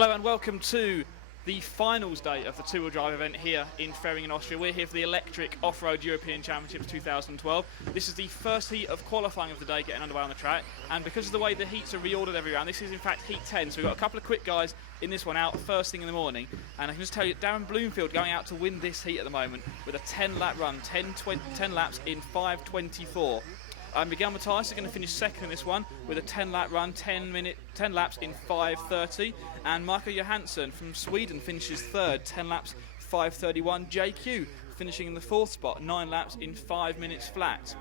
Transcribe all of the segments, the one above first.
Hello and welcome to the finals day of the two-wheel drive event here in Ferring in Austria. We're here for the Electric Off-Road European Championships 2012. This is the first heat of qualifying of the day getting underway on the track, and because of the way the heats are reordered every round, this is in fact heat 10, so we've got a couple of quick guys in this one out first thing in the morning, and I can just tell you Darren Bloomfield going out to win this heat at the moment with a 10-lap run, 10 laps in 5:24. Miguel Mathias is going to finish second in this one with a 10-lap run, 10 laps in 5:30, and Marco Johansson from Sweden finishes third, 10 laps 5:31. JQ finishing in the fourth spot, 9 laps in 5 minutes flat.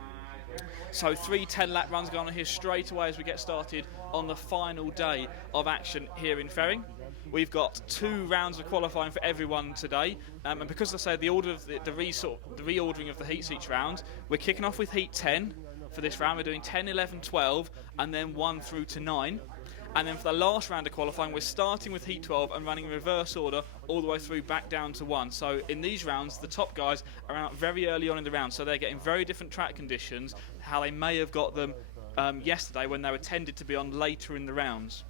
So 3 10-lap runs going on here straight away as we get started on the final day of action here in Ferring. We've got 2 rounds of qualifying for everyone today, and because I say the order of the reordering of the heats each round, we're kicking off with heat 10. For this round we're doing 10, 11, 12 and then 1 through to 9, and then for the last round of qualifying we're starting with heat 12 and running in reverse order all the way through back down to 1. So in these rounds the top guys are out very early on in the round, so they're getting very different track conditions how they may have got them yesterday when they were tended to be on later in the rounds.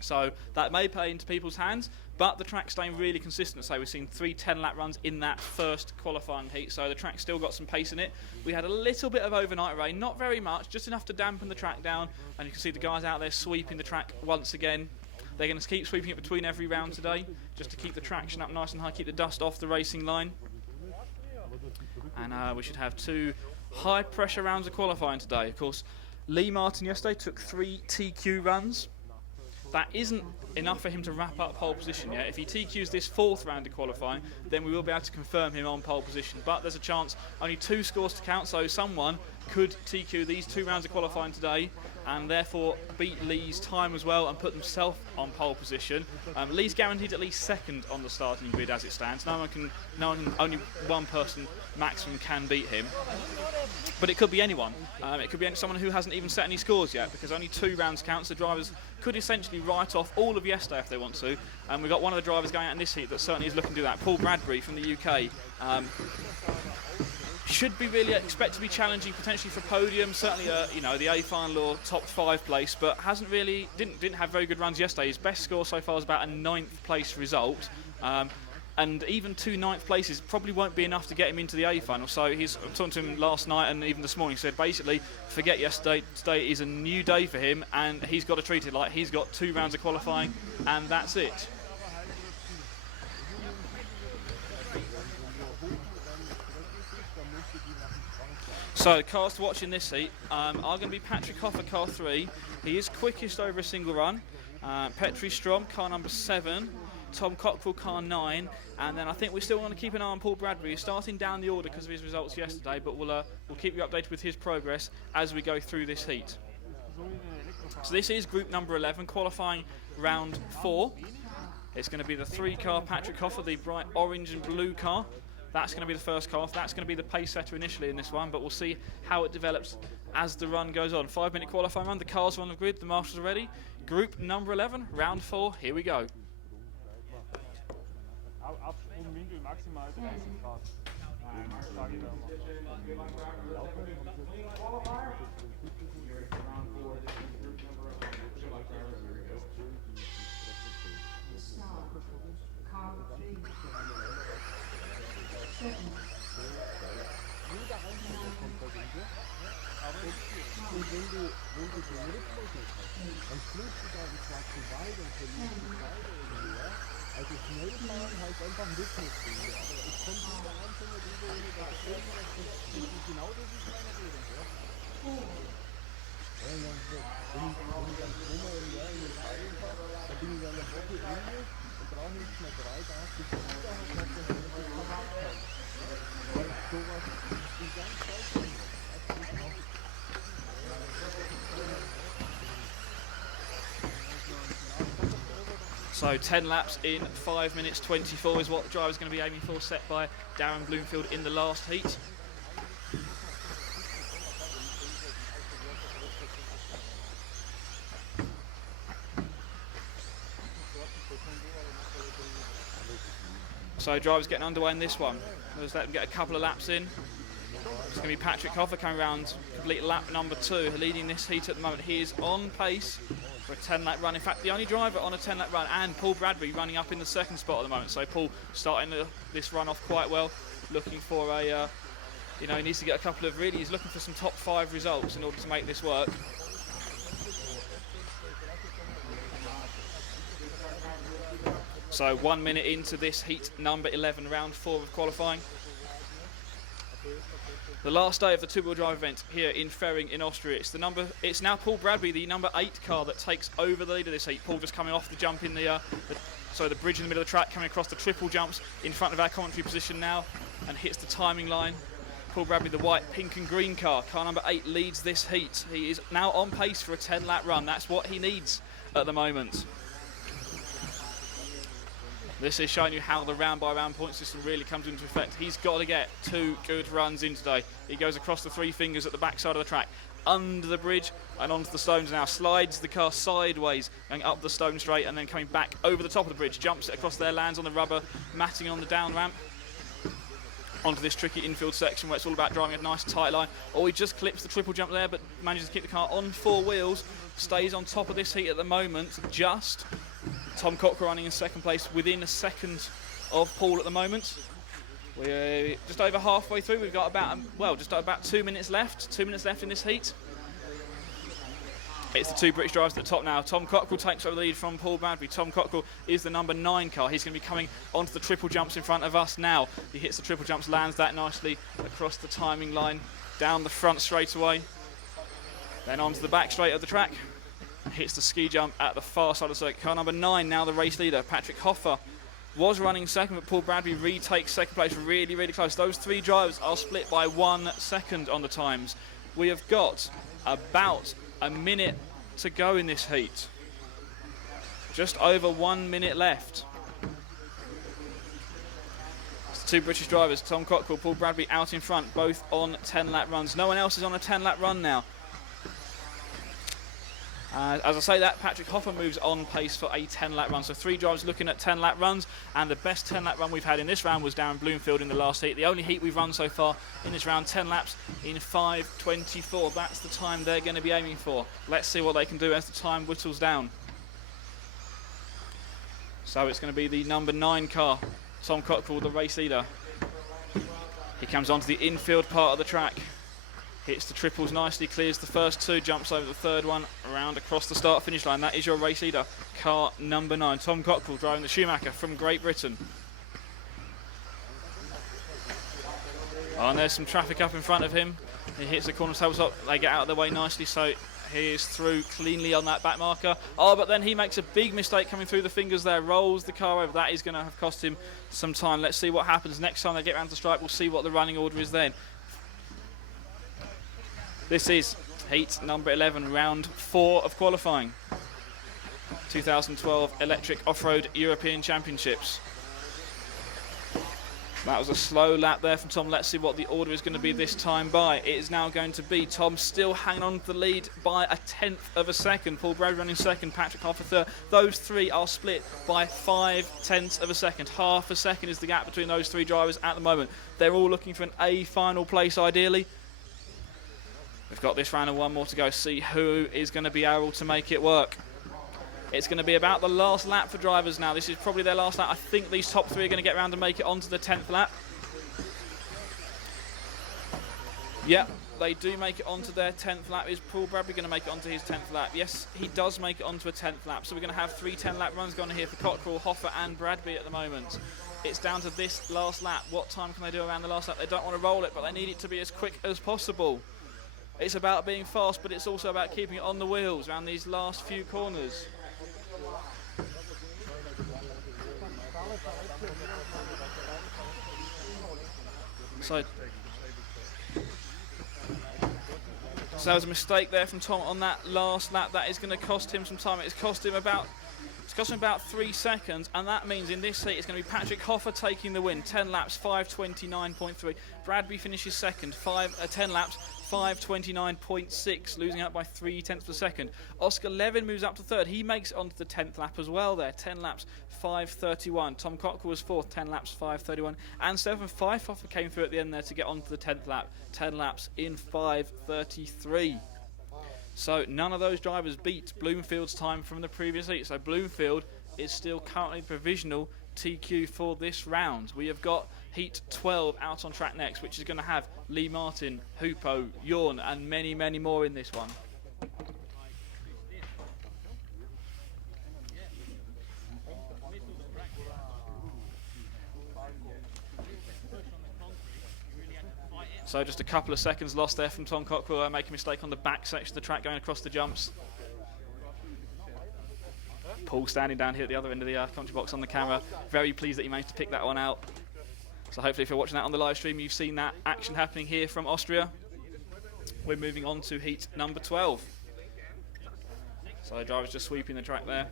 So that may play into people's hands, but the track's staying really consistent. So we've seen 3 10-lap runs in that first qualifying heat, so the track's still got some pace in it. We had a little bit of overnight rain, not very much, just enough to dampen the track down, and you can see the guys out there sweeping the track once again. They're going to keep sweeping it between every round today, just to keep the traction up nice and high, keep the dust off the racing line. And we should have 2 high-pressure rounds of qualifying today. Of course, Lee Martin yesterday took 3 TQ runs. That isn't enough for him to wrap up pole position yet. If he TQs this 4th round of qualifying, then we will be able to confirm him on pole position. But there's a chance, only 2 scores to count, so someone could TQ these 2 rounds of qualifying today and therefore beat Lee's time as well and put themselves on pole position. Lee's guaranteed at least second on the starting grid as it stands. Only one person maximum can beat him. But it could be anyone. It could be someone who hasn't even set any scores yet, because only 2 rounds counts. The drivers could essentially write off all of yesterday if they want to. And we've got one of the drivers going out in this heat that certainly is looking to do that. Paul Bradbury from the UK. Should be really expect to be challenging potentially for podium, certainly the A final or top 5 place, but didn't have very good runs yesterday. His best score so far was about a 9th place result. And even 2 9th places probably won't be enough to get him into the A final. So he's talking to him last night and even this morning. He said basically, forget yesterday. Today is a new day for him, and he's got to treat it like he's got 2 rounds of qualifying, and that's it. So cars to watch in this heat are going to be Patrick Hoffer, car 3. He is quickest over a single run. Petri Strom, car number 7. Tom Cockrell, car 9, and then I think we still want to keep an eye on Paul Bradbury. He's starting down the order because of his results yesterday, but we'll keep you updated with his progress as we go through this heat. So this is group number 11, qualifying round 4. It's going to be the 3-car Patrick Hoffer, the bright orange and blue car. That's going to be the first car. That's going to be the pace setter initially in this one, but we'll see how it develops as the run goes on. 5-minute qualifying run, the cars are on the grid, the marshals are ready. Group number 11, round 4, here we go. Absprungwinkel maximal 30 Grad. Und wenn du den Rhythmus nicht hast, dann fliegst du da und zwar zu weit und verlierst die Zeit irgendwie, ja. Also schnell fahren heißt einfach Rhythmus finden. Aber ich komme wieder anfangen, ohne dass irgendwas genau das ist meine Rede, ja. Ja, und dann, wenn ich dann zweimal im Jahr in Italien fahre, dann bin ich dann eine Woche Linie und brauche nicht mehr 3 Tage bis ich wieder habe, dass das kann man abhalten. Weil sowas die ganze Zeit schon. So 10 laps in 5 minutes 24 is what the driver's going to be aiming for, set by Darren Bloomfield in the last heat. So drivers getting underway in this one. Let's let them get a couple of laps in. It's going to be Patrick Hoffer coming around complete lap number 2, leading this heat at the moment. He is on pace for a 10-lap run. In fact, the only driver on a 10-lap run, and Paul Bradbury running up in the second spot at the moment. So Paul starting this run off quite well, looking for a, he needs to get a couple of he's looking for some top 5 results in order to make this work. So 1 minute into this heat number 11, round 4 of qualifying. The last day of the two-wheel drive event here in Ferring in Austria. It's now Paul Bradbury, the number 8 car, that takes over the lead of this heat. Paul just coming off the jump in the bridge in the middle of the track, coming across the triple jumps in front of our commentary position now, and hits the timing line. Paul Bradbury, the white, pink and green car number 8, leads this heat. He is now on pace for a 10-lap run. That's what he needs at the moment. This is showing you how the round-by-round point system really comes into effect. He's got to get 2 good runs in today. He goes across the 3 fingers at the back side of the track, under the bridge and onto the stones now. Slides the car sideways, going up the stone straight and then coming back over the top of the bridge. Jumps it across there, lands on the rubber matting on the down ramp. Onto this tricky infield section where it's all about driving a nice tight line. Or he just clips the triple jump there, but manages to keep the car on 4 wheels. Stays on top of this heat at the moment, just. Tom Cockrell running in second place within a second of Paul at the moment. We're just over halfway through. We've got just about 2 minutes left. 2 minutes left in this heat. It's the 2 British drivers at the top now. Tom Cockrell takes over the lead from Paul Bradbury. Tom Cockrell is the number 9 car. He's going to be coming onto the triple jumps in front of us now. He hits the triple jumps, lands that nicely across the timing line, down the front straightaway, then onto the back straight of the track. Hits the ski jump at the far side of the circuit. Car number 9, now the race leader, Patrick Hoffer, was running second, but Paul Bradbury retakes second place, really, really close. Those 3 drivers are split by 1 second on the times. We have got about a minute to go in this heat. Just over 1 minute left. It's the 2 British drivers, Tom Cockrell, Paul Bradbury out in front, both on 10-lap runs. No one else is on a 10-lap run now. As I say that, Patrick Hoffer moves on pace for a 10-lap run. So 3 drivers looking at 10-lap runs, and the best 10-lap run we've had in this round was Darren Bloomfield in the last heat. The only heat we've run so far in this round, 10 laps in 5:24. That's the time they're going to be aiming for. Let's see what they can do as the time whittles down. So it's going to be the number 9 car, Tom Cockrell, the race leader. He comes onto the infield part of the track. Hits the triples nicely, clears the first 2, jumps over the third one, around across the start-finish line. That is your race leader, car number 9. Tom Cockrell driving the Schumacher from Great Britain. Oh, and there's some traffic up in front of him. He hits the corner tabletop. They get out of the way nicely, so he is through cleanly on that back marker. Oh, but then he makes a big mistake coming through the fingers there, rolls the car over. That is going to have cost him some time. Let's see what happens next time they get round to stripe. We'll see what the running order is then. This is heat number 11, round 4 of qualifying. 2012 Electric Off-Road European Championships. That was a slow lap there from Tom. Let's see what the order is going to be this time by. It is now going to be Tom still hanging on to the lead by a 1/10 of a second. Paul Bradbury running second, Patrick Hoffer third. Those 3 are split by 5/10 of a second. Half a second is the gap between those 3 drivers at the moment. They're all looking for an A final place ideally. We've got this round and 1 more to go. See who is going to be able to make it work. It's going to be about the last lap for drivers now. This is probably their last lap. I think these top 3 are going to get round and make it onto the 10th lap. Yep, they do make it onto their 10th lap. Is Paul Bradbury going to make it onto his 10th lap? Yes, he does make it onto a 10th lap. So we're going to have 3 10-lap runs going here for Cockrell, Hoffer and Bradbury at the moment. It's down to this last lap. What time can they do around the last lap? They don't want to roll it, but they need it to be as quick as possible. It's about being fast, but it's also about keeping it on the wheels around these last few corners. So there was a mistake there from Tom on that last lap. That is going to cost him some time. It's cost him about 3 seconds, and that means in this heat it's going to be Patrick Hoffer taking the win. 10 laps, 5:29.3. Bradbury finishes second, 10 laps, 5:29.6, losing out by 0.3 of a second. Oscar Levin moves up to third. He makes it onto the 10th lap as well there. 10 laps, 5:31. Tom Cockrell was fourth, 10 laps, 5:31. And Stefan Pfeiffer came through at the end there to get onto the 10th lap. 10 laps in 5:33. So none of those drivers beat Bloomfield's time from the previous heat. So Bloomfield is still currently provisional TQ for this round. We have got heat 12 out on track next, which is going to have Lee Martin, Hoopo, Yorn, and many, many more in this one. So just a couple of seconds lost there from Tom Cockrell, making a mistake on the back section of the track going across the jumps. Paul standing down here at the other end of the commentary box on the camera, very pleased that he managed to pick that one out. So hopefully if you're watching that on the live stream, you've seen that action happening here from Austria. We're moving on to heat number 12. So the driver's just sweeping the track there.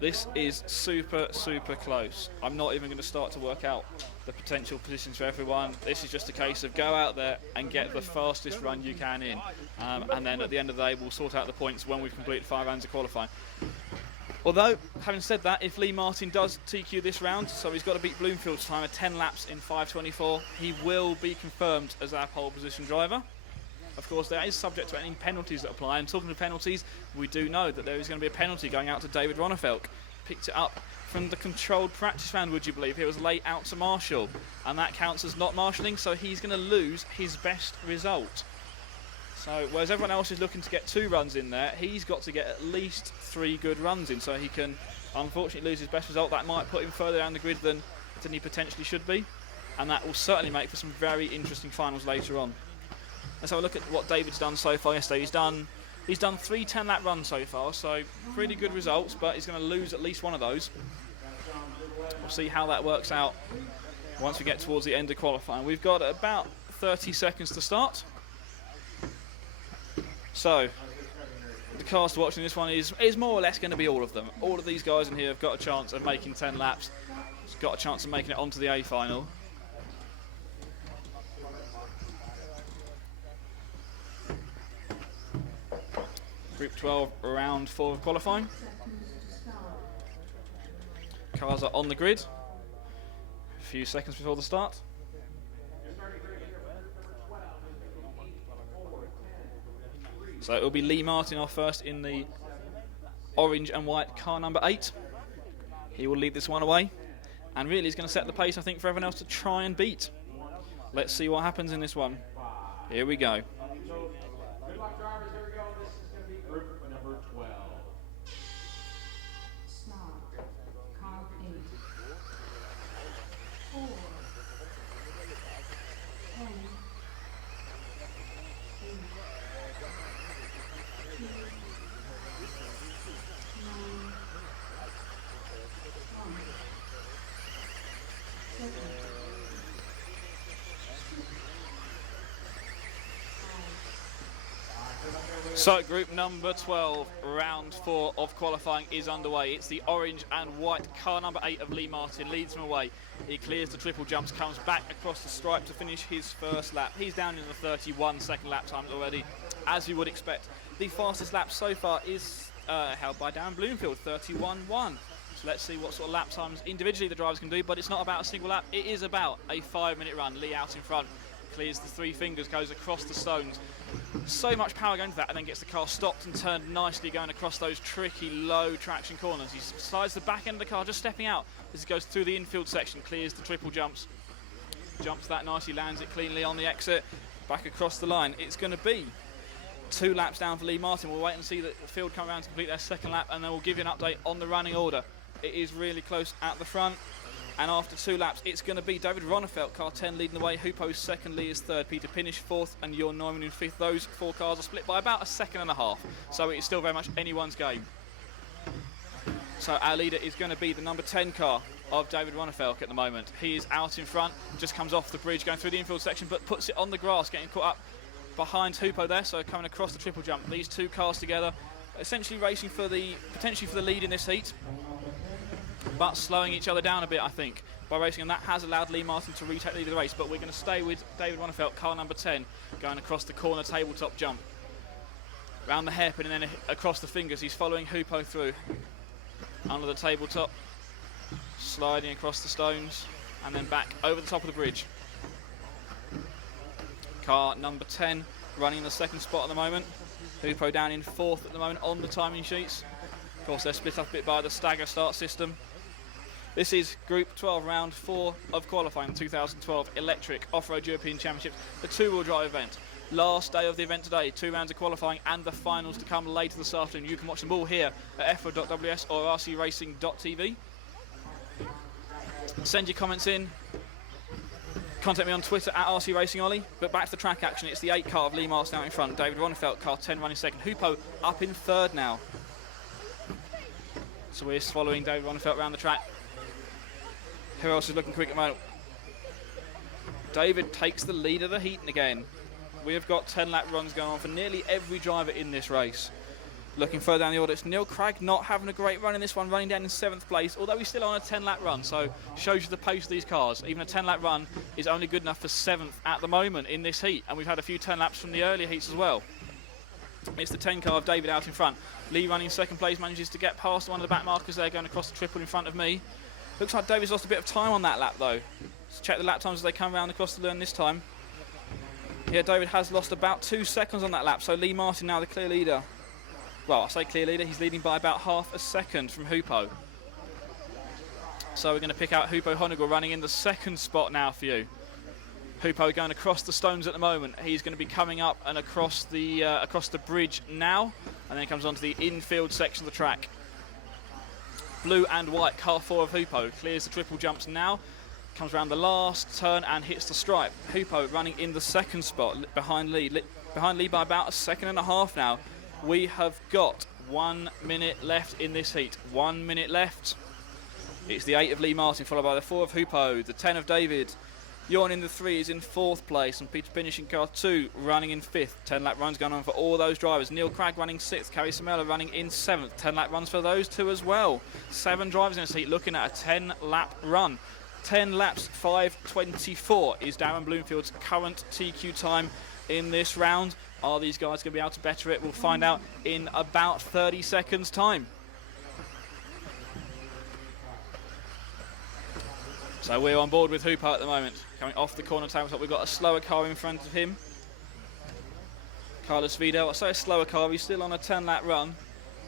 This is super, super close. I'm not even going to start to work out the potential positions for everyone. This is just a case of go out there and get the fastest run you can in. And then at the end of the day, we'll sort out the points when we've completed 5 rounds of qualifying. Although, having said that, if Lee Martin does TQ this round, so he's got to beat Bloomfield's time at 10 laps in 5:24, he will be confirmed as our pole position driver. Of course, that is subject to any penalties that apply. And talking of penalties, we do know that there is going to be a penalty going out to David Ronnefeldt. Picked it up from the controlled practice round, would you believe? He was late out to marshal, and that counts as not marshalling, so he's going to lose his best result. So, whereas everyone else is looking to get 2 runs in there, he's got to get at least 3 good runs in, so he can unfortunately lose his best result. That might put him further down the grid than he potentially should be, and that will certainly make for some very interesting finals later on. Let's have a look at what David's done so far yesterday. He's done 3 10-lap runs so far, so pretty good results, but he's going to lose at least one of those. We'll see how that works out once we get towards the end of qualifying. We've got about 30 seconds to start. So, the cast watching this one is more or less going to be all of them. All of these guys in here have got a chance of making 10 laps. He's got a chance of making it onto the A final. Group 12, round 4 of qualifying. Cars are on the grid. A few seconds before the start. So it will be Lee Martin off first in the orange and white car number 8. He will lead this one away. And really is going to set the pace, I think, for everyone else to try and beat. Let's see what happens in this one. Here we go. Good luck, drivers. Here we go. This is going to be group number 12. Start. Car 8. 4. 10. 8. 2. 9. 1. 7. So group number 12, round 4 of qualifying is underway. It's the orange and white car number 8 of Lee Martin, leads him away. He clears the triple jumps, comes back across the stripe to finish his first lap. He's down in the 31-second lap times already, as you would expect. The fastest lap so far is held by Darren Bloomfield, 31.1. So let's see what sort of lap times individually the drivers can do, but it's not about a single lap, it is about a 5-minute run. Lee out in front, clears the 3 fingers, goes across the stones. So much power going to that, and then gets the car stopped and turned nicely going across those tricky low traction corners. He slides the back end of the car, just stepping out as he goes through the infield section, clears the triple jumps, jumps that nicely, lands it cleanly on the exit, back across the line. It's going to be 2 laps down for Lee Martin. We'll wait and see the field come around to complete their second lap, and then we'll give you an update on the running order. It is really close at the front. And after 2 laps, it's going to be David Ronnefeldt, car 10, leading the way. Hoopo second, Lee is third, Peter Pinish fourth, and Jorn Neumann in fifth. Those 4 cars are split by about a second and a half, so it is still very much anyone's game. So our leader is going to be the number 10 car of David Ronnefeldt at the moment. He is out in front, just comes off the bridge, going through the infield section, but puts it on the grass, getting caught up behind Hoopo there, so coming across the triple jump. These 2 cars together, essentially racing for potentially for the lead in this heat, but slowing each other down a bit, I think, by racing, and that has allowed Lee Martin to retake the lead of the race. But we're going to stay with David Ronnefeldt, car number 10, going across the corner tabletop jump, round the hairpin and then across the fingers. He's following Hoopo through under the tabletop, sliding across the stones, and then back over the top of the bridge. Car number 10 running in the second spot at the moment. Hupo down in 4th at the moment on the timing sheets. Of course, they're split up a bit by the stagger start system. This is Group 12, Round 4 of qualifying, the 2012 Electric Off-Road European Championships, the two-wheel drive event. Last day of the event today, 2 rounds of qualifying and the finals to come later this afternoon. You can watch them all here at EFRA.ws or rcracing.tv. Send your comments in. Contact me on Twitter at rcracingollie. But back to the track action. It's the 8 car of Lee Martin out in front. David Ronefeld, car 10 running second. Hupo up in 3rd now. So we're following David Ronefeld around the track. Who else is looking quick at the moment? David takes the lead of the heat again. We have got 10 lap runs going on for nearly every driver in this race. Looking further down the order, it's Neil Cragg not having a great run in this one, running down in 7th place, although he's still on a 10 lap run, so shows you the pace of these cars. Even a 10 lap run is only good enough for 7th at the moment in this heat, and we've had a few 10 laps from the earlier heats as well. It's the 10 car of David out in front. Lee running 2nd place, manages to get past one of the back markers there, going across the triple in front of me. Looks like David's lost a bit of time on that lap though. Let's check the lap times as they come round across the turn this time. Yeah, David has lost about 2 seconds on that lap, so Lee Martin now the clear leader. Well, I say clear leader, he's leading by about half a second from Hupo. So we're going to pick out Hupo Honegger running in the 2nd spot now for you. Hupo going across the stones at the moment. He's going to be coming up and across the bridge now, and then comes onto the infield section of the track. Blue and white, car 4 of Hupo, clears the triple jumps now, comes around the last turn and hits the stripe. Hupo running in the 2nd spot behind Lee by about 1.5 seconds now. We have got 1 minute left in this heat. 1 minute left. It's the 8 of Lee Martin, followed by the 4 of Hupo, the 10 of David. Jorn in the 3 is in 4th place, and Peter Pinish in car 2 running in 5th. 10 lap runs going on for all those drivers. Neil Cragg running 6th, Carrie Samela running in 7th. 10 lap runs for those two as well. 7 drivers in this heat looking at a 10 lap run. 10 laps, 5:24 is Darren Bloomfield's current TQ time in this round. Are these guys going to be able to better it? We'll find out in about 30 seconds time. So we're on board with Hupo at the moment. Coming off the corner tabletop, we've got a slower car in front of him. Carlos Vidal, I say a slower car, he's still on a 10 lap run.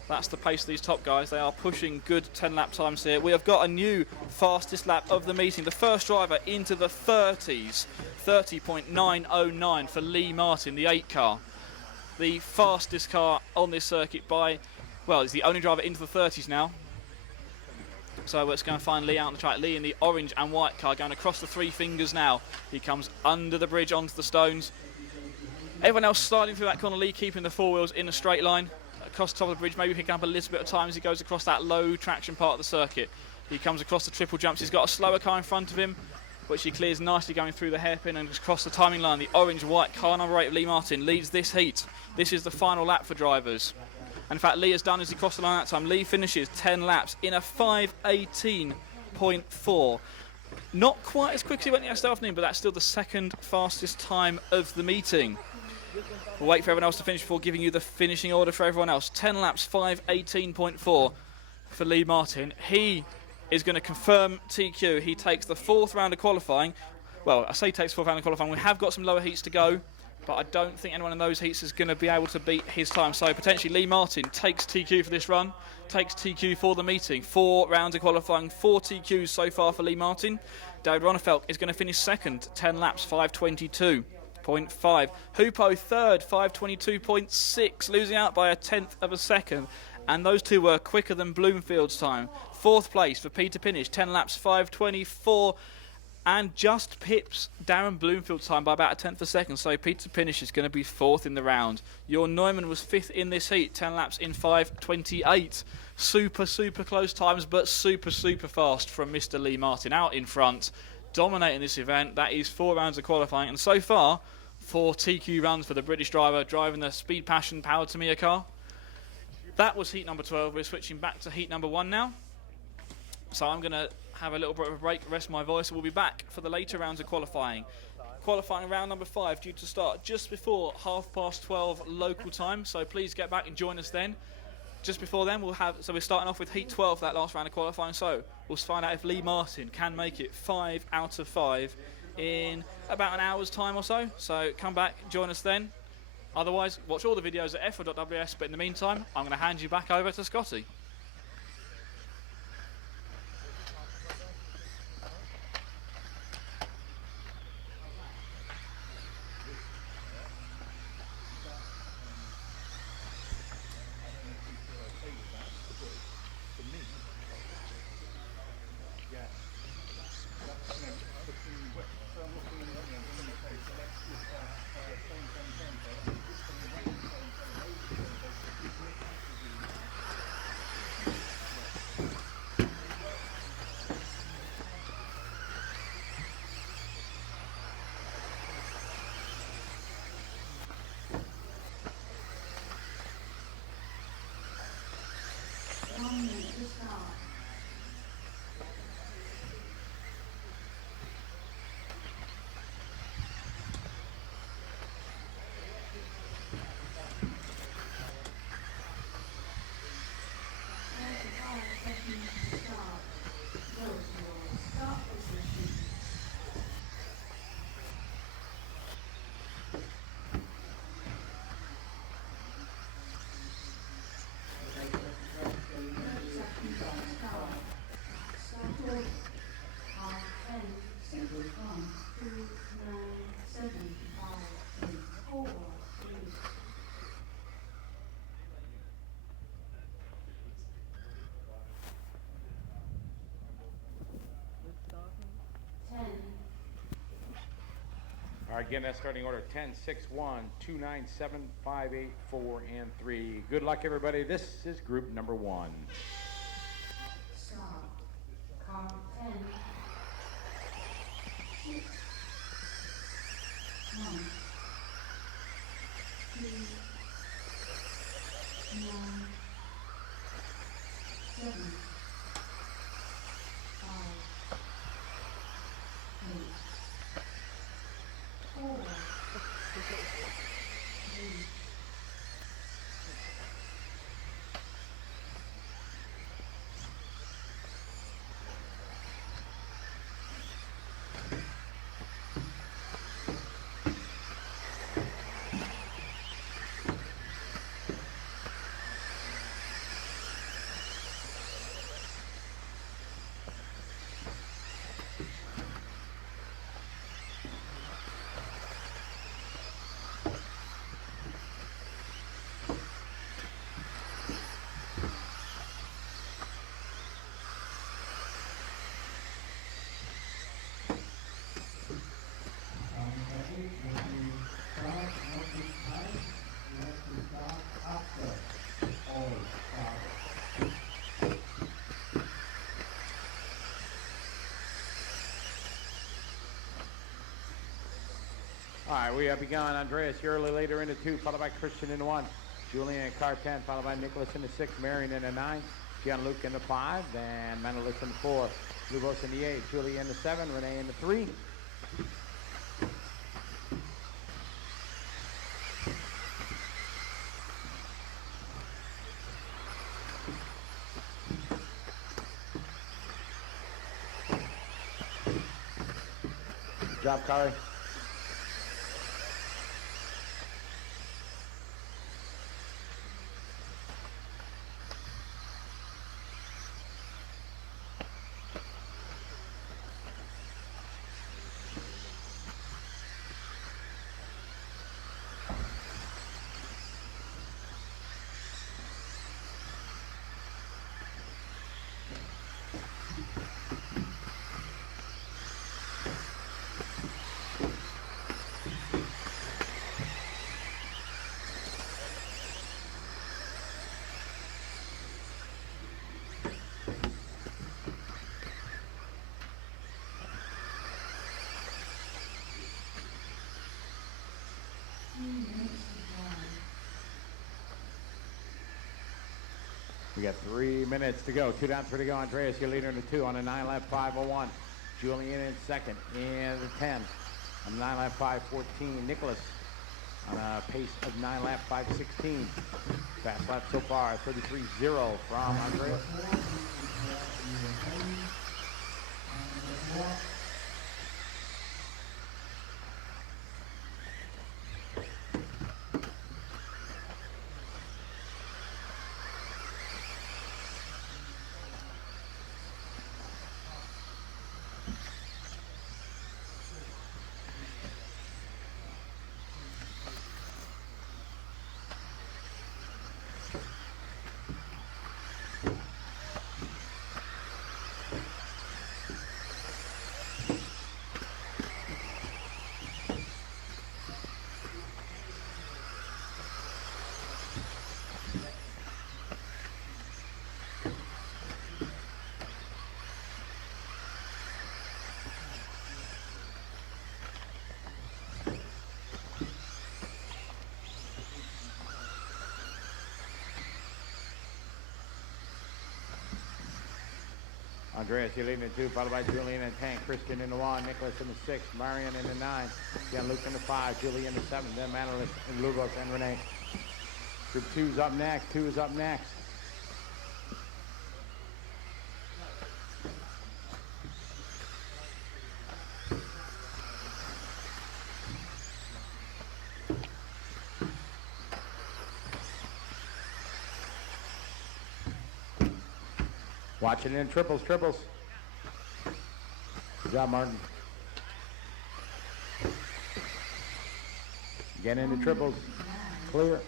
That's the pace of these top guys. They are pushing good 10 lap times here. We have got a new fastest lap of the meeting. The first driver into the 30s. 30.909 for Lee Martin, the 8 car. The fastest car on this circuit by, well, he's the only driver into the 30s now. So let's go and find Lee out on the track. Lee in the orange and white car going across the 3 fingers now. He comes under the bridge onto the stones. Everyone else sliding through that corner. Lee keeping the 4 wheels in a straight line. Across the top of the bridge, maybe picking up a little bit of time as he goes across that low traction part of the circuit. He comes across the triple jumps. He's got a slower car in front of him, which he clears nicely going through the hairpin and just across the timing line. The orange-white car number 8 of Lee Martin leads this heat. This is the final lap for drivers. And in fact, Lee has done as he crossed the line that time. Lee finishes 10 laps in a 5:18.4. Not quite as quick as he went yesterday afternoon, but that's still the 2nd fastest time of the meeting. We'll wait for everyone else to finish before giving you the finishing order for everyone else. 10 laps, 5:18.4 for Lee Martin. He is going to confirm TQ. He takes the 4th round of qualifying. Well, I say takes the 4th round of qualifying. We have got some lower heats to go, but I don't think anyone in those heats is going to be able to beat his time. So potentially Lee Martin takes TQ for this run, takes TQ for the meeting. 4 rounds of qualifying, 4 TQs so far for Lee Martin. David Ronefeld is going to finish 2nd, 10 laps, 5:22.5. Hupo 3rd, 5:22.6, losing out by 1/10 of a second. And those two were quicker than Bloomfield's time. 4th place for Peter Pinish, 10 laps, 5:24. And just pips Darren Bloomfield's time by about 1/10 of a second. So Peter Pinish is going to be 4th in the round. Jorn Neumann was 5th in this heat, 10 laps in 5:28. Super, super close times, but super, super fast from Mr. Lee Martin out in front, dominating this event. That is 4 rounds of qualifying. And so far, 4 TQ runs for the British driver driving the Speed Passion powered Tamiya car. That was heat number 12. We're switching back to heat number 1 now. So I'm going to have a little bit of a break, rest my voice, and we'll be back for the later rounds of qualifying. Qualifying round number 5 due to start just before 12:30 local time, so please get back and join us then. Just before then, we're starting off with heat 12, that last round of qualifying, so we'll find out if Lee Martin can make it 5 out of 5 in about an hour's time or so. So come back, join us then. Otherwise, watch all the videos at EFRA.ws, but in the meantime, I'm going to hand you back over to Scotty. All right, again, that's starting order 10, 6, 1, 2, 9, 7, 5, 8, 4, and 3. Good luck, everybody. This is group number 1. Stop. Count 10. 6. 1. 2. 9. 7. 5. 8. 4. 3. All right, we have begun. Andreas Yerli later into 2, followed by Christian in 1. Julian in car 10, followed by Nicholas in the 6, Marion in the 9, Gianluca in the 5, then Manuelis in the 4, Lubos in the 8, Julie in the 7, Renee in the 3. Good job, Kari. We got 3 minutes to go. 2 down, 3 to go. Andreas, your leader in the 2 on a 9 lap 5:01. Julian in second in the 10. On the 9 lap 5:14. Nicholas on a pace of 9 lap 5:16. Fast lap so far 33.0 from Andreas. Andreas, you're leading in 2, followed by Julian in 10, Christian in the 1, Nicholas in the 6, Marion in the 9, Gianluca in the 5, Julie in the 7, then Manuelis and Lugos and Renee. Group 2's up next. 2 is up next. Watching in triples. Good job, Martin. Again into triples. Clear.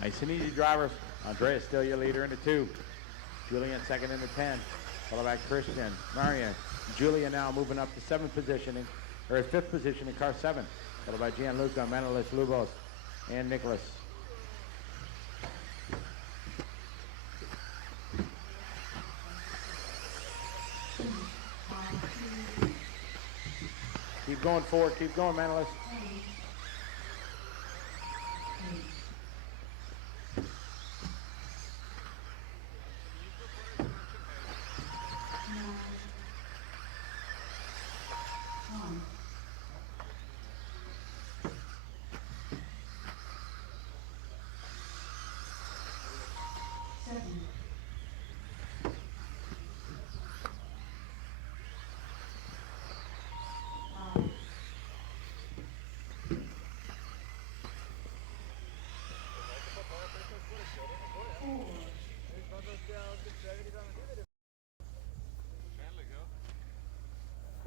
Nice and easy, drivers. Andreas still your leader in the 2. Julian second in the 10. Followed by Christian, Marion. Julian now moving up to 7th position, or 5th position in car 7. Followed by Gianluca, Manuelis, Lugos, and Nicholas. Keep going forward, keep going, Manuelis.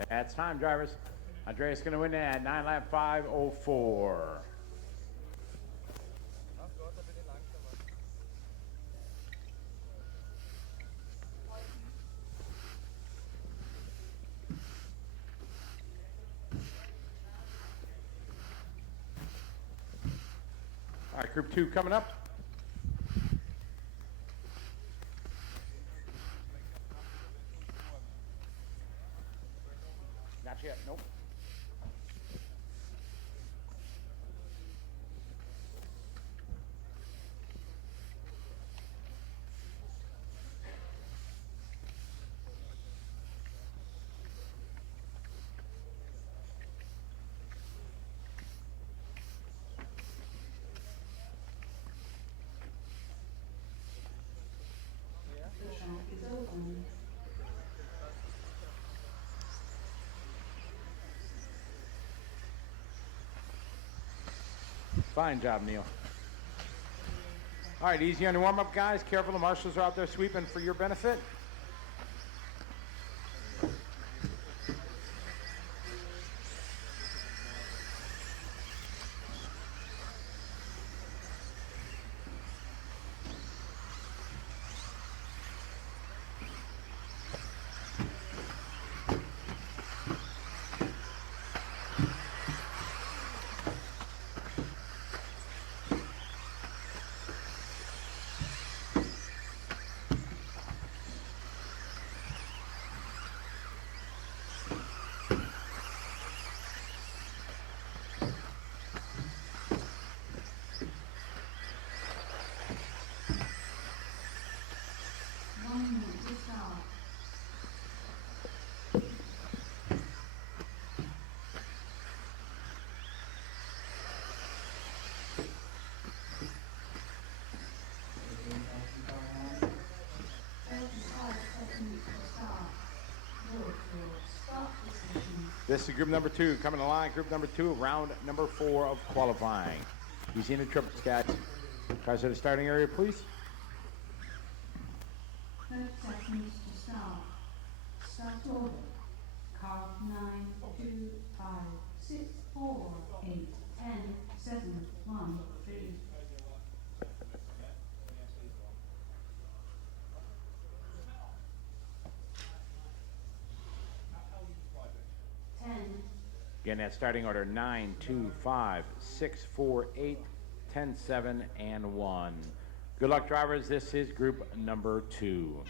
That's time, drivers. Andreas going to win at 9 lap 5:04. All right, group 2 coming up. Not yet, nope. The track is open. Fine job, Neil. All right, easy on the warm-up, guys. Careful, the marshals are out there sweeping for your benefit. This is group number 2. Coming to line, group number 2, round number 4 of qualifying. You see in the triple stats. Cars at the starting area, please. 30 seconds to start. Start order. Car 9, 2, 5, 6, 4, 8, 10, 7, 1, 3. 10. Again, that starting order 9, 2, 5, 6, 4, 8, 10, 7, and 1. Good luck, drivers. This is group number 2.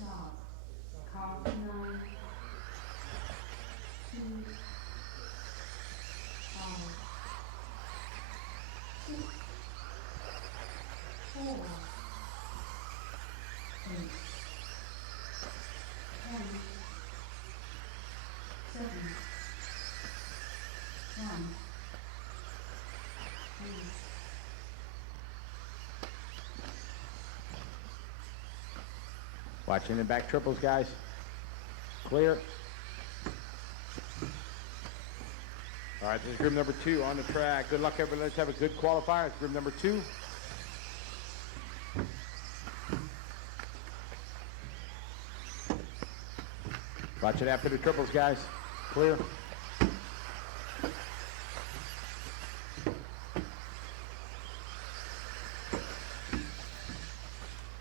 start. Car 9, 2, 5, 6, 4, 8, 10, 7, 1, 3. Watching the back triples, guys. Clear. All right, this is group number 2 on the track. Good luck, everybody. Let's have a good qualifier. It's group number 2. Watch it after the triples, guys. Clear.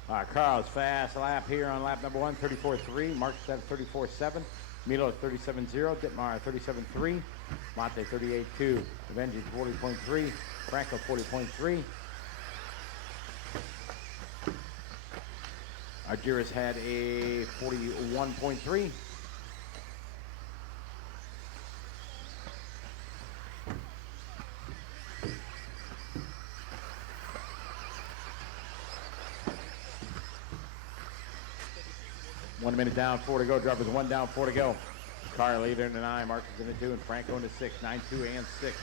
All right, Carl's fast lap here on lap number 1, 34.3. Marcus at 34.7. Milo 37.0. Dittmar 37.3. Monte 38.2. Avengi 40.3. Franco 40.3. Argyris had a 41.3. One minute down, 4 to go. Drivers 1 down, 4 to go. Car leader in the 9, Marcus in the 2, and Franco in the 6. 9, 2, and 6.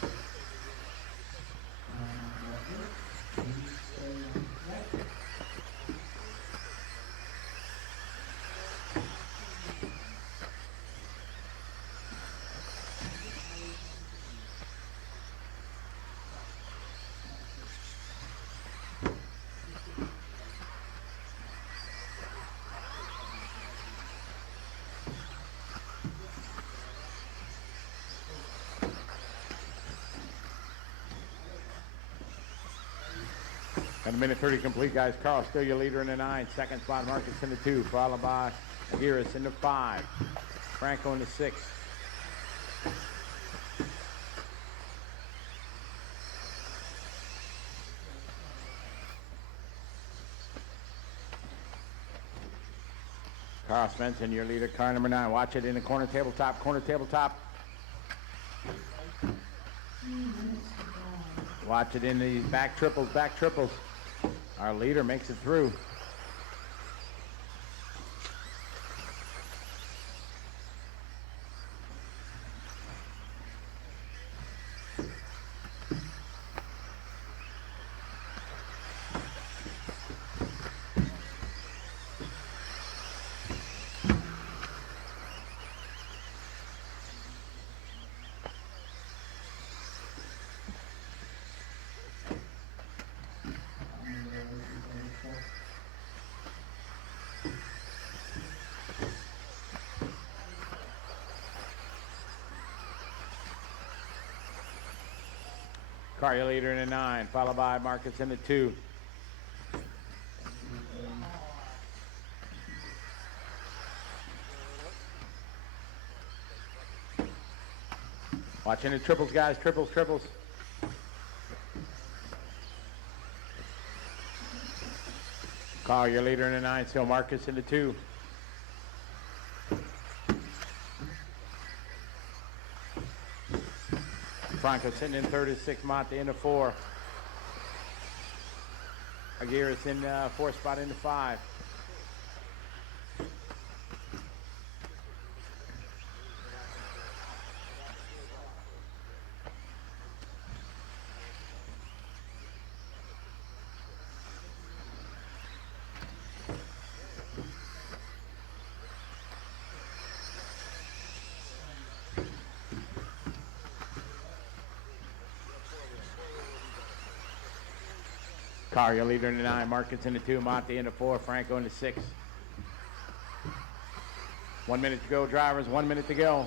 And a minute 30 complete, guys. Carl still your leader in the 9. Second spot, Marcus in the 2. Followed by Aguirre in the 5. Franco in the 6. Carl Svensson, your leader, car number 9. Watch it in the corner tabletop, corner tabletop. Watch it in these back triples, back triples. Our leader makes it through. Car your leader in the 9, followed by Marcus in the 2. Watching the triples, guys. Triples, triples. Car your leader in the 9, still Marcus in the 2. Franco sitting in third is 6, Monte in the 4. Aguirre in the 4th spot in the 5. Car, your leader in the 9, Marcus in the 2, Monte in the 4, Franco in the 6. 1 minute to go, drivers, 1 minute to go.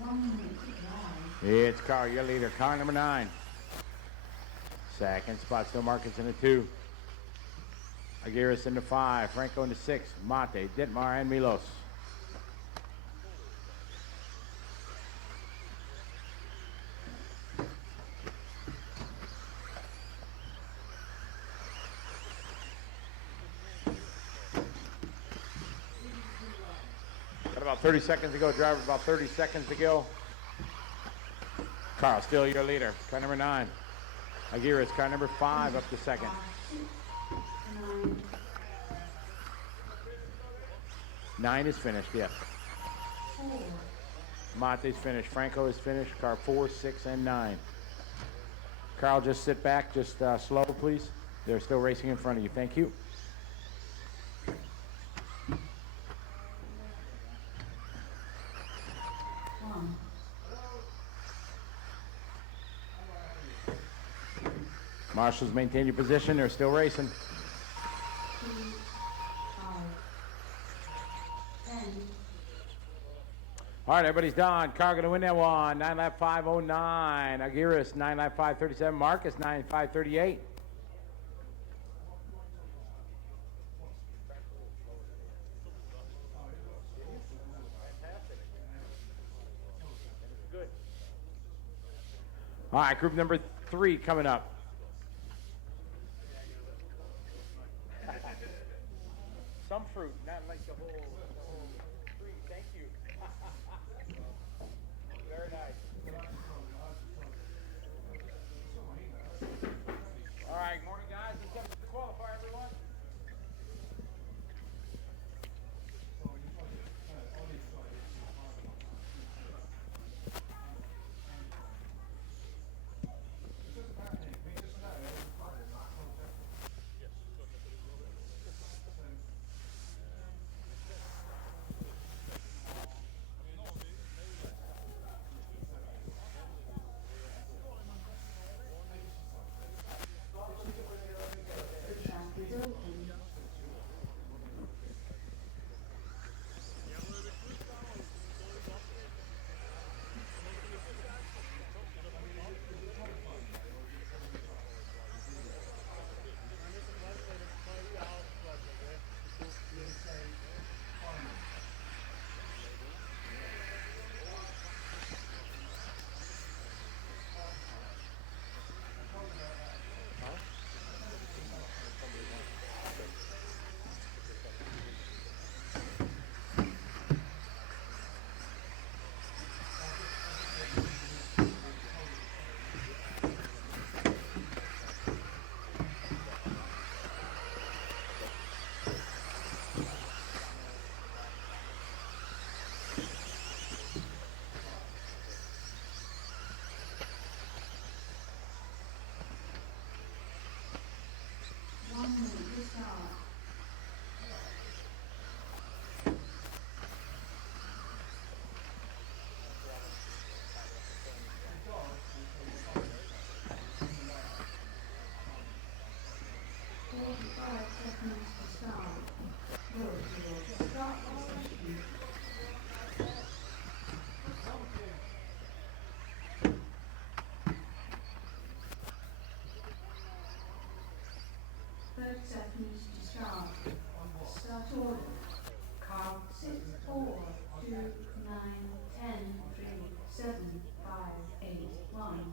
1 minute to drive. It's Car, your leader, car number 9. Second spot, still Marcus in the 2. Aguirre in the 5, Franco in the 6, Monte, Dittmar, and Milos. Got about 30 seconds to go, driver. About 30 seconds to go. Carl, still your leader. Car number 9. Aguirre's car number 5 up to second. 9 is finished, yes. Mate's finished. Franco is finished. Car 4, 6, and 9. Carl, just sit back. Just slow, please. They're still racing in front of you. Thank you. Marshals maintain your position. They're still racing. 2, 5, 10. All right, everybody's done. Car going to win that one. 9 lap 509. Aguirre's 9 lap 537. Marcus 9 538. All right, group number 3 coming up. Some fruit, not like the whole tree. Thank you. Very nice. All right, morning guys. Let's have the qualifier, everyone. Seconds to start. Start order. Car 6, 4, 2, 9, 10, 3, 7, 5, 8, 1.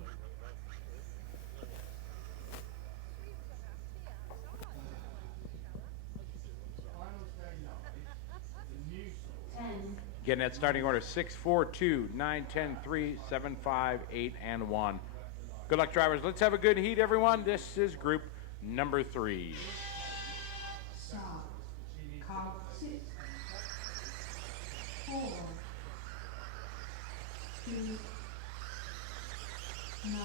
Getting that starting order 6, 4, 2, 9, 10, 3, 7, 5, 8, and 1. Good luck, drivers. Let's have a good heat, everyone. This is group number 3. Start. Car 6, 4, 2, 9,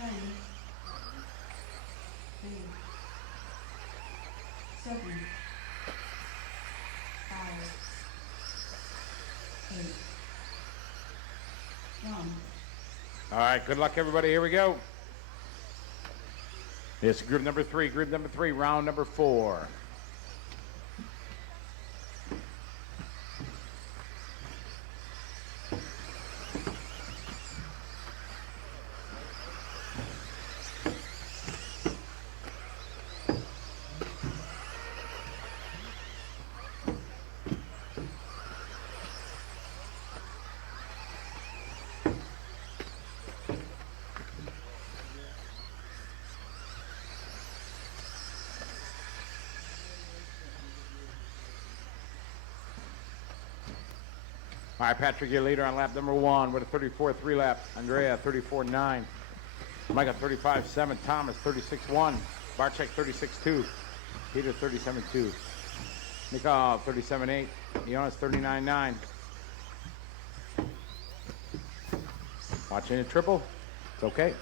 10, 3, 7, 5, 8, 1. All right, good luck, everybody. Here we go. It's group number 3. Group number 3, round number 4. All right, Patrick, your leader on lap number 1 with a 34.3 lap. Andrea, 34.9. Michael, 35.7. Thomas, 36.1. Barczyk, 36.2. Peter, 37.2. Mikhail, 37.8. Jonas, 39.9. Watching a triple. It's okay.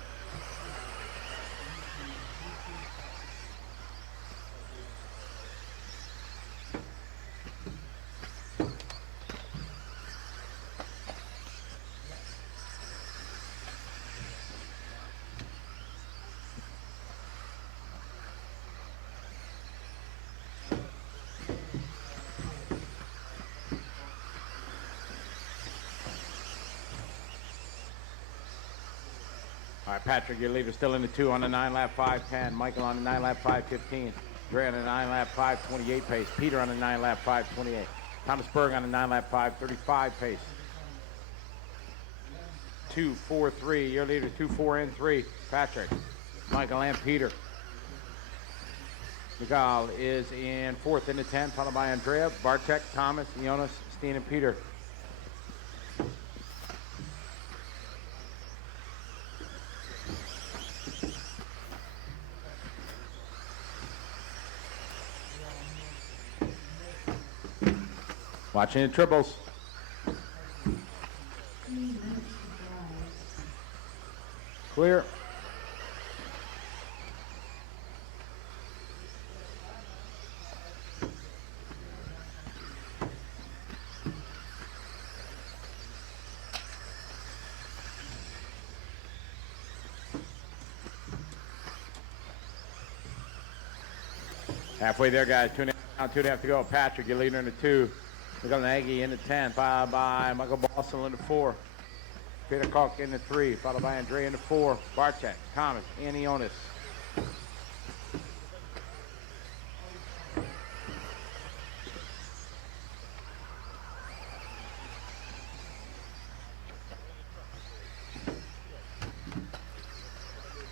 All right, Patrick, your leader still in the 2 on the 9 lap 5:10. Michael on the 9 lap 5:15. Dre on the 9 lap 5:28 pace. Peter on the 9 lap 5:28. Thomas Berg on the 9 lap 5:35 pace. 2, 4, 3. Your leader 2, 4, and 3. Patrick, Michael, and Peter. Miguel is in 4th in the 10, followed by Andrea, Barczyk, Thomas, Jonas, Steen, and Peter. Watching the triples. 3 minutes to drive. Clear. Halfway there, guys. 2.5 to go. Patrick, your leader in the 2. Michael Nagy in the 10, followed by Michael Bossel in the 4. Peter Koch in the 3, followed by Andre in the 4. Barczyk, Thomas, and Jonas.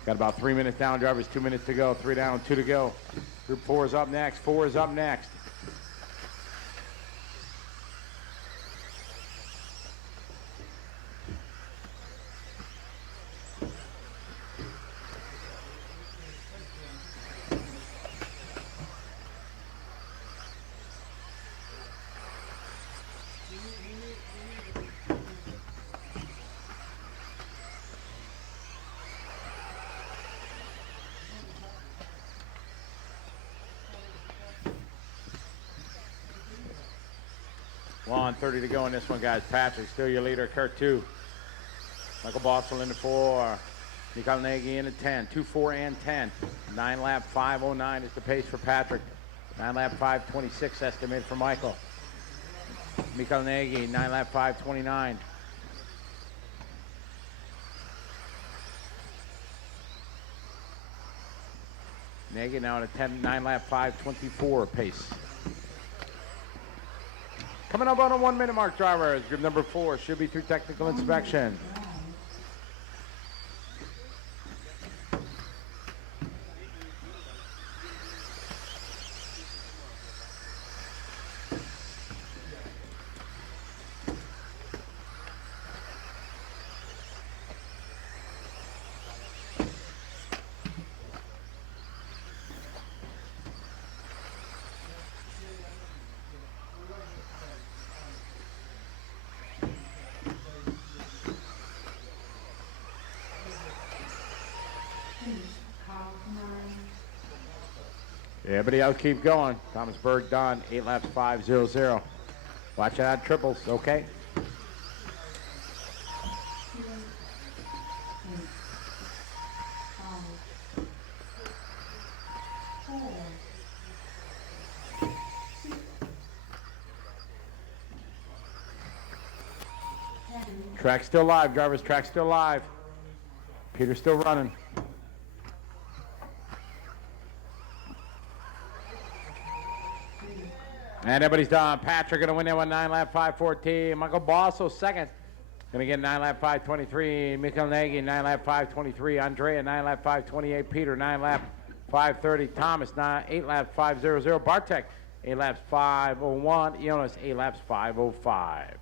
Got about 3 minutes down, drivers. 2 minutes to go. 3 down, 2 to go. Group 4 is up next. 4 is up next. One 30 to go in this one, guys. Patrick, still your leader. Kurt, 2. Michael Bossel in the 4. Michael Nagy in the 10. 2, 4, and 10. 9 lap 5:09 is the pace for Patrick. 9 lap 5:26 estimated for Michael. Michael Nagy, 9 lap 5:29. Nagy now at a 9 lap 5:24 pace. Coming up on a 1 minute mark, drivers. Group number 4 should be through technical inspection. Everybody else keep going. Thomas Berg done. 8 laps 5:00. Watch out, triples. Okay. Track's still live, drivers. Track's still live. Peter's still running. And everybody's done. Patrick going to win that one, 9 lap 5:14. Michael Bosso second. Going to get 9 lap 5:23. Michael Nagy, 9 lap 5:23. Andrea, 9 lap 5:28. Peter, 9 lap 5:30. Thomas, 8 laps 5:00. Bartek, 8 laps 5:01. Jonas, 8 laps 5:05.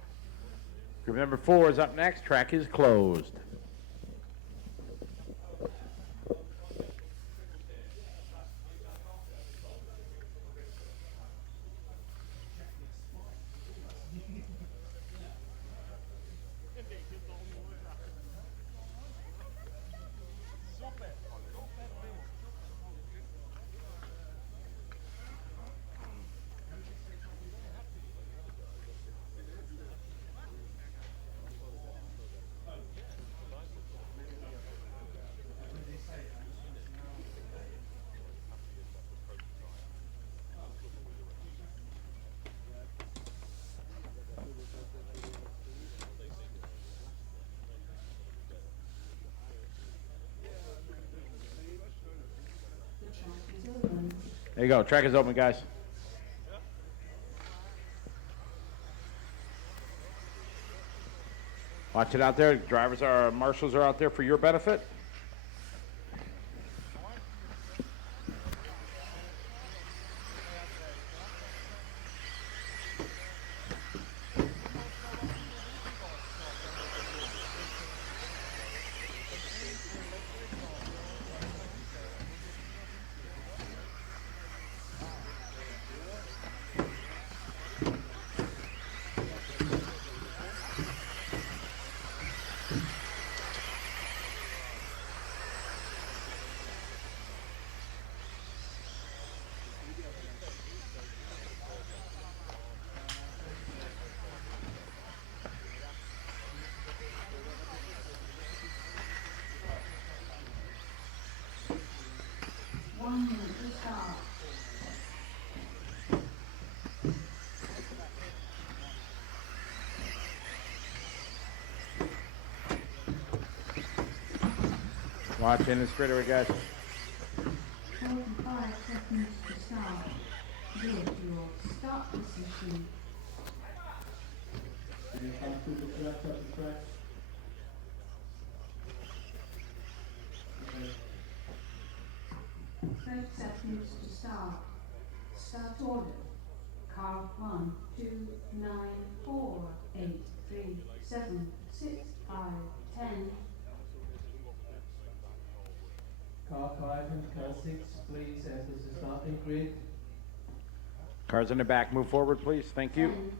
Group number 4 is up next. Track is closed. The track is open. There you go. Track is open, guys. Watch it out there. Marshals are out there for your benefit. One minute to start. Watch in the straightaway, guys. 45 seconds to start. Get your start position. Can you come to the track, up the track? Okay. 30 seconds to start. Start order. Car 1, 2, 9, 4, 8, 3, 7, 6, 5, 10. Car 5 and car 6, please enter the starting grid. Cars in the back, move forward, please. Thank you. 10,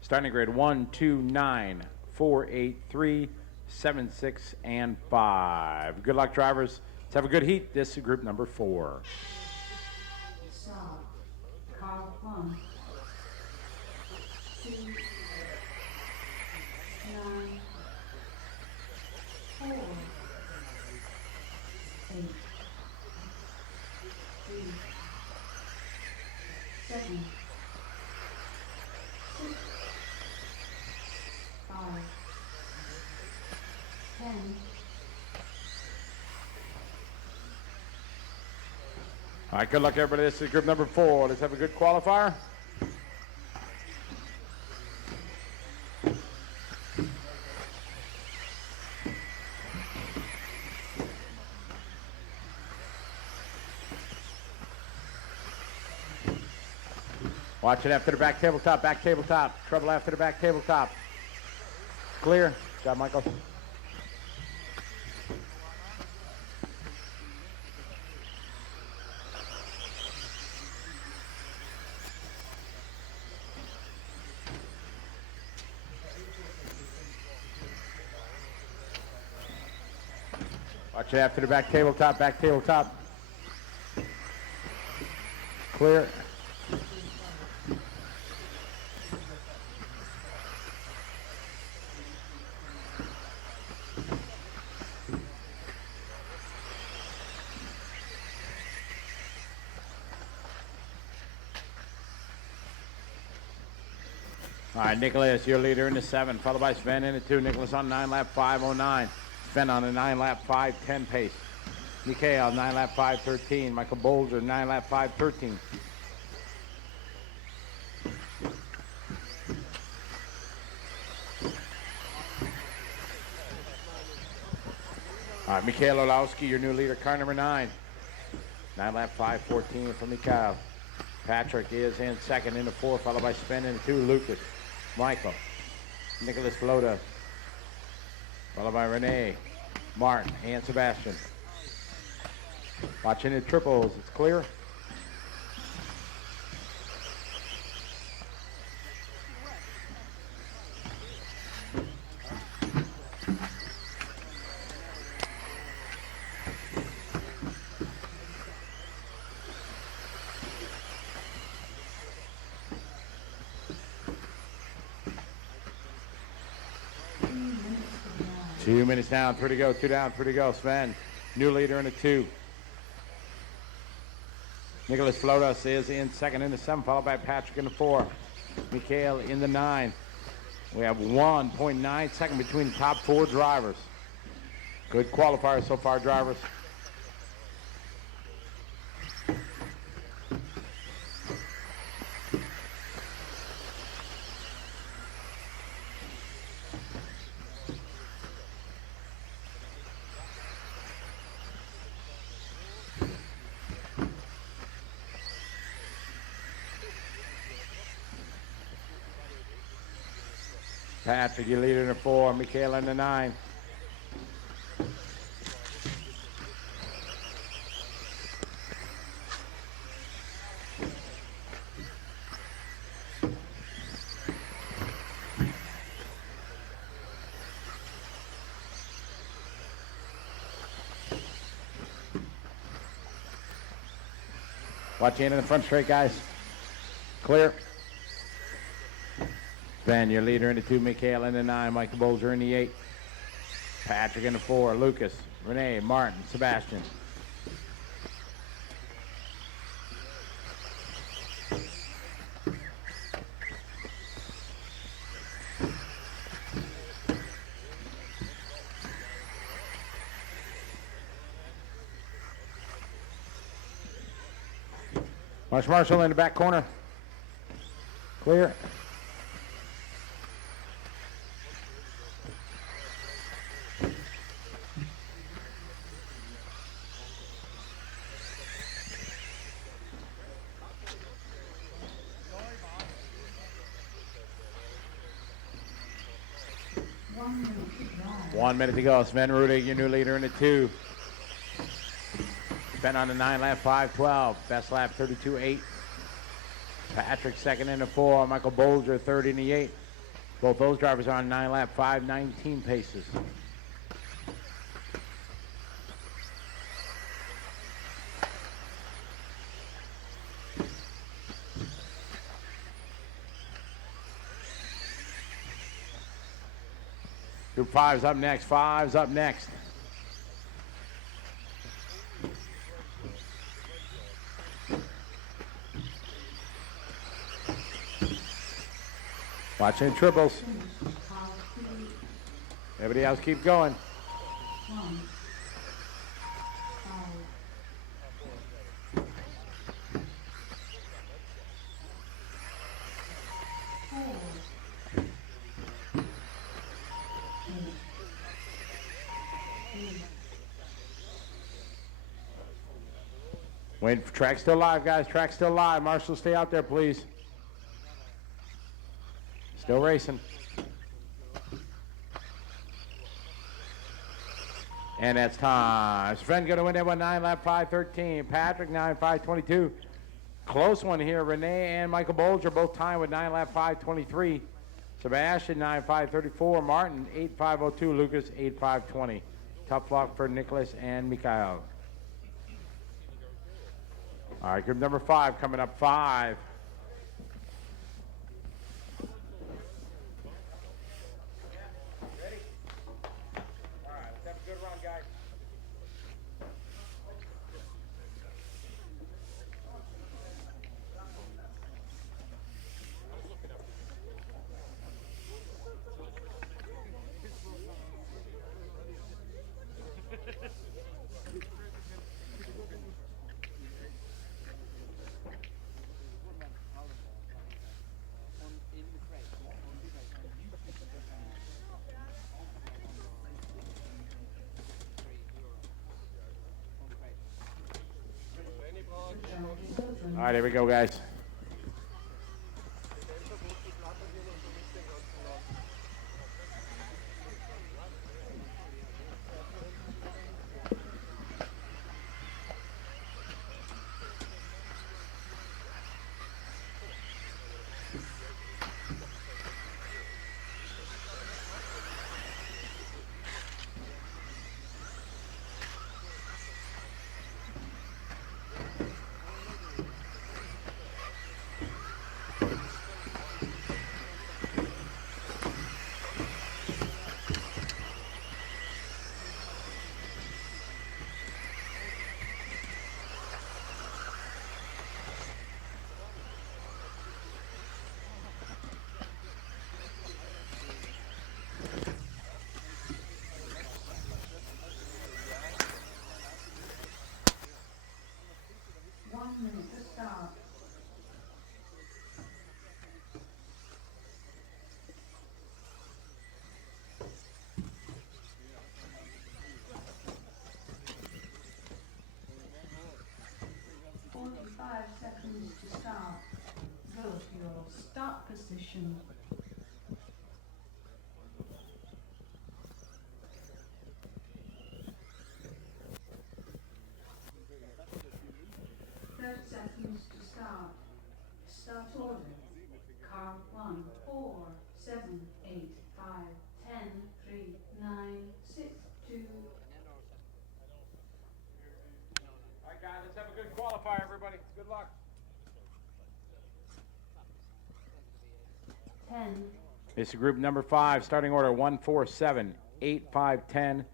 Starting grid 1, 2, 9, 4, 8, 3, 7, 6, and 5. Good luck, drivers. Let's have a good heat. This is group number 4. start. Car 1, 2, 9, 4, 8, 3, 7, 6, 5, 10. All right, good luck, everybody. This is group number 4. Let's have a good qualifier. Watch it after the back tabletop, Trouble after the back tabletop. Clear. Good job, Michael. Watch it after the back tabletop. Clear. All right, Nicholas, your leader in the 7, followed by Sven in the 2. Nicholas on 9 lap 5:09. Sven on a 9 lap 5:10 pace. Mikhail 9 lap 5:13. Michael Bolger 9 lap 5:13. All right, Mikhail Olowski, your new leader, car number 9. 9 lap 5:14 for Mikhail. Patrick is in second in the 4, followed by Sven in the 2. Lucas. Michael. Nicholas Flota, followed by Renee, Martin, and Sebastian. Watching the triples, it's clear. Two minutes down, 3 to go, 2 down, 3 to go. Sven, new leader in the 2. Nicholas Flotas is in second in the 7, followed by Patrick in the 4. Mikhail in the 9. We have 1.9 second between the top 4 drivers. Good qualifiers so far, drivers. Patrick, your leader in the 4. Mikhail in the 9. Watch in the front straight, guys. Clear. Ben, your leader in the 2, Mikhail in the 9, Michael Bolger in the 8, Patrick in the 4, Lucas, Renee, Martin, Sebastian. Marshall in the back corner. Clear. One minute to go. Sven Rudig, your new leader in the 2. Sven on the 9 lap, 5:12. Best lap, 32.8. Patrick second in the 4. Michael Bolger third in the 8. Both those drivers are on 9 lap, 5:19 paces. Group 5's up next. 5's up next. Watching triples. Everybody else keep going. Wait, track's still live, guys. Track's still live. Marshall, stay out there, please. Still racing. And that's time. Sven going to win that one, 9 lap, 5:13. Patrick, 9 5:22. Close one here. Renee and Michael Bolger both tied with 9 lap, 5:23. Sebastian, 9 5:34. Martin, 8 5:02. Lucas, 8 5:20. Tough luck for Nicholas and Mikhail. All right, group number 5 coming up. 5. All right, here we go, guys. seconds to start. Go to your start position. Seconds to start. Start order. Car 1, 4, 7, 8, 5, 10, 3, 9, 6, 2. All right, guys, let's have a good qualifier, everybody. Good luck. 10. This is group number 5, starting order 1, 4, 7, 8, 5, 10,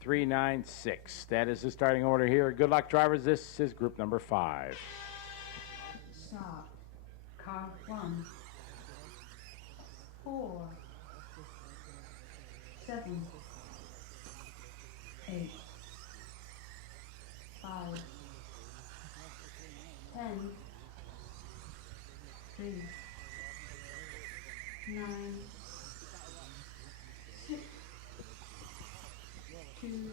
3, 9, 6. That is the starting order here. Good luck, drivers. This is group number 5. Start. Car 1, 4, 7, 8, 5, 10, 3, 9, 6, 2.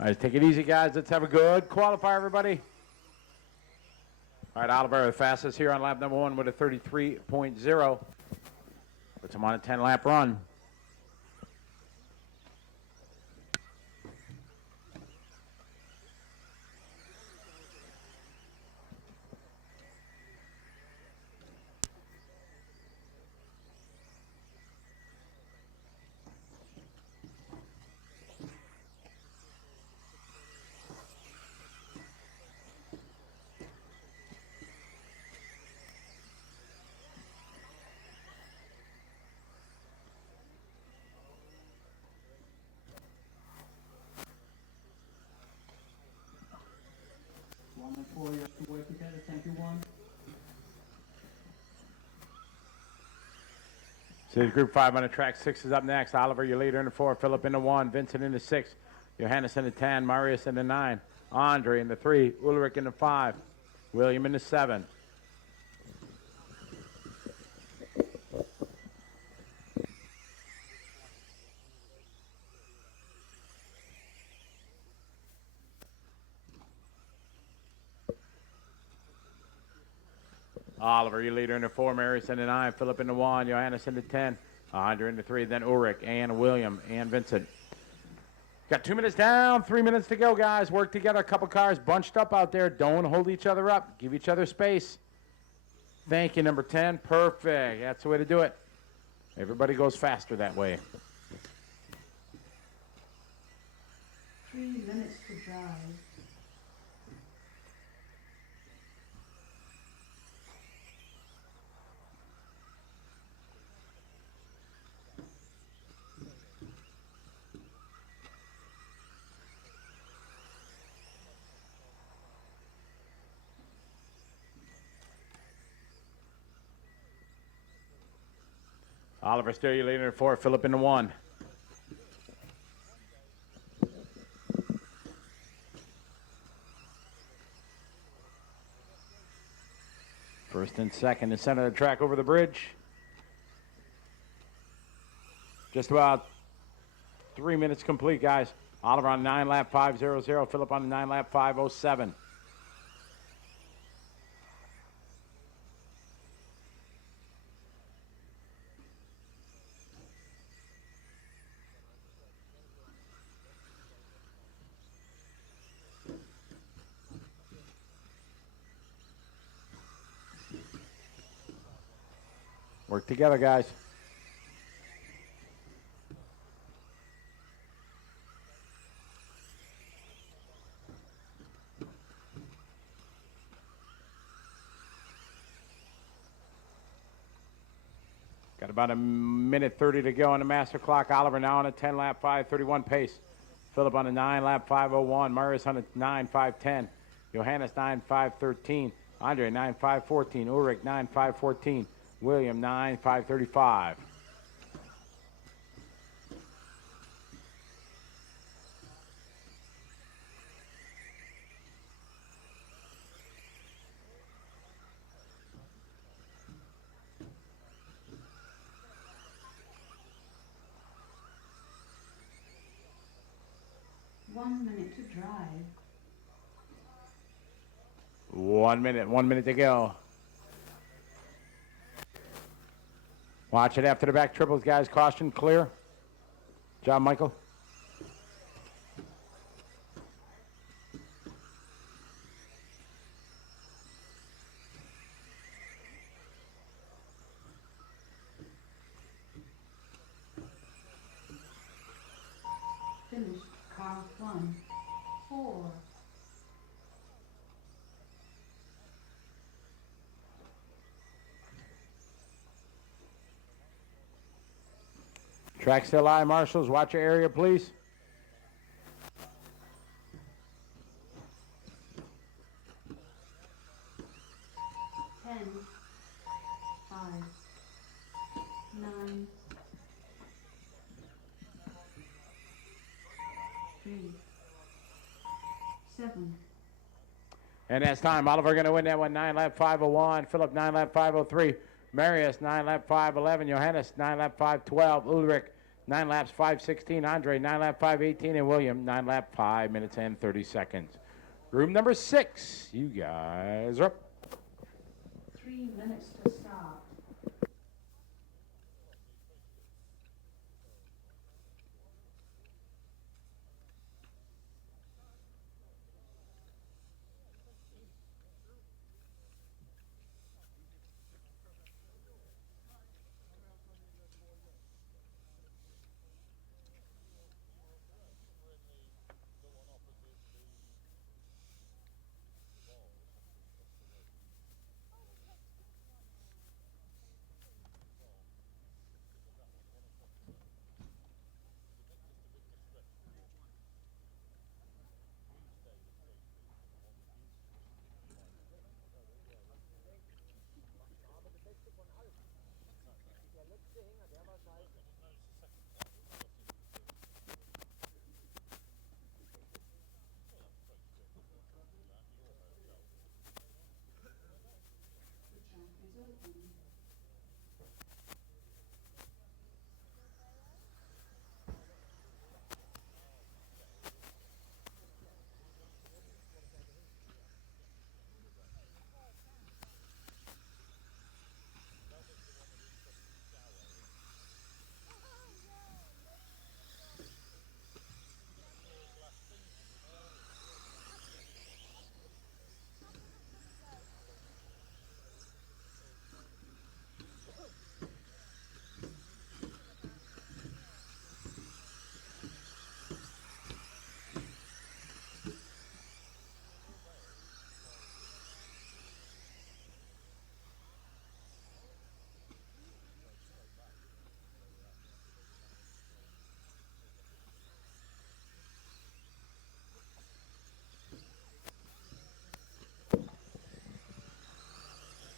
All right, take it easy, guys. Let's have a good qualifier, everybody. All right, Oliver, the fastest here on lap number 1 with a 33.0. Puts him on a 10-lap run. One and 4, you have to work together. Thank you, 1. So group 5 on the track. 6 is up next. Oliver, your leader in the 4. Philip in the 1. Vincent in the 6. Johannes in the 10. Marius in the 9. Andre in the 3. Ulrich in the 5. William in the 7. Oliver, your leader in the 4, Marius in the 9, Philip in the 1, Johannes in the 10, Andre in the 3, then Ulrich, and William, and Vincent. Got 2 minutes down, 3 minutes to go, guys. Work together, a couple cars bunched up out there. Don't hold each other up. Give each other space. Thank you, number 10. Perfect. That's the way to do it. Everybody goes faster that way. 3 minutes to drive. Oliver still your leader in the 4, Philip in the 1. First and second in center of the track over the bridge. Just about 3 minutes complete, guys. Oliver on 9 lap 5:00. Philip on 9 lap 5:07. Work together, guys. Got about a minute 30 to go on the master clock. Oliver now on a 10 lap 5:31 pace. Philip on a 9 lap 5:01. Marius on a 9 5:10. Johannes 9 5:13. Andre 9.514. Ulrich 9.514. William 9.535. One minute to drive. 1 minute. 1 minute to go. Watch it after the back triples, guys. Caution, clear. John Michael. Finished car 1, 4. Track still live, marshals. Watch your area, please. Ten, 5, 9, 3, 7. And that's time. Oliver going to win that one. 9 lap 501. Philip 9 lap 503. Marius 9 lap 511. Johannes 9 lap 512. Ulrich 9 laps 516. Andre 9 lap 518. And William 9 lap 5 minutes and 30 seconds. Room number 6. You guys are up. 3 minutes to start.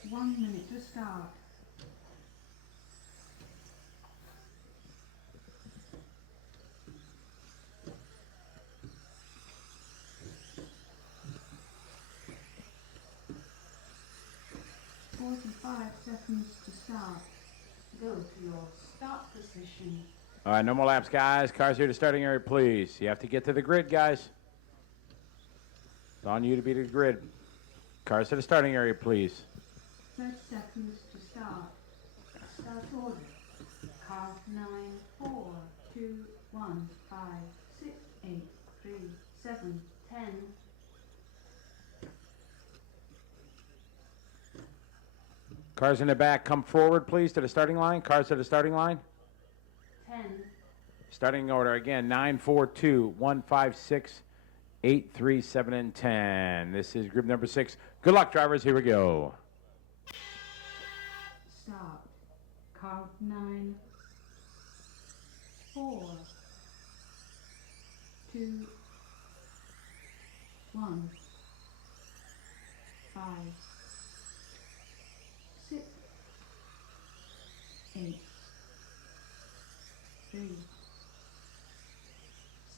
One minute to start. Seconds to start. Go to your start position. All right, no more laps, guys. Cars here to starting area, please. You have to get to the grid, guys. It's on you to be to the grid. Cars to the starting area, please. 30 seconds to start. Start order. Car 9, 4, 2, 1, 5, 6, 8, 3, 7, 10. Cars in the back, come forward, please, to the starting line. Cars to the starting line. 10. Starting order again, 9, 4, 2, 1, 5, 6, 8, 3, 7, and 10. This is group number 6. Good luck, drivers. Here we go. Start. Car 9, 4, 2, 1, 5,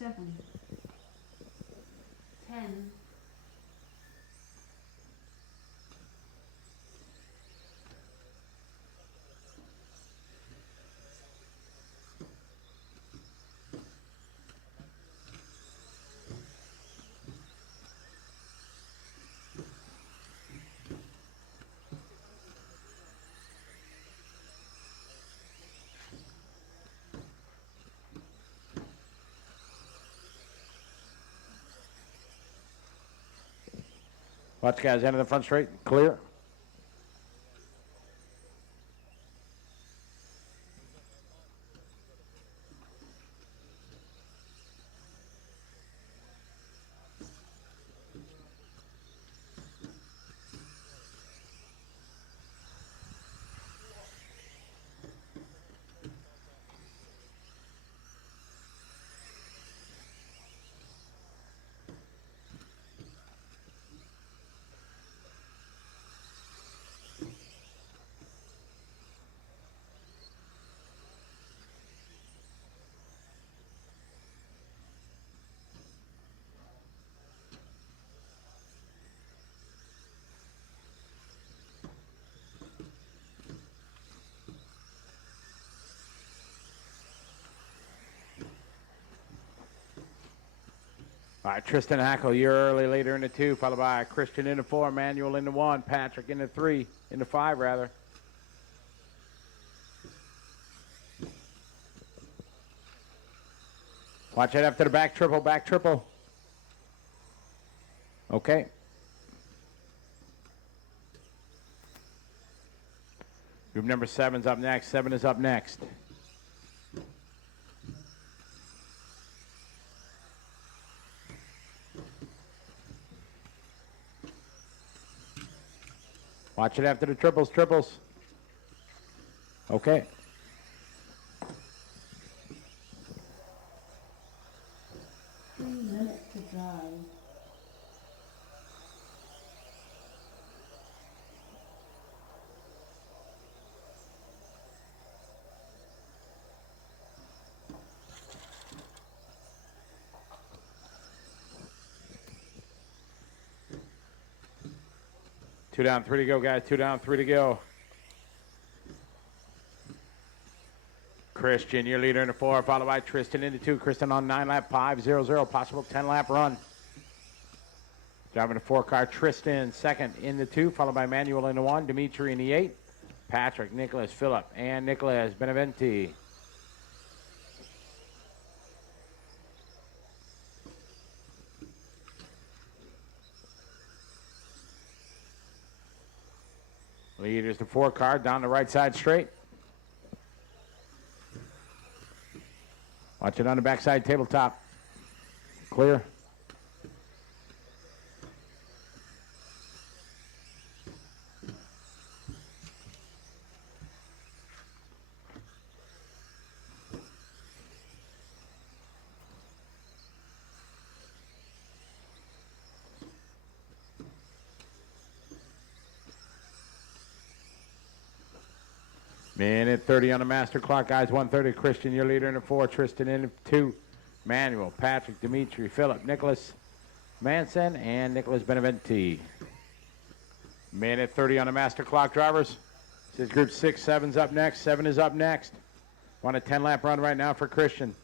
7, 10, Watch guys, enter the front straight, clear. All right, Tristan Hackle, you're early, later into 2, followed by Christian into 4, Manuel into 1, Patrick into 3, into 5 rather. Watch it after the back triple, back triple. Okay. Group number 7's up next. 7 is up next. Watch it after the triples, triples. Okay. minutes to drive. Two down, 3 to go, guys. 2 down, 3 to go. Christian, your leader into 4, followed by Tristan into 2. Kristen on 9 lap, 5-0-0, possible 10 lap run. Driving the 4 car, Tristan second in the 2, followed by Manuel in the 1, Dimitri in the 8, Patrick, Nicholas, Phillip, and Nicholas Beneventi. Leaders the 4 car down the right side straight. Watch it on the backside tabletop. Clear. Minute 30 on the master clock, guys. 1:30. Christian, your leader in the 4. Tristan in the 2. Manuel, Patrick, Dimitri, Phillip, Nicholas Manson, and Nicholas Beneventi. Minute 30 on the master clock, drivers. This is group 6. 7's up next. 7 is up next. On a 10-lap run right now for Christian.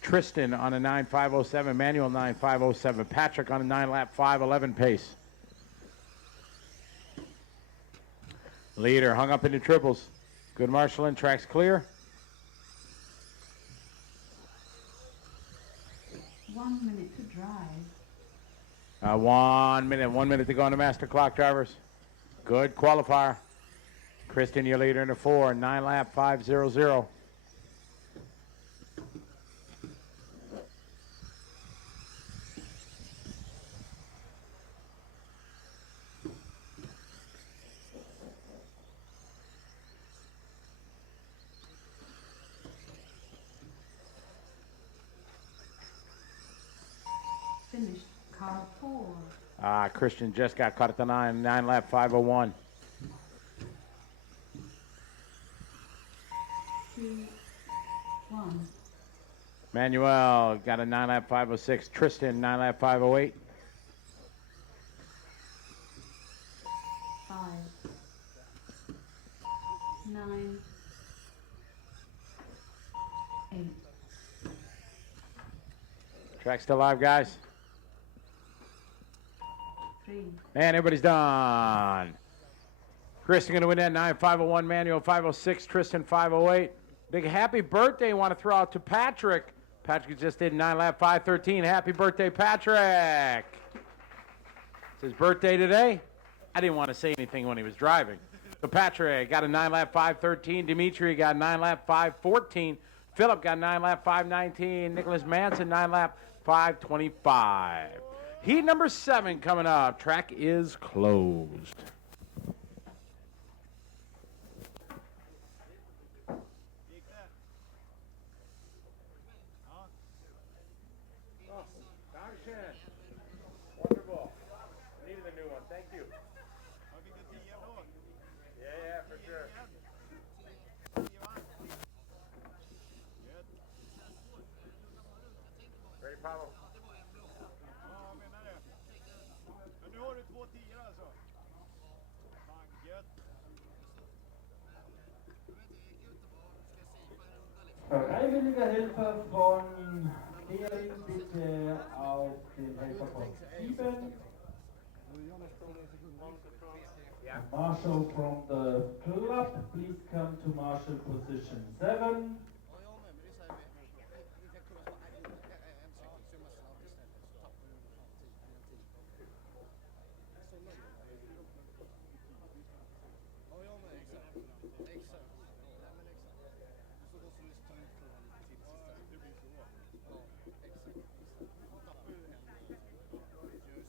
Tristan on a 9.507. Manuel 9.507. Patrick on a 9-lap 5.11 pace. Leader hung up in the triples. Good marshalling, tracks clear. 1 minute to drive. 1 minute to go on the master clock, drivers. Good qualifier. Kristen, your leader in the 4, 9 lap 5.00. Finished car 4. Christian just got caught at the 9 lap 5.01. 2, 1. Manuel got a 9 lap 506. Tristan 9 lap 508. 5, 9, 8, Track still live, guys. 3, Man, everybody's done. Tristan going to win that 9.501, Manuel 506, Tristan 508. Big happy birthday want to throw out to Patrick. Patrick just did 9 lap 513. Happy birthday, Patrick. It's his birthday today. I didn't want to say anything when he was driving. So Patrick got a 9 lap 513. Dimitri got 9 lap 514. Philip got 9 lap 519. Nicholas Manson 9 lap 525. Heat number 7 coming up. Track is closed. Wonderful. Needed a new one. Thank you. Yeah, for sure. Ready, Pablo? Ja, jag menar det. Men nu har du 2.10 alltså. Fan, gött. Freiwillige Helfer von Gering bitte auf den Helferpost 7. Marshal from the club, please come to marshal position 7.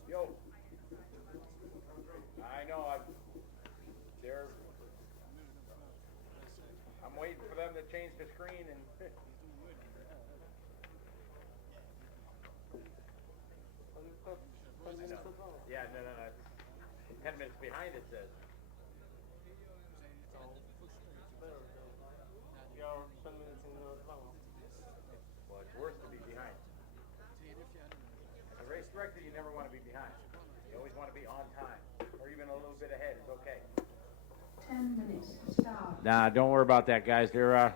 Yo. I know. I'm waiting for them to change the screen and. Yeah, no. 10 minutes behind it says. Well, it's worse to be behind. As a race director, you never want to be behind. You always want to be on time, or even a little bit ahead is okay. 10 minutes to start. Nah, don't worry about that, guys. They're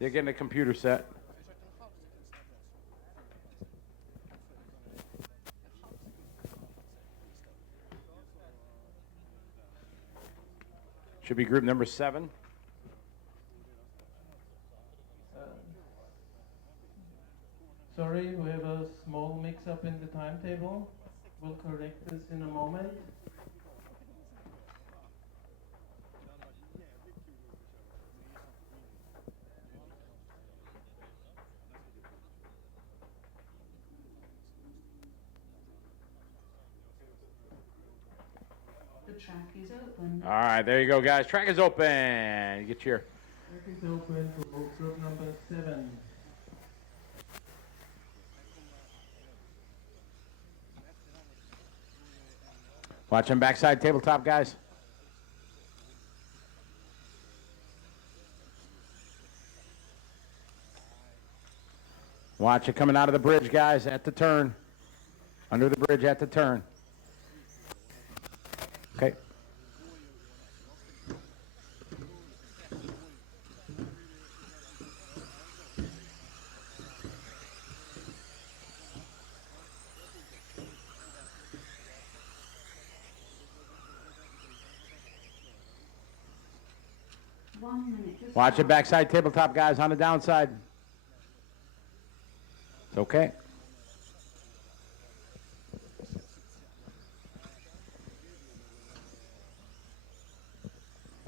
getting the computer set. Should be group number 7. Sorry, we have a small mix-up in the timetable. We'll correct this in a moment. The track is open. All right, there you go, guys. Track is open. Get your. Track is open for group number 7. Watching backside tabletop, guys. Watch it coming out of the bridge, guys, at the turn. Under the bridge at the turn. Okay. Watch it backside tabletop, guys, on the downside. It's okay.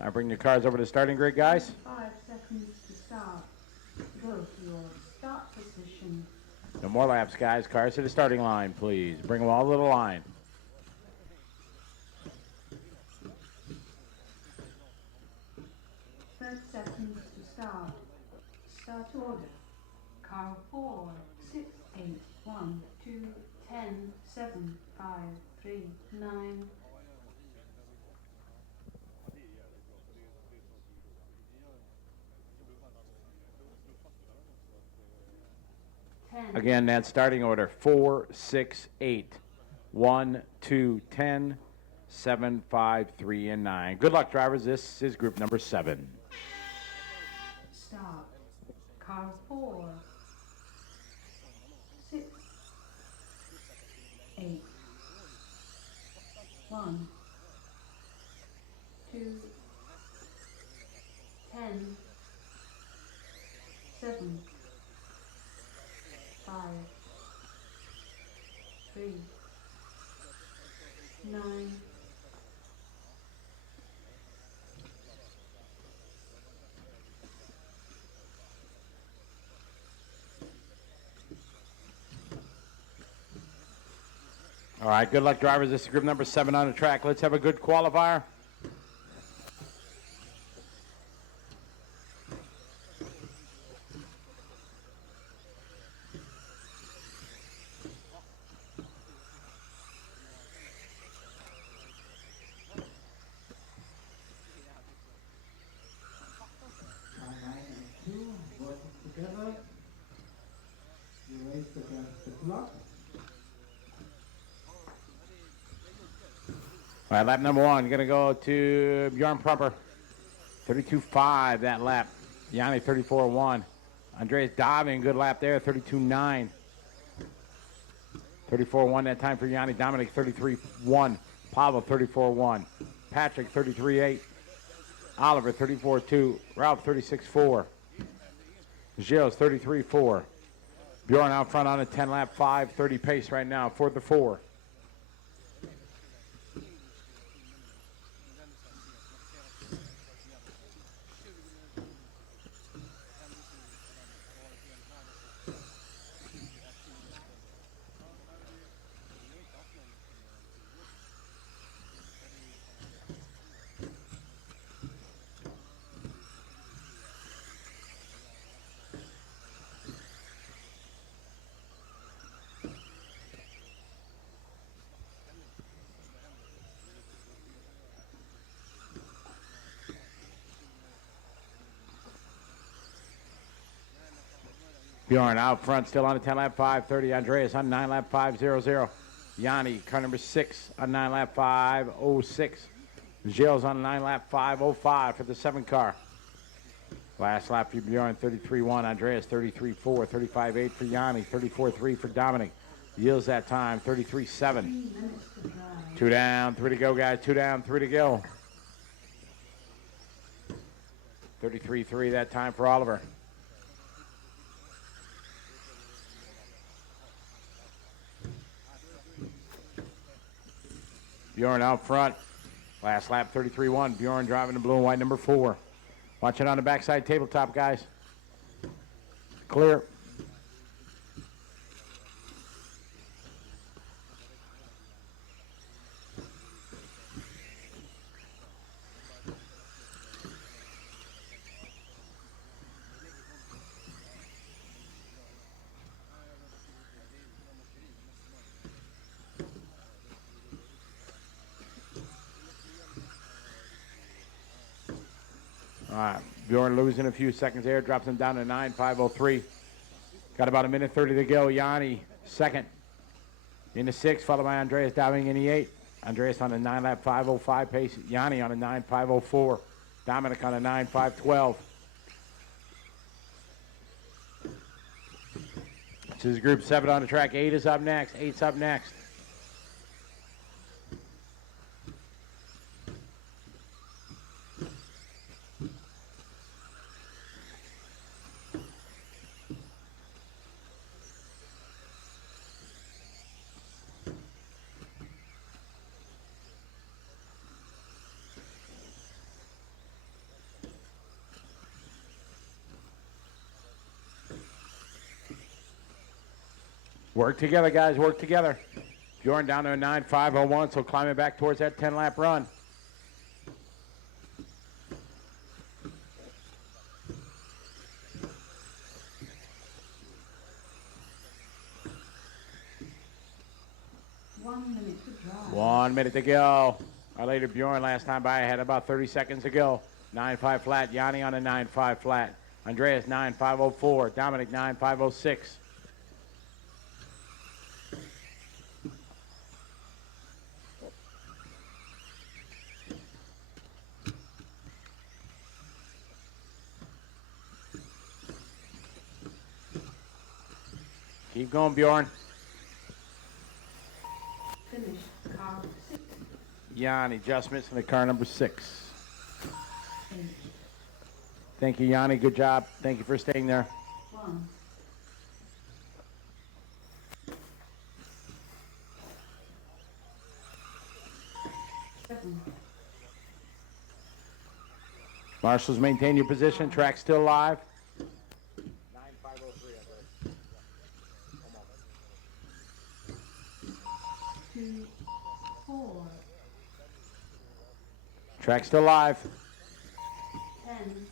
I'll bring your cars over to the starting grid, guys. 5 seconds to start. Go to your start position. No more laps, guys. Cars to the starting line, please. Bring them all to the line. Seconds to start. Start order. Car 4, 6, 8, 1, 2, 10, 7, 5, 3, 9. Again, that starting order 4, 6, 8, 1, 2, 10, 7, 5, 3, and 9. Good luck, drivers. This is group number 7. Start. Car 4, 6, 8, 1, 2, 10, 7, 5, 3, 9, All right, good luck, drivers. This is group number 7 on the track. Let's have a good qualifier. Working together. You race against the clock. All right, lap number 1, going to go to Bjorn Prumper. 32.5 that lap. Yanni 34.1. Andreas Davin, good lap there, 32.9. 34.1 that time for Yanni. Dominic 33.1. Pavel 34.1. Patrick 33.8. Oliver 34.2. Ralph 36.4. Gilles 33.4. Bjorn out front on a 10 lap 5:30 pace right now for the 4. Bjorn out front, still on a 10 lap 5:30. Andreas on 9 lap 5:00. Yanni, car number 6 on 9 lap 5:06. Gilles on 9 lap 5:05 for the 7 car. Last lap for Bjorn 33.1. Andreas 33.4. 35.8 for Yanni. 34.3 for Dominic. Yields that time 33.7. 3 minutes to drive. 2 down, 3 to go, guys. 2 down, 3 to go. 33.3 that time for Oliver. Bjorn out front. Last lap 33.1. Bjorn driving the blue and white number 4. Watch it on the backside tabletop, guys. Clear. All right, Bjorn losing a few seconds there, drops him down to 9.503. Got about a minute 30 to go. Yanni second in the 6, followed by Andreas Dowing in the 8. Andreas on a 9 lap 5:05 pace. Yanni on a 9.504. Dominic on a 9.512. This is group 7 on the track. 8 is up next. 8's up next. Work together, guys. Work together. Bjorn down to a 9.501, so climbing back towards that 10-lap run. One minute to drive. 1 minute to go. Our later Bjorn last time by had about 30 seconds to go. 9.5 flat. Yanni on a 9.5 flat. Andreas 9.504. Dominic 9.506. Keep going, Bjorn. Finish car 6, Yanni just missing the car number 6. 8, Thank you, Yanni. Good job. Thank you for staying there. 1. Marshals, maintain your position. Track still live. 2, 4, Track still live. 10,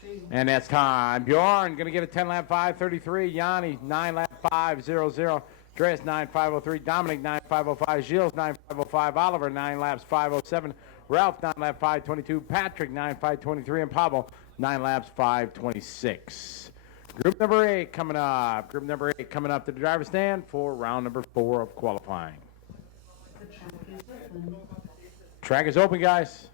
3, And that's time. Bjorn going to get a 10 lap 5:33. Yanni 9 lap 5:00. Andreas 9:5:03. Dominic 9:5:05. Gilles 9:5:05. Oliver 9 laps 5:07. Ralph 9 lap 5:22. Patrick 9:5:23. And Pablo 9 laps 5:26. Group number 8 coming up. Group number 8 coming up to the driver's stand for round number 4 of qualifying. the track is open. Track is open, guys.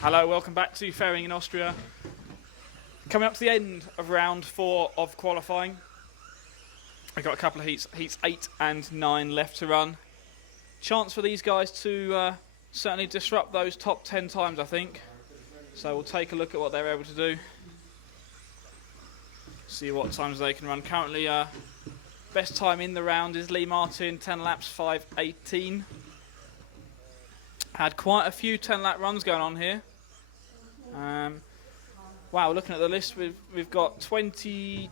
Hello, welcome back to Ferrying in Austria. Coming up to the end of round 4 of qualifying. We've got a couple of heats 8 and 9 left to run. Chance for these guys to certainly disrupt those top 10 times, I think. So we'll take a look at what they're able to do. See what times they can run. Currently, best time in the round is Lee Martin, 10 laps 5:18. Had quite a few 10 lap runs going on here. Wow, looking at the list, we've got 22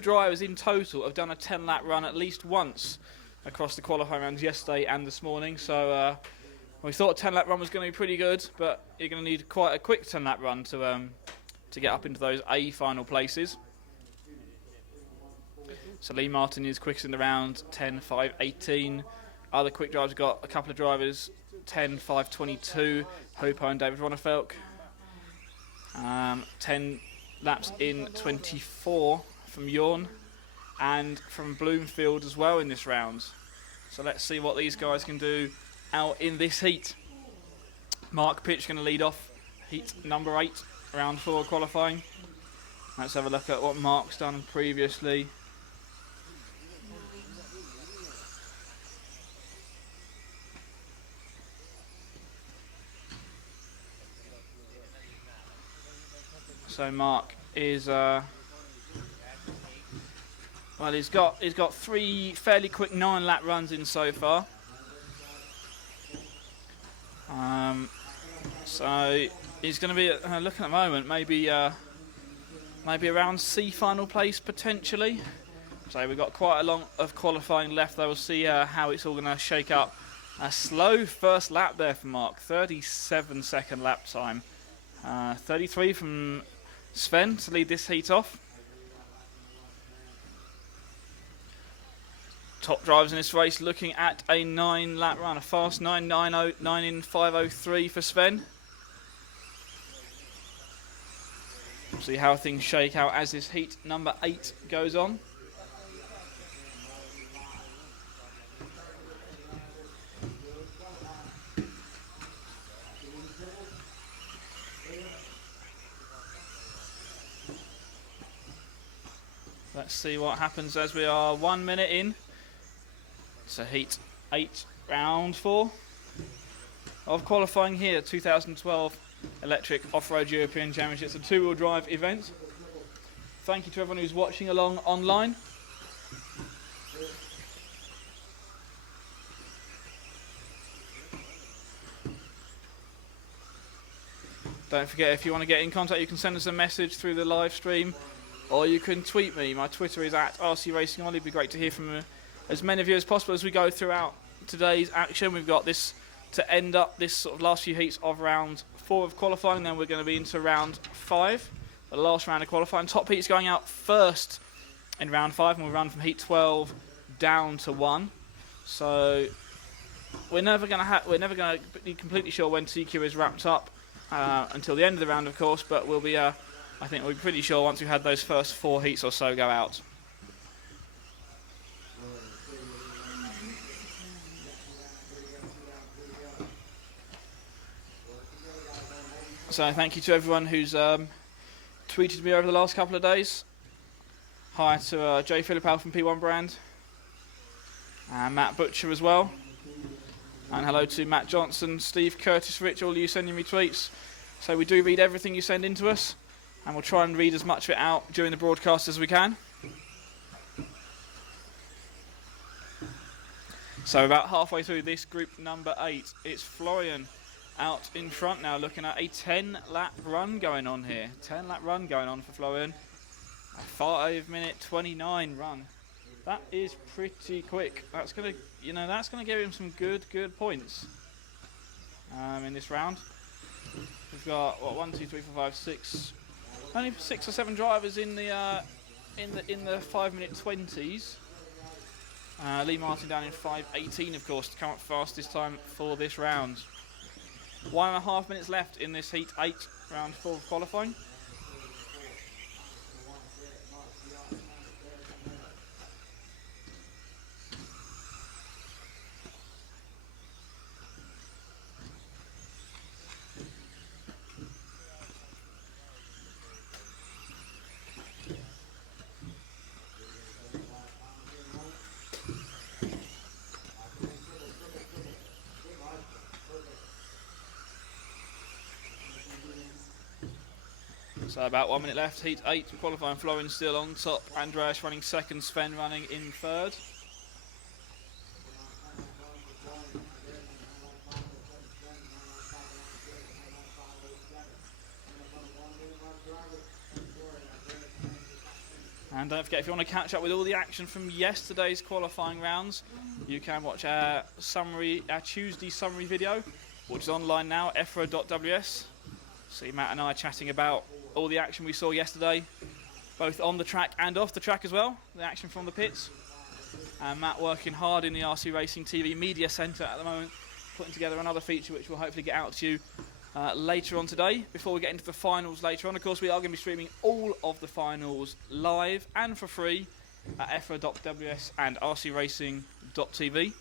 drivers in total have done a 10 lap run at least once across the qualifying rounds yesterday and this morning. So we thought a 10 lap run was going to be pretty good, but you're going to need quite a quick 10 lap run to get up into those A final places. So Lee Martin is quickest in the round, 10:5:18. Other quick drivers got a couple of drivers, 10:5:22, Hopo and David Ronnefelk. 10 laps in 24 from Jorn and from Bloomfield as well in this round. So let's see what these guys can do out in this heat. Mark Pitch going to lead off heat number 8, round 4 qualifying. Let's have a look at what Mark's done previously. So Mark is well, he's got 3 fairly quick 9 lap runs in so far. So he's going to be looking at the moment maybe around C final place potentially. So we've got quite a long of qualifying left. Though we'll see how it's all going to shake up. A slow first lap there for Mark, 37-second lap time. 33 from Sven to lead this heat off. Top drivers in this race looking at a 9 lap run, a fast 9 in 5:03 for Sven. See how things shake out as this heat number 8 goes on. Let's see what happens as we are 1 minute in. So heat 8, round 4 of qualifying here, 2012 Electric Off-Road European Championships, a 2-wheel drive event. Thank you to everyone who's watching along online. Don't forget, if you want to get in contact, you can send us a message through the live stream, or you can tweet me. My Twitter is @RCRacingOllie. It'd be great to hear from as many of you as possible as we go throughout today's action. We've got this to end up this sort of last few heats of round 4 of qualifying. Then we're going to be into round 5, the last round of qualifying. Top heat's going out first in round 5, and we'll run from heat 12 down to 1. So we're never going to be completely sure when TQ is wrapped up until the end of the round, of course. But we'll be, I think we'll be pretty sure once we've had those first 4 heats or so go out. So thank you to everyone who's tweeted me over the last couple of days. Hi to Jay Philippou from P1 Brand, and Matt Butcher as well. And hello to Matt Johnson, Steve Curtis, Rich, all of you sending me tweets. So we do read everything you send into us, and we'll try and read as much of it out during the broadcast as we can. So about halfway through this group number 8, it's Florian out in front now, looking at a 10-lap run going on here. 10-lap run going on for Florian. A 5-minute 29 run. That is pretty quick. That's gonna, give him some good points in this round. We've got 1, 2, 3, 4, 5, 6. Only 6 or 7 drivers in the 5-minute 20s. Lee Martin down in 5:18, of course, to come up fastest time for this round. 1.5 minutes left in this heat 8, round 4 of qualifying. So about 1 minute left, heat 8, qualifying. Florian still on top, Andreas running second, Sven running in third. And don't forget, if you want to catch up with all the action from yesterday's qualifying rounds, you can watch our Tuesday summary video, which is online now, EFRA.ws. See Matt and I chatting about all the action we saw yesterday, both on the track and off the track as well, the action from the pits. And Matt working hard in the RC Racing TV Media Centre at the moment, putting together another feature which we'll hopefully get out to you later on today, before we get into the finals later on. Of course, we are going to be streaming all of the finals live and for free at EFRA.ws and rcracing.tv.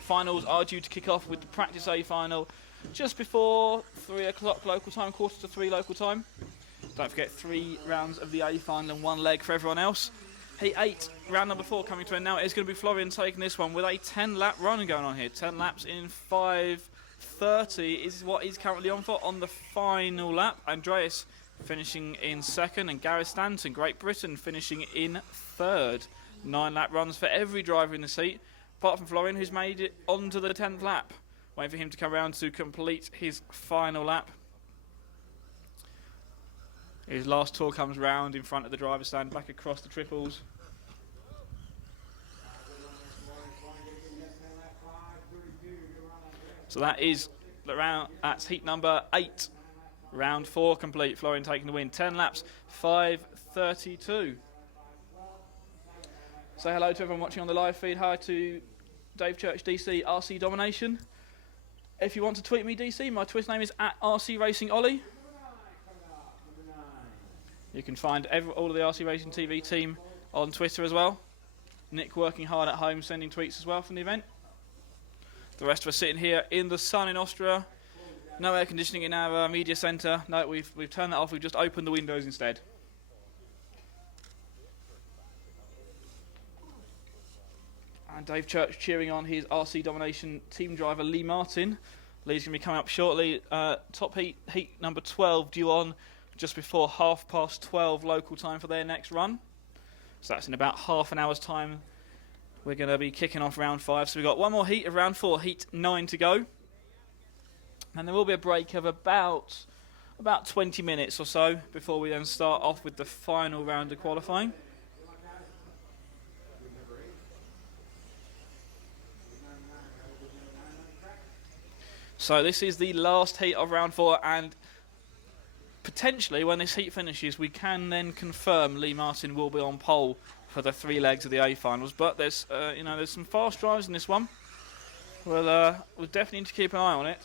Finals are due to kick off with the Practice A final just before 3 o'clock local time, 2:45 local time. Don't forget, 3 rounds of the A final and 1 leg for everyone else. Heat 8, round number 4 coming to an end now. It's going to be Florian taking this one with a 10-lap run going on here. 10 laps in 5:30 is what he's currently on for on the final lap. Andreas finishing in second, and Gareth Stanton, Great Britain, finishing in third. 9-lap runs for every driver in the seat, apart from Florian, who's made it onto the 10th lap. Waiting for him to come around to complete his final lap. His last tour comes round in front of the driver's stand, back across the triples. So that's heat number 8. Round 4 complete. Florian taking the win. 10 laps, 5:32. Say hello to everyone watching on the live feed. Hi to Dave Church, DC, RC Domination. If you want to tweet me, DC, my Twitter name is @RCRacingOllie. You can find all of the RC Racing TV team on Twitter as well. Nick working hard at home, sending tweets as well from the event. The rest of us sitting here in the sun in Austria. No air conditioning in our media centre. No, we've turned that off. We've just opened the windows instead. And Dave Church cheering on his RC Domination team driver Lee Martin. Lee's going to be coming up shortly. Top heat number 12 due on just before 12:30 local time for their next run. So that's in about half an hour's time. We're going to be kicking off round 5. So we've got one more heat of round 4, heat 9 to go. And there will be a break of about 20 minutes or so before we then start off with the final round of qualifying. So this is the last heat of round 4, and potentially when this heat finishes we can then confirm Lee Martin will be on pole for the 3 legs of the A finals. But there's there's some fast drives in this one. We'll definitely need to keep an eye on it.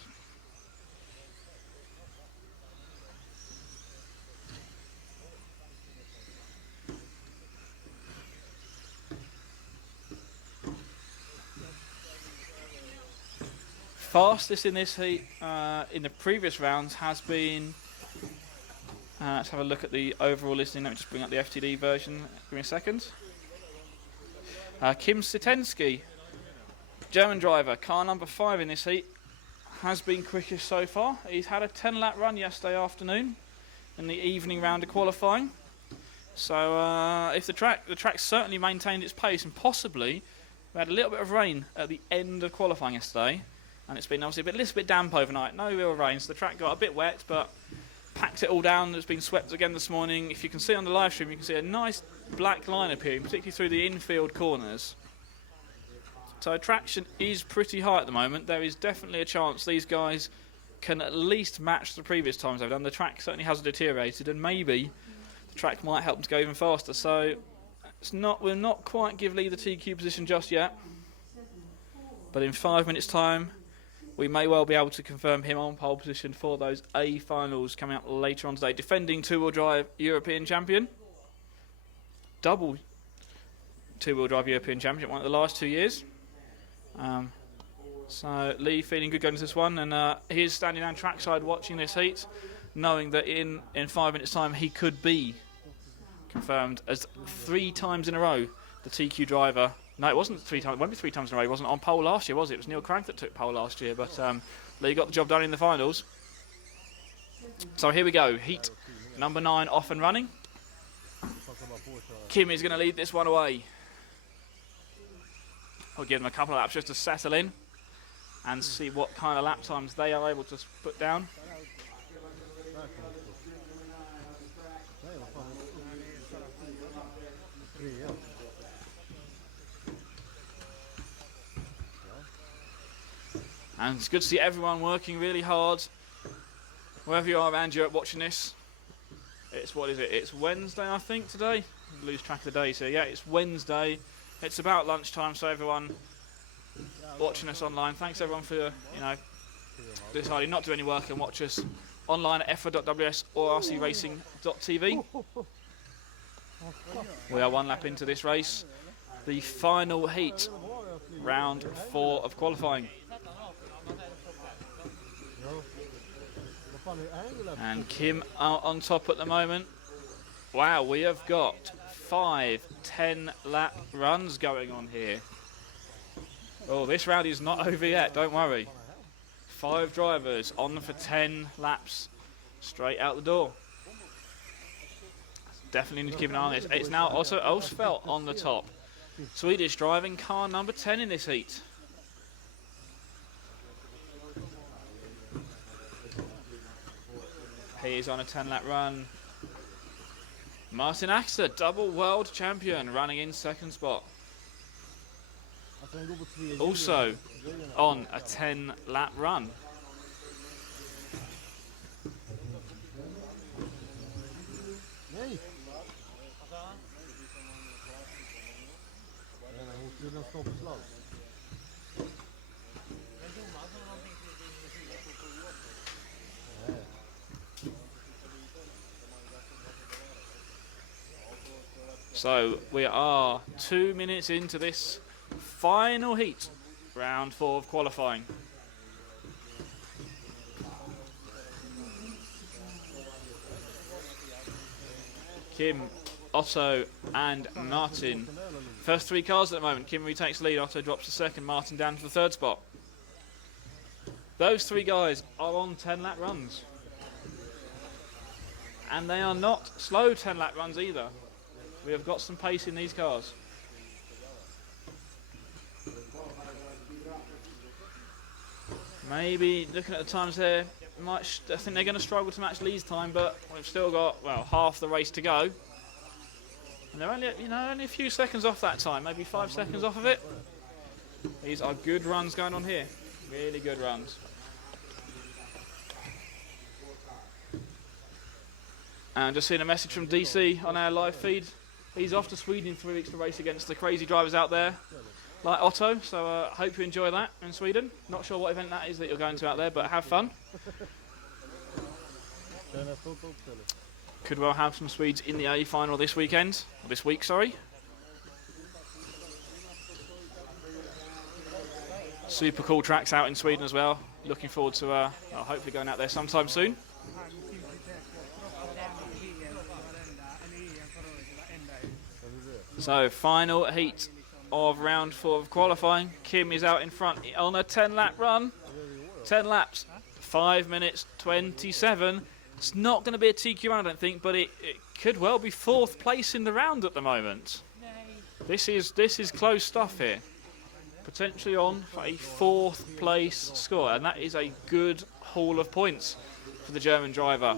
Fastest in this heat in the previous rounds has been, let's have a look at the overall listing. Let me just bring up the FTD version. Give me a second. Kim Sitensky, German driver, car number 5 in this heat, has been quickest so far. He's had a 10-lap run yesterday afternoon in the evening round of qualifying. So if the track certainly maintained its pace, and possibly we had a little bit of rain at the end of qualifying yesterday. And it's been obviously a little bit damp overnight. No real rain, so the track got a bit wet, but packed it all down. It's been swept again this morning. If you can see on the live stream, you can see a nice black line appearing, particularly through the infield corners. So traction is pretty high at the moment. There is definitely a chance these guys can at least match the previous times they've done. The track certainly hasn't deteriorated, and maybe the track might help them to go even faster. So we'll not quite give Lee the TQ position just yet. But in 5 minutes' time, we may well be able to confirm him on pole position for those A finals coming up later on today. Defending two-wheel drive European champion. Double two-wheel drive European champion, one of the last 2 years. So Lee feeling good going into this one, and he is standing down trackside watching this heat, knowing that in 5 minutes' time he could be confirmed as 3 times in a row the TQ driver. No, it wasn't 3 times. It won't be 3 times in a row. He wasn't on pole last year, was it? It was Neil Crank that took pole last year, but Lee got the job done in the finals. So here we go. Heat number 9 off and running. Kim is going to lead this one away. We'll give them a couple of laps just to settle in and see what kind of lap times they are able to put down. And it's good to see everyone working really hard. Wherever you are around Europe watching this. What is it? It's Wednesday, I think, today. I lose track of the day, so yeah, it's Wednesday. It's about lunchtime, so everyone watching us online, thanks everyone for, deciding not to do any work and watch us online at EFRA.ws or rcracing.tv. We are 1 lap into this race. The final heat, round 4 of qualifying. And Kim out on top at the moment. Wow, we have got 5 10-lap runs going on here. Oh, this round is not over yet, don't worry. 5 drivers on for 10 laps straight out the door. Definitely need to keep an eye on this. It's now also Osfeldt on the top. Swedish driving car number 10 in this heat. He is on a 10-lap run. Martin Axter, double world champion, running in 2nd spot. Also on a 10-lap run. So we are 2 minutes into this final heat, round 4 of qualifying. Kim, Otto and Martin. First 3 cars at the moment. Kim retakes lead, Otto drops to 2nd, Martin down to the 3rd spot. Those 3 guys are on 10-lap runs. And they are not slow 10-lap runs either. We have got some pace in these cars. Maybe looking at the times there, I think they're going to struggle to match Lee's time, but we've still got, well, half the race to go. And they're only, only a few seconds off that time, maybe 5 seconds off of it. These are good runs going on here, really good runs. And just seeing a message from DC on our live feed. He's off to Sweden in 3 weeks to race against the crazy drivers out there, like Otto, so I hope you enjoy that in Sweden. Not sure what event that is that you're going to out there, but have fun. Could well have some Swedes in the A final this weekend, or this week, sorry. Super cool tracks out in Sweden as well. Looking forward to hopefully going out there sometime soon. So final heat of round 4 of qualifying. Kim is out in front on a 10-lap run. 10 laps, 5 minutes 27. It's not going to be a TQ round, I don't think, but it could well be 4th place in the round at the moment. This is close stuff here. Potentially on for a 4th place score, and that is a good haul of points for the German driver.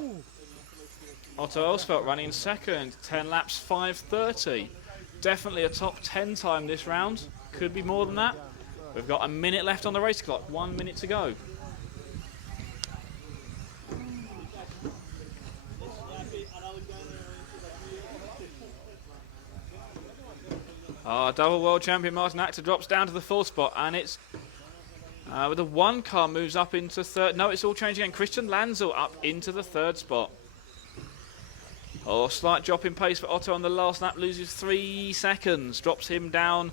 Otto Elsfeld running second, 10 laps, 5:30. Definitely a top 10 time this round. Could be more than that. We've got a minute left on the race clock. 1 minute to go. Double world champion Martin Actor drops down to the 4th spot, and it's with the 1 car moves up into 3rd. No, it's all changing again. Christian Lanzel up into the 3rd spot. Slight drop in pace for Otto on the last lap, loses 3 seconds, drops him down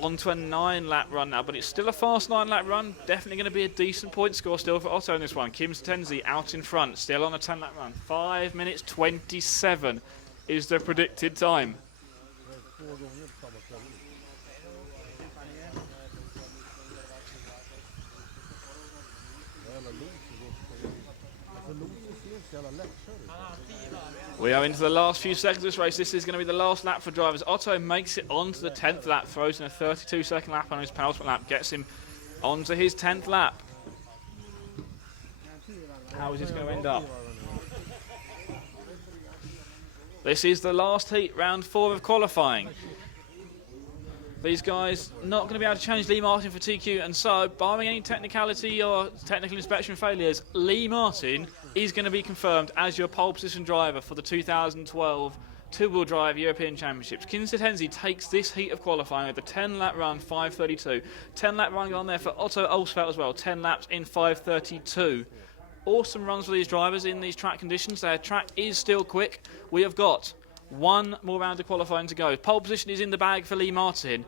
onto a 9-lap run now, but it's still a fast 9-lap run. Definitely going to be a decent point score still for Otto in this one. Kim Stenzi out in front, still on a 10-lap run. 5 minutes 27 is the predicted time. We are into the last few seconds of this race. This is going to be the last lap for drivers. Otto makes it onto the 10th lap, throws in a 32-second lap on his penultimate lap, gets him onto his 10th lap. How is this going to end up? This is the last heat, round 4 of qualifying. These guys not going to be able to challenge Lee Martin for TQ, and so, barring any technicality or technical inspection failures, Lee Martin is going to be confirmed as your pole position driver for the 2012 two-wheel drive European Championships. Kim Stenzi takes this heat of qualifying with a 10-lap run, 5:32. 10-lap run on there for Otto Elsfeld as well, 10 laps in 5:32. Awesome runs for these drivers in these track conditions. Their track is still quick. We have got 1 more round of qualifying to go. Pole position is in the bag for Lee Martin.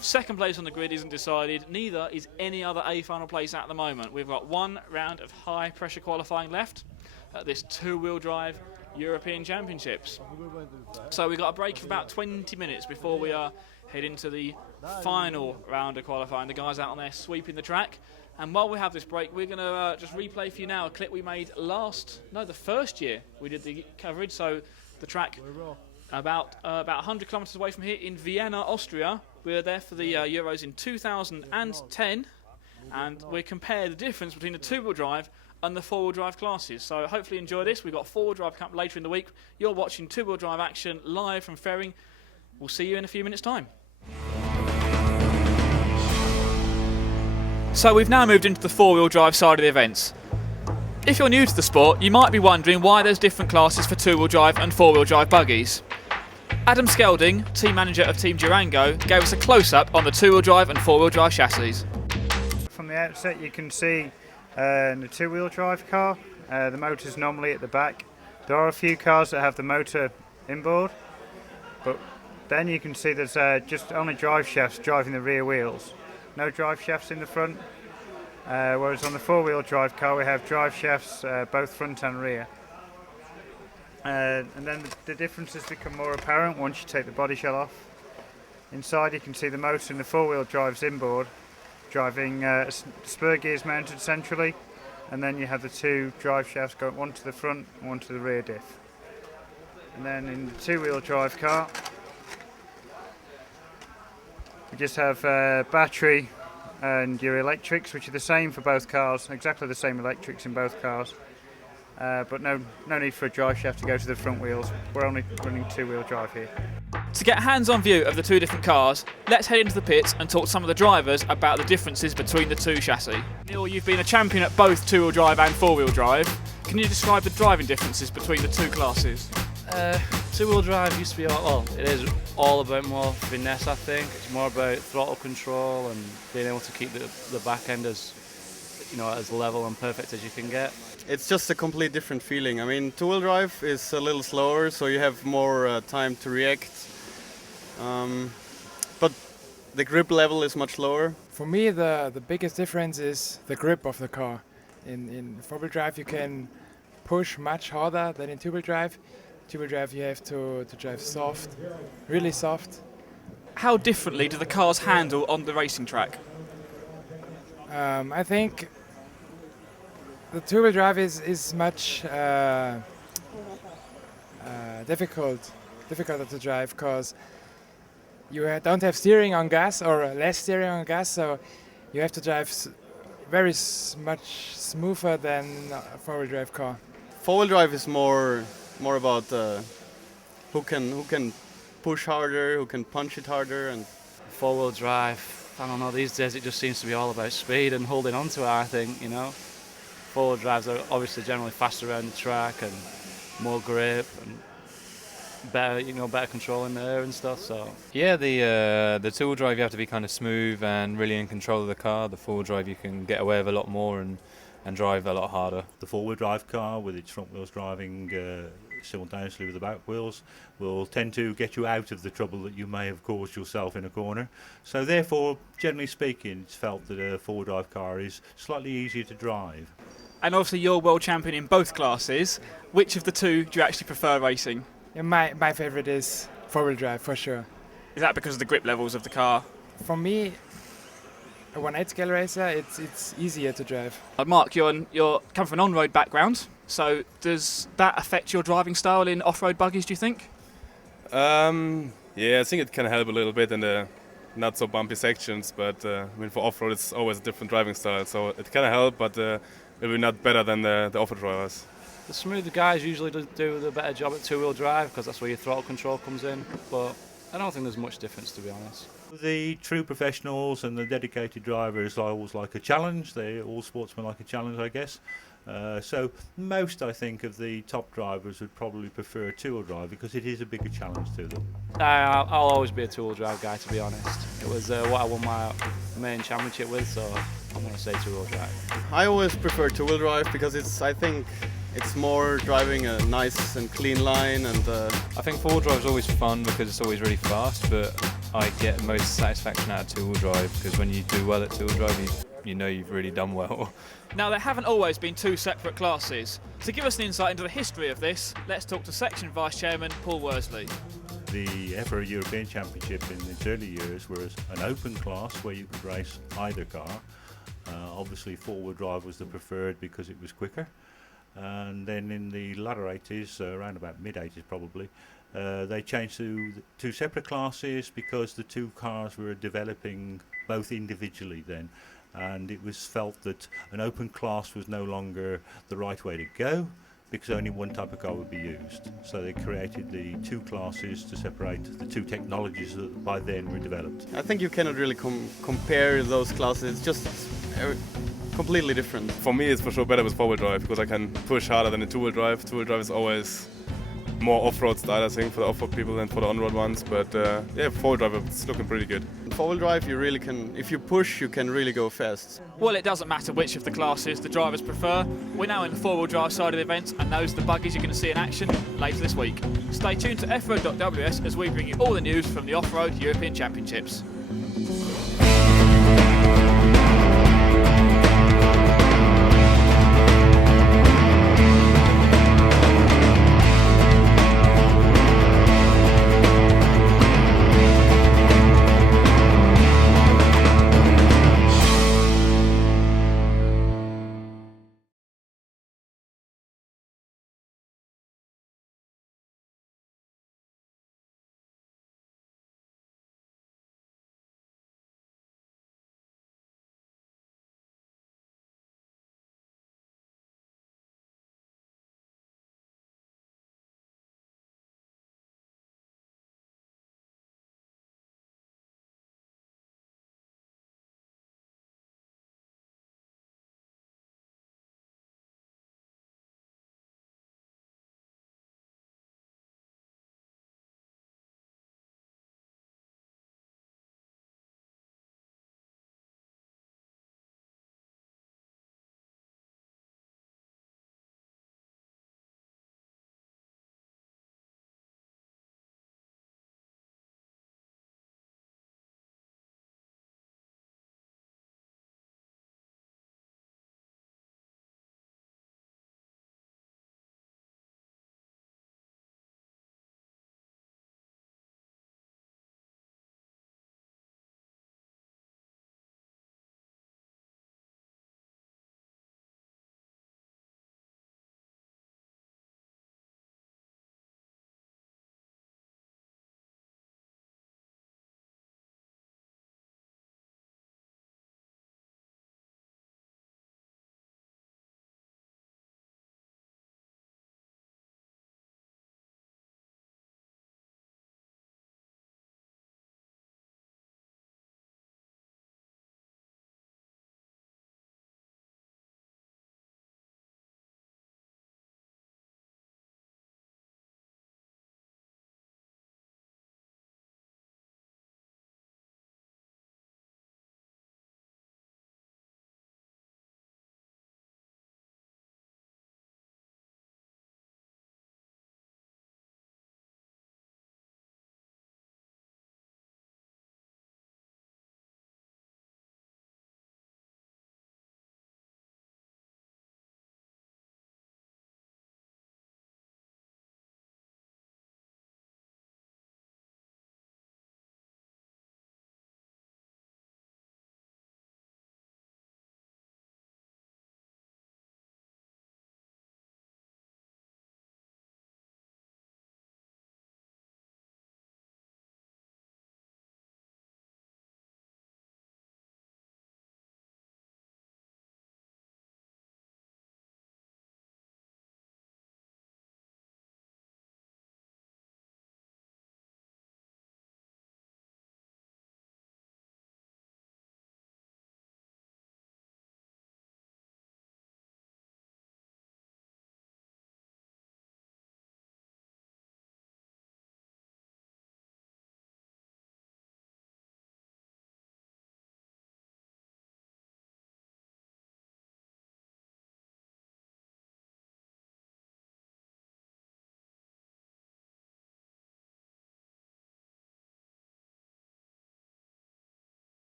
2nd place on the grid isn't decided. Neither is any other A final place at the moment. We've got 1 round of high pressure qualifying left at this two-wheel drive European Championships. So we've got a break of about 20 minutes before we head into the final round of qualifying. The guys out on there sweeping the track. And while we have this break, we're going to just replay for you now a clip we made the first year we did the coverage. So the track about 100 kilometres away from here in Vienna, Austria. We were there for the Euros in 2010, and we compare the difference between the two-wheel drive and the four-wheel drive classes. So hopefully enjoy this. We've got four-wheel drive coming later in the week. You're watching two-wheel drive action live from Ferring. We'll see you in a few minutes' time. So we've now moved into the four-wheel drive side of the events. If you're new to the sport, you might be wondering why there's different classes for two-wheel drive and four-wheel drive buggies. Adam Skelding, team manager of Team Durango, gave us a close-up on the two-wheel drive and four-wheel drive chassis. From the outset you can see the two-wheel drive car, the motor's normally at the back. There are a few cars that have the motor inboard, but then you can see there's just only drive shafts driving the rear wheels. No drive shafts in the front, whereas on the four-wheel drive car we have drive shafts both front and rear. And then the differences become more apparent once you take the body shell off. Inside you can see the motor in the four-wheel drive's inboard, driving spur gears mounted centrally, and then you have the two drive shafts going one to the front and one to the rear diff. And then in the two-wheel drive car, you just have battery and your electrics, which are the same for both cars, exactly the same electrics in both cars. But no need for a drive shaft to go to the front wheels. We're only running two-wheel drive here. To get a hands-on view of the two different cars, let's head into the pits and talk to some of the drivers about the differences between the two chassis. Neil, you've been a champion at both two-wheel drive and four-wheel drive. Can you describe the driving differences between the two classes? Two-wheel drive used to be it is all about more finesse, I think. It's more about throttle control and being able to keep the back end as, you know, as level and perfect as you can get. It's just a complete different feeling. I mean, two-wheel drive is a little slower, so you have more time to react. But the grip level is much lower. For me, the biggest difference is the grip of the car. In four-wheel drive, you can push much harder than in two-wheel drive. Two-wheel drive, you have to drive soft, really soft. How differently do the cars handle on the racing track? I think the two-wheel drive is much difficult to drive because you don't have steering on gas or less steering on gas, so you have to drive very much smoother than a four-wheel drive car. Four-wheel drive is more about who can push harder, who can punch it harder, and Four-wheel drive, I don't know, these days it just seems to be all about speed and holding on to it, I think, you know. Four-wheel drives are obviously generally faster around the track and more grip and better control in the air and stuff. So yeah, the two-wheel drive you have to be kind of smooth and really in control of the car. The four-wheel drive you can get away with a lot more and drive a lot harder. The four-wheel drive car with its front wheels driving simultaneously with the back wheels will tend to get you out of the trouble that you may have caused yourself in a corner. So therefore, generally speaking, it's felt that a four-wheel drive car is slightly easier to drive. And obviously you're world champion in both classes. Which of the two do you actually prefer racing? Yeah, my favorite is four-wheel drive for sure. Is that because of the grip levels of the car? For me, a 1/8 scale racer, it's easier to drive. Mark, you're come from an on-road background, so does that affect your driving style in off-road buggies, do you think? Yeah, I think it can help a little bit in the not so bumpy sections, but I mean, for off-road it's always a different driving style, so it can help, but maybe not better than the off-road drivers. the smoother guys usually do the better job at two-wheel drive because that's where your throttle control comes in, but I don't think there's much difference, to be honest. The true professionals and the dedicated drivers always like a challenge. All sportsmen like a challenge, I guess. So most, I think, of the top drivers would probably prefer a two-wheel drive because it is a bigger challenge to them. I'll always be a two-wheel drive guy, to be honest. It was what I won my main championship with, so I'm going to say two-wheel drive. I always prefer two-wheel drive because I think it's more driving a nice and clean line, and I think four-wheel drive is always fun because it's always really fast, but I get most satisfaction out of two-wheel drive because when you do well at two-wheel drive, you know you've really done well. Now, there haven't always been two separate classes. To give us an insight into the history of this, let's talk to Section Vice Chairman Paul Worsley. The EFRA European Championship in its early years was an open class where you could race either car. Obviously, four-wheel drive was the preferred because it was quicker. And then in the latter 80s, around about mid-80s probably, they changed to two separate classes because the two cars were developing both individually then. And it was felt that an open class was no longer the right way to go because only one type of car would be used. So they created the two classes to separate the two technologies that by then were developed. I think you cannot really compare those classes. It's just completely different. For me, it's for sure better with four-wheel drive because I can push harder than a two-wheel drive. Two-wheel drive is always more off-road style, I think, for the off-road people than for the on-road ones. But yeah, four-wheel drive is looking pretty good. In four-wheel drive, you really can, if you push, you can really go fast. Well, it doesn't matter which of the classes the drivers prefer. We're now in the four-wheel drive side of the event, and those are the buggies you're going to see in action later this week. Stay tuned to EFRA.ws as we bring you all the news from the Off-Road European Championships.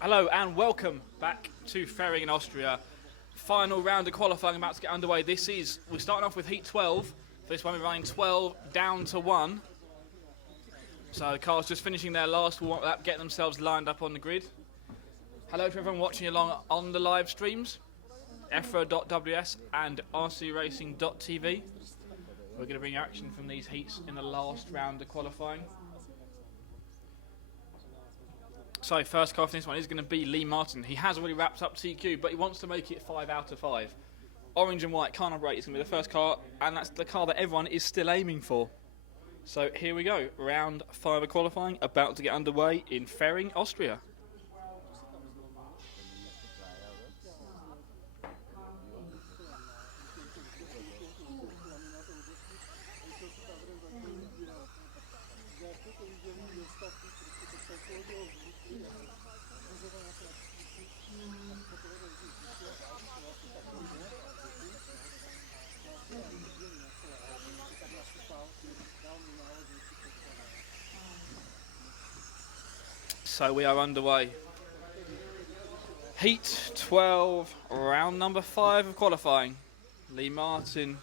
Hello and welcome back to Ferring in Austria. Final round of qualifying about to get underway. We're starting off with heat 12. For this one we're running 12 down to 1. So the cars just finishing their last warm-up lap, getting themselves lined up on the grid. Hello to everyone watching along on the live streams, EFRA.ws and rcracing.tv. We're going to bring you action from these heats in the last round of qualifying. So first car for this one is going to be Lee Martin. He has already wrapped up TQ, but he wants to make it 5 out of 5. Orange and white, car number 8 is going to be the first car, and that's the car that everyone is still aiming for. So here we go, round 5 of qualifying, about to get underway in Ferring, Austria. So we are underway. Heat 12, round number 5 of qualifying. Lee Martin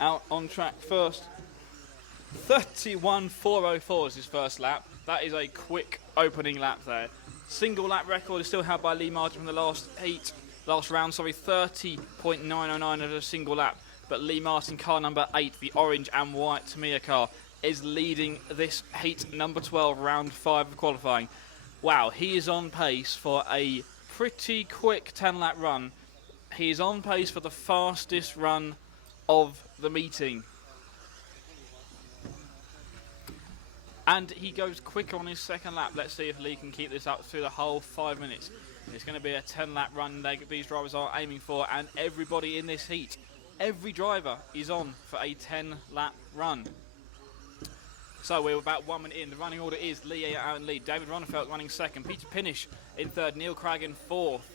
out on track first. 31.404 is his first lap. That is a quick opening lap there. Single lap record is still held by Lee Martin from the last round, 30.909 at a single lap. But Lee Martin, car number 8, the orange and white Tamiya car, is leading this heat number 12, round 5 of qualifying. Wow, he is on pace for a pretty quick 10-lap run. He is on pace for the fastest run of the meeting. And he goes quicker on his second lap. Let's see if Lee can keep this up through the whole 5 minutes. It's going to be a 10-lap run these drivers are aiming for, and everybody in this heat, every driver is on for a 10-lap run. So we're about 1 minute in. The running order is Lee out in lead. David Ronnefeld running second. Peter Pinish in third. Neil Cragg in fourth.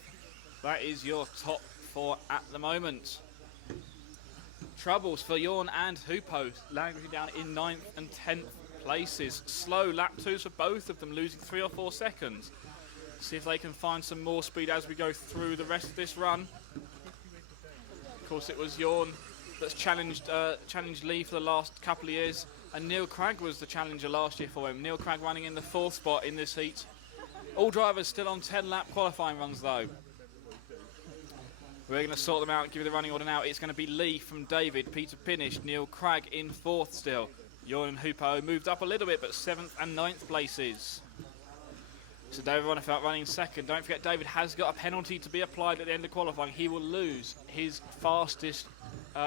That is your top 4 at the moment. Troubles for Jorn and Hupo, languishing down in 9th and 10th places. Slow lap 2s for both of them, losing 3 or 4 seconds. See if they can find some more speed as we go through the rest of this run. Of course, it was Jorn that's challenged Lee for the last couple of years, and Neil Cragg was the challenger last year for him. Neil Cragg running in the 4th spot in this heat. All drivers still on 10-lap qualifying runs though. We're going to sort them out and give you the running order now. It's going to be Lee from David, Peter Pinish, Neil Cragg in 4th still. Jorn and Hupo moved up a little bit, but 7th and 9th places. So David Ronnefeld running second. Don't forget, David has got a penalty to be applied at the end of qualifying. He will lose his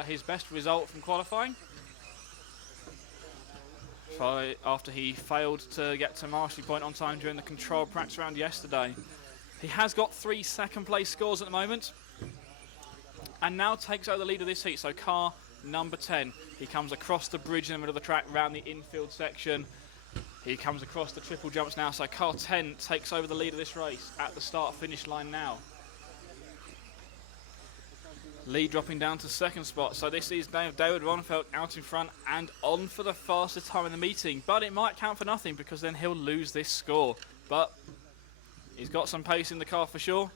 his best result from qualifying, after he failed to get to mastery point on time during the control practice round yesterday. He has got 3 second place scores at the moment, and now takes over the lead of this heat. So car number 10, he comes across the bridge in the middle of the track, round the infield section. He comes across the triple jumps now, so car 10 takes over the lead of this race at the start-finish line now. Lee dropping down to 2nd spot, so this is David Ronnefeld out in front and on for the fastest time in the meeting, but it might count for nothing because then he'll lose this score. But he's got some pace in the car for sure,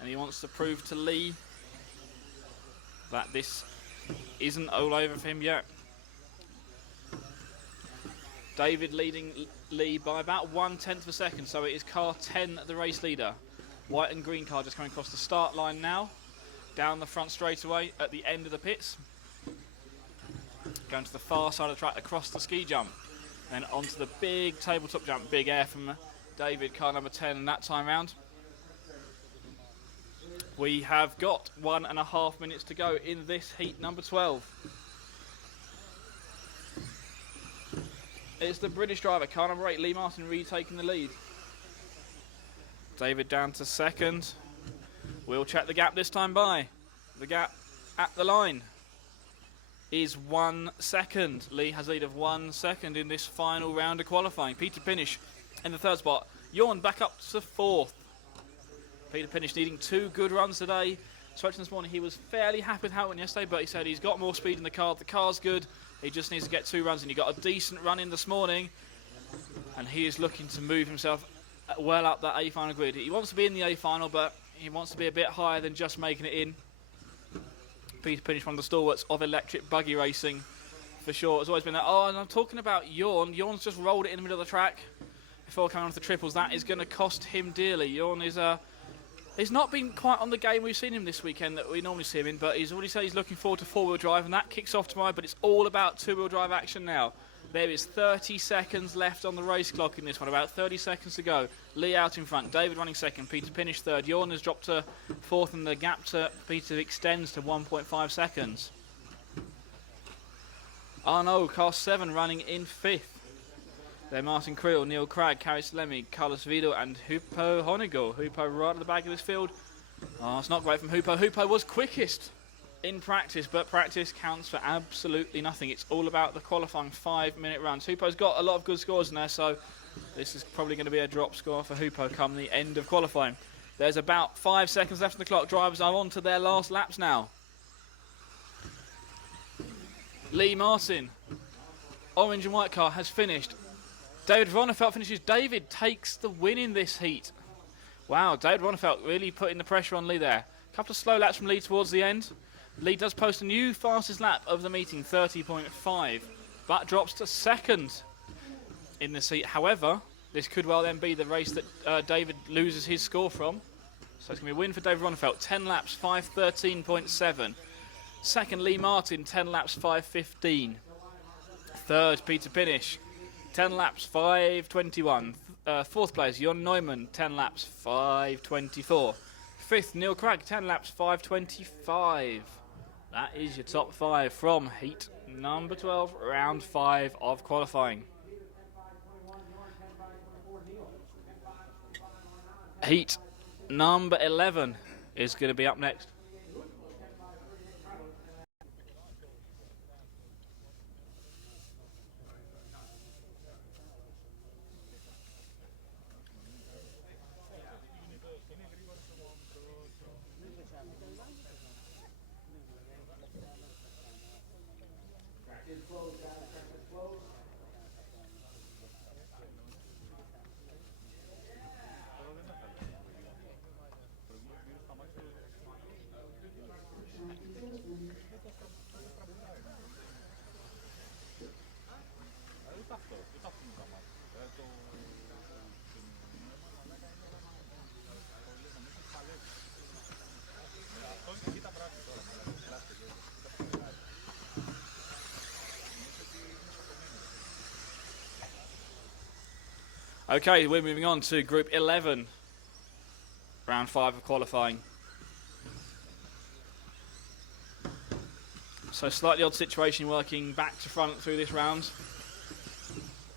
and he wants to prove to Lee that this isn't all over for him yet. David leading Lee by about 1/10 of a second, so it is car 10 the race leader. White and green car just coming across the start line now, down the front straightaway at the end of the pits, going to the far side of the track across the ski jump, then onto the big tabletop jump. Big air from David, car number 10 that time round. We have got 1.5 minutes to go in this heat number 12. It's the British driver, car number 8, Lee Martin, retaking the lead. David down to 2nd. We'll check the gap this time by. The gap at the line is 1 second. Lee has a lead of 1 second in this final round of qualifying. Peter Pinish in the 3rd spot. Jorn back up to 4th. Peter Pinish needing 2 good runs today. Spoke to him this morning, he was fairly happy with how it went yesterday, but he said he's got more speed in the car. The car's good. He just needs to get 2 runs in. He got a decent run in this morning, and he is looking to move himself well up that A final grid. He wants to be in the A final, but he wants to be a bit higher than just making it in. Peter Pinish, one of the stalwarts of electric buggy racing, for sure. Has always been that. Oh, and I'm talking about Jorn. Jorn's just rolled it in the middle of the track before coming on to the triples. That is going to cost him dearly. Jorn is he's not been quite on the game we've seen him this weekend that we normally see him in, but he's already said he's looking forward to four-wheel drive, and that kicks off tomorrow, but it's all about two-wheel drive action now. There is 30 seconds left on the race clock in this one, about 30 seconds to go. Lee out in front, David running second, Peter Pinish third. Jorn has dropped to fourth, and the gap to Peter extends to 1.5 seconds. Arno, car 7, running in fifth. They're Martin Creel, Neil Cragg, Karis Lemmy, Carlos Vido, and Hupo Honigo. Hupo right at the back of this field. Oh, it's not great from Hupo. Hupo was quickest in practice, but practice counts for absolutely nothing. It's all about the qualifying 5-minute runs. Hupo's got a lot of good scores in there, so this is probably going to be a drop score for Hupo come the end of qualifying. There's about 5 seconds left on the clock. Drivers are on to their last laps now. Lee Martin, orange and white car, has finished. David Ronefeld finishes. David takes the win in this heat. Wow, David Ronefeld really putting the pressure on Lee there. A couple of slow laps from Lee towards the end. Lee does post a new fastest lap of the meeting, 30.5, but drops to second in the heat. However, this could well then be the race that David loses his score from. So it's going to be a win for David Ronefeld. 10 laps, 5:13.7. Second, Lee Martin, 10 laps, 5:15. Third, Peter Pinish, 10 laps, 5:21. Fourth place, Jon Neumann, 10 laps, 5:24. Fifth, Neil Cragg, 10 laps, 5:25. That is your top 5 from heat number 12, round 5 of qualifying. Heat number 11 is going to be up next. Okay, we're moving on to Group 11, round 5 of qualifying. So slightly odd situation working back to front through this round.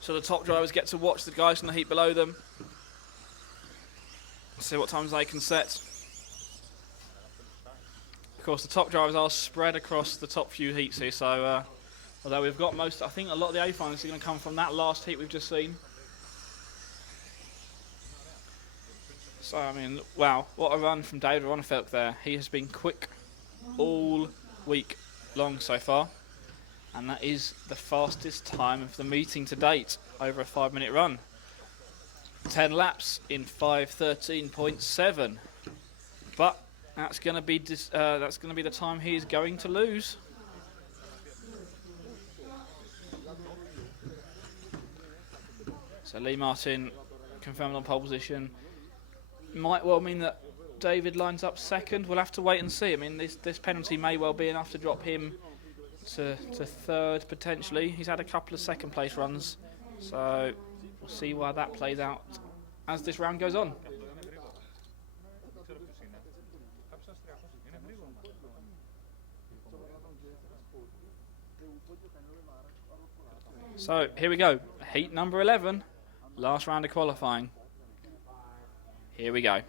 So the top drivers get to watch the guys in the heat below them. See what times they can set. Of course, the top drivers are spread across the top few heats here, so although we've got most, I think a lot of the A finals are going to come from that last heat we've just seen. So, I mean, wow, what a run from David Ronefeld there. He has been quick all week long so far. And that is the fastest time of the meeting to date, over a 5-minute run. 10 laps in 5:13.7. But that's going to be the time he is going to lose. So Lee Martin confirmed on pole position. Might well mean that David lines up second. We'll have to wait and see. I mean, this penalty may well be enough to drop him to third potentially. He's had a couple of second place runs, so we'll see why that plays out as this round goes on. So here we go, heat number 11, last round of qualifying. Here we go.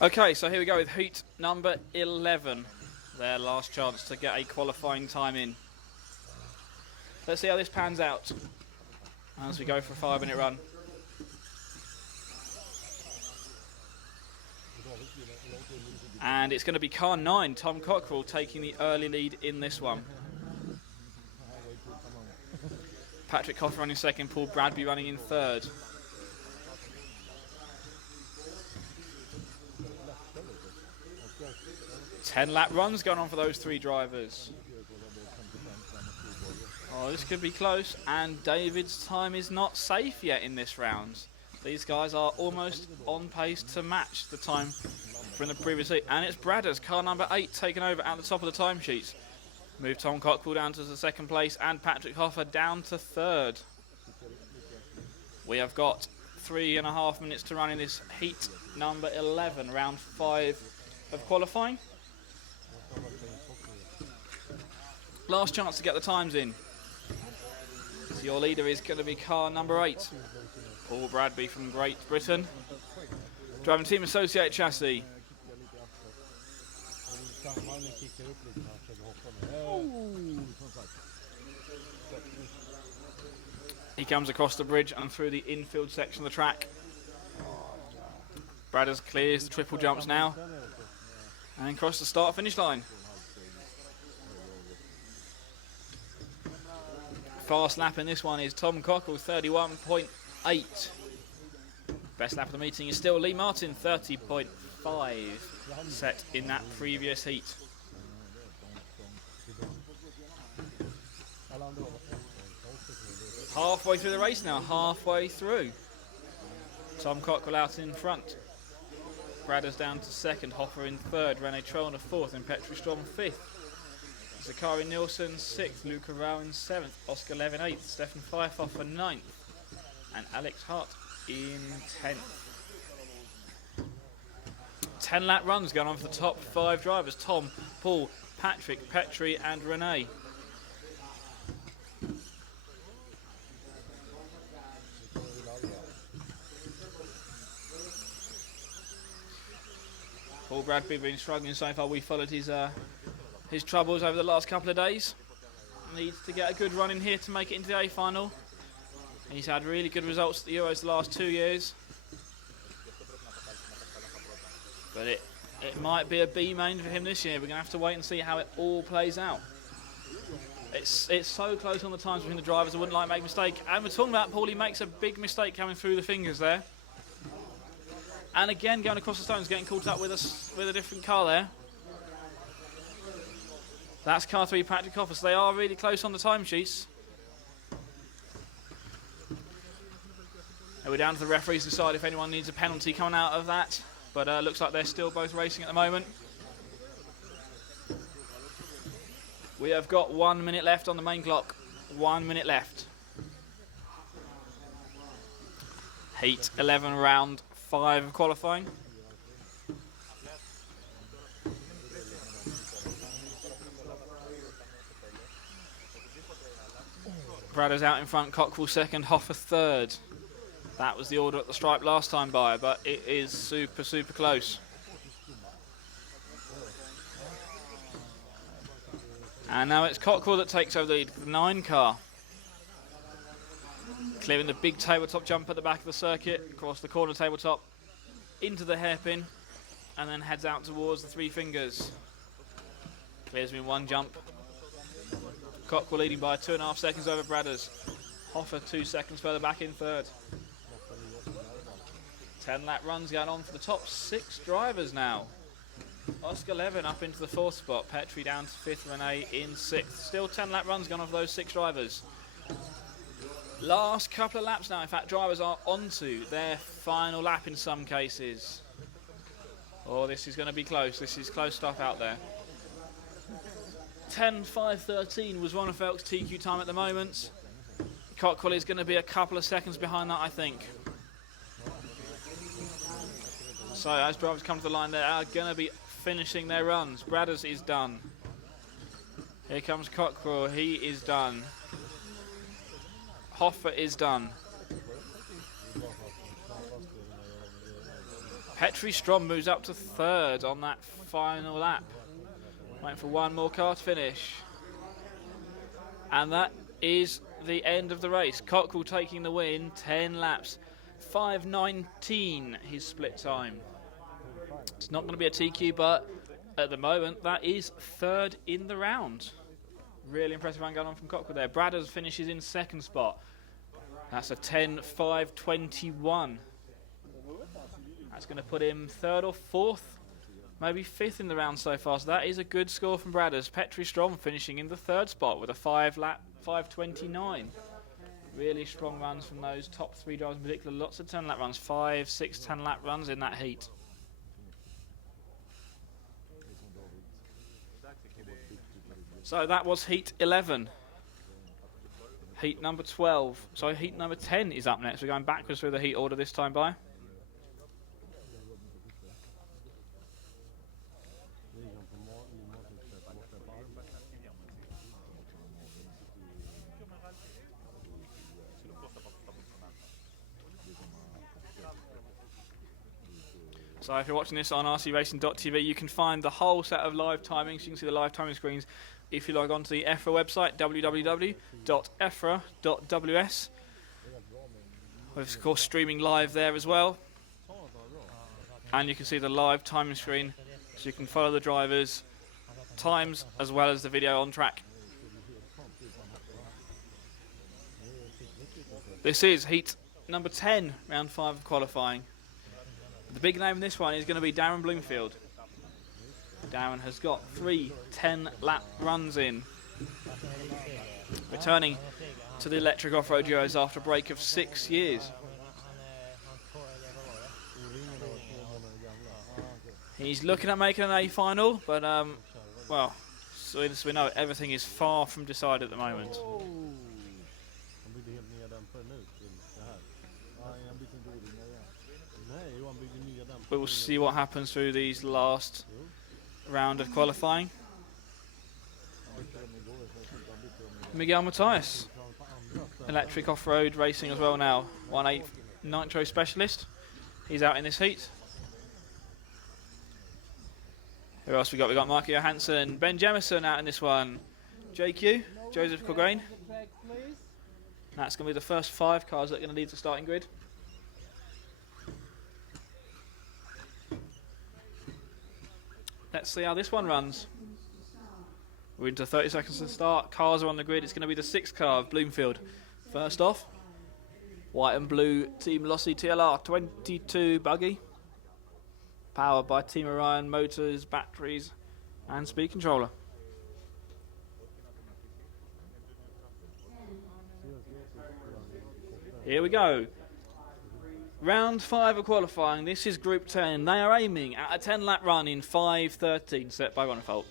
Okay, so here we go with heat number 11. Their last chance to get a qualifying time in. Let's see how this pans out as we go for a 5-minute run. And it's going to be car 9, Tom Cockrell, taking the early lead in this one. Patrick Hoffer running second, Paul Bradby running in third. Ten-lap runs going on for those three drivers. Oh, this could be close, and David's time is not safe yet in this round. These guys are almost on pace to match the time from the previous heat, and it's Bradders, car number 8, taking over at the top of the timesheets. Move Tom Cockrell down to the second place and Patrick Hoffer down to third. We have got 3.5 minutes to run in this heat number 11, round 5 of qualifying. Last chance to get the times in. So your leader is going to be car number 8, Paul Bradby from Great Britain, driving Team Associated chassis. He comes across the bridge and through the infield section of the track. Bradders clears the triple jumps now and across the start-finish line. Fast lap in this one is Tom Cockrell, 31.8. Best lap of the meeting is still Lee Martin, 30.5, set in that previous heat. Halfway through the race now, halfway through. Tom Cockrell out in front. Bradders down to second, Hoffer in third, Rene Trollner fourth, and Petri Strom fifth. Zakari Nielsen 6th, Luca Rao in 7th, Oscar Levin 8th, Stefan Pfeiffer 9th, and Alex Hart in 10th. 10-lap runs going on for the top 5 drivers: Tom, Paul, Patrick, Petri, and Rene. Paul Bradby been struggling so far. We followed his troubles over the last couple of days. Needs to get a good run in here to make it into the A final. He's had really good results at the Euros the last 2 years. But it might be a B main for him this year. We're going to have to wait and see how it all plays out. It's so close on the times between the drivers, I wouldn't like to make a mistake. And we're talking about Paul, he makes a big mistake coming through the fingers there. And again, going across the stones, getting caught up with a different car there. That's car 3, Patrick Hoffer. So they are really close on the timesheets. And we're down to the referees to decide if anyone needs a penalty coming out of that. But looks like they're still both racing at the moment. We have got 1 minute left on the main clock. 1 minute left. Heat 11, round 5 of qualifying. Bradders out in front, Cockrell second, Hoffer third. That was the order at the stripe last time by, but it is super, super close. And now it's Cockrell that takes over the lead, the 9 car. Clearing the big tabletop jump at the back of the circuit, across the corner tabletop, into the hairpin, and then heads out towards the 3 fingers. Clears him in 1 jump. Cockrell leading by 2.5 seconds over Bradders. Hoffer 2 seconds further back in third. 10-lap runs going on for the top 6 drivers now. Oscar Levin up into the 4th spot. Petri down to 5th, Rene in 6th. Still 10-lap runs going on for those 6 drivers. Last couple of laps now. In fact, drivers are onto their final lap in some cases. Oh, this is going to be close. This is close stuff out there. 10.5.13 was Ron Felk's TQ time at the moment. Cockrell is going to be a couple of seconds behind that, I think. So as drivers come to the line, they are going to be finishing their runs. Bradders is done. Here comes Cockrell. He is done. Hoffer is done. Petri Strom moves up to third on that final lap. Waiting for one more car to finish. And that is the end of the race. Cockrell taking the win, 10 laps. 5:19 his split time. It's not going to be a TQ, but at the moment that is third in the round. Really impressive run going on from Cockrell there. Bradders finishes in second spot. That's a 10:5:21. That's going to put him third or fourth, maybe fifth in the round so far. So that is a good score from Bradders. Petri Strom finishing in the third spot with a 5:29. Really strong runs from those top three drivers in particular. Lots of 10-lap runs, 5, 6, 10-lap runs in that heat. So that was heat 11. Heat number 12. So heat number 10 is up next. We're going backwards through the heat order this time by. So if you're watching this on rcracing.tv, you can find the whole set of live timings. You can see the live timing screens if you log on to the EFRA website, www.efra.ws. We're of course streaming live there as well. And you can see the live timing screen, so you can follow the drivers' times as well as the video on track. This is heat number 10, round 5 of qualifying. The big name in this one is going to be Darren Bloomfield. Darren has got 3 10-lap runs in. Returning to the electric off-road Euros after a break of 6 years. He's looking at making an A final, but well, so as we know, everything is far from decided at the moment. We will see what happens through these last round of qualifying. Miguel Matthias, electric off-road racing as well now. 1/8 Nitro specialist. He's out in this heat. Who else we got? We got Mark Johansson, Ben Jemison out in this one. JQ, Joseph Colgrain. That's going to be the first 5 cars that are going to lead the starting grid. Let's see how this one runs. We're into 30 seconds to start. Cars are on the grid. It's going to be the 6th car of Bloomfield. First off, white and blue Team Lossy TLR 22 buggy. Powered by Team Orion motors, batteries and speed controller. Here we go. Round 5 of qualifying. This is Group 10. They are aiming at a 10-lap run in 5:13 set by Ron Falk.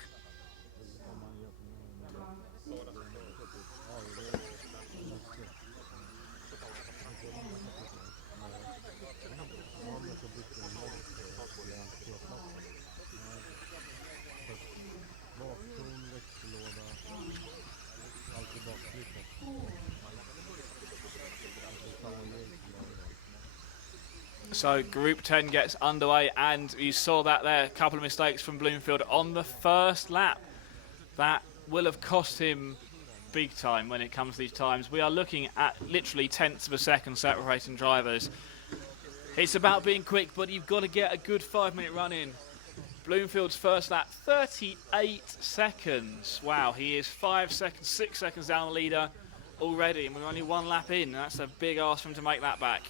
So Group 10 gets underway, and you saw that there, a couple of mistakes from Bloomfield on the first lap. That will have cost him big time when it comes to these times. We are looking at literally tenths of a second separating drivers. It's about being quick, but you've got to get a good 5-minute run in. Bloomfield's first lap, 38 seconds. Wow, he is 5 seconds, 6 seconds down the leader already, and we're only 1 lap in. That's a big ask for him to make that back.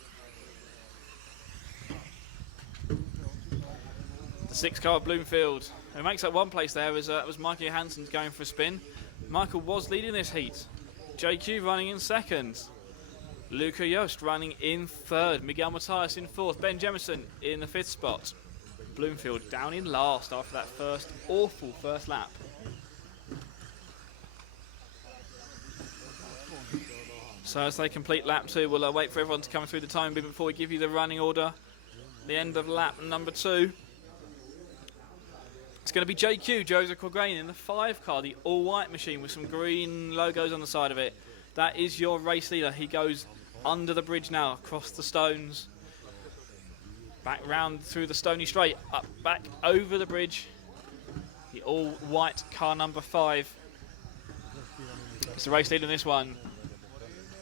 The 6th car of Bloomfield, who makes up 1 place there, was Michael Johansson going for a spin. Michael was leading this heat. JQ running in 2nd. Luca Yost running in 3rd. Miguel Matthias in 4th. Ben Jemison in the 5th spot. Bloomfield down in last after that awful first lap. So as they complete lap 2, we'll wait for everyone to come through the time before we give you the running order. The end of lap number 2. It's going to be JQ, Joseph Colgrain, in the 5 car, the all-white machine with some green logos on the side of it. That is your race leader. He goes under the bridge now, across the stones. Back round through the Stony Straight, up back over the bridge. The all-white car number 5. It's the race leader in this one.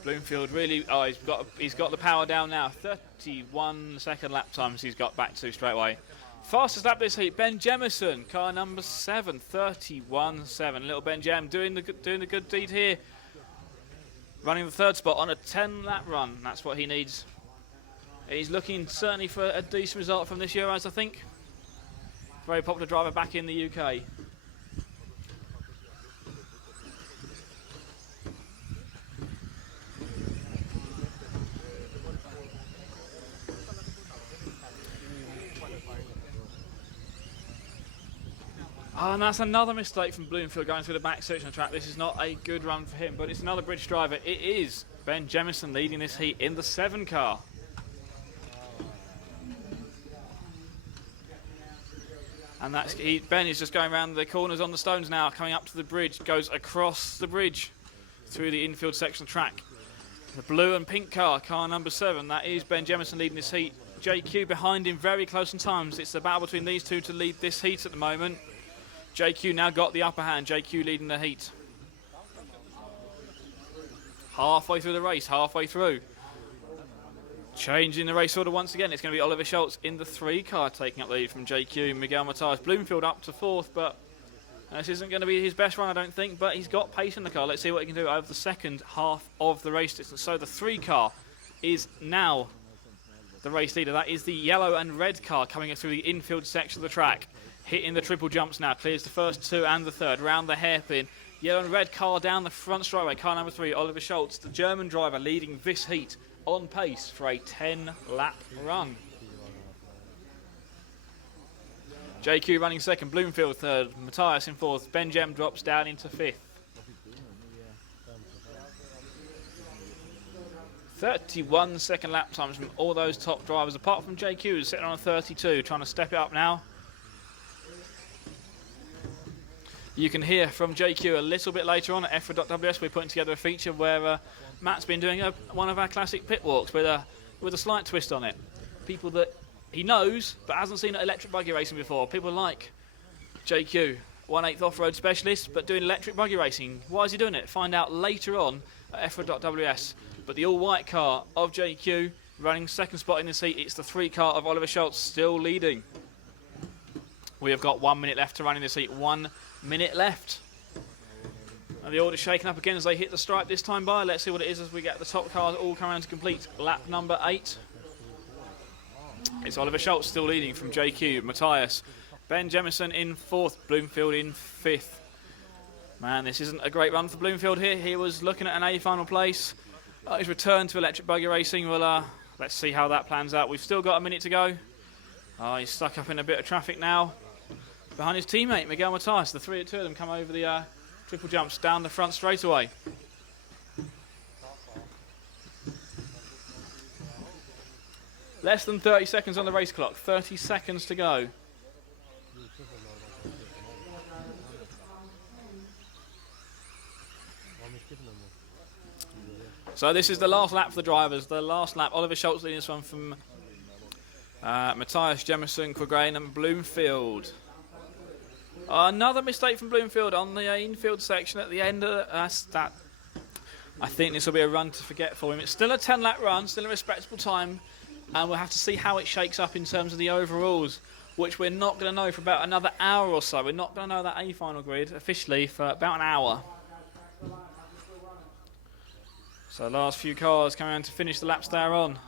Bloomfield really, he's got the power down now. 31 second lap times he's got back to straight away. Fastest lap this heat, Ben Jemison, car number 7, 31.7. Little Ben Jem doing the good deed here. Running the 3rd spot on a 10-lap run. That's what he needs. He's looking certainly for a decent result from this Euros, I think. Very popular driver back in the UK. Oh, and that's another mistake from Bloomfield going through the back section of the track. This is not a good run for him, but it's another British driver. It is Ben Jemison leading this heat in the 7 car. And Ben is just going around the corners on the stones now, coming up to the bridge, goes across the bridge through the infield section of the track. The blue and pink car, car number 7, that is Ben Jemison leading this heat. JQ behind him, very close in times. It's the battle between these two to lead this heat at the moment. JQ now got the upper hand, JQ leading the heat. Halfway through the race, halfway through. Changing the race order once again, it's going to be Oliver Schultz in the 3 car taking up the lead from JQ. Miguel Matthias Bloomfield up to 4th, but this isn't going to be his best run, I don't think, but he's got pace in the car. Let's see what he can do over the second half of the race distance. So the 3 car is now the race leader. That is the yellow and red car coming through the infield section of the track. Hitting the triple jumps now, clears the first 2 and the 3rd, round the hairpin. Yellow and red car down the front straightaway, car number 3, Oliver Schultz, the German driver leading this heat on pace for a 10-lap run. JQ running 2nd, Bloomfield 3rd, Matthias in 4th, Ben Jem drops down into 5th. 31 second lap times from all those top drivers, apart from JQ, who's sitting on a 32, trying to step it up now. You can hear from JQ a little bit later on at EFRA.ws. We're putting together a feature where Matt's been doing one of our classic pit walks with a slight twist on it. People that he knows but hasn't seen electric buggy racing before. People like JQ, 1/8 off-road specialist, but doing electric buggy racing. Why is he doing it? Find out later on at EFRA.ws. But the all-white car of JQ running 2nd spot in the seat. It's the 3 car of Oliver Schultz still leading. We have got 1 minute left to run in this heat. 1 minute left. And the order's shaken up again as they hit the stripe this time by. Let's see what it is as we get the top cars all come around to complete lap number 8. It's Oliver Schultz still leading from JQ, Matthias. Ben Jemison in 4th, Bloomfield in 5th. Man, this isn't a great run for Bloomfield here. He was looking at an A final place. His return to electric buggy racing. Well, let's see how that plans out. We've still got a minute to go. He's stuck up in a bit of traffic now. Behind his teammate, Miguel Matthias. The 2 of them come over the triple jumps down the front straightaway. Less than 30 seconds on the race clock. 30 seconds to go. So this is the last lap for the drivers. The last lap. Oliver Schultz leading this one from Matthias, Jemison, Quagrain and Bloomfield. Another mistake from Bloomfield on the infield section at the end of that. I think this will be a run to forget for him. It's still a 10-lap run, still a respectable time, and we'll have to see how it shakes up in terms of the overalls, which we're not going to know for about another hour or so. We're not going to know that A final grid officially for about an hour. So last few cars coming around to finish the laps they're on.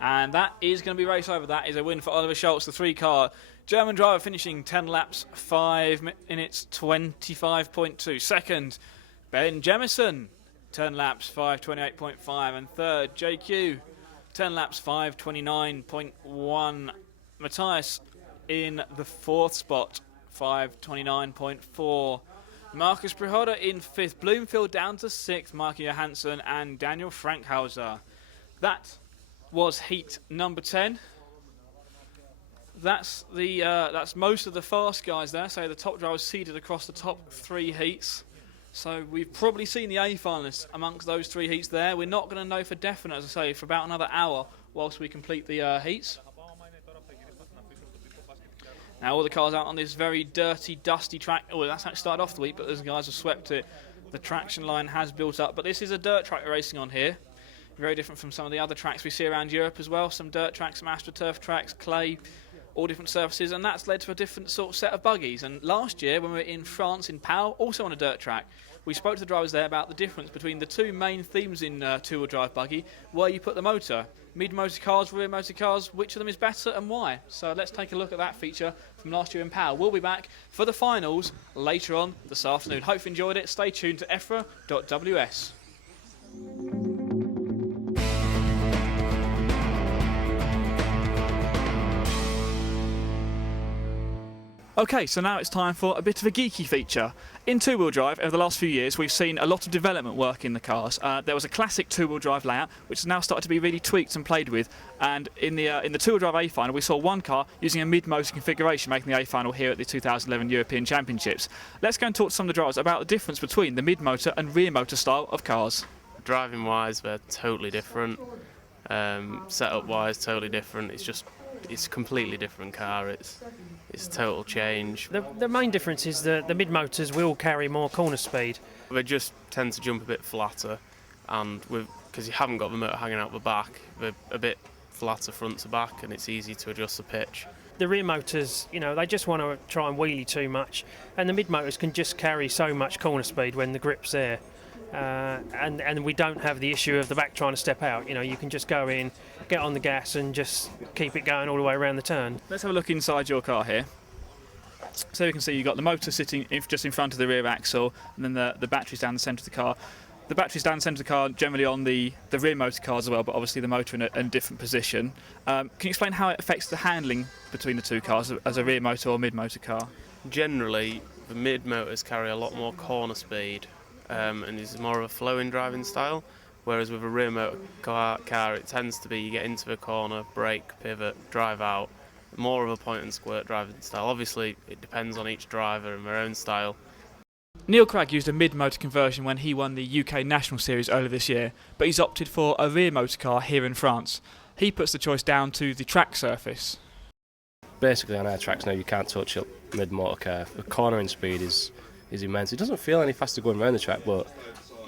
And that is going to be race over. That is a win for Oliver Schultz, the 3 car. German driver finishing 10 laps, 5 minutes, 25.2. Second, Ben Jemison, 10 laps, 5:28.5. And third, JQ, 10 laps, 5:29.1. Matthias in the 4th spot, 5:29.4. Marcus Prihoda in 5th. Bloomfield down to 6th. Mark Johansson and Daniel Frankhauser. That was heat number 10. That's most of the fast guys there. So the top drivers seeded across the top 3 heats. So we've probably seen the A finalists amongst those 3 heats there. We're not going to know for definite, as I say, for about another hour whilst we complete the heats. Now all the cars out on this very dirty, dusty track. Oh, that's actually started off the week, but those guys have swept it. The traction line has built up, but this is a dirt track we're racing on here. Very different from some of the other tracks we see around Europe as well. Some dirt tracks, some AstroTurf tracks, clay, all different surfaces, and that's led to a different sort of set of buggies. And last year, when we were in France, in Pau, also on a dirt track, we spoke to the drivers there about the difference between the two main themes in two-wheel drive buggy, where you put the motor. Mid-motor cars, rear motor cars, which of them is better and why? So let's take a look at that feature from last year in Pau. We'll be back for the finals later on this afternoon. Hope you enjoyed it. Stay tuned to EFRA.ws. Okay, so now it's time for a bit of a geeky feature. In two-wheel drive, over the last few years, we've seen a lot of development work in the cars. There was a classic two-wheel drive layout, which has now started to be really tweaked and played with. And in the two-wheel drive A final, we saw one car using a mid-motor configuration, making the A final here at the 2011 European Championships. Let's go and talk to some of the drivers about the difference between the mid-motor and rear-motor style of cars. Driving-wise, they're totally different. Setup-wise, totally different. It's a completely different car. It's a total change. The main difference is that the mid-motors will carry more corner speed. They just tend to jump a bit flatter, and because you haven't got the motor hanging out the back, they're a bit flatter front to back, and it's easy to adjust the pitch. The rear motors, they just want to try and wheelie too much, and the mid-motors can just carry so much corner speed when the grip's there. And we don't have the issue of the back trying to step out. You can just go in, get on the gas and just keep it going all the way around the turn. Let's have a look inside your car here. So you can see you've got the motor sitting just in front of the rear axle, and then the batteries down the centre of the car. The batteries down the centre of the car generally on the rear motor cars as well, but obviously the motor in a different position. Can you explain how it affects the handling between the two cars as a rear motor or mid-motor car? Generally, the mid-motors carry a lot more corner speed, and is more of a flowing driving style, whereas with a rear motor car it tends to be you get into the corner, brake, pivot, drive out, more of a point and squirt driving style. Obviously it depends on each driver and their own style. Neil Cragg used a mid-motor conversion when he won the UK National Series earlier this year, but he's opted for a rear motor car here in France. He puts the choice down to the track surface. Basically on our tracks now you can't touch a mid-motor car. The cornering speed is immense. It doesn't feel any faster going around the track, but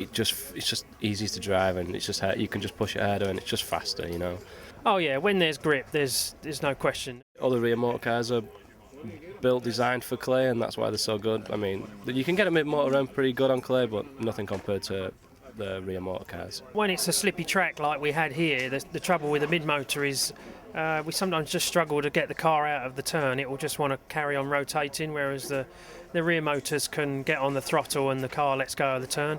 it's just easy to drive, and it's just you can just push it harder, and it's just faster, Oh yeah, when there's grip, there's no question. All the rear motor cars are designed for clay, and that's why they're so good. I mean, you can get a mid-motor around pretty good on clay, but nothing compared to the rear motor cars. When it's a slippy track like we had here, the trouble with the mid-motor is we sometimes just struggle to get the car out of the turn. It will just want to carry on rotating, whereas the rear motors can get on the throttle and the car lets go of the turn.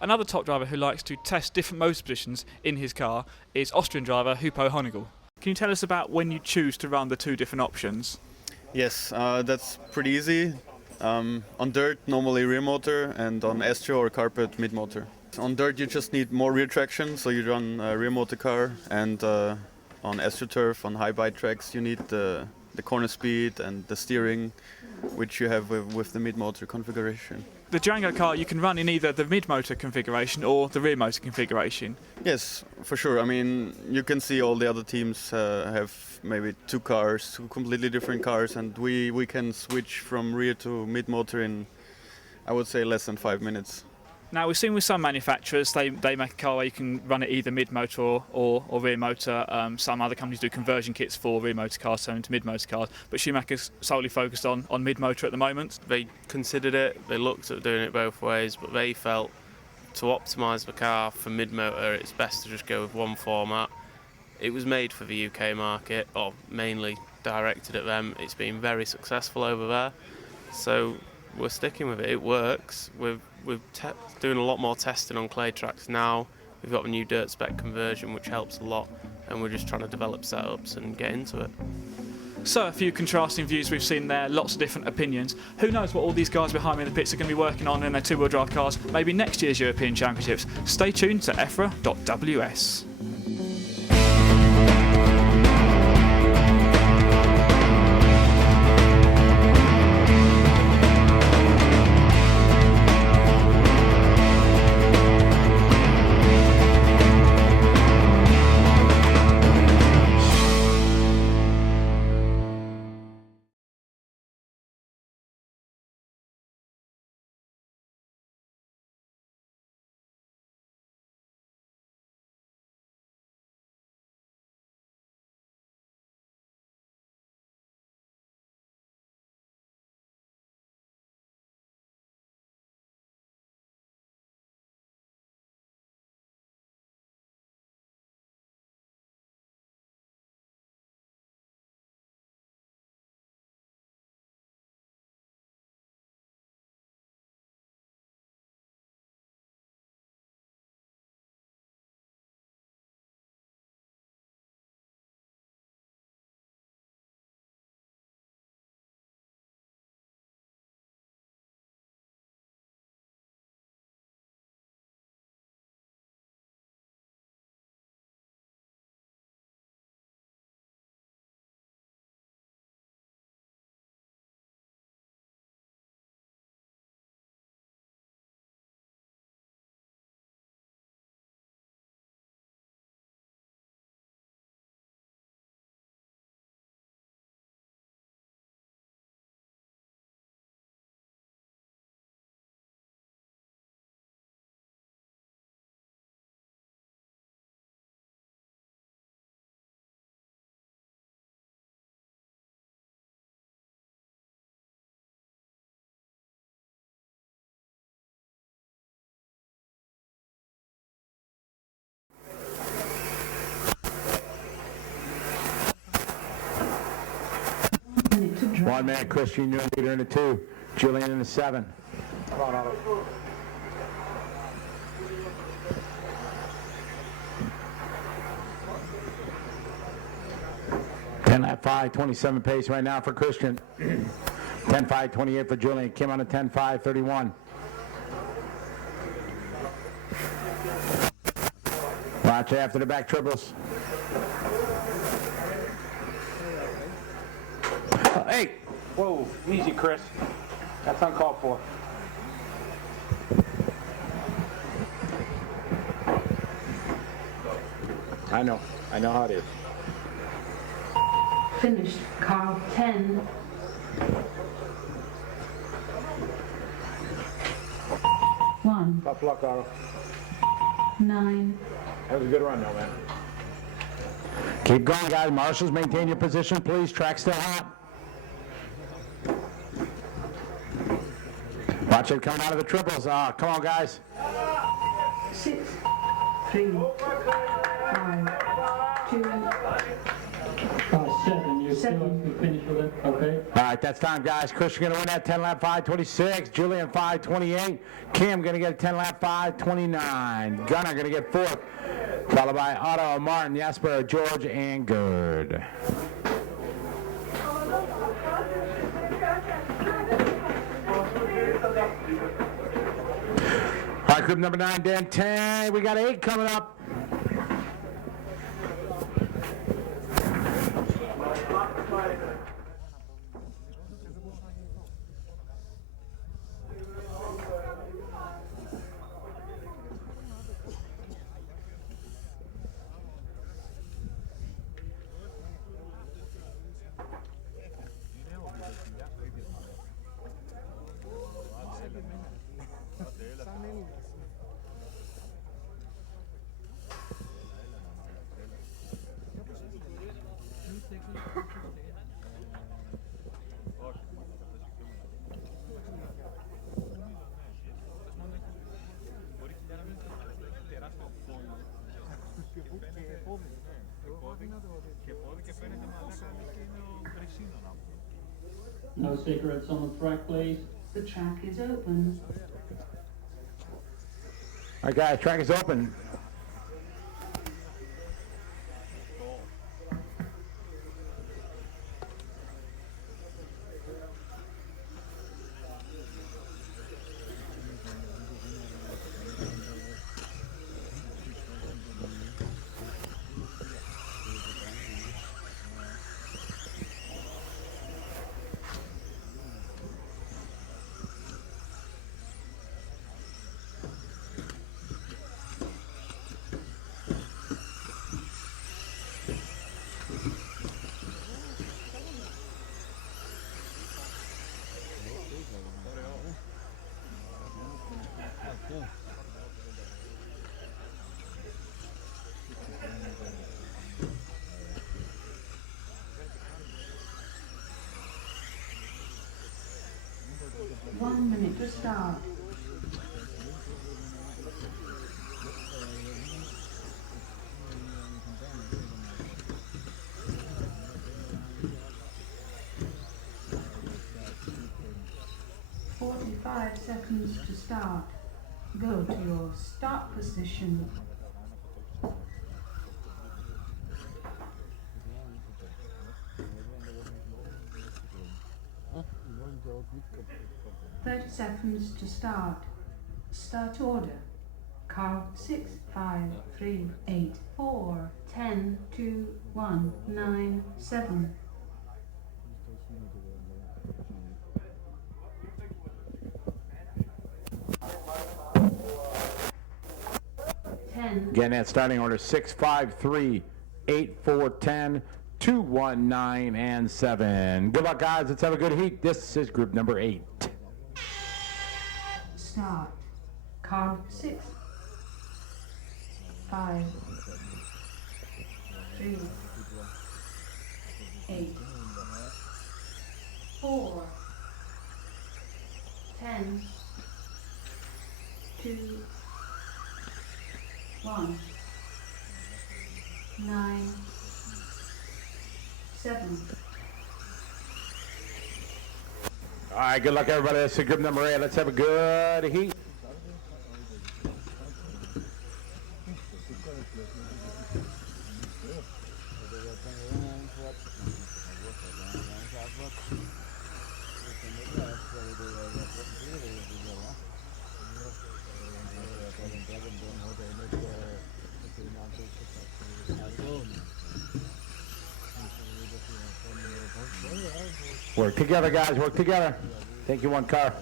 Another top driver who likes to test different motor positions in his car is Austrian driver Hupo Honigl. Can you tell us about when you choose to run the two different options? Yes, that's pretty easy. On dirt, normally rear motor, and on Astro or carpet, mid motor. On dirt, you just need more rear traction, so you run a rear motor car, and on AstroTurf, on high bite tracks, you need the corner speed and the steering, which you have with the mid motor configuration. The Django car you can run in either the mid-motor configuration or the rear motor configuration. Yes, for sure. I mean, you can see all the other teams have maybe two completely different cars, and we can switch from rear to mid-motor in, I would say, less than 5 minutes. Now, we've seen with some manufacturers, they make a car where you can run it either mid-motor or rear motor. Some other companies do conversion kits for rear motor cars, so into mid-motor cars, but Schumacher's solely focused on mid-motor at the moment. They considered it, they looked at doing it both ways, but they felt to optimise the car for mid-motor, it's best to just go with one format. It was made for the UK market, or mainly directed at them. It's been very successful over there, so we're sticking with it. It works. We're doing a lot more testing on clay tracks now. We've got a new dirt spec conversion, which helps a lot, and we're just trying to develop setups and get into it. So a few contrasting views we've seen there, lots of different opinions. Who knows what all these guys behind me in the pits are going to be working on in their two-wheel drive cars, maybe next year's European Championships. Stay tuned to EFRA.ws. 1 minute, Christian, you're leader in the 2. Julian in the 7. Come on, Otto. Lap 5, 27 pace right now for Christian. 10.5, 28 for Julian. Kim on a 10.5, 31. Watch after the back triples. Hey! Whoa, easy, Chris. That's uncalled for. I know how it is. Finished, Carl 10. 1. Tough luck, Otto. 9. That was a good run, though, man. Keep going, guys. Marshals, maintain your position, please. Track still hot. Watch it coming out of the triples. Come on, guys. 6, 3, 5, 2, 7. You still have to finish with it. Okay. All right, that's time, guys. Christian going to win that 10 lap 5:26. Julian 5:28. Kim going to get a 10 lap 5:29. Gunnar going to get 4th. Followed by Otto, Martin, Jesper, George, and Gerd. All right, group number 9, Dan 10. We got 8 coming up. No cigarettes on the track, please. The track is open. All right, guys, track is open. One minute to start. "45 seconds to start. Go to your start position." "30 seconds to start. Start order. Car 6, 5, 3, 8, 4, 10, 2, 1, 9, 7. Again, that starting order 6, 5, 3, 8, 4, 10, 2, 1, 9, and 7. Good luck, guys. Let's have a good heat. This is group number 8. Start. Car 6, 5, 3, 8, 4, 10, 2, 1, 9, 7. All right, good luck, everybody. That's the group number 8. Let's have a good heat. Work together, guys. Work together. Take you one car.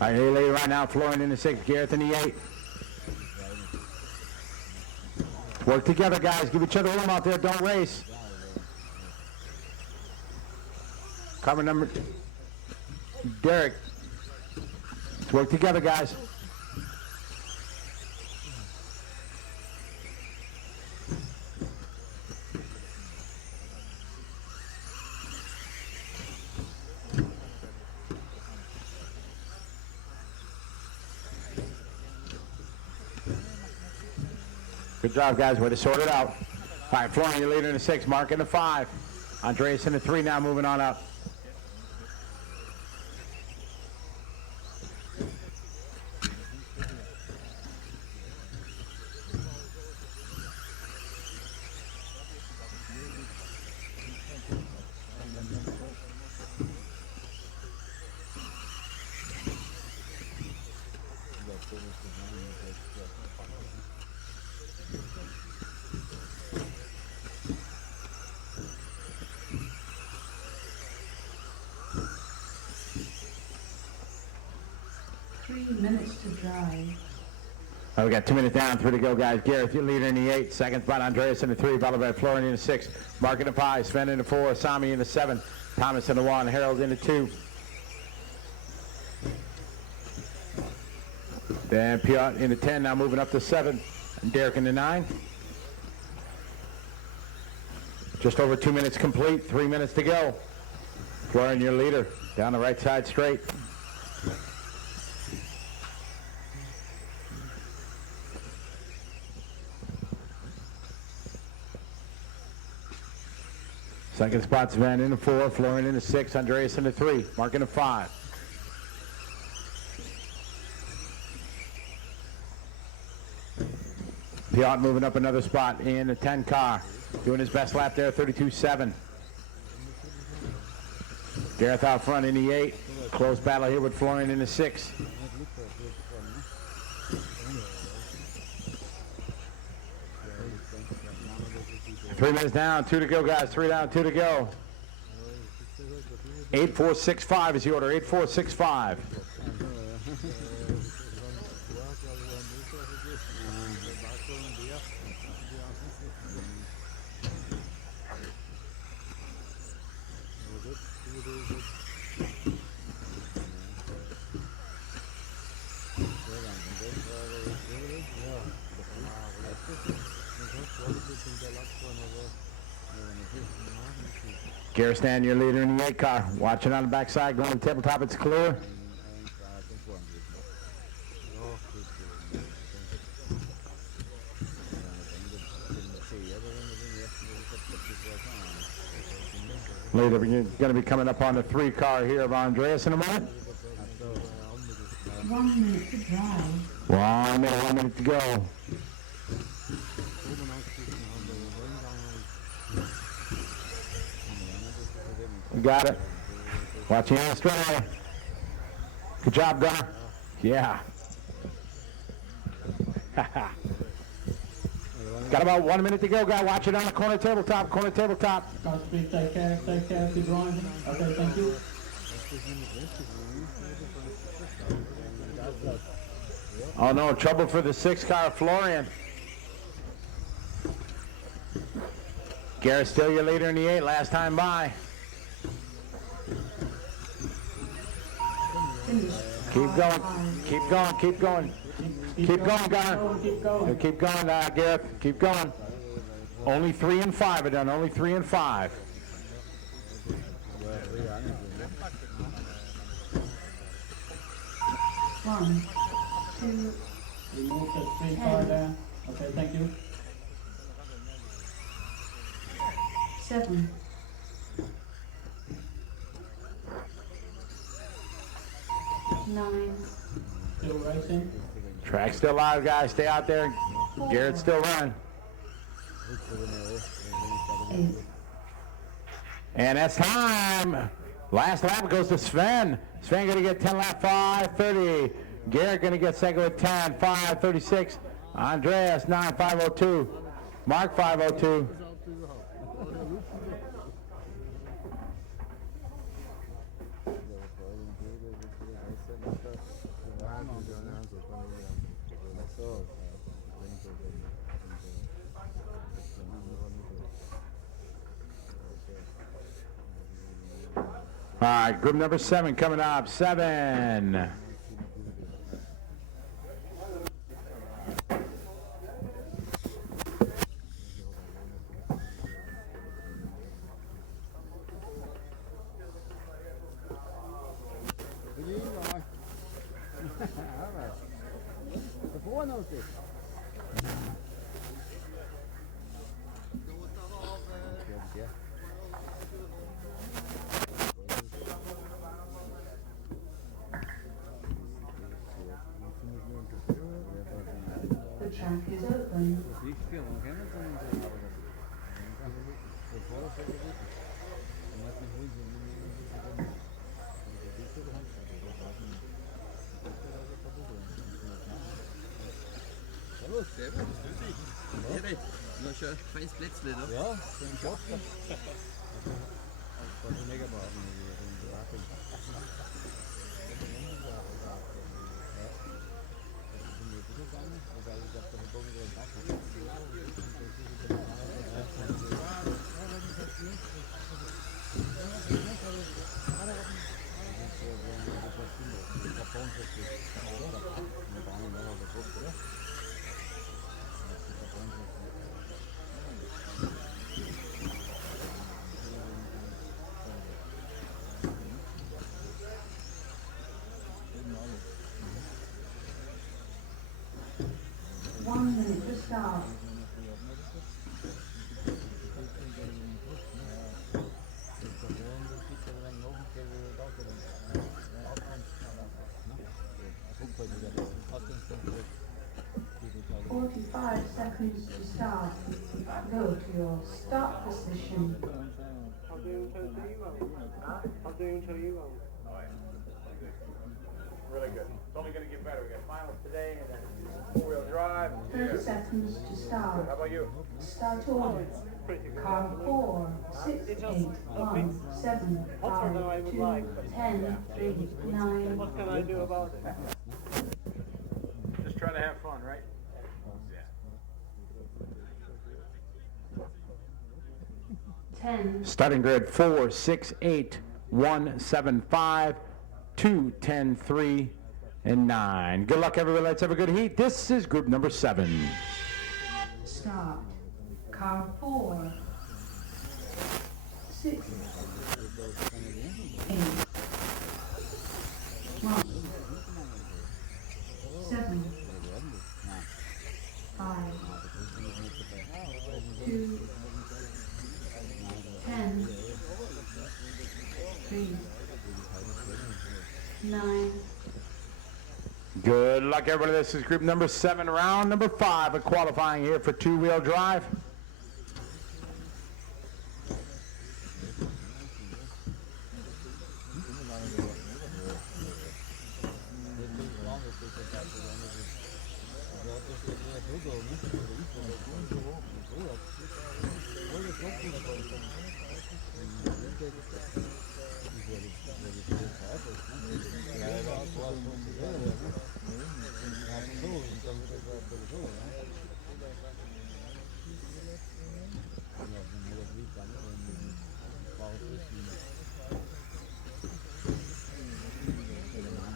All right, here later right now, Florian in the 6, Gareth in the 8. Work together, guys. Give each other room out there. Don't race. Cover number, Derek. Let's work together, guys. Good job, guys. Way to sort it out. All right, Florian, your leader in the 6, Mark in the 5. Andreas in the 3 now, moving on up. To drive. We got 2 minutes down, 3 to go, guys. Gareth, your leader in the 8. Second spot, Andreas in the 3. Balabat, Florian in the 6. Mark in the 5. Sven in the 4. Sami in the 7. Thomas in the 1. Harold in the 2. Then Piot in the 10. Now moving up to 7. And Derek in the 9. Just over 2 minutes complete. 3 minutes to go. Florian, your leader. Down the right side straight. Second spot, Sven in the 4, Florian in the 6, Andreas in the 3, Mark in the 5. Piot moving up another spot in the 10 car, doing his best lap there, 32.7. Gareth out front in the 8, close battle here with Florian in the 6. Three minutes down, 2 to go, guys. 3 down, 2 to go. 8-4-6-5 is the order. 8-4-6-5. Gareth Stan, your leader in the 8 car. Watching on the backside, going to the tabletop, it's clear. Later, we're going to be coming up on the 3 car here of Andreas in a moment. 1 minute to drive. 1 minute to go. You got it. Watching Australia. Good job, Gunnar. Yeah. Got about 1 minute to go, guy. Watch it on the corner tabletop. Corner tabletop. Godspeed, take care, keep driving. Okay, thank you. Oh no, trouble for the 6 car, Florian. Gareth still your leader in the 8, last time by. Keep going, keep going, keep going. Keep going, Gunnar. Keep going, Gareth. Keep going. Only 3 and 5 are done. Only 3 and 5. One, two, Remove the street car there. Okay, thank you. 7, 9, Still racing. Track's still live, guys. Stay out there. Garrett's still running. 8, And that's time. Last lap goes to Sven. Sven going to get 10 lap 5:30. Garrett going to get second with 10 5:36. Andreas 9:5:02. Mark 5:02. All right, group number 7 coming up. 7. the track is open. Feins Plätzle, ne? Ja, den Bock. Das ist mega brav. One minute to start. Forty-five seconds to start. Go to your start position. I'll do until you won't. Really good. It's only going to get better. We got finals today and then four-wheel drive. 30 seconds to start. How about you? Start order. Car 4, 6, 8, 1, 7, 5, 2, 10, 3, 9. What can I do about it? Just trying to have fun, right? 10. Starting grid 4, 6, 8, 1, 7, 5, 2, 10, 3, and 9. Good luck, everybody. Let's have a good heat. This is group number 7. Start. Car 4, 6, 8, 1, 7, 5, 2, 10, 3, 9. Good luck, everybody. This is group number 7, round number 5 of qualifying here for two-wheel drive.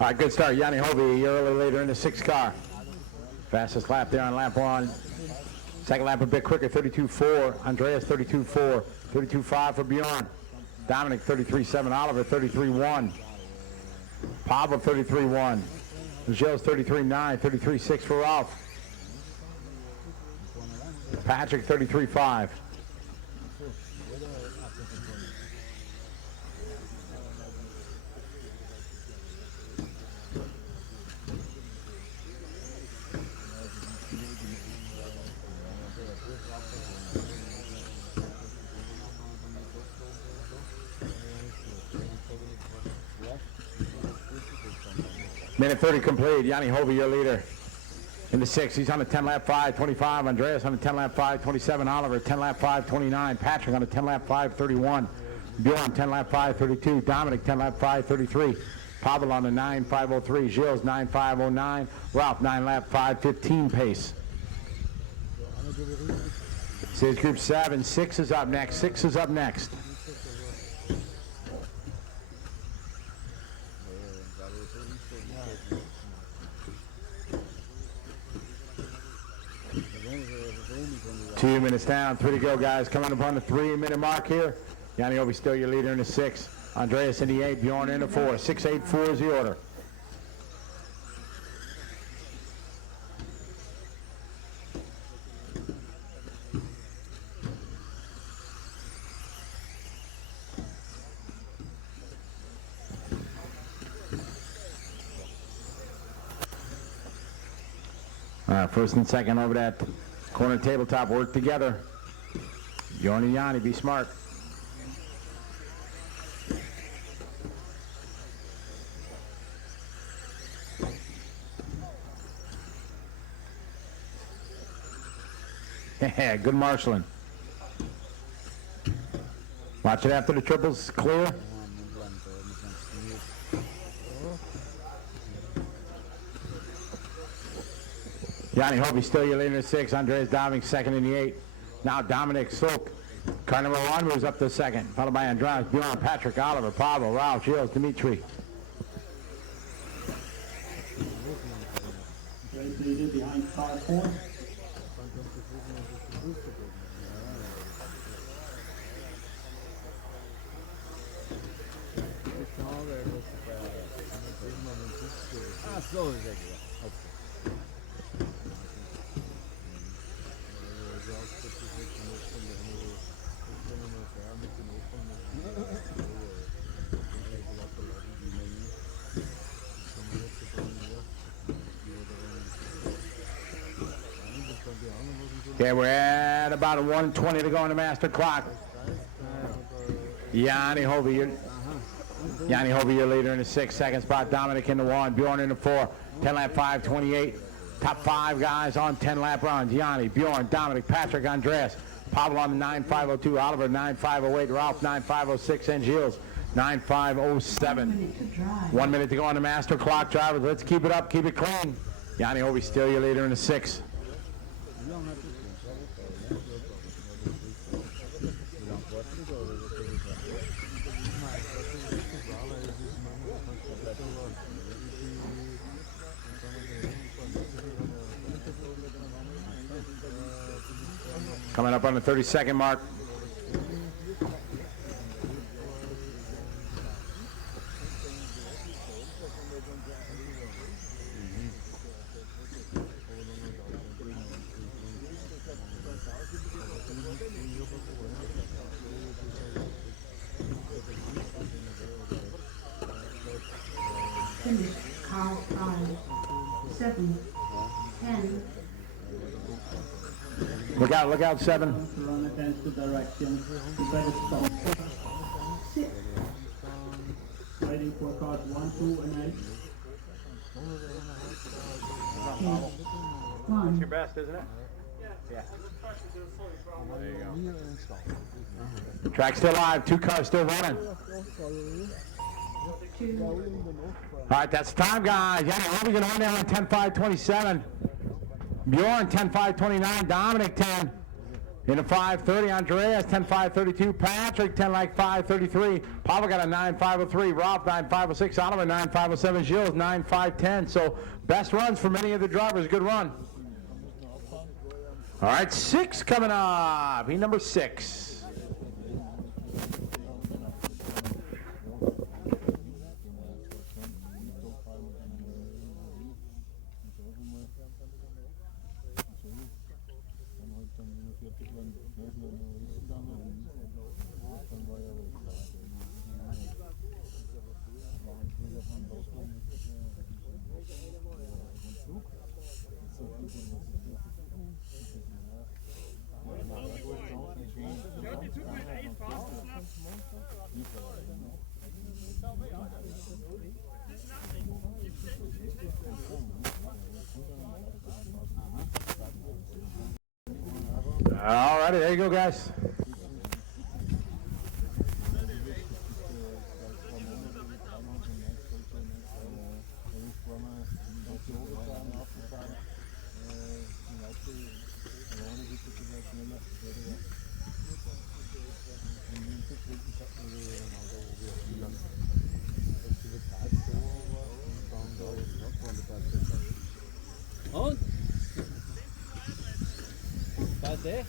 All right, good start. Yanni Hovey early later in the 6th car. Fastest lap there on lap 1. Second lap a bit quicker, 32.4. Andreas 32.4. 32.5 for Bjorn. Dominic 33.7. Oliver 33.1. Pavel 33.1. Gilles 33.9, 33.6 for Ralph. Patrick 33.5. Minute 30 complete. Yanni Hovey, your leader. In the 6, he's on a 10-lap 5:25. Andreas on a 10-lap 5:27. Oliver 10-lap 5:29. Patrick on a 10-lap 5:31. Bjorn 10-lap 5:32. Dominic 10-lap 5:33. Pavel on a 9:5:03. Gilles 9:5:09. Ralph 9-lap 5:15 pace. This is Group 7. 6 is up next. 6 is up next. Two minutes down, 3 to go, guys. Coming up on the 3-minute mark here. Yanni Hovey still your leader in the 6. Andreas in the 8. Bjorn in the 4. 6-8-4 is the order. All right, first and second over that corner tabletop, work together. Bjorn and Yanni, be smart. Good marshalling. Watch it after the triples clear. Yanni Hovey still your leader in the 6. Andreas Dominic second in the 8. Now Dominic Silk, car number 1, moves up to second, followed by Andreas, Bjorn, Patrick, Oliver, Pavel, Ralph, Gilles, Dimitri. Behind car 4. Okay, we're at about 1:20 to go on the master clock. Yanni Hovey, your leader in the 6. Second spot, Dominic in the 1. Bjorn in the 4. 10-lap 5:28. Top 5 guys on 10-lap runs. Yanni, Bjorn, Dominic, Patrick, Andreas. Pavel on the 9:5:02. Oliver 9:5:08. Ralph 9:5:06. And Gilles 9:5:07. 1 minute to go on the master clock, drivers. Let's keep it up, keep it clean. Yanni Hovey still your leader in the 6. Coming up on the 30-second mark. Finish car 5, 7, 10. Look out, 7. Run against the direction. You better stop. 6. Waiting for cars 1, 2, and 8. 1. That's your best, isn't it? Yeah. There you go. Track's still live. 2 cars still running. 2. All right, that's time, guys. Yeah, Hovey going to run down on 10:5:27. Bjorn 10:5:29. Dominic 10 in a 5:30. Andreas 10:5:32. Patrick 10:5:33. Pavel got a 9:5:03. Ralph 9:5:06. Oliver 9:5:07. Gilles 9:5:10. So best runs for many of the drivers. Good run. All right, 6 coming up. Heat number 6. All righty, there you go, guys. Und? Was ist?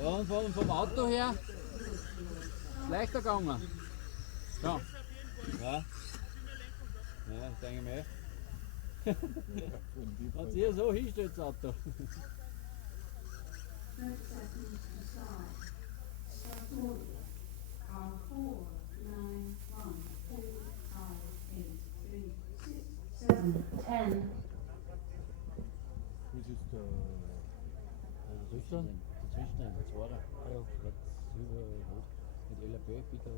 Ja, und vom Auto her leichter gegangen. Ja. Ja. Ja, denke ich mir. Wenn ihr so hinstellt, das Auto. 30 seconds to start. Start order. Car 4, 9, 1, 2, 5, 8, 3, 6, 7, 10. Das ist der Zwischenstand, der zweite. Ja, mit LAB bitte.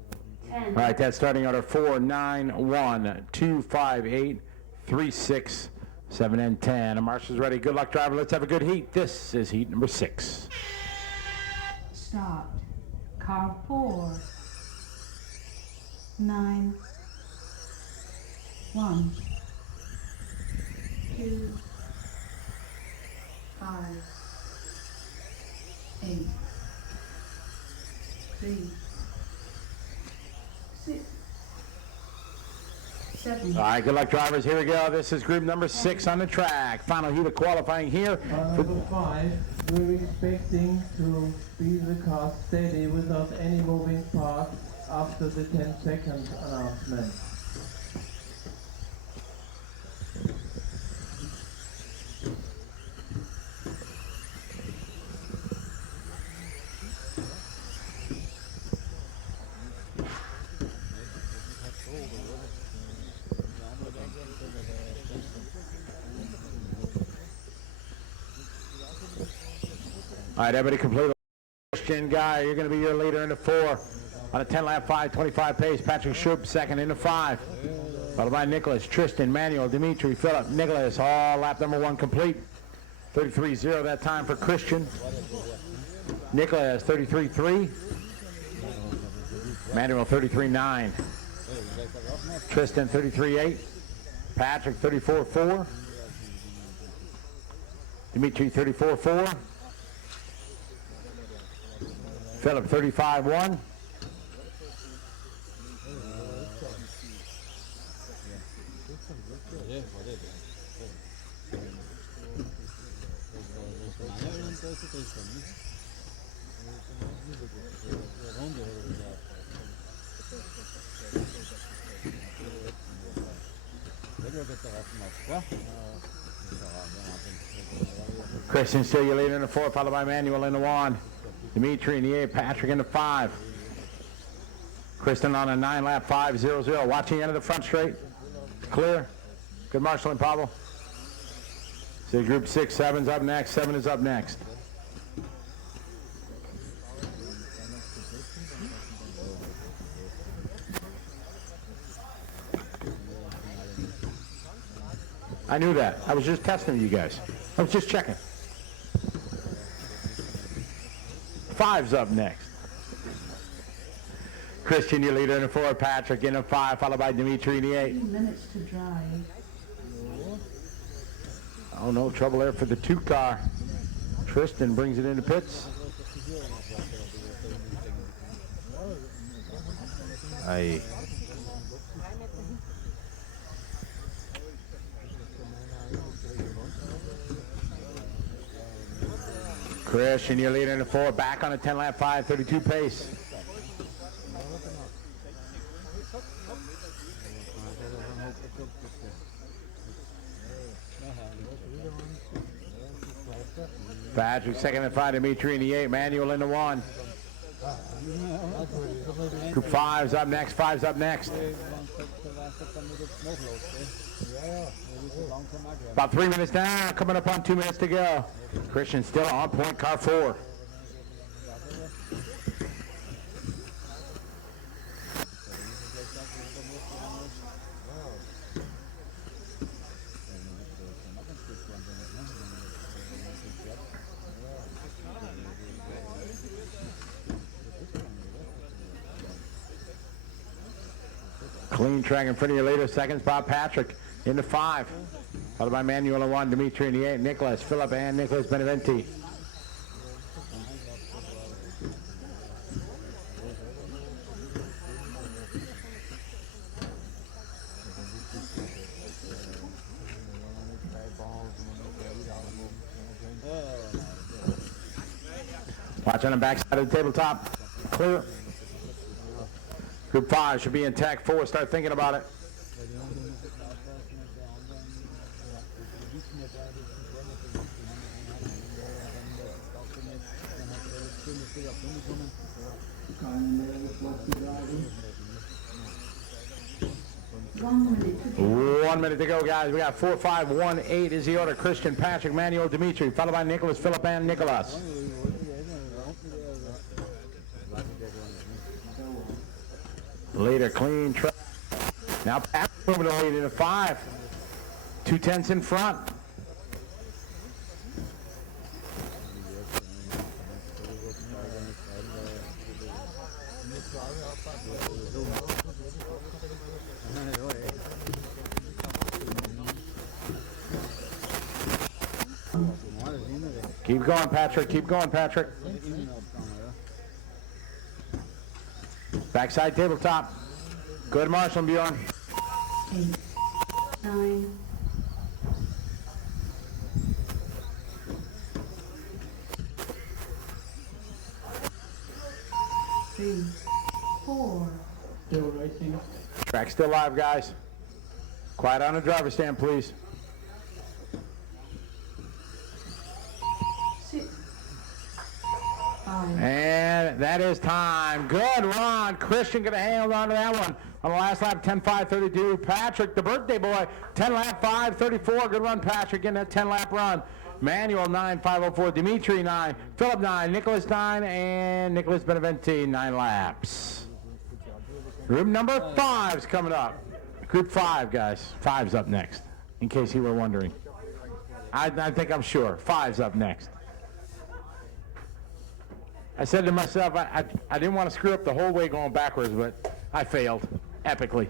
All right, that's starting order 4, 9, 1, 2, 5, 8, 3, 6, 7, and 10. And Marshall's ready. Good luck, driver. Let's have a good heat. This is heat number 6. Start. Car 4, 9, 1, 2, 5, 8, 3, 6, 7. All right, good luck, drivers. Here we go. This is group number 6 on the track. Final heat of qualifying here. Number 5, we're expecting to be the car steady without any moving parts after the 10-second announcement. All right, everybody complete. Christian Guy, you're going to be your leader in the 4. On a 10-lap 5:25 pace, Patrick Schrupp second in the 5. Followed by Nicholas, Tristan, Manuel, Dimitri, Philip, Nicholas, all lap number 1 complete. 33.0 that time for Christian. Nicholas, 33.3. Manuel, 33.9. Tristan, 33.8. Patrick, 34.4. Dimitri, 34.4. Philip, 35.1. Christian still your leader in the 4, followed by Manuel in the 1. Dimitri in the 8, Patrick in the 5. Kristen on a 9-lap 5:00. Watching the end of the front straight. Clear. Good marshalling, Pablo. So group 6, 7's up next. 7 is up next. I knew that. I was just testing you guys. I was just checking. 5's up next. Christian, your leader in the 4, Patrick in the 5, followed by Dimitri in the 8. 3 minutes to drive. Oh, no trouble there for the 2 car. Tristan brings it into pits. Aye. Christian, you're leading the 4, back on a 10-lap 5:32 pace. Patrick second and 5, Dimitri in the 8, Manuel in the 1. Group 5's up next, 5's up next. About 3 minutes down, coming up on 2 minutes to go. Christian still on point, car 4. Clean track in front of you later. Second spot, Patrick in the 5. Followed by Manuel in 1, Dimitri in the 8, Nicholas, Philip, and Nicholas Beneventi. Watch on the backside of the tabletop. Clear. Group 5 should be in tech 4. Start thinking about it. One minute to go, guys. We got 4, 5, 1, 8 is the order. Christian, Patrick, Manuel, Dimitri, followed by Nicholas, Philip, and Nicholas. Later, clean track. Now Patrick moving to lead in a 5. 2/10 in front. Keep going, Patrick. Keep going, Patrick. Backside tabletop. Good, Marshall and Bjorn. 8, 9, 3, 4. Still racing. Track still live, guys. Quiet on the driver's stand, please. 6, 5. And that is time. Good run. Christian going to hang on to that one. On the last lap, 10:5:32. Patrick, the birthday boy, 10 lap 5:34. Good run, Patrick, in that 10-lap run. Manuel, 9:5:04. Dimitri, 9. Philip, 9. Nicholas, 9. And Nicholas Beneventi, 9 laps. Group number 5's coming up. Group 5, guys. 5's up next, in case you were wondering. I think I'm sure. 5's up next. I said to myself, I didn't want to screw up the whole way going backwards, but I failed epically.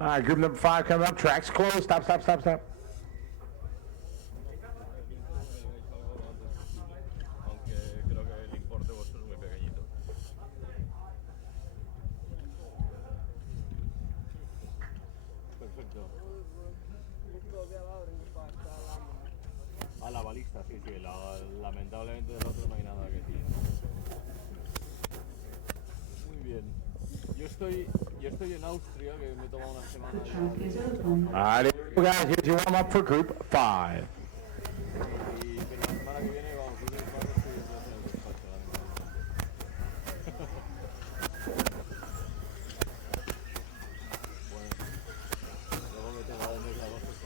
All right, group number 5 coming up. Track's closed. Stop, stop, stop, stop. A la balista, sí, sí. Lamentablemente del otro no hay nada que tiene. Muy bien. Yo estoy en Austria, que me he tomado una semana. All right, guys, here's your warm-up for group 5. Y que la semana que viene vamos a ir a estoy en el despacho, Bueno, luego me tengo que meter a voces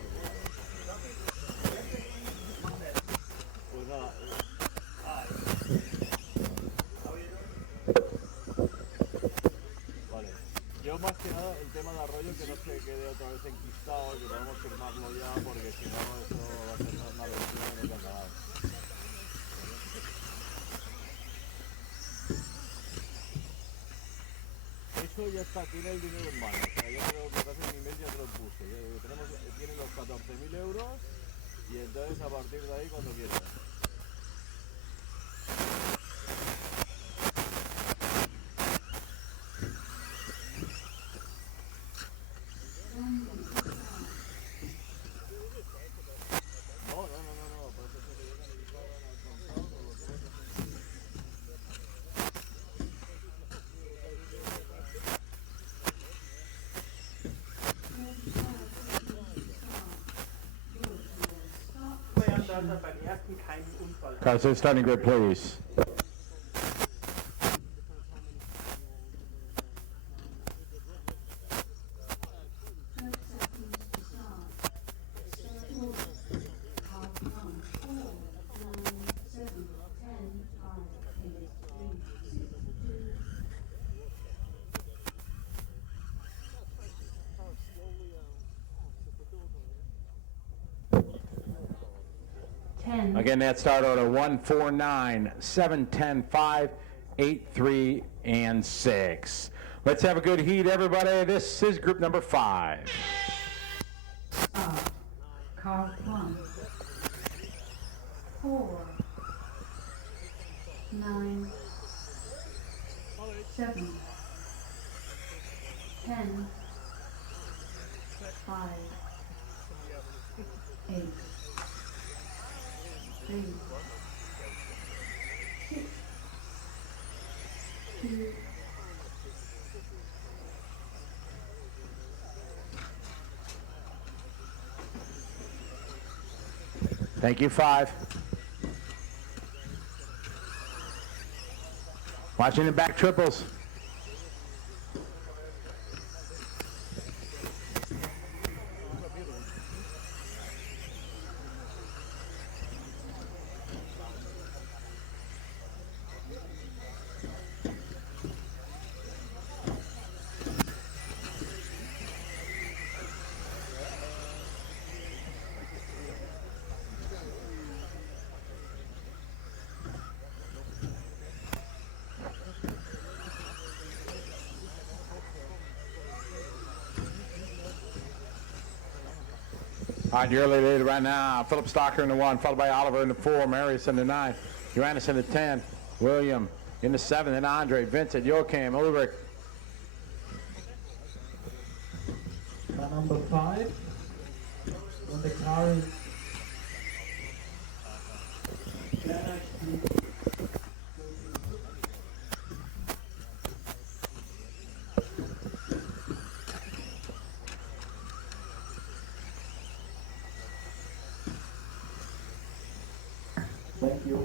Pues nada. Vale. Yo más que nada el tema de Arroyo que no se quede otra vez enquistado, que podamos firmarlo ya porque si no esto va a ser una aventura y no te acabado. Eso ya está, tiene el dinero en mano. O sea, yo creo que en mi email ya te lo puse. Tiene los 14.000 euros y entonces a partir de ahí cuando quieras. Cars to the starting grid, please. Again, that start order 149, 7, 10, 5, 8, 3, and 6. Let's have a good heat, everybody. This is group number 5. Car 1, 4, 9, 7, 10, 5, 8, 3, 6, 2, Thank you, 5. Watching the back triples. All right, the early lead right now. Philip Stocker in the 1, followed by Oliver in the 4, Marius in the 9, Johannes in the 10, William in the 7, and Andre, Vincent, Joachim, Ulrich. Car number 5. When the car is Thank you.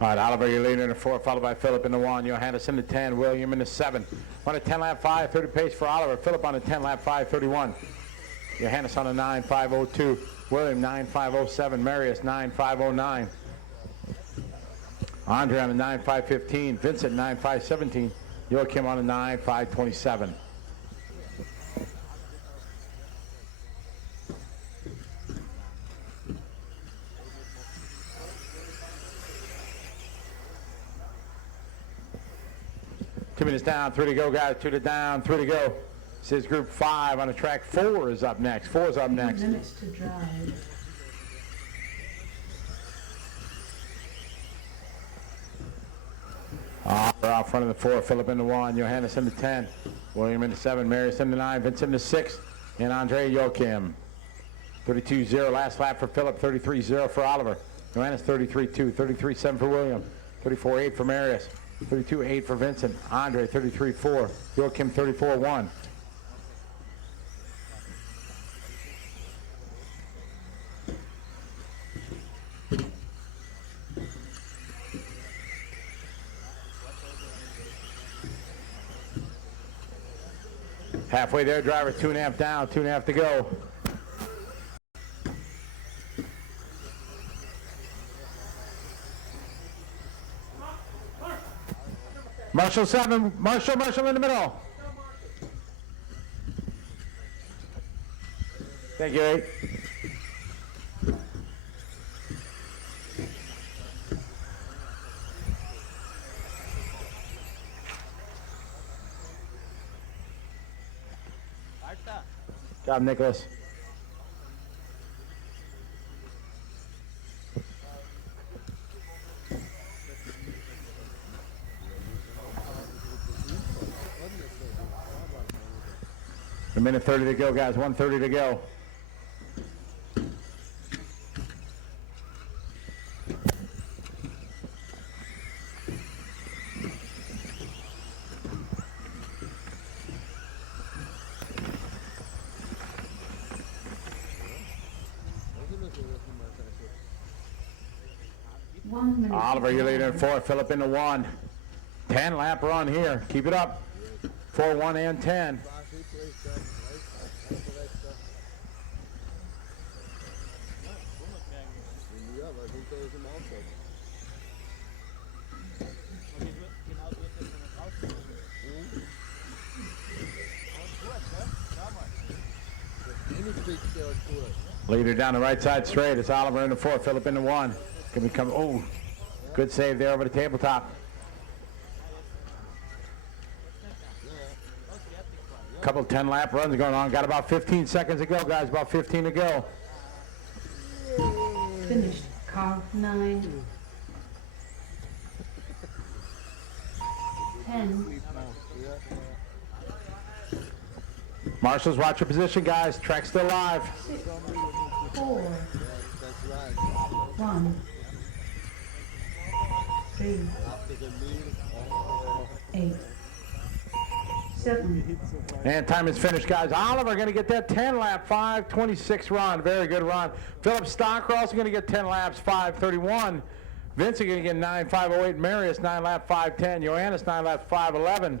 All right, Oliver, your leader in the 4, followed by Philip in the 1, Johannes in the 10, William in the 7. On a 10-lap 5:30 pace for Oliver. Philip on a 10-lap 5:31. Johannes on a 9:5:02. William 9:5:07. Marius 9:5:09. Andre on a 9:5:15. Vincent 9:5:17. Joachim on a 9:5:27. Two minutes down, 3 to go, guys. 2 to down, 3 to go. This is group 5 on the track. 4 is up next. 4 is up next. 2 minutes to drive. We're out front of the 4. Philip in the 1, Johannes in the 10, William in the 7, Marius in the 9, Vincent in the 6, and Andre Joachim. 32-0 last lap for Philip, 33-0 for Oliver. Johannes 33-2, 33-7 for William, 34-8 for Marius, 32-8 for Vincent, Andre 33-4, Joachim 34-1. Halfway there, driver, 2.5 down, 2.5 to go. Marshall 7, Marshall in the middle. Thank you, 8. Job, Nicholas. A minute 30 to go, guys. 1:30 to go. 1 minute. Oliver, you're leading in 4. Phillip into 1. 10 lap run here. Keep it up. 4, 1, and 10. Leader down the right side straight. It's Oliver into 4. Phillip into 1. Can we come? Oh, good save there over the tabletop. Couple 10 lap runs going on. Got about 15 seconds to go, guys. About 15 to go. Finished. Car 9. 10. Marshals, watch your position, guys. Track's still live. 6, 4, 1, 3, 8, 7. And time is finished, guys. Oliver going to get that 10 lap, 5:26 run. Very good run. Phillip Stocker also going to get 10 laps, 5:31. Vincent going to get 9:508. Marius 9 lap, 5:10. Johannes 9 lap, 5:11.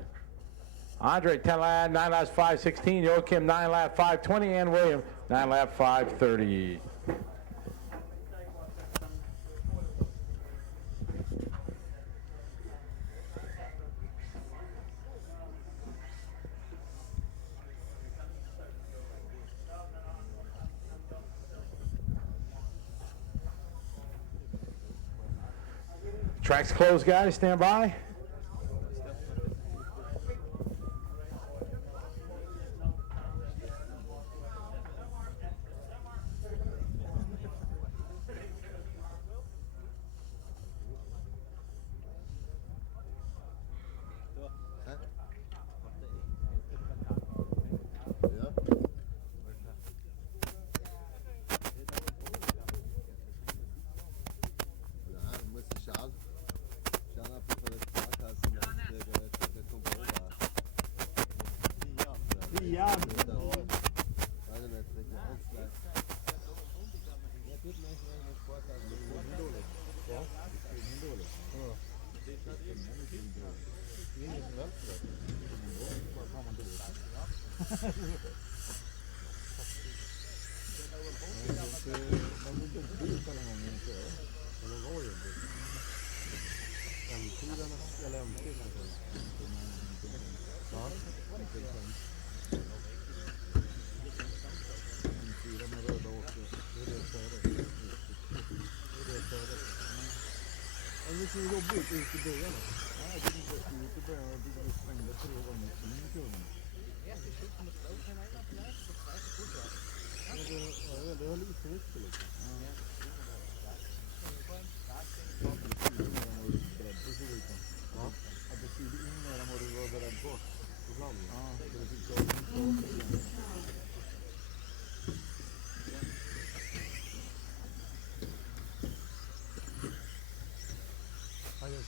Andre 10 lap, 9 laps, 5:16. Joachim 9 lap, 5:20. And William 9 lap, 5:30. Track's closed, guys. Stand by.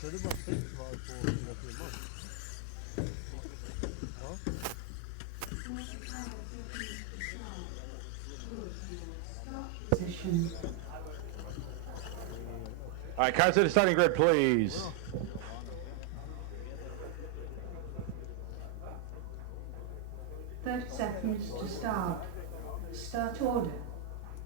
Så är det bara 6 varv på 4 timmar. Ja. All right, cars to the starting grid, please. Seconds to start. Start order.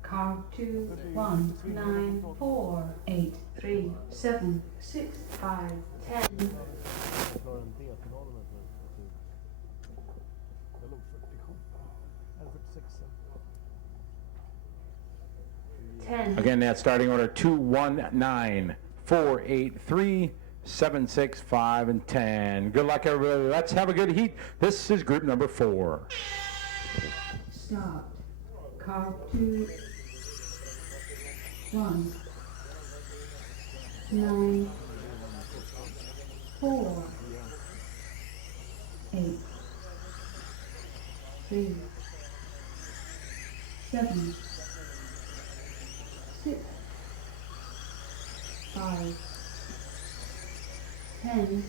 Car 2, 1, 9, 4, 8, 3, 7, 6, 5, 10. 10. Again, that starting order 2, 1, 9, 4, 8, 3, 7, 6, 5, and 10. Good luck, everybody. Let's have a good heat. This is group number 4. Start. Car 2, 1, 9, 4, 8, 3, 7, 6, 5, 10.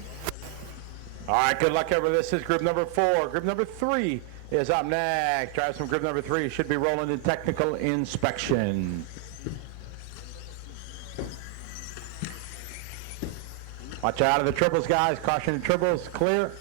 All right, good luck, everybody. This is group number 4. Group number 3 is up next. Drivers from group number 3 should be rolling to technical inspection. Watch out of the triples, guys. Caution the triples. Clear.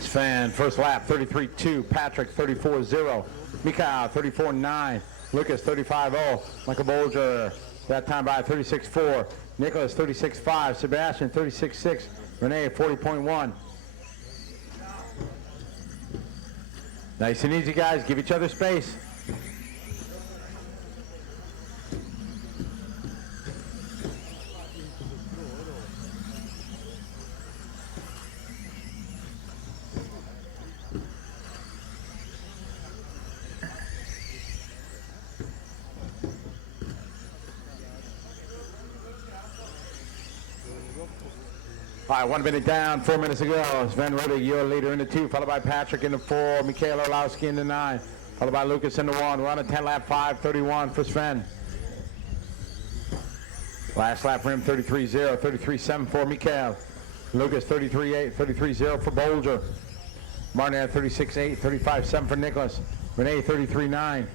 Sven, first lap, 33.2. Patrick, 34.0. Mikhail, 34.9. Lucas, 35.0. Michael Bolger, that time by 36.4. Nicholas, 36.5. Sebastian, 36.6. Renee, 40.1. Nice and easy, guys. Give each other space. All right, 1 minute down, 4 minutes to go. Sven Rodig, your leader in the 2, followed by Patrick in the 4, Mikhail Orlowski in the 9, followed by Lucas in the 1. We're on a 10-lap 5:31 for Sven. Last lap for him, 33.0, 33.7 for Mikhail. Lucas, 33.8, 33.0 for Bolger. Martin at 36.8, 35.7 for Nicholas. Renee, 33.9.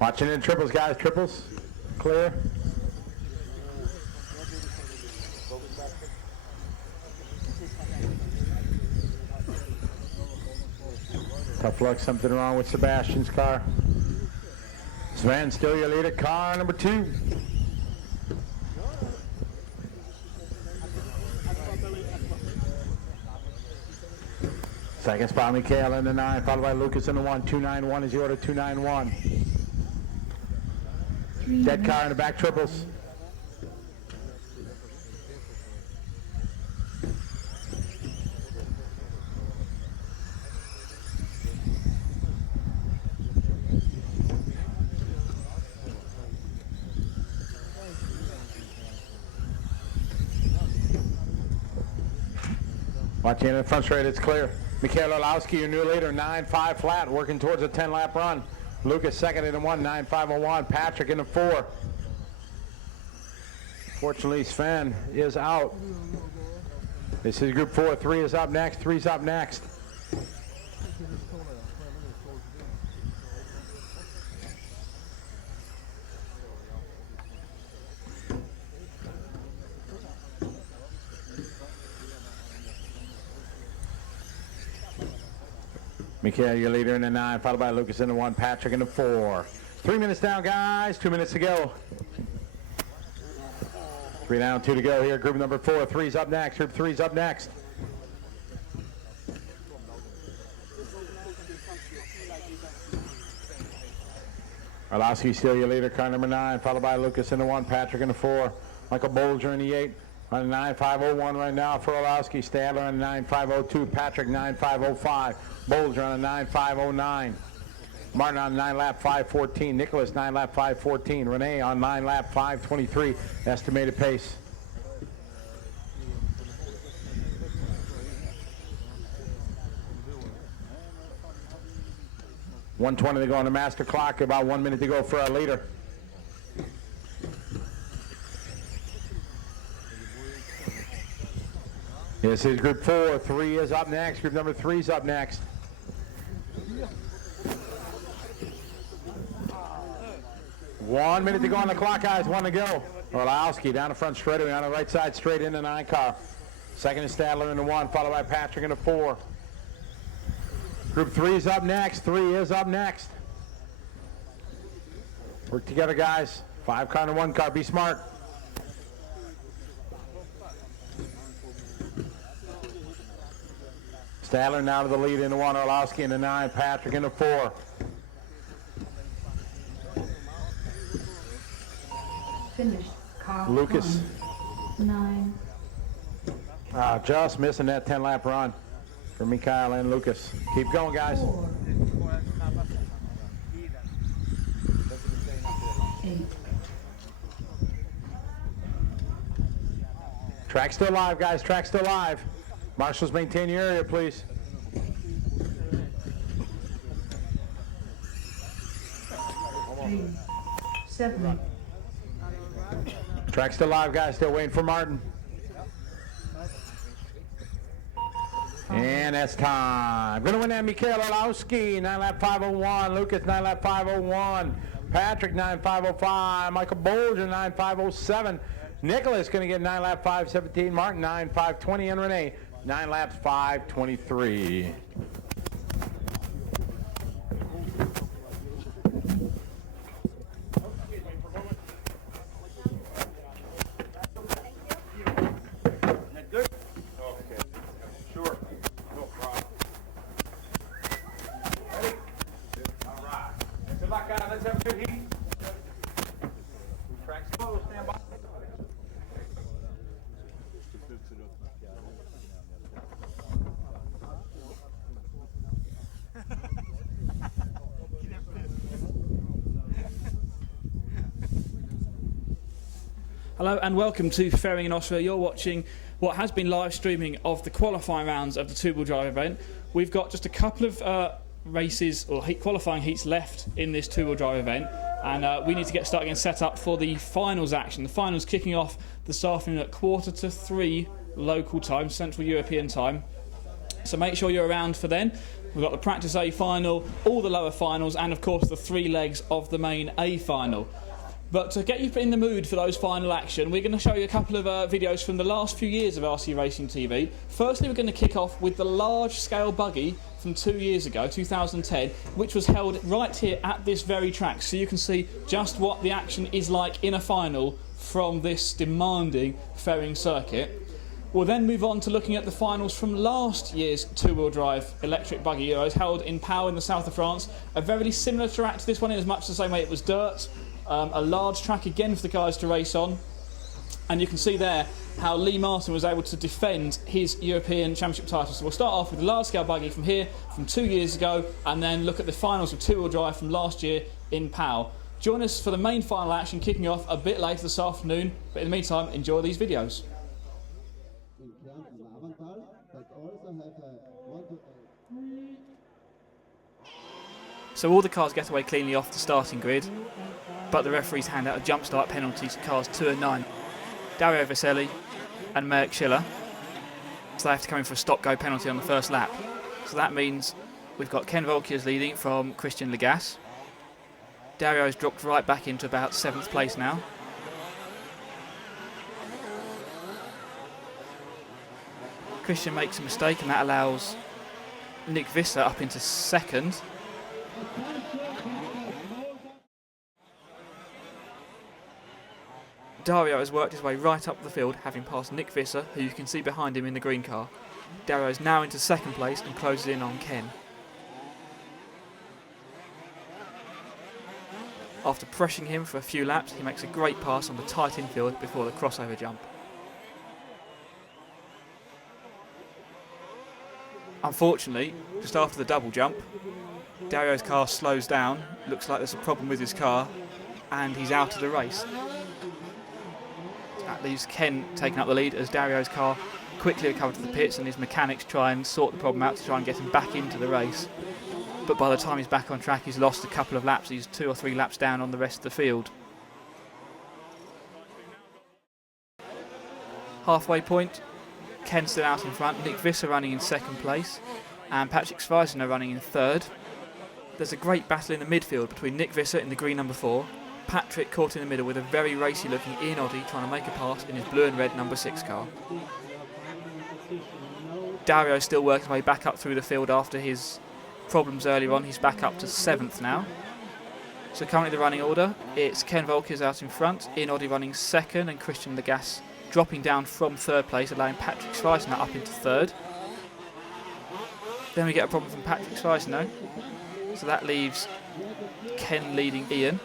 Watching in triples, guys. Triples. Clear. Tough luck. Something wrong with Sebastian's car. Sven, still your leader. Car number 2. Second spot, Mikhail in the 9, followed by Lucas in the 1. 291 is the order. 291. Dead car in the back, triples. Watch in the front straight, it's clear. Mikhail Orlowski, your new leader, 9.5 flat, working towards a 10-lap run. Lucas second in the 1, 9.501. Patrick in the 4. Fortunately, Sven is out. This is group 4. 3 is up next. 3's up next. Mikhail, your leader in the 9, followed by Lucas in the 1, Patrick in the 4. 3 minutes down, guys. 2 minutes to go. 3 down, 2 to go here. Group number 4. 3's up next. Group 3's up next. Orlowski still your leader, car number 9, followed by Lucas in the 1, Patrick in the 4. Michael Bolger in the 8. On the 9.501 right now for Orlowski. Stadler on the 9.502. Patrick 9.505. Bolger on the 9.509. Martin on 9-lap 5.14. Nicholas 9-lap 5.14. Renee on 9-lap 5.23. Estimated pace. .120 to go on the master clock. About 1 minute to go for our leader. This is group 4. 3 is up next. Group number 3 is up next. One minute to go on the clock, guys. 1 to go. Orlowski down the front straightaway on the right side, straight in the 9 car. Second is Stadler in the 1, followed by Patrick in the 4. Group 3 is up next. 3 is up next. Work together, guys. 5 car and 1 car. Be smart. Stadler now to the lead in the 1, Orlowski in the 9, Patrick in the 4. Finished. Car Lucas. 9. Just missing that 10-lap run for Mikhail and Lucas. Keep going, guys. 8. Track's still live, guys. Track's still live. Marshals, maintain your area, please. Three, 7. Track still live, guys. Still waiting for Martin. And that's time. Going to win that, Mikhail Olowski, 9 lap 501. Lucas, 9 lap 501. Patrick, 9.505. Michael Bolger, 9.507. Nicholas going to get 9 lap 517. Martin, 9.520. And Renee, 9 laps 523. Hello and welcome to Ferring in Austria. You're watching what has been live streaming of the qualifying rounds of the two-wheel drive event. We've got just a couple of races or qualifying heats left in this two-wheel drive event, and we need to get started getting set up for the finals action. The finals kicking off this afternoon at 2:45 local time, Central European time. So make sure you're around for then. We've got the practice A final, all the lower finals, and of course the 3 legs of the main A final. But to get you in the mood for those final action, we're going to show you a couple of videos from the last few years of RC Racing TV. Firstly, we're going to kick off with the large-scale buggy from 2 years ago, 2010, which was held right here at this very track. So you can see just what the action is like in a final from this demanding Ferring circuit. We'll then move on to looking at the finals from last year's two-wheel drive electric buggy Euros, held in Pau in the south of France. A very similar track to this one in as much the same way it was dirt. A large track again for the guys to race on, and you can see there how Lee Martin was able to defend his European Championship title. So we'll start off with the large scale buggy from here from 2 years ago, and then look at the finals of two-wheel drive from last year in Pau. Join us for the main final action kicking off a bit later this afternoon, but in the meantime enjoy these videos. So all the cars get away cleanly off the starting grid, but the referees hand out a jump start penalty to cars 2 and 9. Dario Veseli and Merck Schiller. So they have to come in for a stop-go penalty on the first lap. So that means we've got Ken Volkiers leading from Christian Legas. Dario's dropped right back into about 7th place now. Christian makes a mistake and that allows Nick Visser up into 2nd. Dario has worked his way right up the field, having passed Nick Visser, who you can see behind him in the green car. Dario is now into 2nd place and closes in on Ken. After pressuring him for a few laps, he makes a great pass on the tight infield before the crossover jump. Unfortunately, just after the double jump, Dario's car slows down. Looks like there's a problem with his car, and he's out of the race. That leaves Ken taking up the lead as Dario's car quickly recovered to the pits, and his mechanics try and sort the problem out to try and get him back into the race. But by the time he's back on track, he's lost a couple of laps. He's 2 or 3 laps down on the rest of the field. Halfway point, Ken still out in front, Nick Visser running in 2nd place, and Patrick Sveisner running in 3rd. There's a great battle in the midfield between Nick Visser in the green number 4, Patrick caught in the middle with a very racy looking Ian Oddie trying to make a pass in his blue and red number 6 car. Dario still working his way back up through the field after his problems earlier on. He's back up to 7th now. So currently the running order, it's Ken Volkiers out in front, Ian Oddie running 2nd, and Christian Legas dropping down from 3rd place, allowing Patrick Sveisner up into 3rd. Then we get a problem from Patrick Sveisner, so that leaves Ken leading Ian.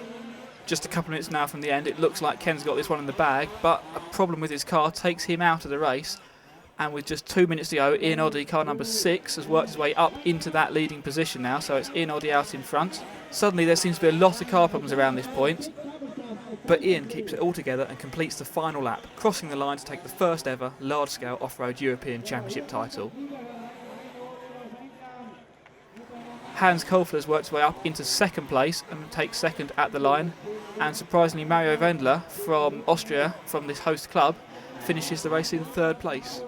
Just a couple of minutes now from the end, it looks like Ken's got this one in the bag, but a problem with his car takes him out of the race, and with just 2 minutes to go, Ian Oddie, car number 6, has worked his way up into that leading position now, so it's Ian Oddie out in front. Suddenly there seems to be a lot of car problems around this point, but Ian keeps it all together and completes the final lap, crossing the line to take the first ever large-scale off-road European Championship title. Hans Kolfler's worked his way up into second place and takes second at the line. And surprisingly, Mario Wendler from Austria, from this host club, finishes the race in third place.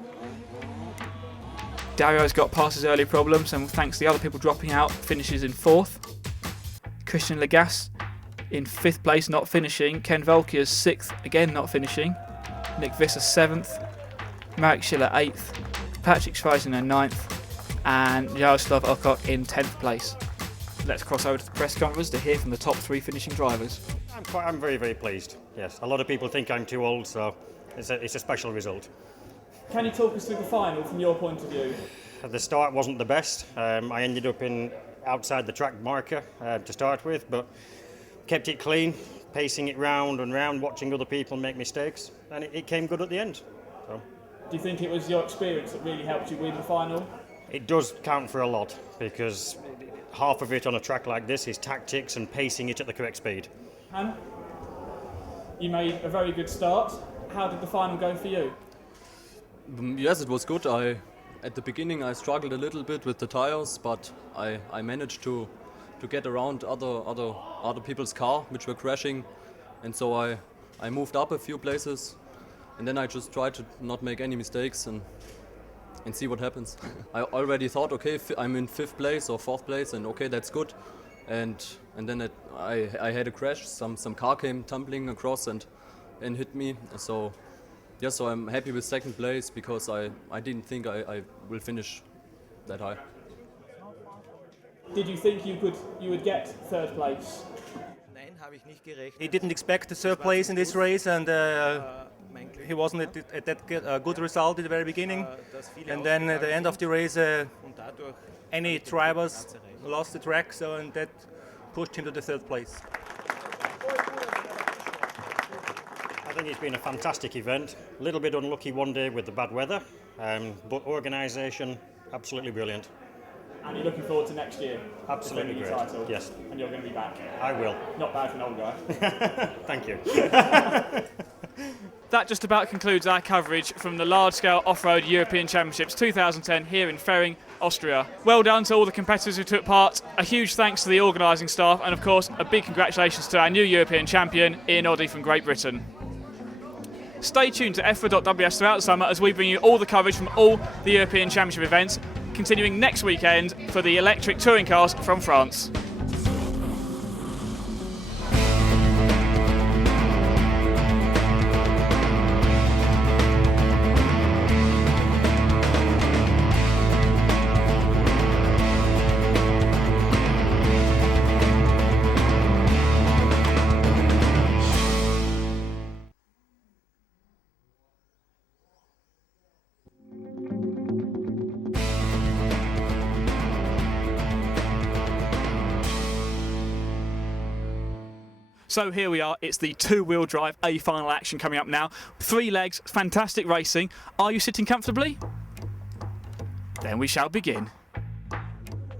Dario's got past his early problems and thanks to the other people dropping out, finishes in fourth. Christian Legas in fifth place, not finishing. Ken Volkier's sixth, again not finishing. Nick Visser seventh. Marek Schiller eighth. Patrick Schweizner ninth. And Jaroslav Okok in 10th place. Let's cross over to the press conference to hear from the top 3 finishing drivers. I'm very, very pleased. Yes, a lot of people think I'm too old, so it's a special result. Can you talk us through the final from your point of view? The start wasn't the best. I ended up outside the track marker to start with, but kept it clean, pacing it round and round, watching other people make mistakes, and it came good at the end. So. Do you think it was your experience that really helped you win the final? It does count for a lot, because half of it on a track like this is tactics and pacing it at the correct speed. Han, you made a very good start. How did the final go for you? Yes, it was good. At the beginning I struggled a little bit with the tires, but I managed to get around other people's car which were crashing, and so I moved up a few places, and then I just tried to not make any mistakes and see what happens. I already thought, okay, I'm in 5th place or 4th place, and okay, that's good. And then I had a crash. Some car came tumbling across and hit me. So yeah, so I'm happy with 2nd place because I didn't think I will finish that high. Did you think you would get 3rd place? He didn't expect the 3rd place in this race, and he wasn't at that good result at the very beginning. And then at the end of the race, any drivers lost the track, and that pushed him to the 3rd place. I think it's been a fantastic event. A little bit unlucky one day with the bad weather, but organisation, absolutely brilliant. And you're looking forward to next year? Absolutely defending great. your title? Yes. And you're going to be back? I will. Not bad for an old guy. Thank you. That just about concludes our coverage from the large-scale off-road European Championships 2010 here in Ferring, Austria. Well done to all the competitors who took part. A huge thanks to the organising staff, and of course a big congratulations to our new European champion, Ian Oddie from Great Britain. Stay tuned to EFRA.ws throughout the summer as we bring you all the coverage from all the European Championship events, continuing next weekend for the electric touring cars from France. So here we are, it's the two-wheel drive A final action coming up now. 3 legs, fantastic racing. Are you sitting comfortably? Then we shall begin.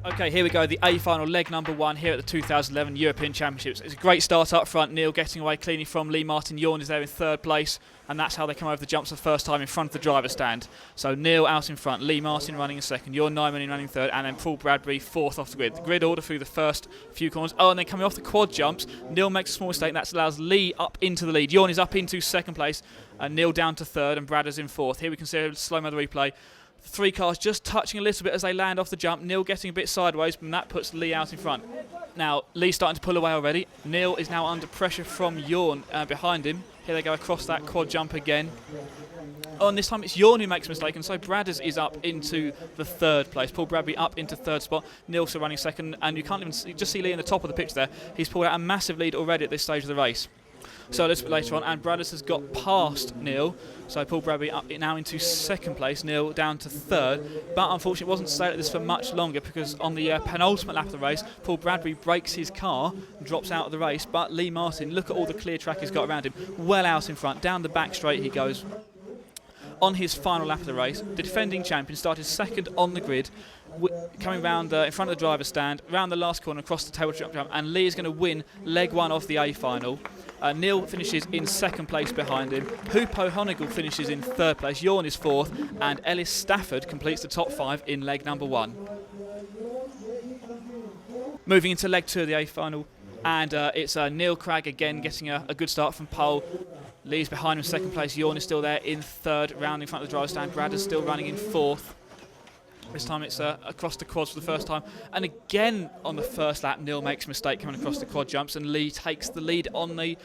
Okay, here we go, the A final, leg number 1 here at the 2011 European Championships. It's a great start up front, Neil getting away cleanly from Lee Martin. Jorn is there in 3rd place, and that's how they come over the jumps the first time in front of the driver's stand. So Neil out in front, Lee Martin running in 2nd, Jorn Nyman running 3rd, and then Paul Bradbury 4th off the grid. The grid order through the first few corners. Oh, and then coming off the quad jumps, Neil makes a small mistake, and that allows Lee up into the lead. Jorn is up into 2nd place, and Neil down to 3rd, and Brad is in 4th. Here we can see a slow-mo the replay. 3 cars just touching a little bit as they land off the jump. Neil getting a bit sideways, and that puts Lee out in front. Now, Lee's starting to pull away already. Neil is now under pressure from Jorn behind him. Here they go across that quad jump again. Oh, and this time it's Jorn who makes a mistake, and so Brad is up into the 3rd place. Paul Bradbury up into 3rd spot. Neil still running 2nd, and you can't even see, just see Lee in the top of the picture there. He's pulled out a massive lead already at this stage of the race. So a little bit later on, and Bradders has got past Neil. So Paul Bradbury up now into 2nd place, Neil down to 3rd. But unfortunately, it wasn't to stay like this for much longer because on the penultimate lap of the race, Paul Bradbury breaks his car and drops out of the race. But Lee Martin, look at all the clear track he's got around him, well out in front, down the back straight he goes. On his final lap of the race, the defending champion started 2nd on the grid, coming round in front of the driver's stand, round the last corner, across the table jump, and Lee is going to win leg 1 of the A final. Neil finishes in 2nd place behind him. Hupo Honigel finishes in 3rd place. Jorn is 4th, and Ellis Stafford completes the top 5 in leg number 1. Moving into leg 2 of the A final, and it's Neil Cragg again getting a good start from pole. Lee's behind him in 2nd place. Jorn is still there in 3rd, round in front of the driver's stand. Brad is still running in 4th. This time it's across the quads for the first time. And again on the first lap, Neil makes a mistake coming across the quad jumps, and Lee takes the lead on the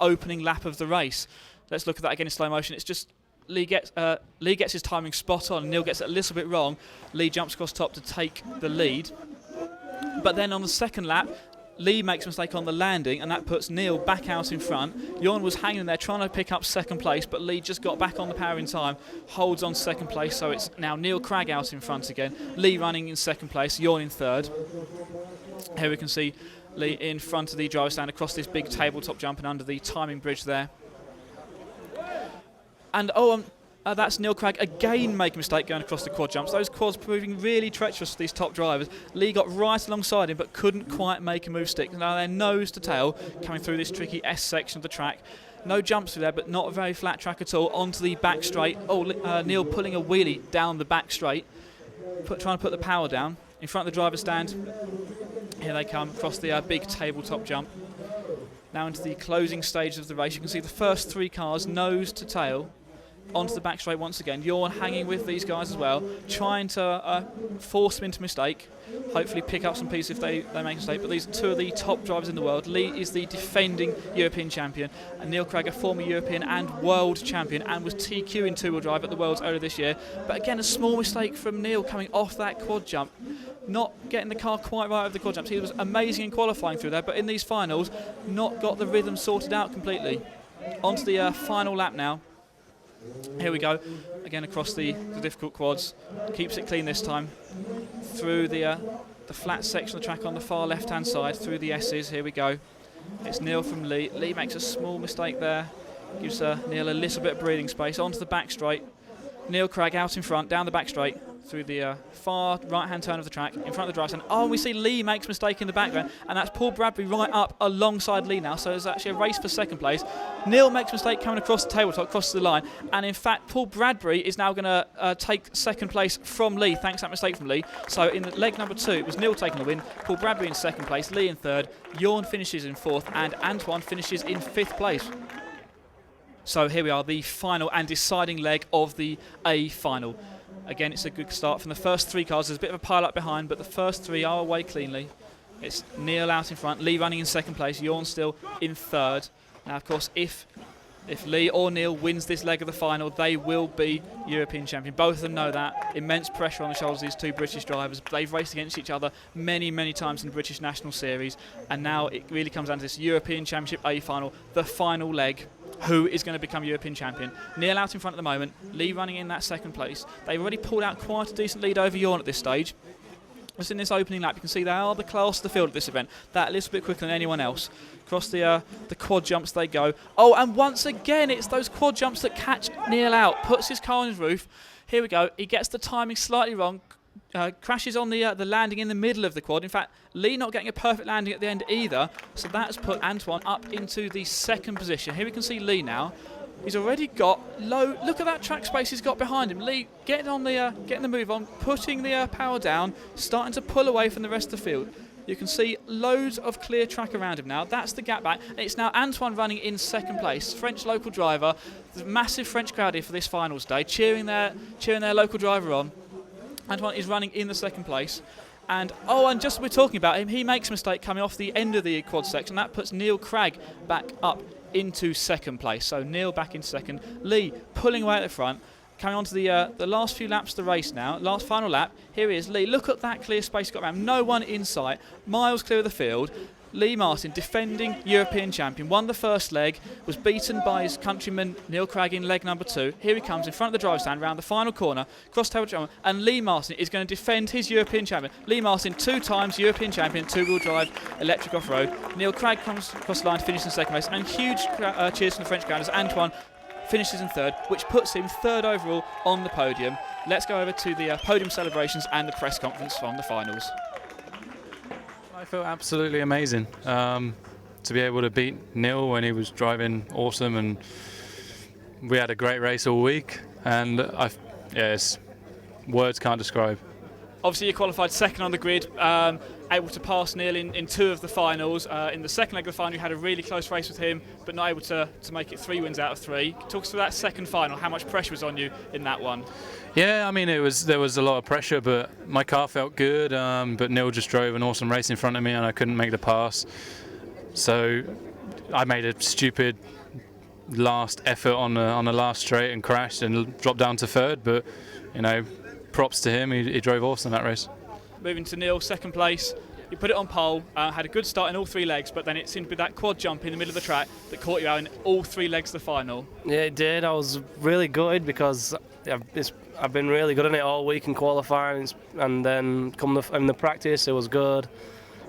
opening lap of the race. Let's look at that again in slow motion. It's just Lee gets his timing spot on. Neil gets it a little bit wrong. Lee jumps across top to take the lead. But then on the 2nd lap, Lee makes a mistake on the landing, and that puts Neil back out in front. Jorn was hanging there trying to pick up 2nd place, but Lee just got back on the power in time, holds on 2nd place, so it's now Neil Cragg out in front again. Lee running in 2nd place, Jorn in 3rd. Here we can see Lee in front of the driver's stand across this big tabletop jump and under the timing bridge there. And that's Neil Cragg again making a mistake going across the quad jumps. Those quads proving really treacherous for these top drivers. Lee got right alongside him but couldn't quite make a move stick. Now they're nose to tail coming through this tricky S section of the track. No jumps through there, but not a very flat track at all. Onto the back straight. Neil pulling a wheelie down the back straight, trying to put the power down. In front of the driver's stand. Here they come across the big tabletop jump. Now into the closing stage of the race. You can see the first 3 cars nose to tail. Onto the back straight once again. Jorn hanging with these guys as well, trying to force them into mistake. Hopefully pick up some pieces if they make a mistake. But these are 2 of the top drivers in the world. Lee is the defending European champion, and Neil Cragg, a former European and world champion, and was TQ in 2-wheel drive at the Worlds earlier this year. But again, a small mistake from Neil coming off that quad jump, not getting the car quite right over the quad jumps. He was amazing in qualifying through there, but in these finals, not got the rhythm sorted out completely. Onto the final lap now. Here we go, again across the difficult quads. Keeps it clean this time. Through the flat section of the track on the far left-hand side, through the S's. Here we go. It's Neil from Lee. Lee makes a small mistake there. Gives Neil a little bit of breathing space. Onto the back straight. Neil Cragg out in front, down the back straight. Through the far right-hand turn of the track, in front of the driver's stand. Oh, we see Lee makes a mistake in the background, and that's Paul Bradbury right up alongside Lee now, so there's actually a race for 2nd place. Neil makes a mistake coming across the tabletop, across the line, and in fact, Paul Bradbury is now going to take 2nd place from Lee, thanks to that mistake from Lee. So in leg number 2, it was Neil taking the win, Paul Bradbury in 2nd place, Lee in 3rd, Jorn finishes in 4th, and Antoine finishes in 5th place. So here we are, the final and deciding leg of the A final. Again, it's a good start from the first 3 cars. There's a bit of a pile-up behind, but the first 3 are away cleanly. It's Neil out in front, Lee running in 2nd place, Jorn still in 3rd. Now, of course, if Lee or Neil wins this leg of the final, they will be European champion. Both of them know that. Immense pressure on the shoulders of these 2 British drivers. They've raced against each other many, many times in the British National Series, and now it really comes down to this European Championship A final, the final leg. Who is going to become European champion? Neil out in front at the moment, Lee running in that 2nd place. They've already pulled out quite a decent lead over Jorn at this stage. Just in this opening lap, you can see they are the class of the field at this event. That a little bit quicker than anyone else. Across the quad jumps they go. Oh, and once again, it's those quad jumps that catch Neil out. Puts his car on his roof. Here we go. He gets the timing slightly wrong. Crashes on the landing in the middle of the quad. In fact, Lee not getting a perfect landing at the end either. So that's put Antoine up into the 2nd position. Here we can see Lee now. He's already got low. Look at that track space he's got behind him. Lee getting the move on, putting the power down, starting to pull away from the rest of the field. You can see loads of clear track around him now. That's the gap back. It's now Antoine running in 2nd place. French local driver. There's a massive French crowd here for this finals day, cheering their local driver on. Antoine is running in the 2nd place. And just as we're talking about him, he makes a mistake coming off the end of the quad section. That puts Neil Cragg back up into 2nd place. So Neil back in 2nd. Lee pulling away at the front. Coming on to the last few laps of the race now. Last final lap. Here he is, Lee. Look at that clear space he's got around. No one in sight. Miles clear of the field. Lee Martin, defending European champion, won the first leg, was beaten by his countryman Neil Cragg in leg number 2. Here he comes in front of the driver's stand, round the final corner, cross table jump, and Lee Martin is going to defend his European champion. Lee Martin, 2 times European champion, 2-wheel drive, electric off-road. Neil Cragg comes across the line to finish in 2nd place, and huge cheers from the French crowd as Antoine finishes in 3rd, which puts him 3rd overall on the podium. Let's go over to the podium celebrations and the press conference from the finals. I felt absolutely amazing to be able to beat Neil when he was driving awesome, and we had a great race all week, and words can't describe Obviously, you qualified second on the grid, able to pass Neil in 2 of the finals. In the second leg of the final, you had a really close race with him, but not able to make it 3 wins out of 3. Talk us through that second final. How much pressure was on you in that one? Yeah, I mean, there was a lot of pressure, but my car felt good. But Neil just drove an awesome race in front of me, and I couldn't make the pass. So I made a stupid last effort on the last straight and crashed and dropped down to 3rd. But you know, props to him. He drove awesome that race. Moving to Neil, second place. You put it on pole, had a good start in all 3 legs, but then it seemed to be that quad jump in the middle of the track that caught you out in all 3 legs of the final. Yeah, it did. I was really gutted because I've been really good in it all week in qualifying, and then in the practice it was good.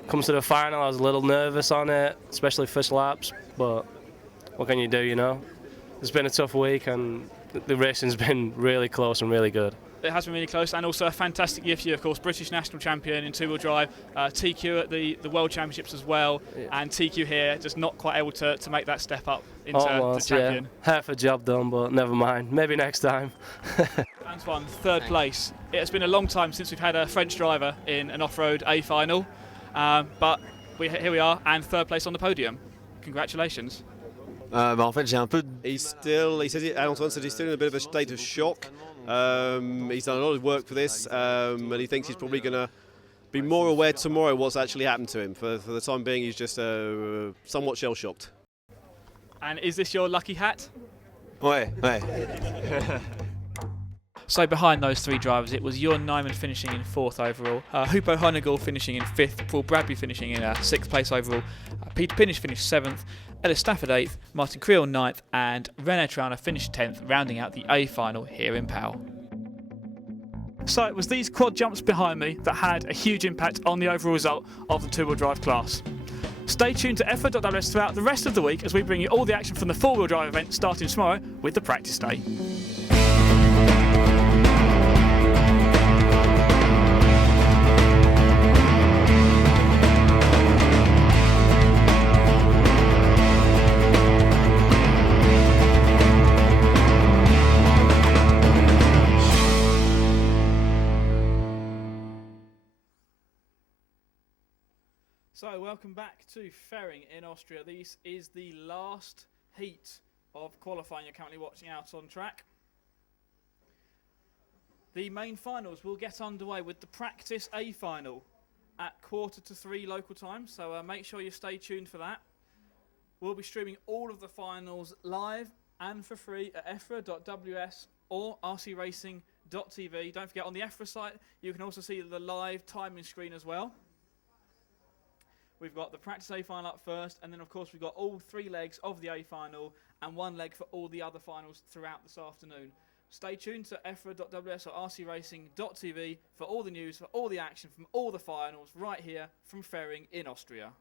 Comes to the final, I was a little nervous on it, especially first laps, but what can you do, you know? It's been a tough week and the racing's been really close and really good. It has been really close, and also a fantastic year for you, of course. British national champion in 2-wheel drive, TQ at the World Championships as well, and TQ here just not quite able to make that step up into Almost, the champion. Yeah. Half a job done, but never mind. Maybe next time. Antoine, 3rd place. It has been a long time since we've had a French driver in an off-road A final, but here we are, and 3rd place on the podium. Congratulations. En fait, j'ai un peu. Antoine said he's still in a bit of a state of shock. He's done a lot of work for this, and he thinks he's probably going to be more aware tomorrow what's actually happened to him. For the time being, he's just somewhat shell-shocked. And is this your lucky hat? Ouais. So behind those 3 drivers, it was Jorn Nyman finishing in 4th overall, Hupo Honegal finishing in 5th, Paul Bradby finishing in 6th place overall, Peter Pinish finished 7th, Ellis Stafford 8th, Martin Creel 9th, and René Trauner finished 10th, rounding out the A final here in Pau. So it was these quad jumps behind me that had a huge impact on the overall result of the 2-wheel drive class. Stay tuned to EFRA.ws throughout the rest of the week as we bring you all the action from the 4-wheel drive event starting tomorrow with the practice day. So welcome back to Ferring in Austria. This is the last heat of qualifying you're currently watching out on track. The main finals will get underway with the practice A final at 2:45 local time, so make sure you stay tuned for that. We'll be streaming all of the finals live and for free at EFRA.ws or rcracing.tv. Don't forget, on the EFRA site you can also see the live timing screen as well. We've got the practice A final up first, and then of course we've got all 3 legs of the A final and 1 leg for all the other finals throughout this afternoon. Stay tuned to EFRA.ws or rcracing.tv for all the news, for all the action from all the finals right here from Ferring in Austria.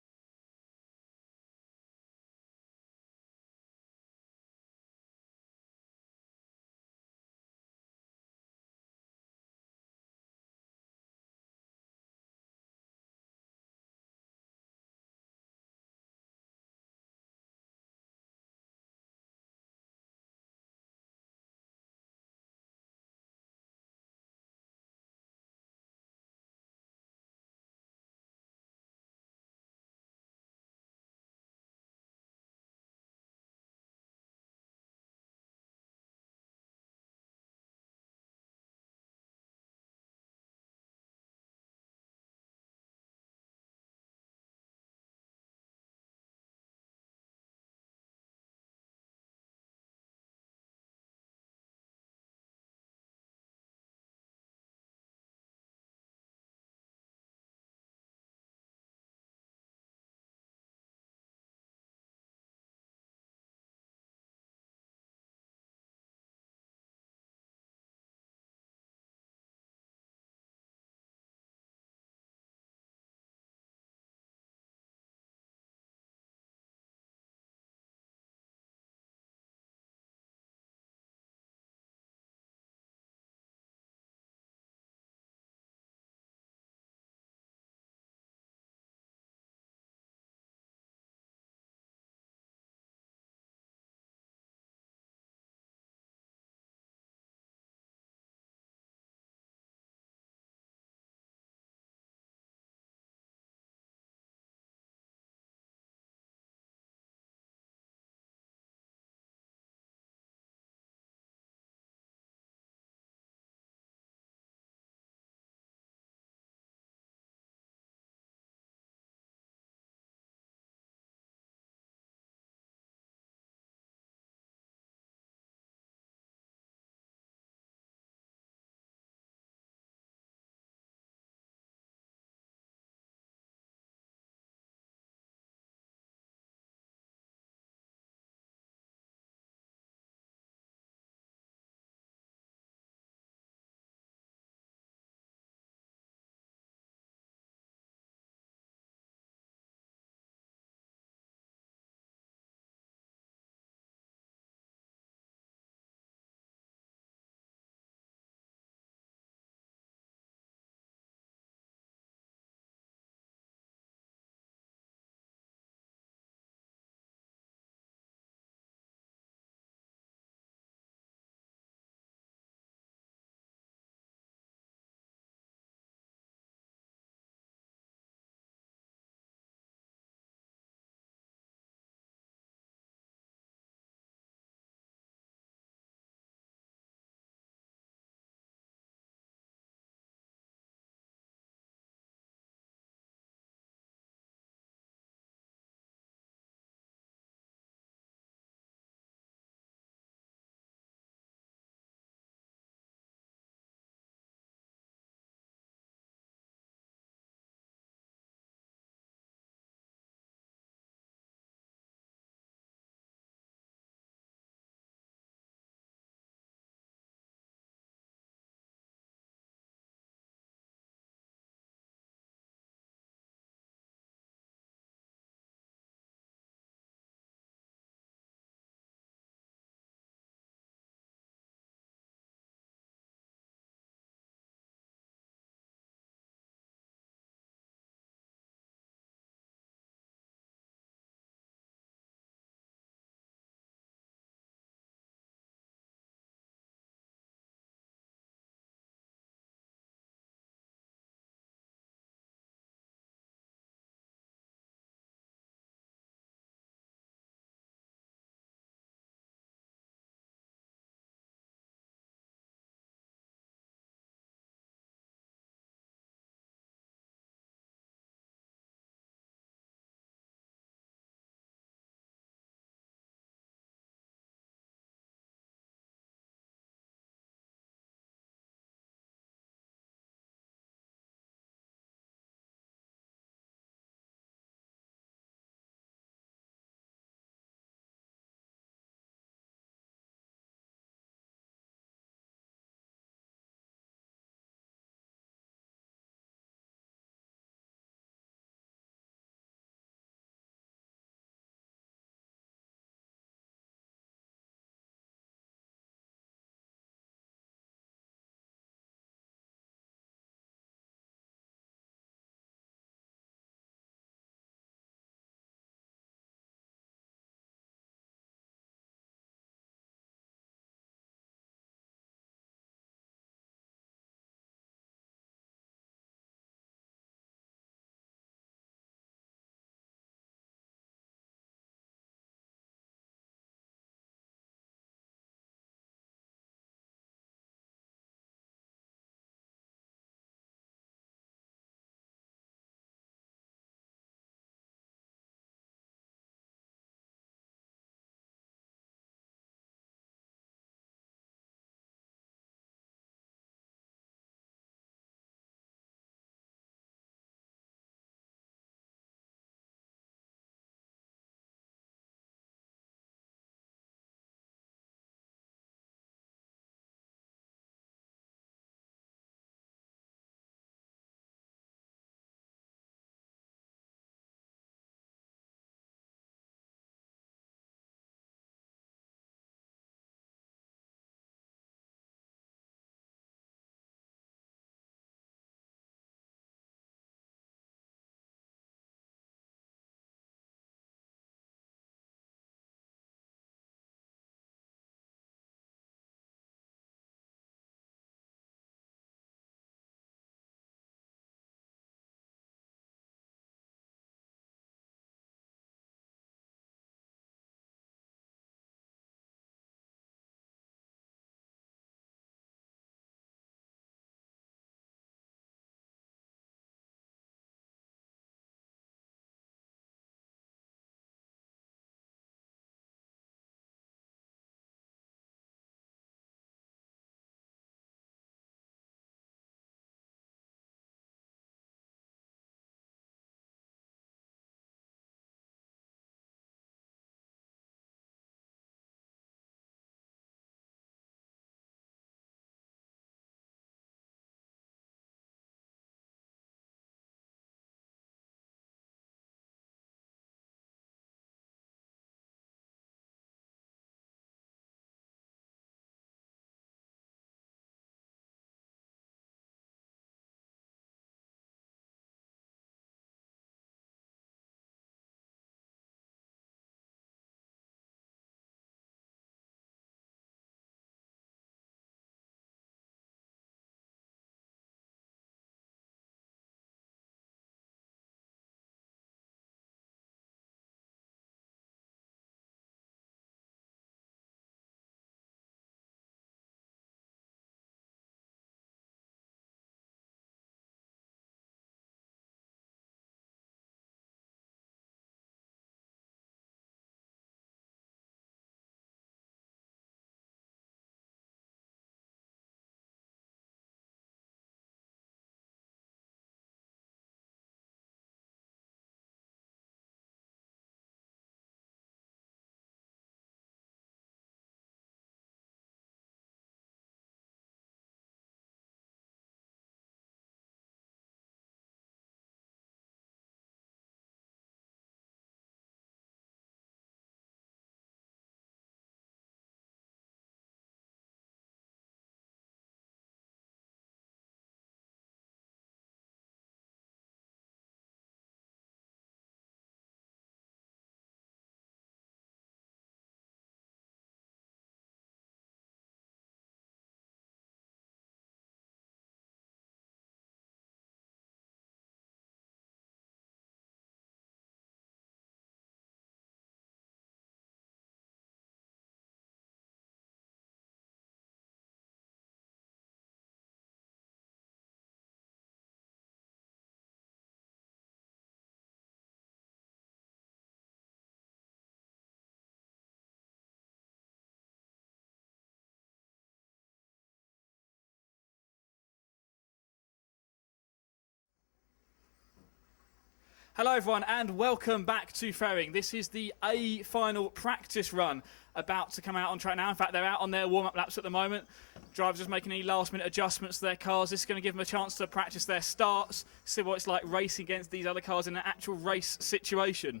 Hello everyone and welcome back to Ferring. This is the A final practice run about to come out on track now. In fact, they're out on their warm-up laps at the moment. Drivers just making any last-minute adjustments to their cars. This is going to give them a chance to practice their starts, see what it's like racing against these other cars in an actual race situation.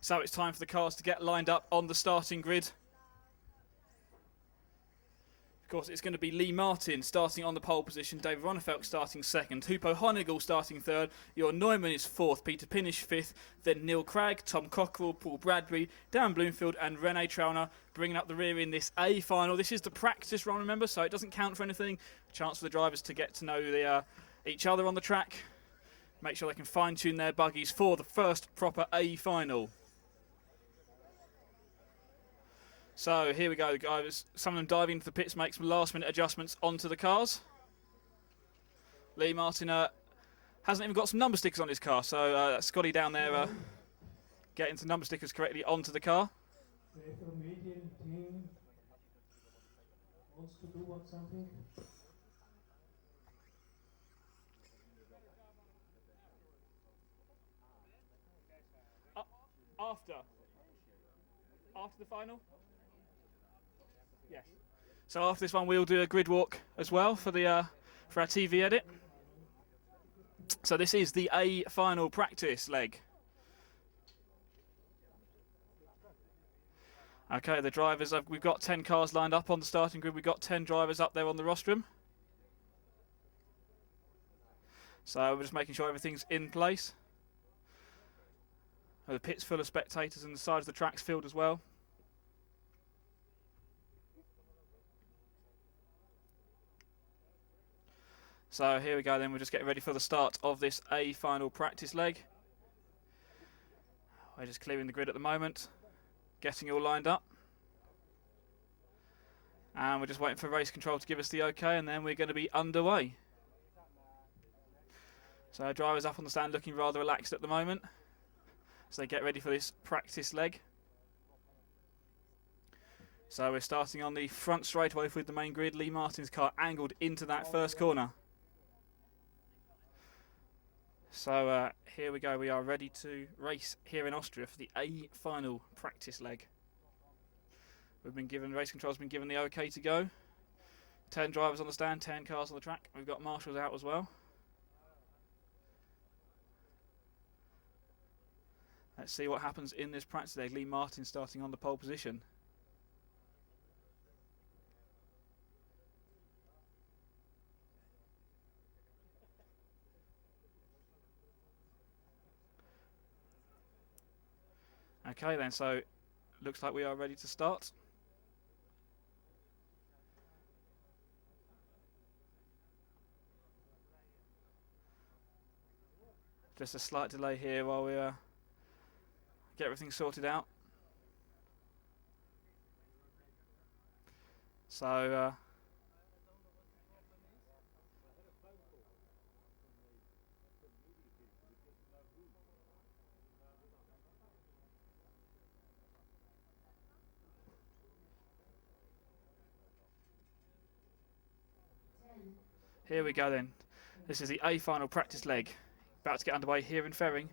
So it's time for the cars to get lined up on the starting grid. Of course, it's going to be Lee Martin starting on the pole position, David Ronnefeld starting second, Hupo Honigel starting third, Jörn Neumann is fourth, Peter Pinish fifth, then Neil Cragg, Tom Cockerell, Paul Bradbury, Dan Bloomfield and Rene Trauner bringing up the rear in this A final. This is the practice run, remember, so it doesn't count for anything. Chance for the drivers to get to know each other on the track, make sure they can fine-tune their buggies for the first proper A final. So here we go, the guys. Some of them diving into the pits, make some last-minute adjustments onto the cars. Lee Martin hasn't even got some number stickers on his car, so Scotty down there getting some number stickers correctly onto the car. The EFRA median team wants to do something. After the final? Yes. So after this one, we'll do a grid walk as well for our TV edit. So this is the A final practice leg. Okay, the drivers, we've got 10 cars lined up on the starting grid. We've got 10 drivers up there on the rostrum. So we're just making sure everything's in place. The pit's full of spectators and the sides of the track's filled as well. So here we go then, we're just getting ready for the start of this A final practice leg. We're just clearing the grid at the moment, getting all lined up. And we're just waiting for race control to give us the okay, and then we're going to be underway. So drivers up on the stand looking rather relaxed at the moment, as they get ready for this practice leg. So we're starting on the front straightaway with the main grid. Lee Martin's car angled into that first corner. So here we go, we are ready to race here in Austria for the A final practice leg. We've been given, race control's been given the okay to go. 10 drivers on the stand, 10 cars on the track. We've got marshals out as well. Let's see what happens in this practice leg. Lee Martin starting on the pole position. Okay then, so looks like we are ready to start. Just a slight delay here while we get everything sorted out. So here we go then. This is the A final practice leg. About to get underway here in Ferring.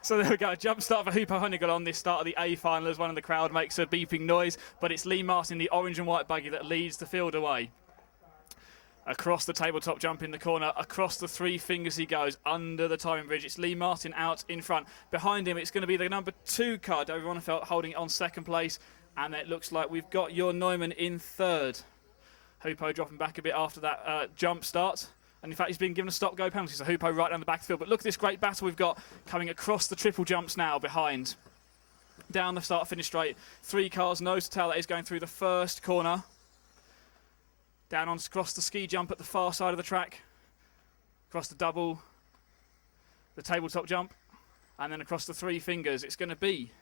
So there we go, jump start for Hupo Honigel on this start of the A final as one of the crowd makes a beeping noise, but it's Lee Martin, the orange and white buggy, that leads the field away. Across the tabletop jump in the corner, across the 3 fingers he goes, under the timing bridge. It's Lee Martin out in front. Behind him, it's going to be the number 2 car, David Ronnefeld, holding it on second place. And it looks like we've got Jörn Neumann in third. Hupo dropping back a bit after that jump start. And in fact, he's been given a stop-go penalty, so Hupo right down the back of the field. But look at this great battle we've got coming across the triple jumps now behind. Down the start-finish straight. 3 cars, nose to tail, that is going through the first corner. Down on across the ski jump at the far side of the track. Across the double, the tabletop jump. And then across the 3 fingers, it's going to be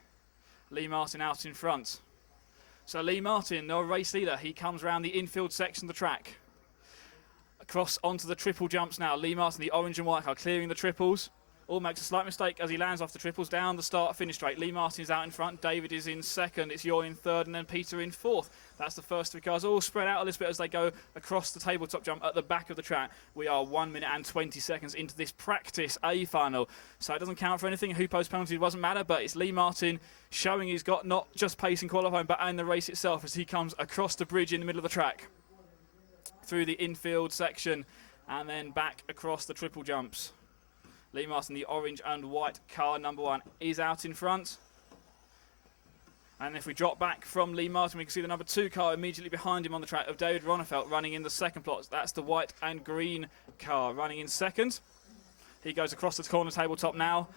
Lee Martin out in front. So Lee Martin, our race leader, he comes round the infield section of the track. Across onto the triple jumps now. Lee Martin, the orange and white car, clearing the triples. All makes a slight mistake as he lands off the triples down the start-finish straight. Lee Martin is out in front, David is in second, it's Jorn in third, and then Peter in fourth. That's the first three cars all spread out a little bit as they go across the tabletop jump at the back of the track. We are 1 minute and 20 seconds into this practice A final, so it doesn't count for anything. Who post penalty doesn't matter, but it's Lee Martin showing he's got not just pace in qualifying but in the race itself as he comes across the bridge in the middle of the track, through the infield section, and then back across the triple jumps. Lee Martin, the orange and white car number 1, is out in front. And if we drop back from Lee Martin, we can see the number 2 car immediately behind him on the track of David Ronnefeld running in the second plot. That's the white and green car running in second. He goes across the corner tabletop now,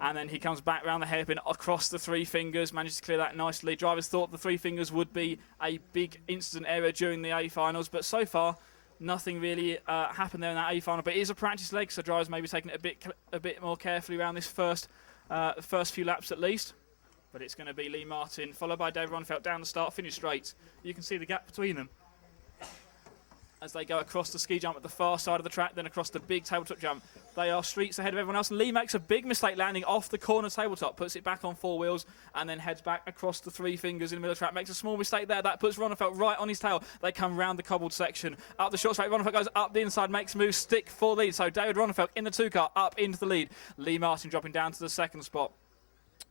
and then he comes back round the hairpin across the 3 fingers, manages to clear that nicely. Drivers thought the 3 fingers would be a big incident area during the A finals, but so far nothing really happened there in that A final. But it is a practice leg, so drivers may be taking it a bit more carefully around this first few laps at least. But it's going to be Lee Martin followed by David Ronnefeld down the start finish straight. You can see the gap between them as they go across the ski jump at the far side of the track, then across the big tabletop jump. They are streets ahead of everyone else, and Lee makes a big mistake landing off the corner tabletop, puts it back on 4 wheels, and then heads back across the 3 fingers in the middle of the track. Makes a small mistake there. That puts Ronnefeld right on his tail. They come round the cobbled section. Up the short straight, Ronnefeld goes up the inside, makes a move, stick for lead. So David Ronnefeld in the 2 car, up into the lead. Lee Martin dropping down to the second spot.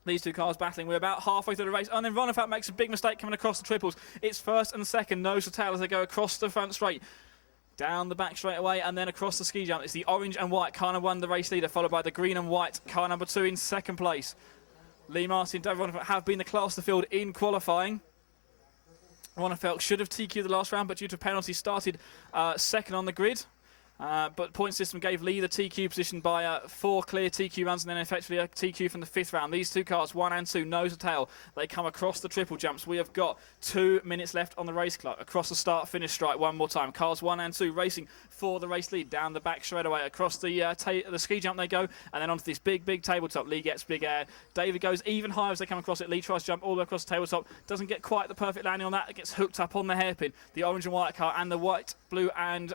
These 2 cars battling. We're about halfway through the race, and then Ronnefeld makes a big mistake coming across the triples. It's first and second, nose to tail as they go across the front straight. Down the back straight away, and then across the ski jump. It's the orange and white car number 1, the race leader, followed by the green and white car number 2 in second place. Lee Martin, David Ronnefeld have been the class of the field in qualifying. Ronnefeld should have TQ'd the last round, but due to penalty started second on the grid. But point system gave Lee the TQ position by 4 clear TQ runs and then effectively a TQ from the 5th round. These 2 cars, 1 and 2, nose to tail. They come across the triple jumps. We have got 2 minutes left on the race clock. Across the start-finish strike one more time. Cars 1 and 2 racing for the race lead. Down the back straight away. Across the ski jump they go, and then onto this big tabletop. Lee gets big air. David goes even higher as they come across it. Lee tries to jump all the way across the tabletop. Doesn't get quite the perfect landing on that. It gets hooked up on the hairpin. The orange and white car and the white and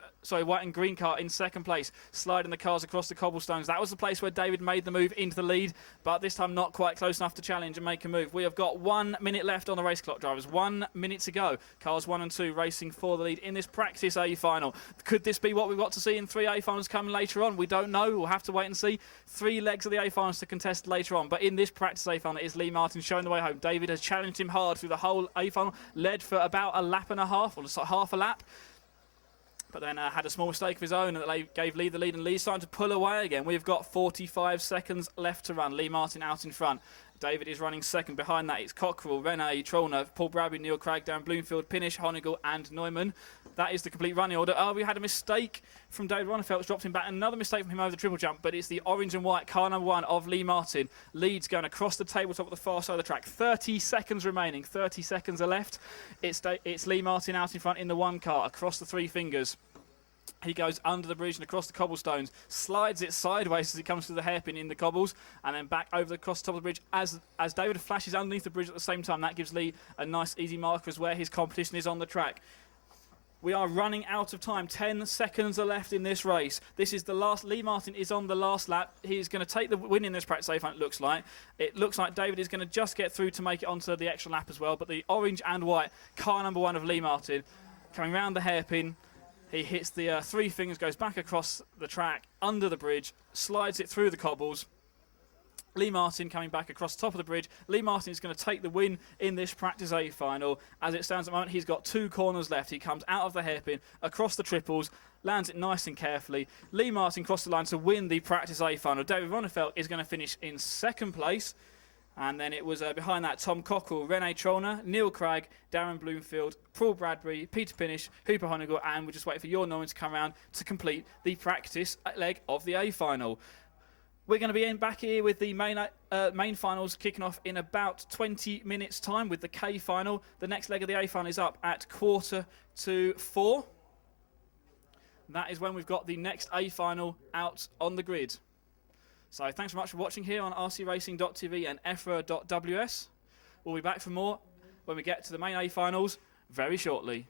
green car in second place, sliding the cars across the cobblestones. That was the place where David made the move into the lead, but this time not quite close enough to challenge and make a move. We have got 1 minute left on the race clock, drivers. 1 minute to go. Cars 1 and 2 racing for the lead in this practice A final. Could this be what we've got to see in 3 A finals coming later on? We don't know. We'll have to wait and see. 3 legs of the A finals to contest later on, but in this practice A final, it is Lee Martin showing the way home. David has challenged him hard through the whole A final, led for about a lap and a half, or half a lap, but then had a small mistake of his own that gave Lee the lead, and Lee's starting to pull away again. We've got 45 seconds left to run. Lee Martin out in front. David is running second. Behind that, it's Cockrell, Rene, Trollner, Paul Bradbury, Neil Craig, Darren Bloomfield, Pinish, Honigel and Neumann. That is the complete running order. We had a mistake from David Ronnefeld, which dropped him back. Another mistake from him over the triple jump, but it's the orange and white car number 1 of Lee Martin. Lead's going across the tabletop at the far side of the track. 30 seconds remaining. 30 seconds are left. It's Lee Martin out in front in the 1 car across the 3 fingers. He goes under the bridge and across the cobblestones, slides it sideways as he comes to the hairpin in the cobbles, and then back across the top of the bridge as David flashes underneath the bridge at the same time. That gives Lee a nice easy marker as where his competition is on the track. We are running out of time. 10 seconds are left in this race. This is the last. Lee Martin is on the last lap. He's going to take the win in this practice A final, it looks like. It looks like David is going to just get through to make it onto the extra lap as well. But the orange and white car number 1 of Lee Martin coming round the hairpin. He hits the 3 fingers, goes back across the track, under the bridge, slides it through the cobbles. Lee Martin coming back across the top of the bridge. Lee Martin is going to take the win in this practice A final. As it stands at the moment, he's got 2 corners left. He comes out of the hairpin, across the triples, lands it nice and carefully. Lee Martin crossed the line to win the practice A final. David Ronnefeld is going to finish in second place. And then it was behind that Tom Cockrell, Rene Trollner, Neil Craig, Darren Bloomfield, Paul Bradbury, Peter Pinish, Hooper Honigel, and we're just waiting for your Norman to come around to complete the practice leg of the A final. We're going to be back here with the main finals kicking off in about 20 minutes' time with the K final. The next leg of the A final is up at 3:45. That is when we've got the next A final out on the grid. So thanks very much for watching here on rcracing.tv and EFRA.ws. We'll be back for more when we get to the main A finals very shortly.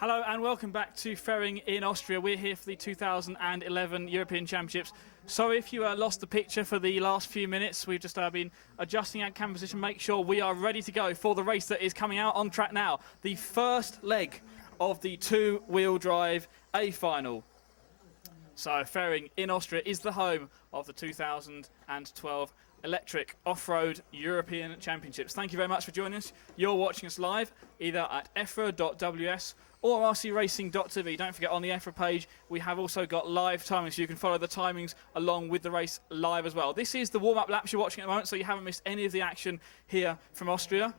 Hello and welcome back to Ferring in Austria. We're here for the 2011 European Championships. Sorry if you lost the picture for the last few minutes. We've just been adjusting our camera position, make sure we are ready to go for the race that is coming out on track now. The first leg of the two-wheel drive A final. So Ferring in Austria is the home of the 2012 Electric Off-Road European Championships. Thank you very much for joining us. You're watching us live either at EFRA.ws or rcracing.tv. Don't forget, on the EFRA page we have also got live timings, so you can follow the timings along with the race live as well. This is the warm-up laps you're watching at the moment, so you haven't missed any of the action here from Austria.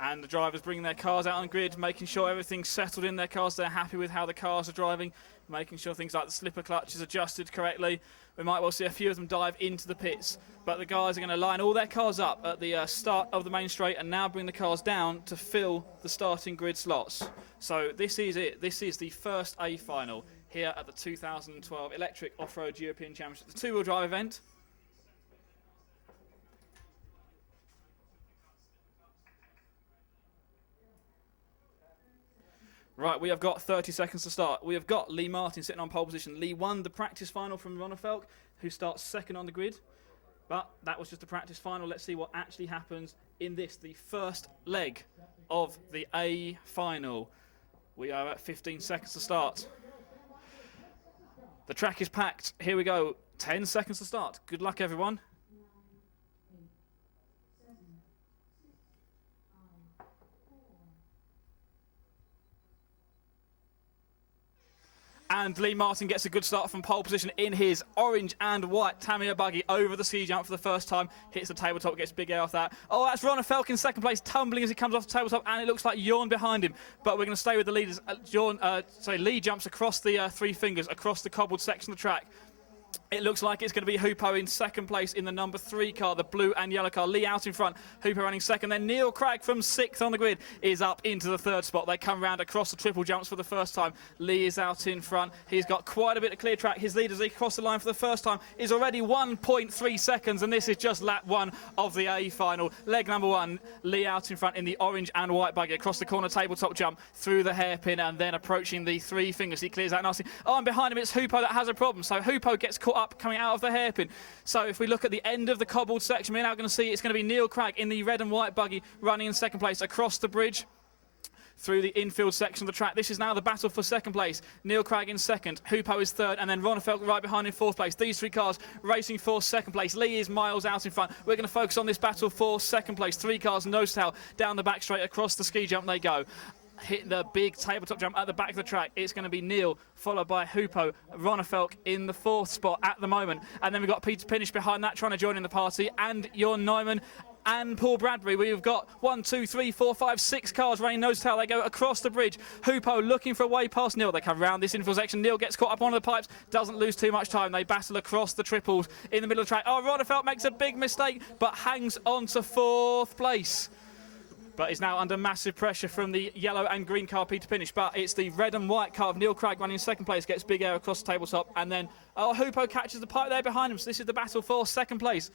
And the drivers bringing their cars out on grid, making sure everything's settled in their cars. They're happy with how the cars are driving, making sure things like the slipper clutch is adjusted correctly. We might well see a few of them dive into the pits, but the guys are going to line all their cars up at the start of the main straight and now bring the cars down to fill the starting grid slots. So this is it. This is the first A final here at the 2012 Electric Off-Road European Championship, the two-wheel drive event. Right, we have got 30 seconds to start. We have got Lee Martin sitting on pole position. Lee won the practice final from Ronnefeldt, who starts second on the grid. But that was just a practice final. Let's see what actually happens in this, the first leg of the A final. We are at 15 seconds to start. The track is packed. Here we go. 10 seconds to start. Good luck, everyone. And Lee Martin gets a good start from pole position in his orange and white Tamiya buggy over the ski jump for the first time. Hits the tabletop, gets big air off that. Oh, that's Ronnefeldt in second place, tumbling as he comes off the tabletop, and it looks like Jorn behind him. But we're going to stay with the leaders. Lee jumps across the three fingers, across the cobbled section of the track. It looks like it's going to be Hupo in second place in the number 3 car, the blue and yellow car. Lee out in front, Hupo running second. Then Neil Cragg from 6th on the grid is up into the 3rd spot. They come round across the triple jumps for the first time. Lee is out in front. He's got quite a bit of clear track. His lead as he crossed the line for the first time is already 1.3 seconds, and this is just lap 1 of the A final. Leg number 1, Lee out in front in the orange and white buggy across the corner tabletop jump through the hairpin and then approaching the 3 fingers. He clears out nicely. Oh, and behind him it's Hupo that has a problem. So Hupo gets caught up coming out of the hairpin. So if we look at the end of the cobbled section, we're now going to see it's going to be Neil Cragg in the red and white buggy running in second place across the bridge through the infield section of the track. This is now the battle for second place. Neil Cragg in second, Hupo is third, and then Ronnefeldt right behind in fourth place. These 3 cars racing for second place. Lee is miles out in front. We're going to focus on this battle for second place. 3 cars nose to tail down the back straight across the ski jump they go. Hit the big tabletop jump at the back of the track. It's going to be Neil, followed by Hupo. Ronnefeldt in the 4th spot at the moment. And then we've got Peter Pinish behind that trying to join in the party. And Jorn Neumann and Paul Bradbury. We've got 1, 2, 3, 4, 5, 6 cars running nose to tail. They go across the bridge. Hupo looking for a way past Neil. They come round this infield section. Neil gets caught up on the pipes. Doesn't lose too much time. They battle across the triples in the middle of the track. Oh, Ronnefeldt makes a big mistake, but hangs on to 4th place. But is now under massive pressure from the yellow and green car, Peter Pinish. But it's the red and white car of Neil Cragg running in second place, gets big air across the tabletop, and then Hupo catches the pipe there behind him. So this is the battle for second place.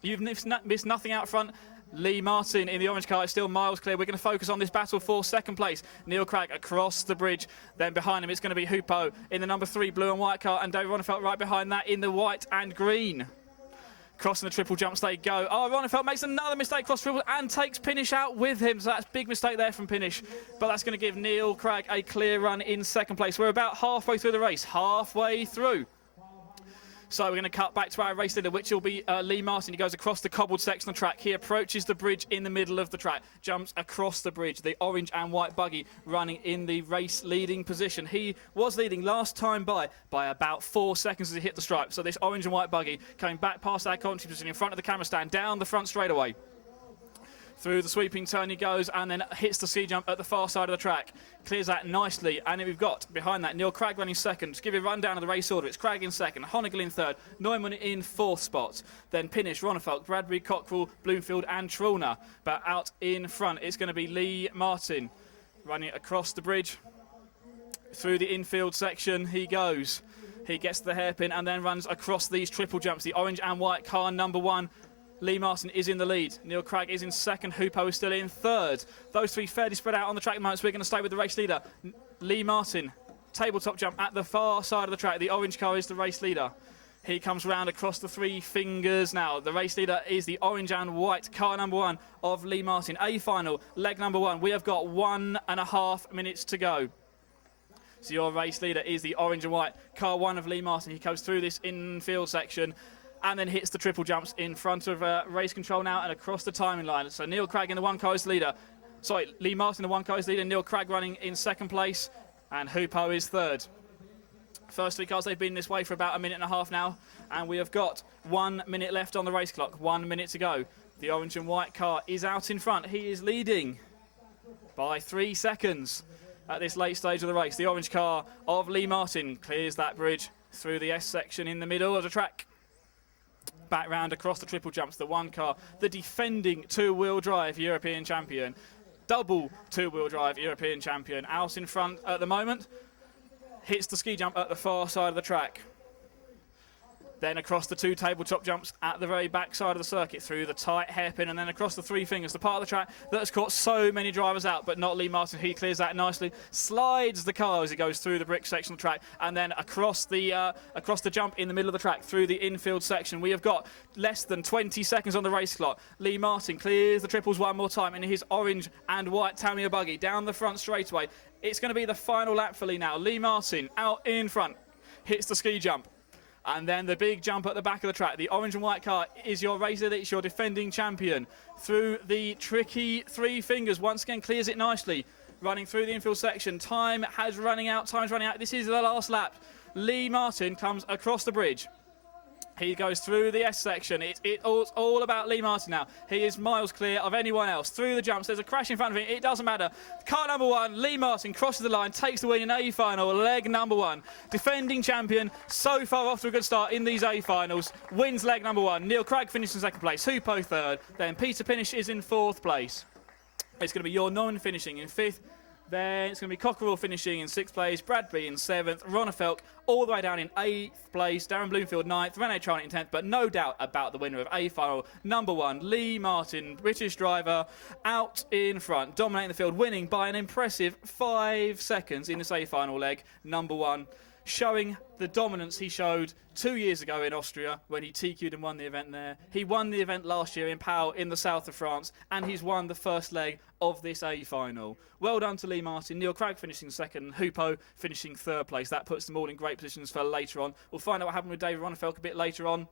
You've missed nothing out front. Lee Martin in the orange car is still miles clear. We're going to focus on this battle for second place. Neil Cragg across the bridge. Then behind him it's going to be Hupo in the number 3 blue and white car, and David Ronnefeldt right behind that in the white and green. Crossing the triple jumps they go. Oh, Ronnefeldt makes another mistake cross triple and takes Pinish out with him. So that's a big mistake there from Pinish. But that's going to give Neil Cragg a clear run in second place. We're about halfway through the race. Halfway through. So we're going to cut back to our race leader, which will be Lee Martin. He goes across the cobbled section of the track. He approaches the bridge in the middle of the track, jumps across the bridge. The orange and white buggy running in the race leading position. He was leading last time by about 4 seconds as he hit the stripe. So this orange and white buggy coming back past our commentary position in front of the camera stand, down the front straightaway. Through the sweeping turn he goes and then hits the ski jump at the far side of the track. Clears that nicely, and we've got behind that Neil Cragg running second. Just give you a rundown of the race order. It's Cragg in second, Honegel in third, Neumann in 4th spot. Then Pinish, Ronnefeldt, Bradbury, Cockrell, Bloomfield and Trulner. But out in front it's going to be Lee Martin running across the bridge. Through the infield section he goes. He gets the hairpin and then runs across these triple jumps. The orange and white car number 1. Lee Martin is in the lead. Neil Cragg is in second. Hoopo is still in third. Those three fairly spread out on the track at the moment, so we're going to stay with the race leader. Lee Martin, tabletop jump at the far side of the track. The orange car is the race leader. He comes round across the 3 fingers now. The race leader is the orange and white car number 1 of Lee Martin. A final, leg number 1. We have got 1.5 minutes to go. So your race leader is the orange and white car 1 of Lee Martin. He goes through this infield section and then hits the triple jumps in front of race control now and across the timing line. So Neil Cragg in the 1 car is leader. Sorry, Lee Martin in the 1 car is leader. Neil Cragg running in second place and Hoopo is third. First 3 cars, they've been this way for about 1.5 minutes now, and we have got 1 minute left on the race clock, 1 minute to go. The orange and white car is out in front. He is leading by 3 seconds at this late stage of the race. The orange car of Lee Martin clears that bridge through the S section in the middle of the track. Back round across the triple jumps, the 1 car, the defending 2-wheel drive European champion, double 2-wheel drive European champion, out in front at the moment. Hits the ski jump at the far side of the track. Then across the 2 tabletop jumps at the very back side of the circuit, through the tight hairpin and then across the 3 fingers, the part of the track that has caught so many drivers out, but not Lee Martin. He clears that nicely, slides the car as he goes through the brick section of the track, and then across the jump in the middle of the track through the infield section. We have got less than 20 seconds on the race clock. Lee Martin clears the triples one more time in his orange and white Tamiya buggy down the front straightaway. It's going to be the final lap for Lee now. Lee Martin out in front, hits the ski jump. And then the big jump at the back of the track. The orange and white car is your racer. It's your defending champion. Through the tricky 3 fingers. Once again, clears it nicely. Running through the infield section. Time's running out. This is the last lap. Lee Martin comes across the bridge. He goes through the S section. It's all about Lee Martin now. He is miles clear of anyone else. Through the jumps, there's a crash in front of him. It doesn't matter. Car number 1, Lee Martin crosses the line, takes the win in A final, leg number 1. Defending champion, so far off to a good start in these A finals. Wins leg number 1. Neil Cragg finishes in second place. Hoopo third. Then Peter Pinish is in 4th place. It's going to be your Norman finishing in 5th. Then it's going to be Cockerell finishing in 6th place, Bradby in 7th, Ronnefelk all the way down in 8th place, Darren Bloomfield 9th, Rene Charnett in 10th, but no doubt about the winner of A final, number 1, Lee Martin, British driver, out in front, dominating the field, winning by an impressive 5 seconds in this A final leg, number 1, showing the dominance he showed 2 years ago in Austria when he TQ'd and won the event there. He won the event last year in Pau in the south of France, and he's won the first leg of this A final. Well done to Lee Martin. Neil Cragg finishing second, Hoopo finishing 3rd place. That puts them all in great positions for later on. We'll find out what happened with David Ronnefelk a bit later on.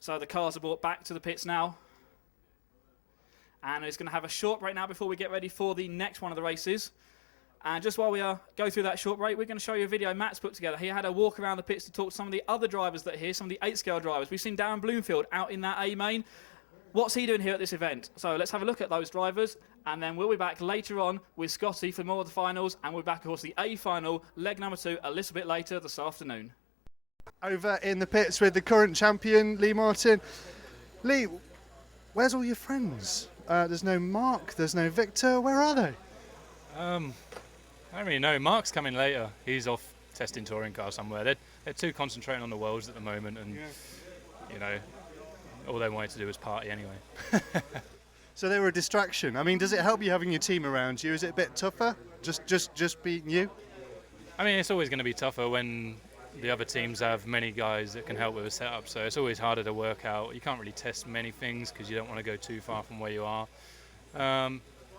So the cars are brought back to the pits now. And it's going to have a short break now before we get ready for the next one of the races. And just while we go through that short break, we're going to show you a video Matt's put together. He had a walk around the pits to talk to some of the other drivers that are here, some of the 8-scale drivers. We've seen Darren Bloomfield out in that A main. What's he doing here at this event? So let's have a look at those drivers, and then we'll be back later on with Scotty for more of the finals, and we'll be back, of course, the A final, leg number 2, a little bit later this afternoon. Over in the pits with the current champion, Lee Martin. Lee, where's all your friends? There's no Mark, there's no Victor. Where are they? I don't really know. Mark's coming later. He's off testing touring cars somewhere. They're too concentrating on the Worlds at the moment, and you know, all they wanted to do was party anyway. So they were a distraction. I mean, does it help you having your team around you? Is it a bit tougher, just being you? I mean, it's always going to be tougher when the other teams have many guys that can help with the setup. So it's always harder to work out. You can't really test many things because you don't want to go too far from where you are.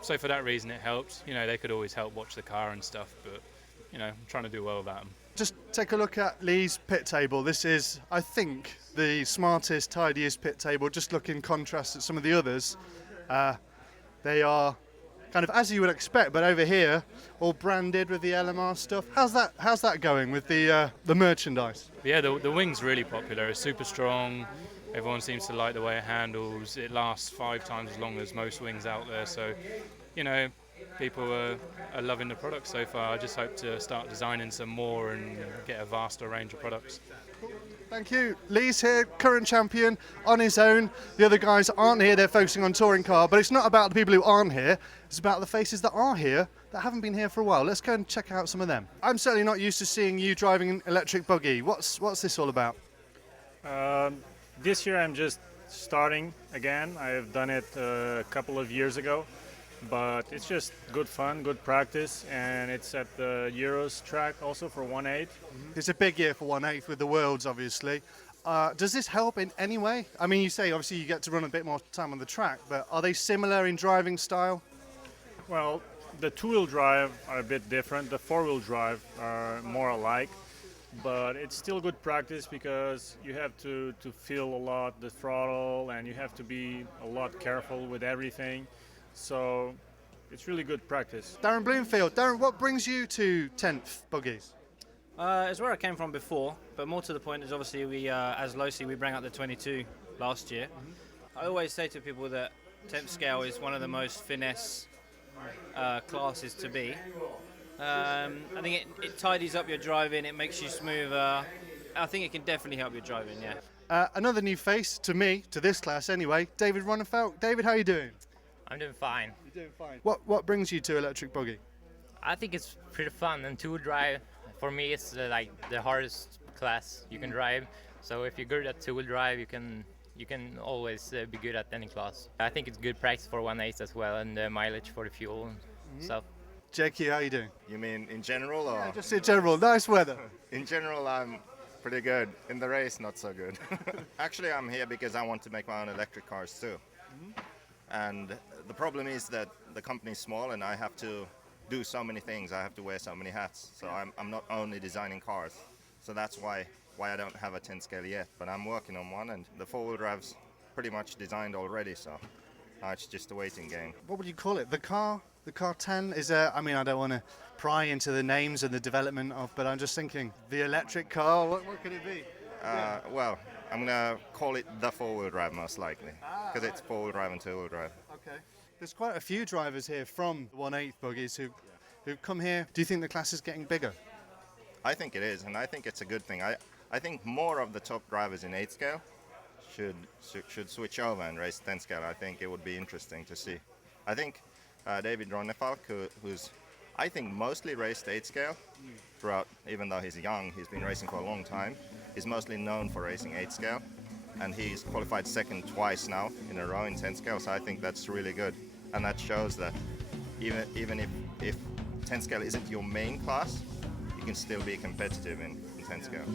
So for that reason, it helped. You know, they could always help watch the car and stuff, but you know, I'm trying to do well without them. Just take a look at Lee's pit table. This is, I think, the smartest, tidiest pit table. Just look in contrast at some of the others. They are kind of as you would expect, but over here, all branded with the LMR stuff. How's that going with the merchandise? Yeah, the wing's really popular. It's super strong. Everyone seems to like the way it handles. It lasts 5 times as long as most wings out there. So, you know, people are loving the product so far. I just hope to start designing some more and get a vaster range of products. Thank you. Lee's here, current champion, on his own. The other guys aren't here, they're focusing on touring car, but it's not about the people who aren't here, it's about the faces that are here that haven't been here for a while. Let's go and check out some of them. I'm certainly not used to seeing you driving an electric buggy. What's this all about? This year I'm just starting again. I have done it a couple of years ago, but it's just good fun, good practice, and it's at the Euros track also for 1/8. It's a big year for 1/8 with the Worlds, obviously. Does this help in any way? I mean, you say obviously you get to run a bit more time on the track, but are they similar in driving style? Well, the two-wheel drive are a bit different. The four-wheel drive are more alike, but it's still good practice because you have to feel a lot the throttle, and you have to be a lot careful with everything. So it's really good practice. Darren Bloomfield. Darren, what brings you to 10th Buggies? It's where I came from before, but more to the point is obviously we, as Losi, we bring out the 22 last year. I always say to people that 10th scale is one of the most finesse classes to be. I think it tidies up your driving, it makes you smoother. I think it can definitely help your driving, yeah. Another new face to me, to this class anyway, David Ronnefeld. David, how are you doing? I'm doing fine. You're doing fine. What brings you to electric buggy? I think it's pretty fun, and two-wheel drive, for me, it's like the hardest class you can drive. So if you're good at two-wheel drive, you can always be good at any class. I think it's good practice for 1/8 as well, and mileage for the fuel and stuff. Jakey, how are you doing? You mean in general, or? Yeah, just in general. Nice weather. In general, I'm pretty good. In the race, not so good. Actually, I'm here because I want to make my own electric cars too. And the problem is that the company is small and I have to do so many things. I have to wear so many hats. So I'm not only designing cars. So that's why I don't have a 10 scale yet. But I'm working on one, and the four-wheel drive's pretty much designed already. So now it's just a waiting game. What would you call it? The car 10? Is there, I mean, I don't want to pry into the names and the development of, but I'm just thinking, the electric car, what could it be? Well, I'm going to call it the four-wheel drive most likely, because it's four-wheel drive and two-wheel drive. Okay. There's quite a few drivers here from the 1/8 buggies who've come here. Do you think the class is getting bigger? I think it is, and I think it's a good thing. I think more of the top drivers in 8 scale should switch over and race 10 scale. I think it would be interesting to see. I think David Ronnefalk, who's I think mostly raced 8 scale throughout, even though he's young, he's been racing for a long time. He's mostly known for racing 8 scale, and he's qualified second twice now in a row in 10 scale, so I think that's really good. And that shows that even if 10 scale isn't your main class, you can still be competitive in 10 scale.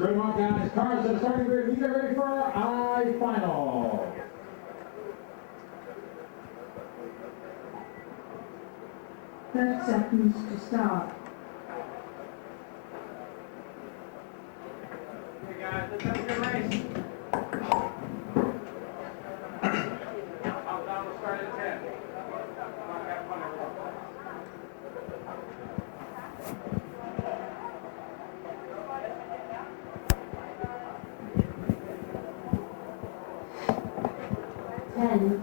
Good one, guys. Cars at the starting grid. We get ready for our I-final. Thirty seconds to start. Okay, guys, let's have a good race. Countdown will start at 10. Have fun, everyone. 10,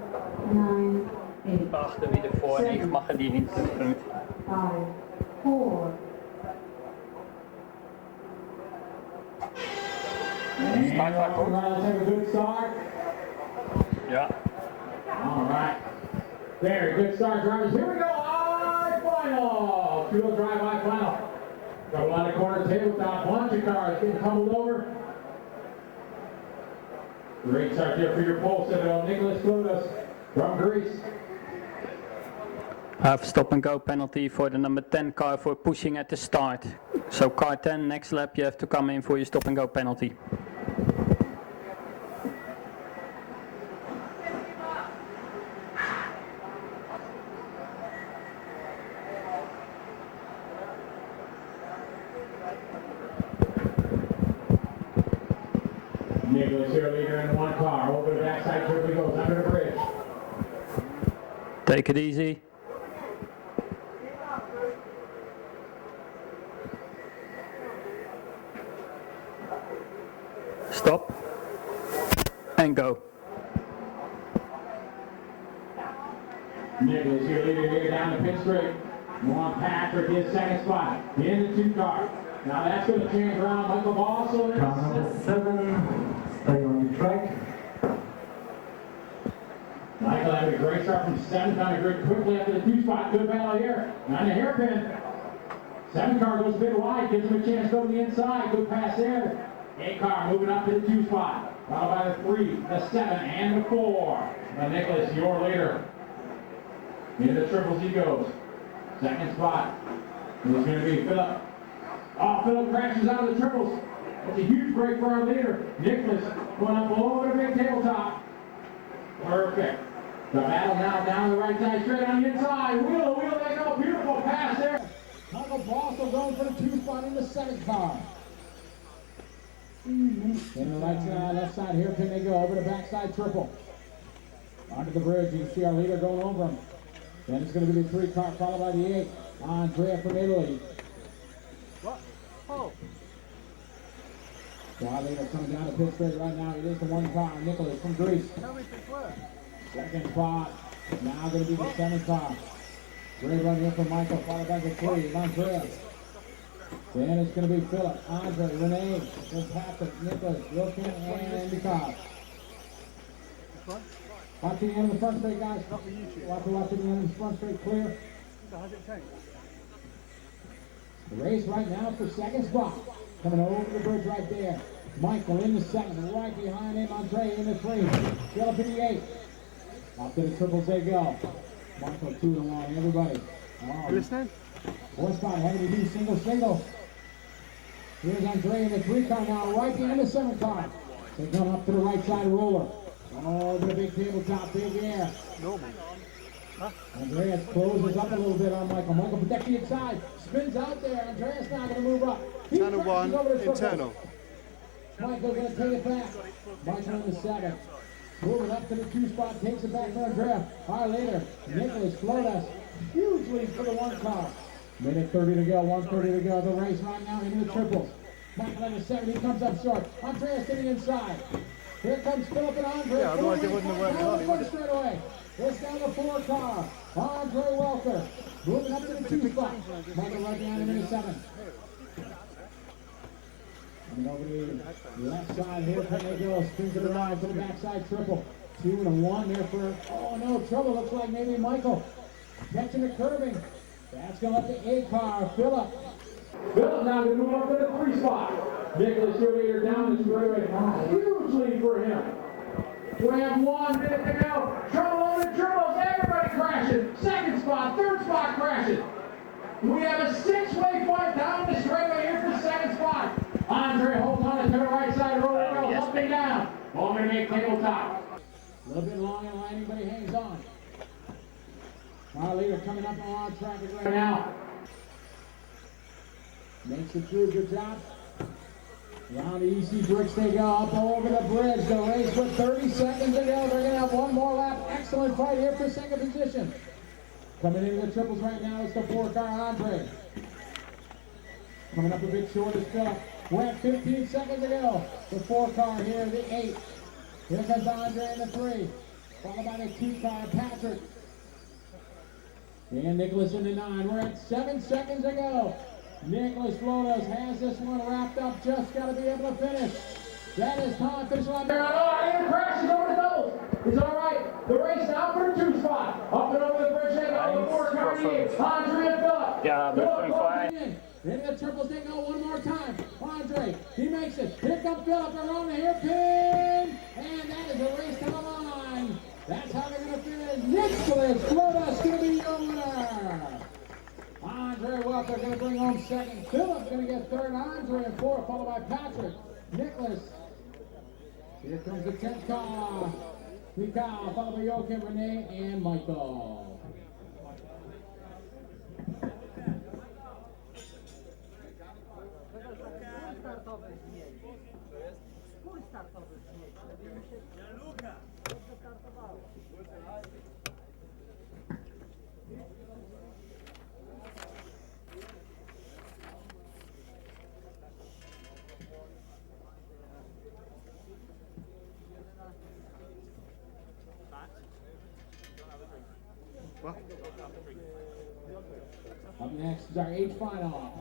9, 8, Achter wieder vorne, ich mache die hinten. 5, 4. And let's have a good start. Yeah. All right. Very good start, drivers. Here we go. I-final. Two-wheel drive I-final. Double on the corner, tabletop, bunch of cars getting tumbled over. Great start there for your pole set, Nicholas Klodas from Greece. I have stop and go penalty for the number 10 car for pushing at the start. So car 10, next lap you have to come in for your stop and go penalty. Nicholas here, leader in one car. Over the backside, quickly goes under the bridge. Take it easy. Stop. And go. Nicholas here, leader here down the pit straight. One Patrick, his second spot. In the two car. Now that's going to change around. Michael Bossel. Car number 7, stay on the track. Michael having a great start from 7th on the grid quickly after the 2 spot. Good battle here. On the hairpin. 7 car goes a bit wide, gives him a chance to go to the inside. Good pass there. 8 car moving up to the 2 spot. Followed by the 3, the 7, and the 4. Now Nicholas, your leader. Into the triples he goes. Second spot. It's going to be Phillip. Oh, Phillip crashes out of the triples. That's a huge break for our leader. Nicholas going up over the big tabletop. Perfect. The battle now down the right side, straight on the inside. Wheel, they go. Beautiful pass there. Michael Bossel going for the 2 spot in the 7th car. In the right side, left side, here can they go over the backside triple. Onto the bridge, you can see our leader going over him. Then it's going to be the 3 car, followed by the 8. Andrea from Italy. What? Oh. Our leader coming down the pit straight right now. It is the 1 car, Nicholas from Greece. Tell me if where. Second spot. Now going to be the 7th car. Great run here from Michael, followed by the 3, Andrea. Then it's going to be Phillip, Andre, Renee, then Patrick, Nicholas, Wilkin, and Mikhail. Watch the end of the front straight, guys. Watch the end of the front straight clear. So how's it changed? The race right now for 2nd spot. Coming over the bridge right there. Michael in the 2nd, right behind him, Andre in the 3. Phillip in the 8. Up to the triples they go. Michael 2 along, everybody. You listening? 4th spot, having to do single. Here's Andre in the 3 car now, right behind the 7 car. They come up to the right side roller. Oh, the big tabletop, big air. Normal. Huh? Andreas closes up a little bit on Michael. Michael protects the inside, spins out there. Andreas now going to move up. Channel 1, internal. Michael's going to take it back. Michael in the 7. Moving up to the 2 spot, takes it back for Andrea. Our leader, Nicholas Flotas, huge lead for the 1 car. Minute 30 to go, 1:30 to go. The race right now into the triples. Michael in the 7, he comes up short. Andreas to the inside. Here comes Phillip and Andre. Yeah, otherwise they wouldn't have worked down out, the would front straight away. It's down the 4 car. Andre Welker moving up to the 2 spot. Michael right behind him in the 7. And over the left side, here they go. Spins to the right to the backside triple. 2 and a 1 there for, oh no, trouble. Looks like maybe Michael catching the curving. That's going up the 8 car, Phillip. Phillip now going to move up to the 3 spot. Nicholas, your leader, down the straightaway. Huge lead for him. We have 1 minute to go. Trouble on the triples. Everybody crashing. 2nd spot, 3rd spot crashing. We have a 6-way fight down the straightaway here for 2nd spot. Andre holds on to Andre tabletop. A little bit long and landing, but he hangs on. Our leader coming up on traffic right now. Makes it through, good job. Around the EC bricks they go, up over the bridge. The race with 30 seconds to go. They're going to have one more lap. Excellent fight here for second position. Coming into the triples right now is the 4-car Andre. Coming up a bit short is Philip. We're at 15 seconds to go. The 4-car here, the 8. Here comes Andre in the 3. Followed by the 2-car, Patrick. And Nicholas in the 9. We're at 7 seconds to go. Nicholas Flotos has this one wrapped up. Just got to be able to finish. That is time. Finish line. And crashes over the doubles. It's all right. The race now for the 2 spot. Up and over the bridge. They go. The 4-car Andre and Philip. Yeah, Philip fine. Into the triples they go one more time. Andre, he makes it. Here comes Philip around the hairpin. And that is a race to the line. That's how they're going to finish. Nicholas Flotos going to be your winner. Andre Welker going to bring home second. Philip's going to get third. Andre in 4, followed by Patrick. Nicholas. Here comes the 10th car. Mikhail, followed by Joachim, Renee, and Michael. Up next is our H final.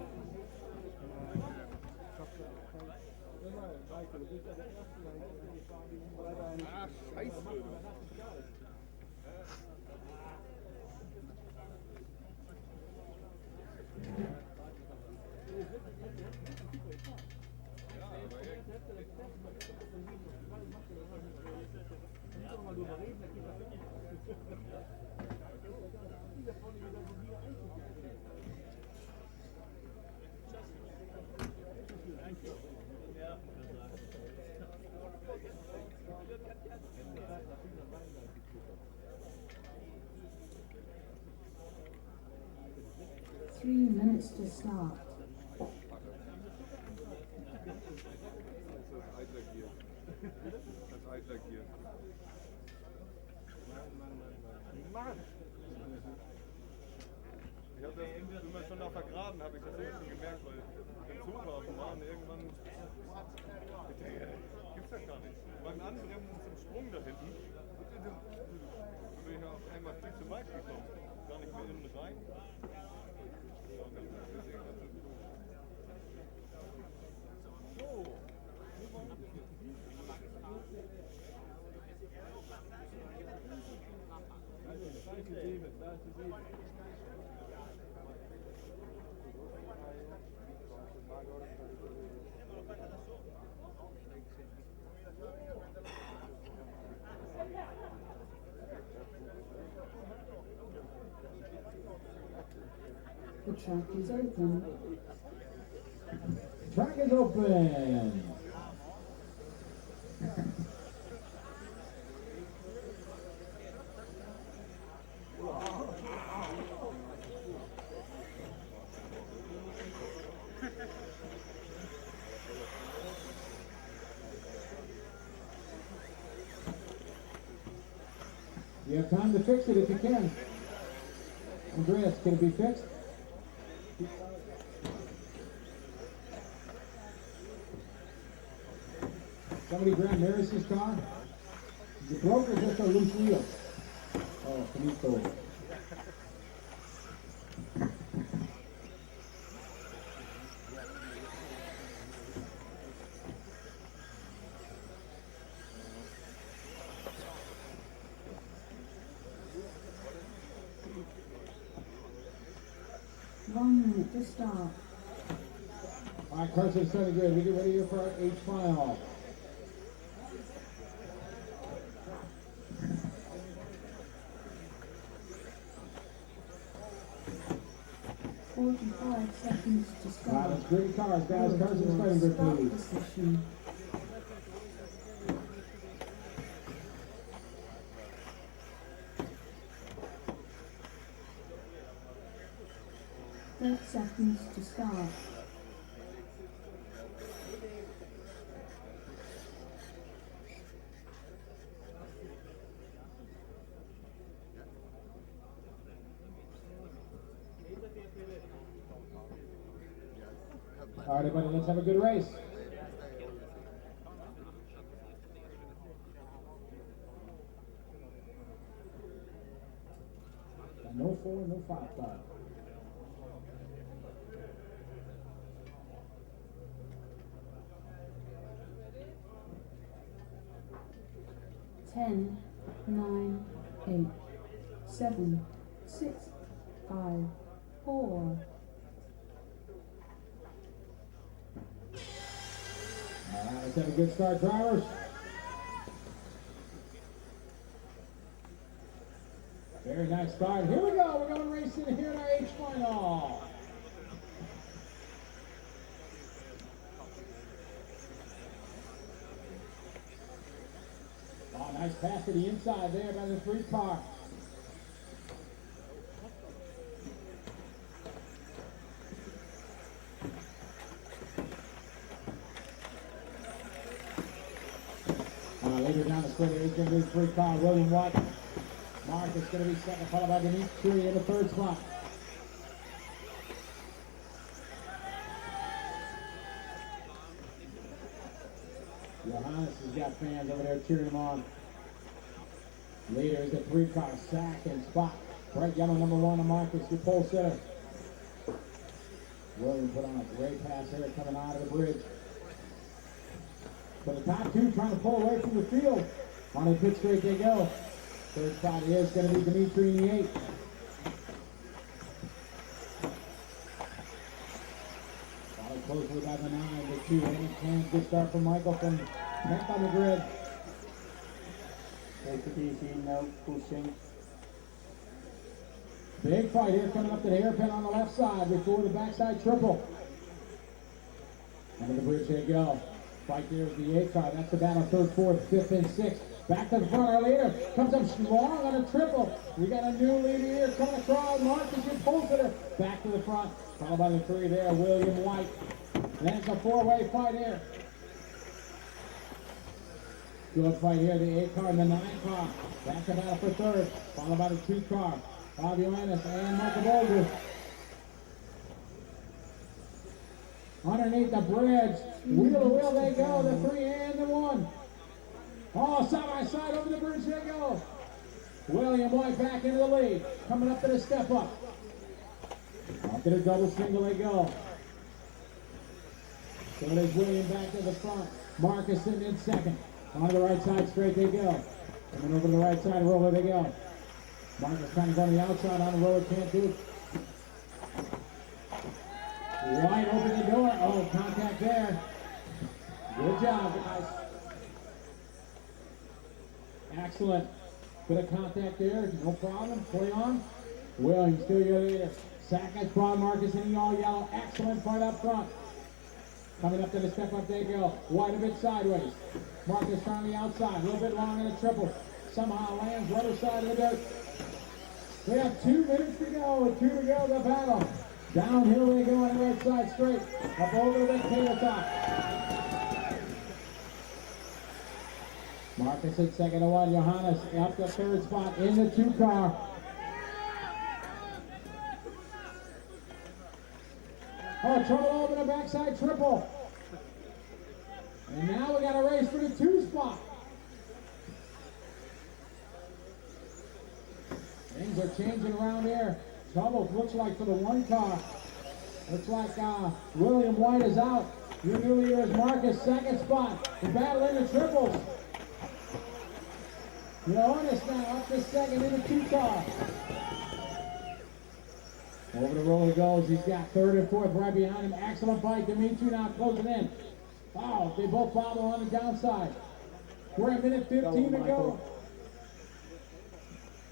Minutes to start. Ich habe das immer schon da vergraben, habe ich das immer schon gemerkt, weil im Zug war auf dem Bahn irgendwann gibt's das gar nicht. Beim Anbremsen zum Sprung da hinten, da bin ich auf einmal viel zu weit gekommen, gar nicht mehr innen rein. The track is open. Track is open. You have time to fix it if you can. Andreas, can it be fixed? Somebody grabbed Maris's car? Is it broke or just a loose wheel? Oh, finito. Minute to start. All right, Carson, starting good. We get ready here for our H final. Seconds to start. That's great cars, guys. Carson's starting good, please. Position. 30 seconds to start. All right, everybody, let's have a good race. No 4, no 5 car. Ten, 9, 8, 7, 6, 5, 4. All right, let's have a good start, drivers. Very nice start. Here we go. We're going racing here in our H final. Oh, nice pass to the inside there by the 3 car. Later down the straight, he's going to be the 3 car, William White. Mark is going to be second, followed by Dimitri in the 3rd spot. Johannes has got fans over there cheering him on. Leader is the 3 car, second spot. Bright yellow number 1 on Marcus, your pole sitter. William put on a great pass here coming out of the bridge. So the top 2 trying to pull away from the field. On the pit straight they go. 3rd spot is going to be Dimitri in the 8. Followed closely by the 9, the 2, and 10. Good start from Michael from 10th on the grid. Take it easy, no pushing. Big fight here coming up to the hairpin on the left side before the backside triple. Under the bridge they go. Fight there with the 8 car. That's the battle. 3rd, 4th, 5th, and 6th. Back to the front. Our leader comes up strong on a triple. We got a new leader here coming across. Marcus, your pole sitter. Back to the front. Followed by the 3 there, William White. Then it's a 4-way fight here. Good fight here. The 8 car and the 9 car. Back to battle for 3rd. Followed by the 2 car. Fabio Ennis and Michael Bolger. Underneath the bridge. Wheel to wheel they go. The 3 and the 1. Oh, side by side over the bridge they go. William White back into the lead. Coming up to the step up. Up to the double single they go. So there's William back to the front. Marcus sitting in 2nd. On the right side straight they go. Coming over to the right side roller they go. Marcus trying to go on the outside on the roller, can't do it. Wide open the door. Oh, contact there. Good job, guys. Excellent. Bit of contact there. No problem. Play on. Williams still your leader. Sackers, Broad, Marcus, and all yellow. Excellent fight up front. Coming up to the step up they go. Wide a bit sideways. Marcus trying the outside. A little bit long in the triple. Somehow lands right side of the dirt. We have 2 minutes to go. 2 to go the battle. Downhill they go on the right side straight. Up over the big tabletop. Marcus at 2nd to 1. Johannes up the 3rd spot in the 2 car. Oh, trouble over the backside triple. And now we got a race for the 2 spot. Things are changing around here. Trouble looks like for the 1 car. Looks like William White is out. Your new leader is Marcus, 2nd spot. The battle in the triples. Johannes now up to 2nd in the 2 car. Over the roller goes. He's got 3rd and 4th right behind him. Excellent fight. Dimitri now closing in. Wow, they both follow on the downside. We're at minute 15 to go.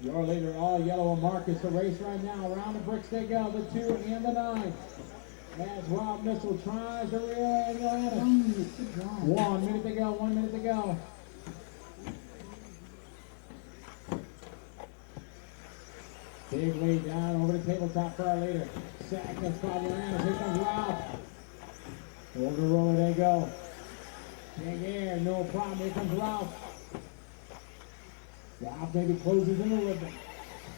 Your leader, all yellow and Marcus. The race right now. Around the bricks they go. The 2 and the 9. As Wild Missile tries to reel in Johannes. 1 minute to go. 1 minute to go. Big lead down over the tabletop for our leader. Second, Scotty Ernst. Here comes Ralph. Over the roller they go. Big air, no problem. Here comes Ralph. Ralph maybe closes in a little bit.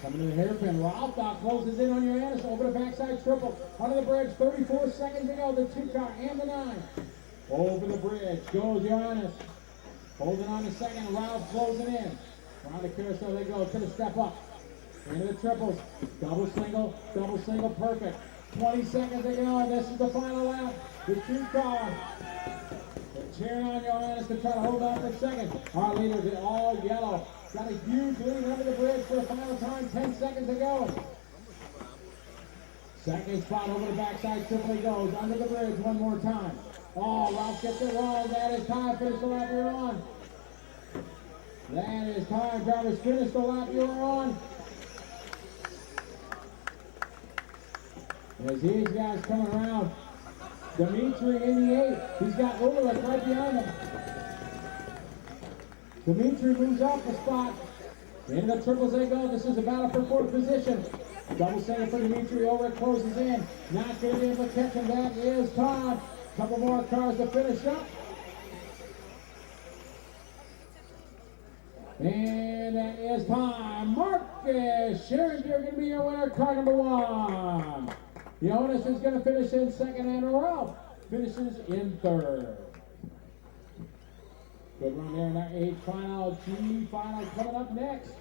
Coming to the hairpin. Ralph now closes in on Johannes. Over the backside triple. Under the bridge. 34 seconds to go. The 2 car and the 9. Over the bridge goes Johannes. Holding on the second. Ralph closing in. Around the carousel they go. To the step up. Into the triples. Double single, perfect. 20 seconds to go. This is the final lap. The 2 car. They're cheering on Johannes to try to hold on for second. Our leaders are all yellow. Got a huge lead under the bridge for the final time. 10 seconds to go. Second spot over the backside. Triple he goes. Under the bridge one more time. Oh, Ralph gets it wrong. That is time. Finish the lap you're on. That is time. Drivers, finish the lap you are on. As these guys coming around. Dimitri in the 8. He's got Ulrich right behind him. Dimitri moves off the spot. Into the triples they go. This is a battle for 4th position. Double single for Dimitri. Ulrich closes in. Not going to be able to catch him. That is Todd. Couple more cars to finish up. And that is time. Marcus Scherringer going to be your winner, car number 1. Jonas is going to finish in second, and Ralph finishes in 3rd. Good run there in that H final. G final coming up next.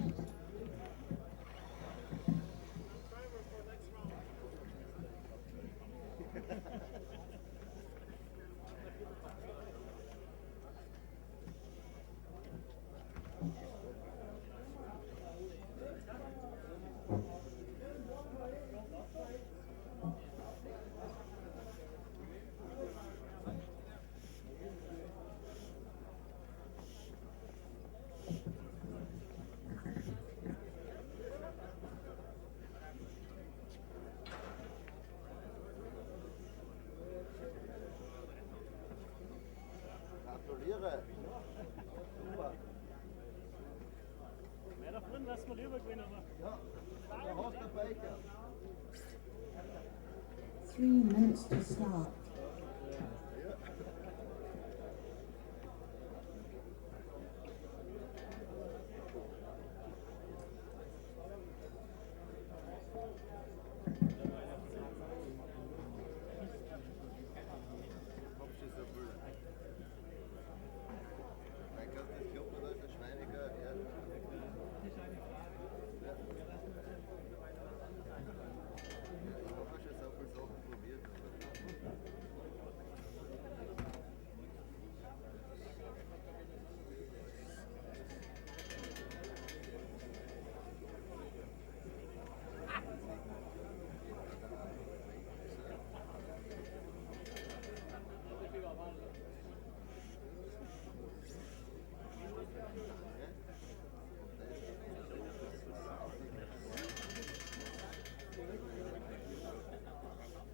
Gratuliere. Super. Mehr da drin, lass mal übergehen, aber. Ja, der Horst der Baker. 3 minutes to start.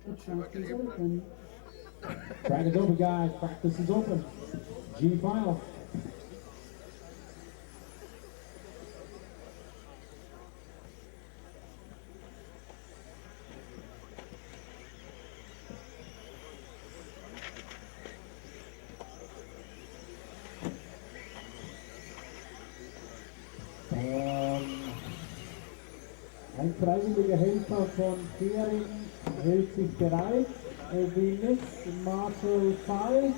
The track is open. Track is open, guys. Practice is open. G final. Ein freiwilliger Helfer von Hering hält sich bereit. The next Marshal 5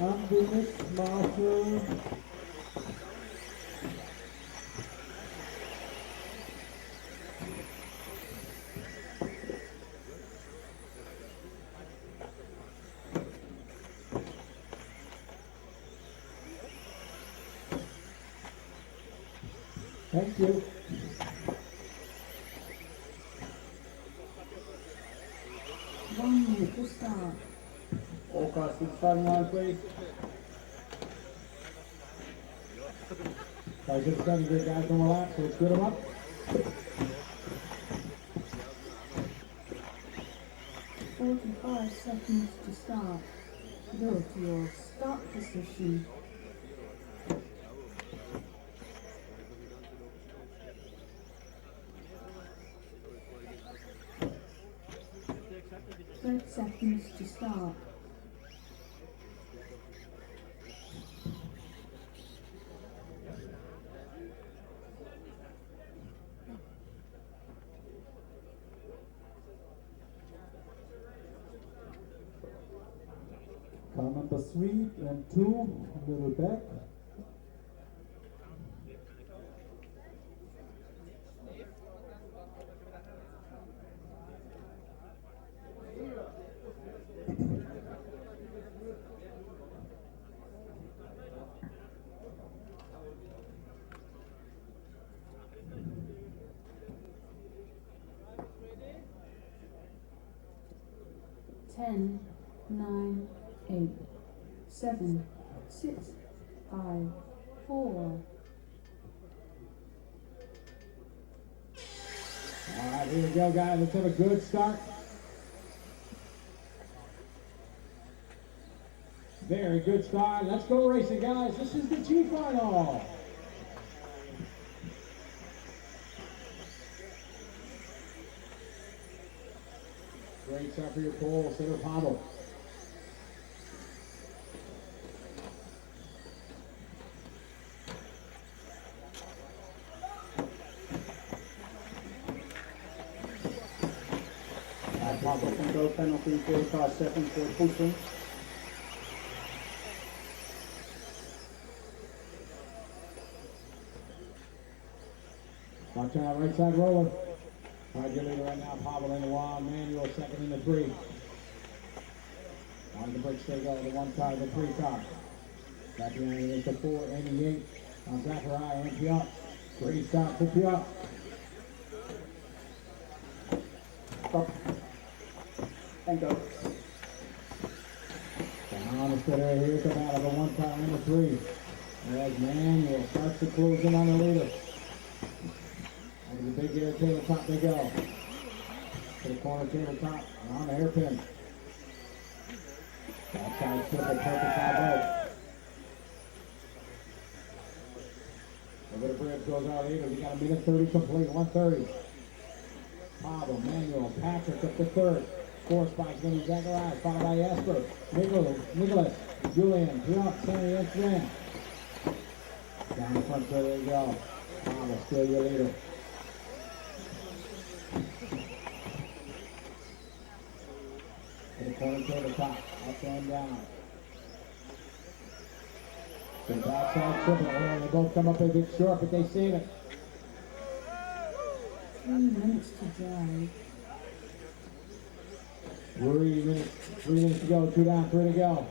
and the next Marshal Thank you. One minute to start. All cars starting line, please. Guys, it's starting to get guys on the lap, so let's get them up. 45 seconds to start. Go to your start position. 30 seconds to start. Car number 3 and 2, a little back. Ten, 9, 8, 7, 6, 5, 4. All right, here we go, guys. Let's have a good start. Very good start. Let's go racing, guys. This is the G final. Great start for your pole, center pommel. Pommel can go penalty for car 7 for pushing. Watch out, right side roller. All right, your leader right now, Pavel in the 1, Manuel second in the 3. On the brakes they go, the 1 car, the 3 car. Back behind is the 4 and the 8. On Zachariah and Piot. Great start for Piot. Stop. And go. Down the spitter, here's the battle, the 1 car and the 3. As Manuel starts to close in on the leader. Over the big air tabletop they go. To the corner tabletop and on the hairpin. Outside triple, perfect by both. Over the bridge goes our leader. We got a minute 30 complete, 1:30. Pavel, Manuel, Patrick up to third. 4 spots going to Zacharias, followed by Jesper, Nicholas, Julian, Piot, Sammy, and Sven. Down the front, there they go. Pavel, still your leader. To the corner tabletop, up and down. To the backside triple. Oh, they both come up a bit short, but they save it. 3 minutes to drive. 3 minutes to go, 2 down, 3 to go.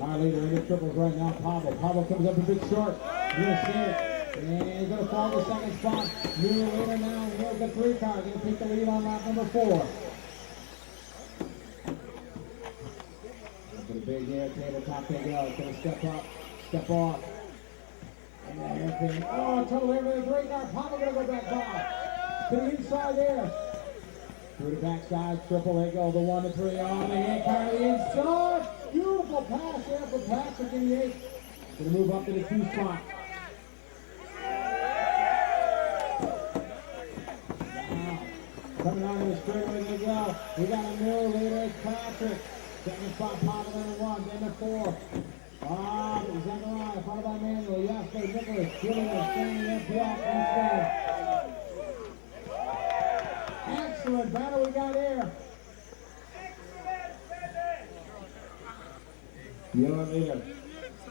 Our leader in the triples right now, Pavel. Pavel comes up a bit short. He's going to save it. And he's going to fall to second spot. New leader now, here's the 3 car. Going to take the lead on lap number 4. To the big air tabletop they go. It's going to step up, step off. And the hairpin. Oh, total air with the 3 car. Pavel going to go back by. To the inside there. Through the backside, triple, they go, the 1 to 3 on the 8 car to the inside. Beautiful pass there for Patrick in the 8. Gonna move up to the 2 spot. Wow. Coming on to the straightaway they go. We got a new leader, it's Patrick. Second spot, Pavel in the 1, then the 4. Zachariah, followed by Manuel, Jasper, Nicholas, Julian, Stanley, and Piot, and Sven. Excellent battle we got here. Your leader,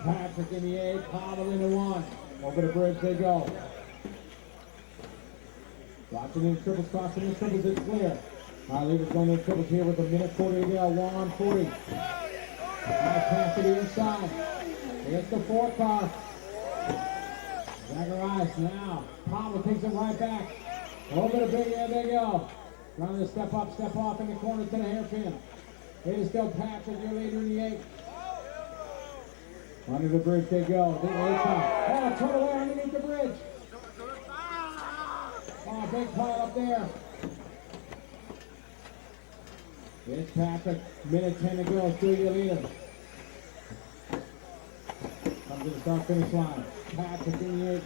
Patrick in the 8, Pavel in the 1. Over the bridge they go. Watching the triples, crossing the triples, it's clear. Our leader's going to the triples here with a minute 40 to go, 1:40. Nice pass to the inside. Here's the 4 car. Zacharias now. Pavel takes it right back. Over the big air they go. Trying to step up, step off in the corner to the hairpin. It is still Patrick, your leader in the 8. Under the bridge they go. Big 8 car. Oh, total air underneath the bridge. Oh, big pile up there. It's Patrick. Minute 10 to go. Still your leader. Comes to the start finish line. Patrick in the 8.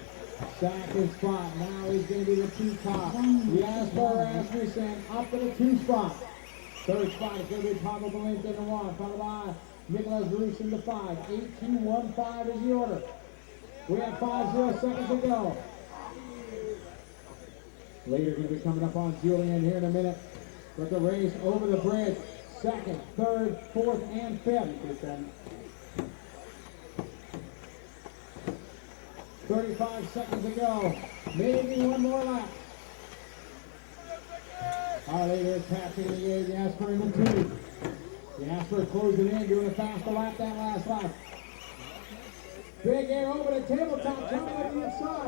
Second spot. Now he's going to be the 2 top. Jasper Asmussen up to the 2 spot. Third spot is going to be Pablo Valente in the 1, followed by Nicholas Roos in the 5. 8-2-1-5 is the order. We have 5 seconds to go. Later going to be coming up on Julian here in a minute. But the race over the bridge. Second, third, fourth, and fifth. 35 seconds to go. Maybe one more lap. Our leader is Patrick in the 8, Jasper in the 2. Jasper closing in, doing a faster lap that last lap. Big air over the tabletop, coming up the inside.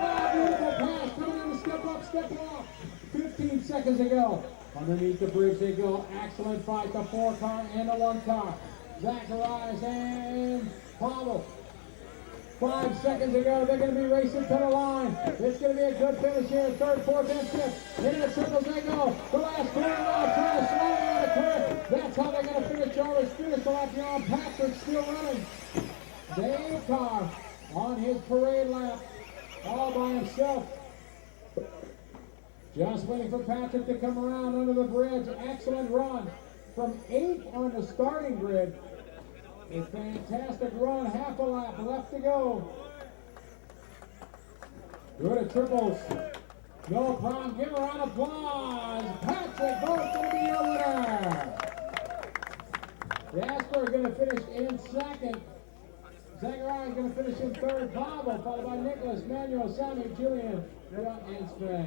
Oh, beautiful pass, coming in to step up, step off. 15 seconds to go. Underneath the bridge they go. Excellent fight, the 4 car and the 1 car. Zacharias and Pavel. 5 seconds to go. They're going to be racing to the line. It's going to be a good finish here. Third, fourth, and fifth. Into the circles they go. The last corner now, trying to slow down the curve. That's how they're going to finish. Jarvis finish the lap beyond. Patrick still running. Dave Carr on his parade lap, all by himself. Just waiting for Patrick to come around under the bridge. Excellent run from 8th on the starting grid. A fantastic run, half a lap left to go. Good at triples. No problem. Give her a round of applause. Patrick Boat's going to be your winner. Jasper going to finish in second. Zachariah is going to finish in third. Pavel, followed by Nicholas, Manuel, Sammy, Julian, and Sven.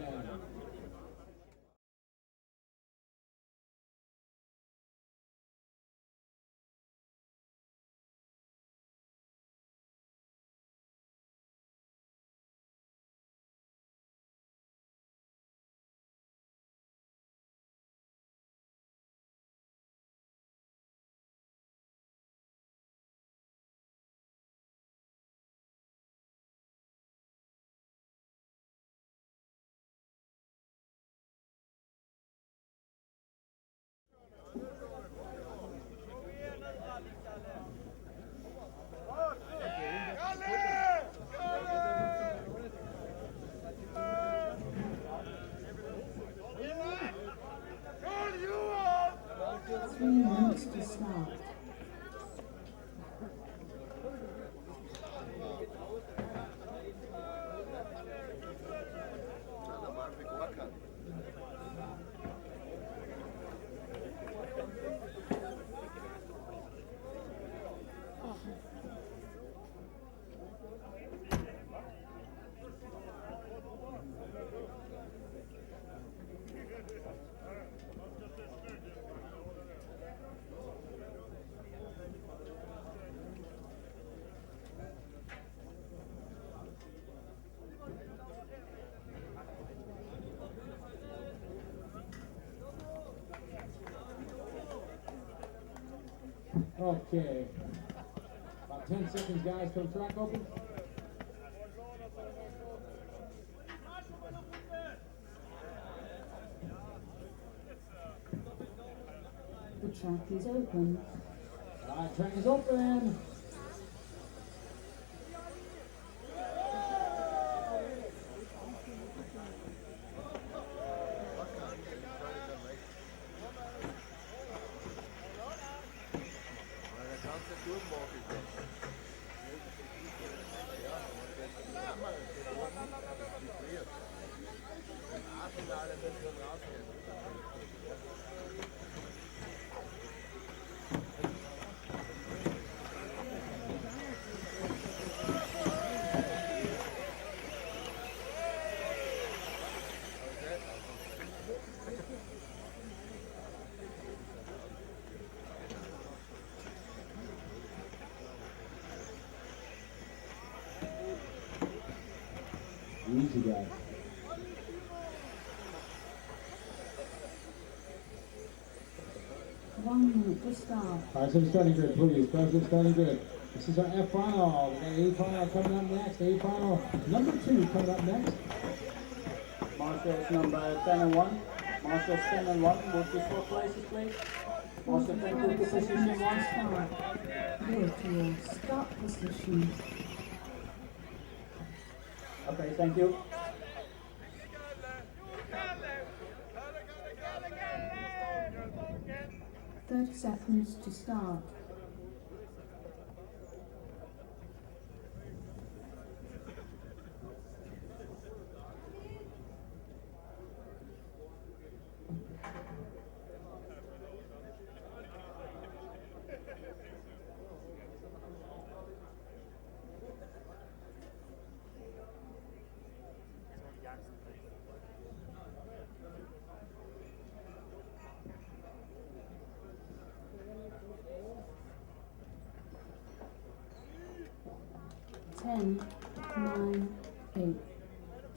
Minutes to start. Okay. About 10 seconds, guys, till the track opens. The track is open. All right, track is open. Easy, guys. One minute to start. All right, so the starting grid, please. Close the starting grid. This is our F final. We got A final coming up next. A final number 2 coming up next. Marshall's number 10 and 1. Marshall's 10 and 1. Move to 4 places, please. Marshall, take to position 1. Go to your start position. Okay, thank you. 30 seconds to start. Ten, 9, 8,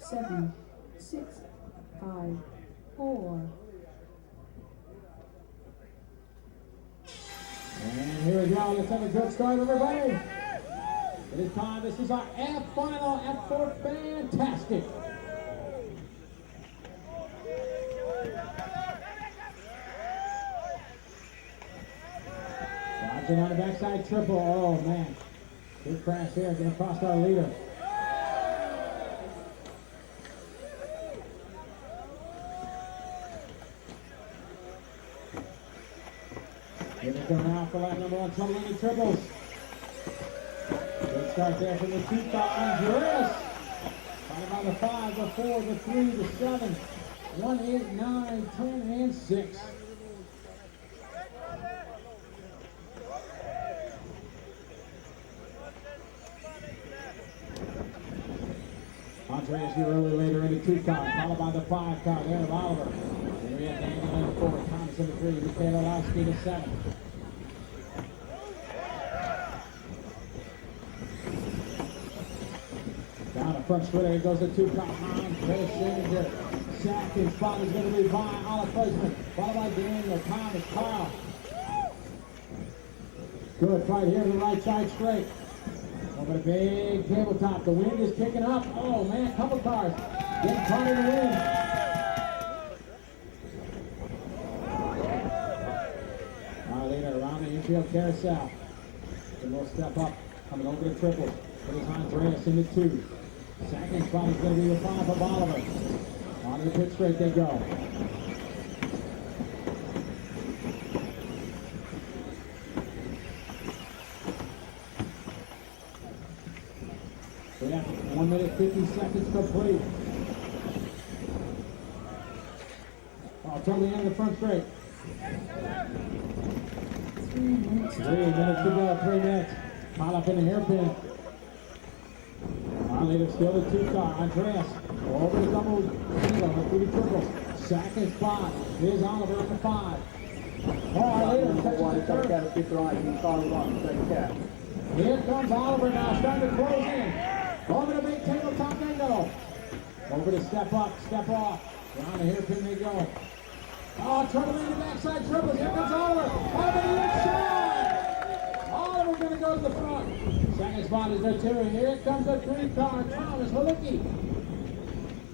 7, 6, 5, 4. And here we go. Let's have a good start, everybody. It is time. This is our F final, F4 Fantastic. Dodging on the backside triple. Oh, man. Big crash here. Going to cost our leader. Here we go now for lap number 1. Trouble in the triples. Good start there from the 2 car. Andreas. Followed by the 5, the 4, the 3, the 7, 1, 8, 9, 10, and 6. Andreas here early later in the 2 car, followed by the 5 car there of Oliver. Then we have Daniel in the 4, Thomas in the 3, Mikhail Olowski the 7. Down the front straight, here goes the 2 car, Andreas Schaefer. Second spot is going to be by Oliver Fleischman, followed by Daniel, Thomas, Kyle. Good fight here to the right side straight. Over the big tabletop. The wind is picking up. Oh, man, couple cars getting caught in the wind. Now later, around the infield carousel. Then we'll step up, coming over the triple. It is Andreas in the 2. Second spot is going to be the 5 of Oliver. On the pit straight they go. We have 1 minute 50 seconds complete. Oh, till the end of the front straight. 3 minutes. 3 minutes to go. 3 minutes. Pile up in the hairpin. Our leader still the 2 car. Andreas over the double single through the triple. Second spot is Oliver at the 5. Oh, our leader touches the third. Here comes Oliver now, starting to close in. Over the big tabletop they go. Over to step up, step off. Down the hairpin they go. Oh, trouble in the backside triples. Here comes Oliver. Over the inside. Oliver's going to go to the front. Second spot is there too. Here comes the 3 car, Thomas Halicki.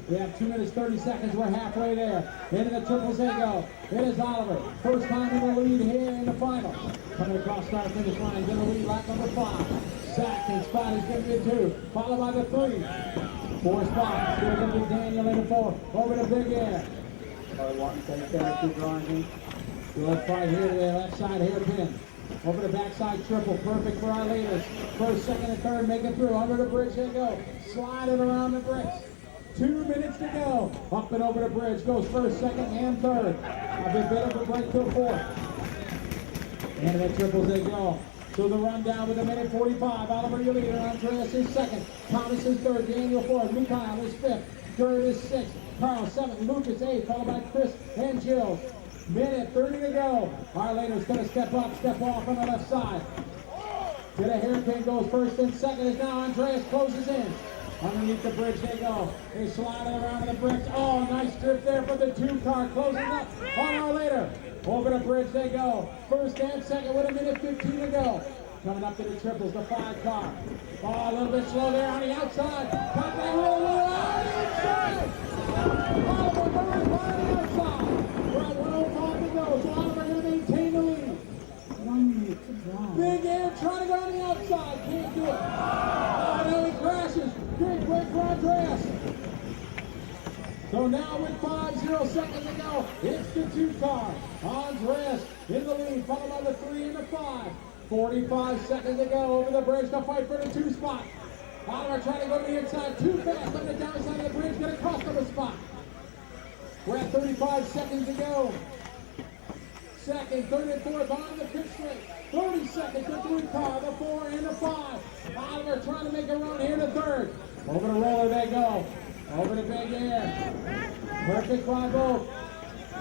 We have 2 minutes 30 seconds. We're halfway there. Into the triples they go. It is Oliver. First time in the lead here in the final. Coming across start finish line. Going to lead lap number 5. Second spot is going to be 2. Followed by the 3. 4 spot. Still going to be Daniel in the 4. Over to Big Air. Good fight here to the left side hairpin. Over the backside triple. Perfect for our leaders. First, second, and third make it through. Under the bridge they go. Sliding around the bricks. 2 minutes to go. Up and over the bridge. Goes first, second, and third. A bit of a break till 4th. Into the triples they go. So the rundown with a minute 45. Oliver, your leader. Andreas is second. Thomas is third. Daniel 4th. Mikhail is 5th. Third is 6th. Carl 7th. Lucas 8th. Followed by Chris and Jill. Minute 30 to go. Our leader's going to step up, step off on the left side. To the hairpin goes first and second is now Andreas closes in. Underneath the bridge they go. They slide it around the bricks. Oh, nice trip there for the 2 car. Closing up on our leader. Over the bridge they go. First and second with a minute 15 to go. Coming up to the triples, the 5 car. Oh, a little bit slow there on the outside. Top they roll on the inside. Oliver going by the outside. We're at 1:05 to go. So Oliver going to maintain the lead. 1 minute to go. Big Air trying to go on the outside. Can't do it. Oh, no, he crashes. Great break for Andreas. So now with 5:0 seconds to go. It's the 2 car. Andres in the lead, followed by the 3 and the 5. 45 seconds to go over the bridge to fight for the 2 spot. Oliver trying to go to the inside, too fast on the downside of the bridge, going to cost him a spot. We're at 35 seconds to go. Second, third, and fourth on the pit straight. 30 seconds, the 3 car, the 4 and the 5. Oliver trying to make a run here to third. Over the roller they go. Over the big air. Perfect by both.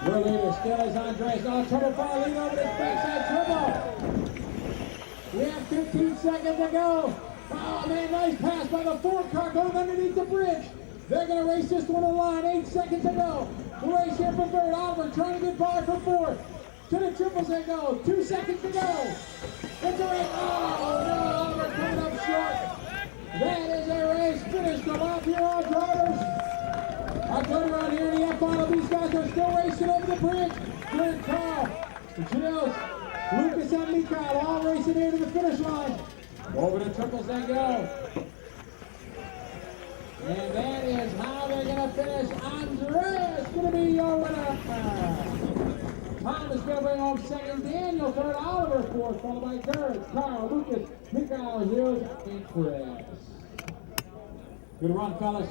Your leader still is Andres. Oh, trouble fire lead over the backside trouble. We have 15 seconds to go. Oh man, nice pass by the 4 car going underneath the bridge. They're going to race this one in line. 8 seconds to go. The race here for third. Oliver trying to get by for fourth. To the triples they go. 2 seconds to go. It's a race. Oh no, Oliver coming up short. That is a race finished. The lap here on drivers. I turn around here in the F final. These guys are still racing over the bridge. Good call. Gilles, Lucas and Mikael all racing here to the finish line. Over the triples they go. And that is how they're going to finish. Andres going to be your winner. Tom is going to bring home second. Daniel third. Oliver fourth. Followed by Gerard, Carl, Lucas, Mikael, Gilles, and Chris. Good run, fellas.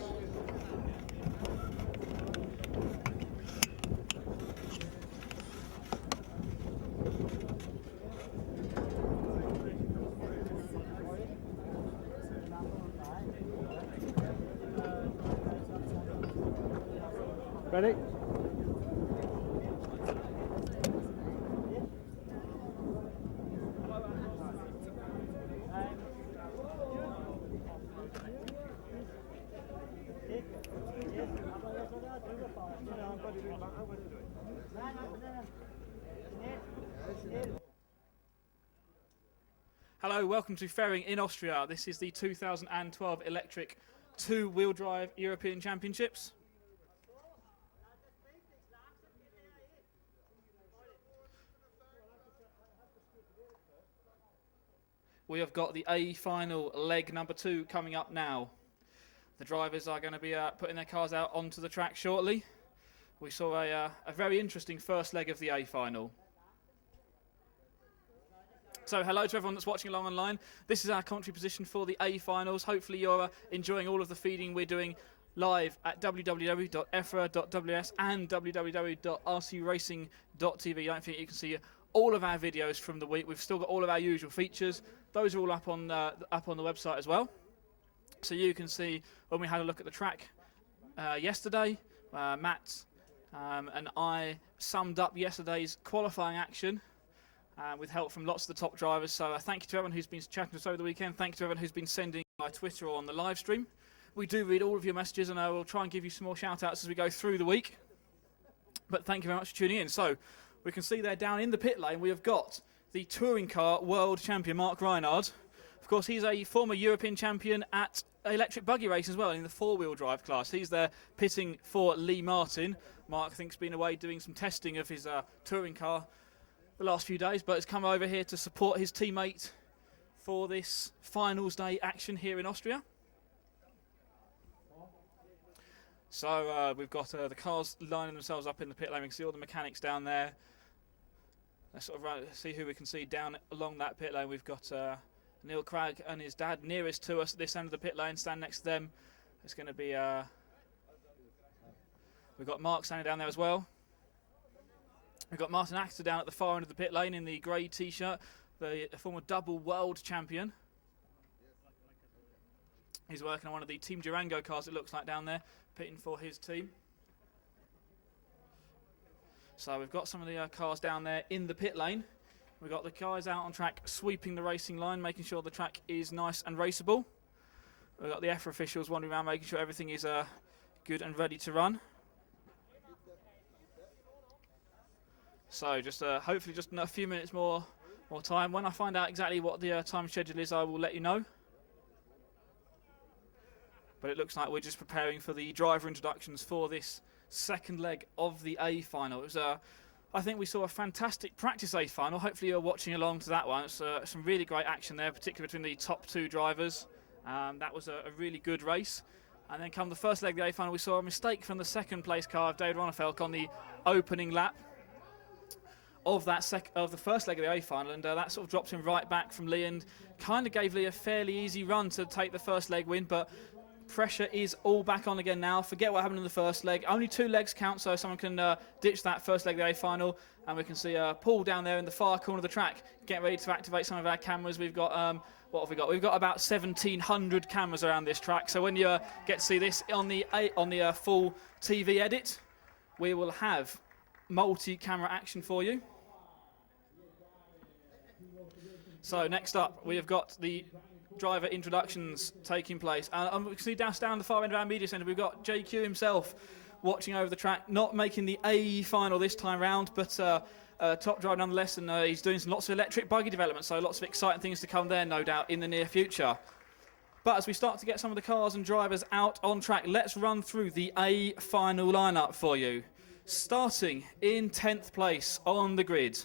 Ready? Hello, welcome to Ferring in Austria. This is the 2012 Electric 2-wheel drive European Championships. We have got the A final leg number 2 coming up now. The drivers are going to be putting their cars out onto the track shortly. We saw a very interesting first leg of the A final. So hello to everyone that's watching along online. This is our commentary position for the A finals. Hopefully you're enjoying all of the feeding we're doing live at www.efra.ws and www.rcracing.tv. Don't forget you can see all of our videos from the week. We've still got all of our usual features. Those are all up on the website as well. So you can see when we had a look at the track yesterday, Matt and I summed up yesterday's qualifying action with help from lots of the top drivers. So thank you to everyone who's been chatting to us over the weekend. Thank you to everyone who's been sending by Twitter or on the live stream. We do read all of your messages, and I will try and give you some more shout-outs as we go through the week. But thank you very much for tuning in. So we can see there down in the pit lane we have got the touring car world champion Mark Reinhard. Of course, he's a former European champion at electric buggy race as well in the 4-wheel drive class. He's there pitting for Lee Martin. Mark, I think, has been away doing some testing of his touring car the last few days, but has come over here to support his teammate for this finals day action here in Austria. So we've got the cars lining themselves up in the pit lane. We can see all the mechanics down there. Let's sort of see who we can see down along that pit lane. We've got Neil Cragg and his dad nearest to us at this end of the pit lane, stand next to them. It's going to be we've got Mark standing down there as well. We've got Martin Actor down at the far end of the pit lane in the grey t-shirt, the former double world champion. He's working on one of the Team Durango cars, it looks like, down there, pitting for his team. So we've got some of the cars down there in the pit lane. We've got the guys out on track sweeping the racing line, making sure the track is nice and raceable. We've got the EFRA officials wandering around, making sure everything is good and ready to run. So just hopefully just a few minutes more time. When I find out exactly what the time schedule is, I will let you know. But it looks like we're just preparing for the driver introductions for this second leg of the A final. It was I think we saw a fantastic practice A final. Hopefully you're watching along to that one. It's some really great action there, particularly between the top 2 drivers. That was a really good race. And then come the first leg of the A final, we saw a mistake from the second place car of David Ronnefeldt on the opening lap of the first leg of the A final, and that sort of dropped him right back from Lee and kind of gave Lee a fairly easy run to take the first leg win. But pressure is all back on again now. Forget what happened in the first leg. Only 2 legs count, so someone can ditch that first leg of the A final. And we can see Paul down there in the far corner of the track get ready to activate some of our cameras. We've got what have we got? We've got about 1,700 cameras around this track. So when you get to see this on the full TV edit, we will have multi-camera action for you. So next up, we have got the driver introductions taking place. And we can see down the far end of our media centre, we've got JQ himself watching over the track, not making the A final this time round, but top driver nonetheless, and he's doing lots of electric buggy development, so lots of exciting things to come there, no doubt, in the near future. But as we start to get some of the cars and drivers out on track, let's run through the A final lineup for you. Starting in 10th place on the grid,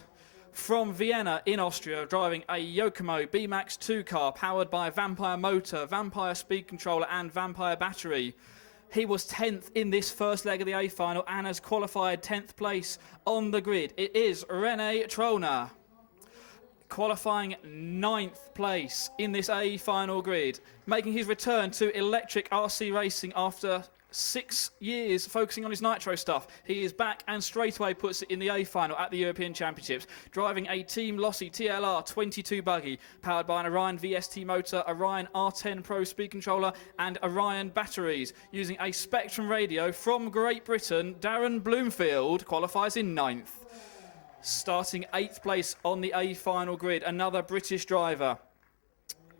from Vienna in Austria, driving a Yokomo B-Max 2 car powered by Vampire motor, Vampire speed controller and Vampire battery. He was 10th in this first leg of the A final and has qualified 10th place on the grid. It is René Trollner, qualifying 9th place in this A final grid, making his return to electric RC racing after 6 years focusing on his nitro stuff. He is back and straight away puts it in the A final at the European Championships, driving a Team Lossy TLR 22 buggy powered by an Orion VST motor, Orion R10 Pro speed controller and Orion batteries. Using a Spectrum radio from Great Britain, Darren Bloomfield qualifies in 9th. Starting 8th place on the A final grid, another British driver.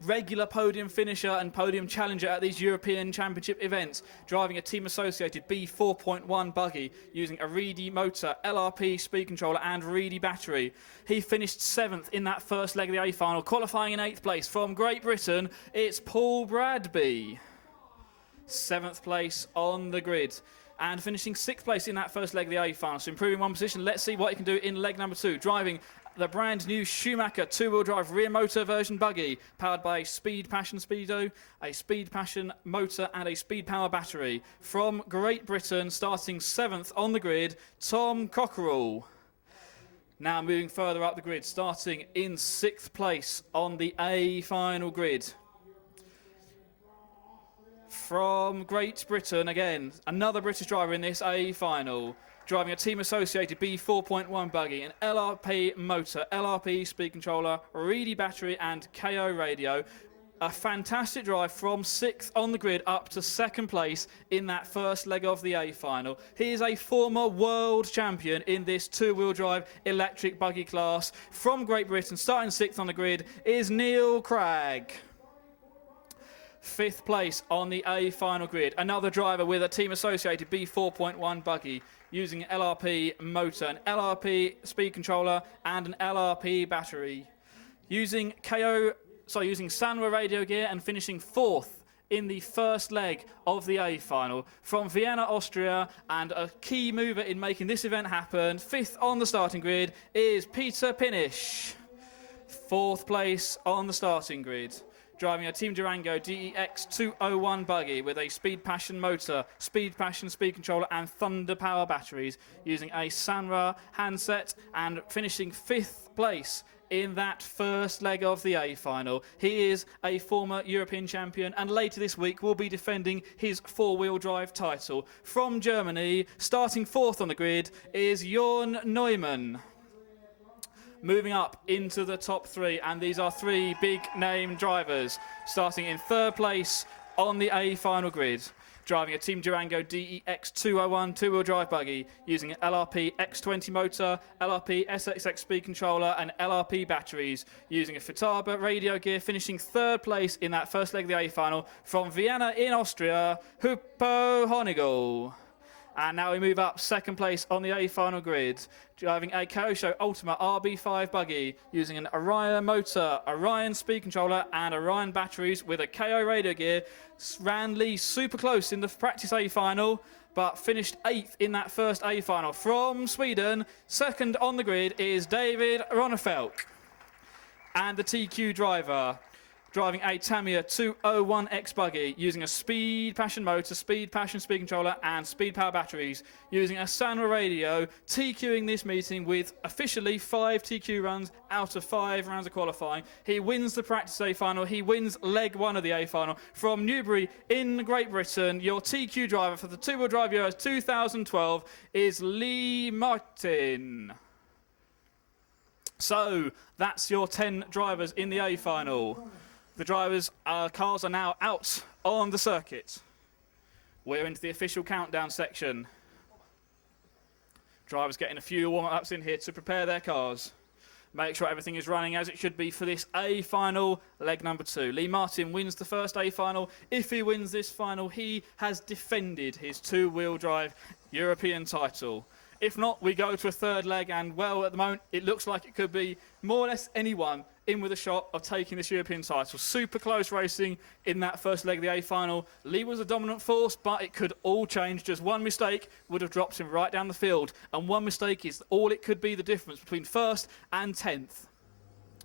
Regular podium finisher and podium challenger at these European Championship events, driving a Team Associated B4.1 buggy using a Reedy motor, LRP speed controller and Reedy battery. He finished 7th in that first leg of the A final, qualifying in 8th place. From Great Britain, it's Paul Bradby. 7th place on the grid, and finishing 6th place in that first leg of the A final, so improving one position. Let's see what he can do in leg number 2, driving the brand new Schumacher 2-wheel drive rear motor version buggy powered by a Speed Passion Speedo, a Speed Passion motor and a Speed Power battery. From Great Britain, starting 7th on the grid, Tom Cockerell. Now moving further up the grid, starting in 6th place on the A final grid. From Great Britain again, another British driver in this A final, driving a Team Associated B4.1 buggy, an LRP motor, LRP speed controller, Reedy battery and KO radio. A fantastic drive from 6th on the grid up to 2nd place in that first leg of the A final. He is a former world champion in this 2-wheel drive electric buggy class. From Great Britain, starting 6th on the grid, is Neil Cragg. 5th place on the A final grid, another driver with a Team Associated B4.1 buggy using an LRP motor, an LRP speed controller and an LRP battery. Using Sanwa radio gear and finishing 4th in the first leg of the A final. From Vienna, Austria, and a key mover in making this event happen, 5th on the starting grid, is Peter Pinish. 4th place on the starting grid, driving a Team Durango DEX 201 buggy with a Speed Passion motor, Speed Passion speed controller and Thunder Power batteries, using a Sanwa handset and finishing 5th place in that first leg of the A final. He is a former European champion and later this week will be defending his 4-wheel drive title. From Germany, starting 4th on the grid, is Jorn Neumann. Moving up into the top 3, and these are 3 big name drivers, starting in 3rd place on the A final grid, driving a Team Durango DEX 201 2-wheel drive buggy using an LRP X20 motor, LRP SXX speed controller and LRP batteries, using a Futaba radio gear, finishing 3rd place in that first leg of the A final. From Vienna in Austria, Hupo Honigel. And now we move up 2nd place on the A final grid, driving a Kyosho Ultima RB5 buggy using an Orion motor, Orion speed controller and Orion batteries with a KO radio gear. Ran Lee super close in the practice A final, but finished 8th in that first A final. From Sweden, 2nd on the grid is David Ronnefeldt. And the TQ driver, driving a Tamiya 201X buggy using a Speed Passion motor, Speed Passion speed controller and Speed Power batteries, using a Sanwa radio, TQing this meeting with officially 5 TQ runs out of 5 rounds of qualifying. He wins the practice A final, he wins leg 1 of the A final. From Newbury in Great Britain, your TQ driver for the two-wheel drive Euros 2012 is Lee Martin. So that's your 10 drivers in the A final. The drivers' cars are now out on the circuit. We're into the official countdown section. Drivers getting a few warm-ups in here to prepare their cars. Make sure everything is running as it should be for this A final, leg number 2. Lee Martin wins the first A final. If he wins this final, he has defended his two-wheel drive European title. If not, we go to a third leg, and well, at the moment, it looks like it could be more or less anyone in with a shot of taking this European title. Super close racing in that first leg of the A final. Lee was a dominant force, but it could all change. Just one mistake would have dropped him right down the field, and one mistake is all it could be the difference between first and 10th.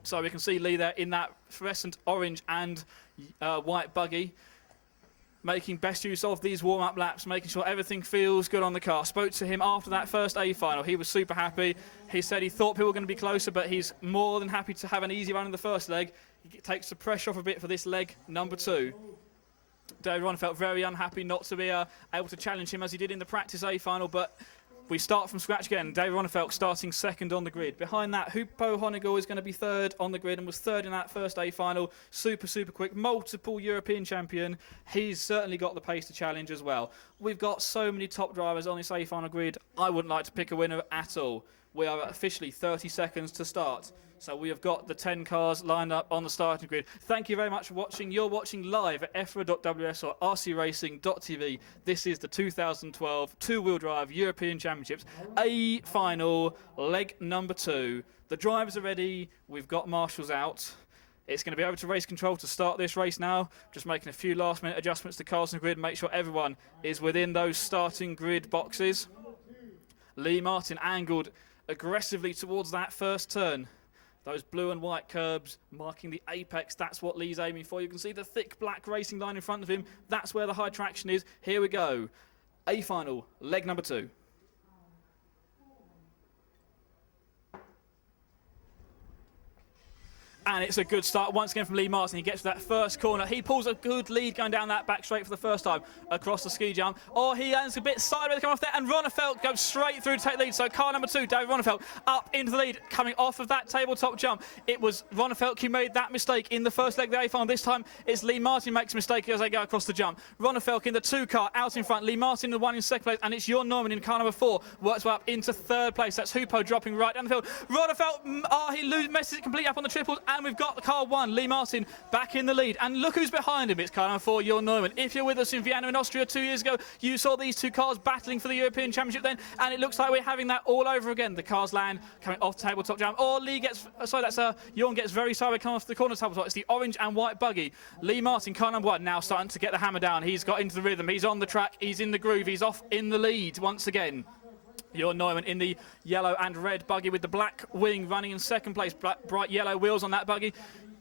So we can see Lee there in that fluorescent orange and white buggy, making best use of these warm-up laps, making sure everything feels good on the car. Spoke to him after that first A final. He was super happy. He said he thought people were going to be closer, but he's more than happy to have an easy run in the first leg. He takes the pressure off a bit for this leg number 2. David Ron felt very unhappy not to be able to challenge him as he did in the practice A final, but we start from scratch again. David Ronefeld starting second on the grid. Behind that, Hupo Honigel is going to be third on the grid and was third in that first A final. Super, super quick. Multiple European champion. He's certainly got the pace to challenge as well. We've got so many top drivers on this A final grid. I wouldn't like to pick a winner at all. We are officially 30 seconds to start. So we have got the 10 cars lined up on the starting grid. Thank you very much for watching. You're watching live at EFRA.ws or rcracing.tv. This is the 2012 two-wheel drive European Championships A final, leg number 2. The drivers are ready. We've got marshals out. It's going to be over to race control to start this race now. Just making a few last-minute adjustments to cars and grid. Make sure everyone is within those starting grid boxes. Lee Martin angled aggressively towards that first turn. Those blue and white curbs marking the apex, that's what Lee's aiming for. You can see the thick black racing line in front of him. That's where the high traction is. Here we go. A final, leg number 2. And it's a good start once again from Lee Martin. He gets to that first corner. He pulls a good lead going down that back straight for the first time across the ski jump. Oh, he lands a bit sideways to come off there, and Ronefeld goes straight through to take the lead. So car number 2, David Ronefeld, up into the lead, coming off of that tabletop jump. It was Ronefeld who made that mistake in the first leg of the A final. This time it's Lee Martin makes a mistake as they go across the jump. Ronefeld in the 2 car out in front. Lee Martin the 1 in second place, and it's Jon Norman in car number 4. Works way up into third place. That's Hupo dropping right down the field. Ronefeld, he messes it completely up on the triples, and we've got the car 1. Lee Martin back in the lead, and look who's behind him. It's car number 4, Jon Neumann. If you're with us in Vienna in Austria 2 years ago, you saw these 2 cars battling for the European Championship then, and it looks like we're having that all over again. The cars land coming off the tabletop jump. Oh, Lee gets, sorry, that's Jon gets very sideways coming off the corner tabletop. It's the orange and white buggy. Lee Martin, car number 1, now starting to get the hammer down. He's got into the rhythm. He's on the track. He's in the groove. He's off in the lead once again. Jon Neumann in the yellow and red buggy with the black wing running in second place. Bright yellow wheels on that buggy.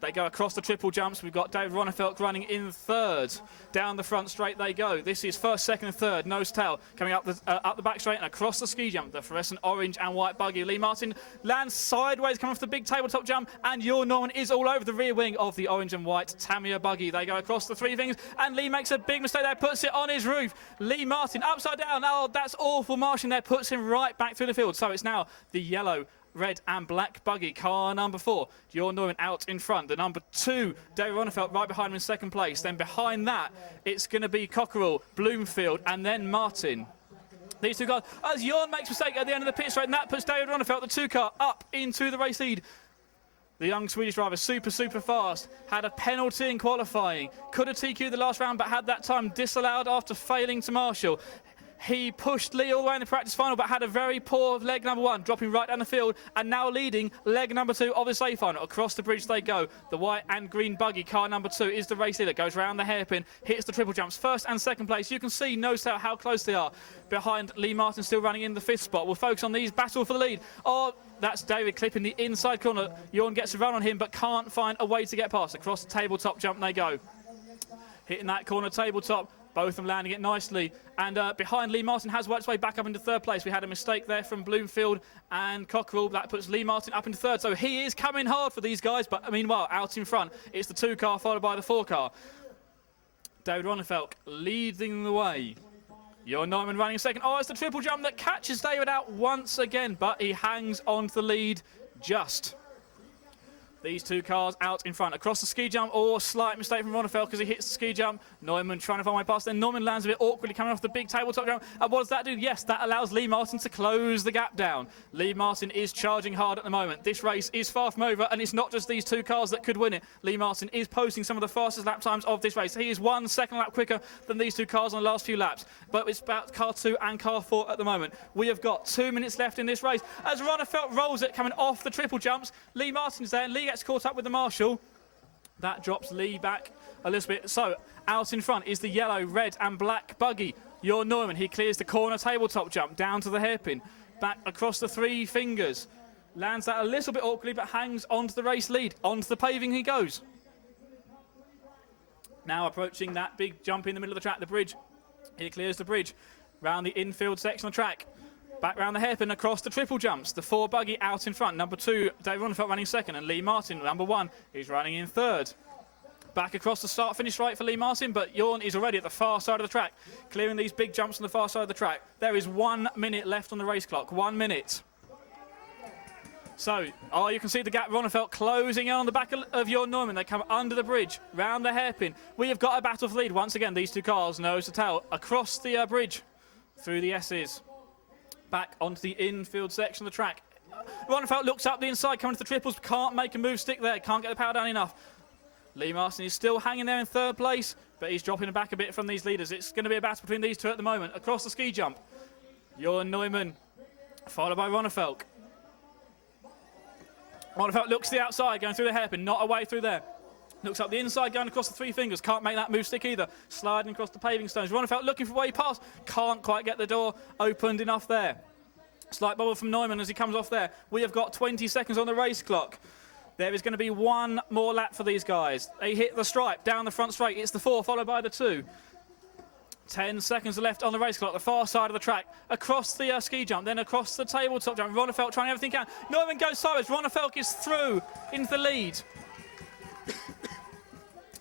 They go across the triple jumps. We've got David Ronefeld running in third. Down the front straight they go. This is first, second and third. Nose tail coming up the back straight and across the ski jump. The fluorescent orange and white buggy. Lee Martin lands sideways coming off the big tabletop jump, and Jon Norman is all over the rear wing of the orange and white Tamiya buggy. They go across the 3 things, and Lee makes a big mistake there, puts it on his roof. Lee Martin upside down. Oh, that's awful marshalling there, puts him right back through the field. So it's now the yellow, red and black buggy, car number 4. Jon Neumann out in front. The number 2, David Ronefeld, right behind him in second place. Then behind that, it's going to be Cockerell, Bloomfield, and then Martin. These 2 cars, as Jon makes a mistake at the end of the pit straight, and that puts David Ronefeld, the 2 car, up into the race lead. The young Swedish driver, super, super fast, had a penalty in qualifying. Could have TQ'd the last round, but had that time disallowed after failing to marshal. He pushed Lee all the way in the practice final, but had a very poor leg number 1, dropping right down the field, and now leading leg number 2 of the safe final. Across the bridge they go. The white and green buggy, car number 2, is the race leader. Goes round the hairpin, hits the triple jumps. First and second place. You can see, nose out how close they are. Behind Lee Martin, still running in the 5th spot. We'll focus on these battle for the lead. Oh, that's David clipping the inside corner. Jorn gets a run on him, but can't find a way to get past. Across the tabletop jump they go. Hitting that corner tabletop. Both of them landing it nicely. And behind Lee Martin has worked his way back up into 3rd place. We had a mistake there from Bloomfield and Cockerell. That puts Lee Martin up into 3rd. So he is coming hard for these guys. But meanwhile, out in front, it's the 2 car followed by the 4 car. David Ronnefeldt leading the way. Jorn Neumann running second. Oh, it's the triple jump that catches David out once again. But he hangs on to the lead just. These 2 cars out in front. Across the ski jump, slight mistake from Ronnefeldt because he hits the ski jump. Neumann trying to find my pass. Then Neumann lands a bit awkwardly coming off the big tabletop jump. And what does that do? Yes, that allows Lee Martin to close the gap down. Lee Martin is charging hard at the moment. This race is far from over, and it's not just these 2 cars that could win it. Lee Martin is posting some of the fastest lap times of this race. He is 1 second lap quicker than these 2 cars on the last few laps. But it's about car 2 and car 4 at the moment. We have got 2 minutes left in this race. As Ronnefeldt rolls it, coming off the triple jumps, Lee Martin's there, and Lee gets caught up with the Marshall. That drops Lee back a little bit. So out in front is the yellow, red and black buggy. Jorn Neumann, he clears the corner tabletop jump down to the hairpin. Back across the 3 fingers. Lands that a little bit awkwardly, but hangs onto the race lead. Onto the paving he goes. Now approaching that big jump in the middle of the track, the bridge. He clears the bridge. Round the infield section of the track. Back round the hairpin, across the triple jumps. The 4 buggy out in front. Number 2, David Ronnefeldt running second. And Lee Martin, number 1, is running in 3rd. Back across the start-finish right for Lee Martin, but Jorn is already at the far side of the track, clearing these big jumps on the far side of the track. There is 1 minute left on the race clock. 1 minute. So, you can see the gap. Ronnefeldt closing in on the back of Jorn Neumann. They come under the bridge, round the hairpin. We have got a battle for lead. Once again, these 2 cars, nose to tail, across the bridge, through the S's. Back onto the infield section of the track. Ronnefeldt looks up the inside, coming to the triples, can't make a move stick there, can't get the power down enough. Lee Martin is still hanging there in 3rd place, but he's dropping back a bit from these leaders. It's going to be a battle between these 2 at the moment. Across the ski jump, Jorn Neumann, followed by Ronnefeldt. Ronnefeldt looks to the outside, going through the hairpin, not away through there. Looks up the inside, going across the 3 fingers. Can't make that move stick either. Sliding across the paving stones. Ronnefeldt looking for a way past. Can't quite get the door opened enough there. Slight bubble from Neumann as he comes off there. We have got 20 seconds on the race clock. There is going to be 1 more lap for these guys. They hit the stripe down the front straight. It's the 4 followed by the 2. 10 seconds left on the race clock, the far side of the track. Across the ski jump, then across the tabletop jump. Ronnefeldt trying everything he can. Neumann goes sideways. Ronnefeldt is through into the lead.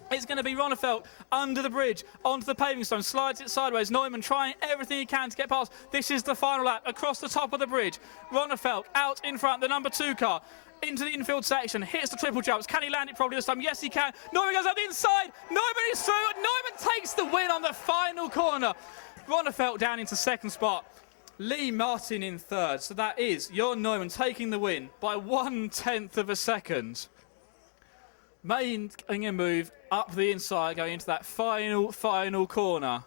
It's going to be Ronnefeldt under the bridge, onto the paving stone, slides it sideways. Neumann trying everything he can to get past. This is the final lap, across the top of the bridge. Ronnefeldt out in front, the number 2 car, into the infield section, hits the triple jumps. Can he land it properly this time? Yes, he can. Neumann goes up the inside. Neumann is through. Neumann takes the win on the final corner. Ronnefeldt down into 2nd spot. Lee Martin in 3rd. So that is Jorn Neumann taking the win by 1/10 of a second. Making a move up the inside, going into that final corner.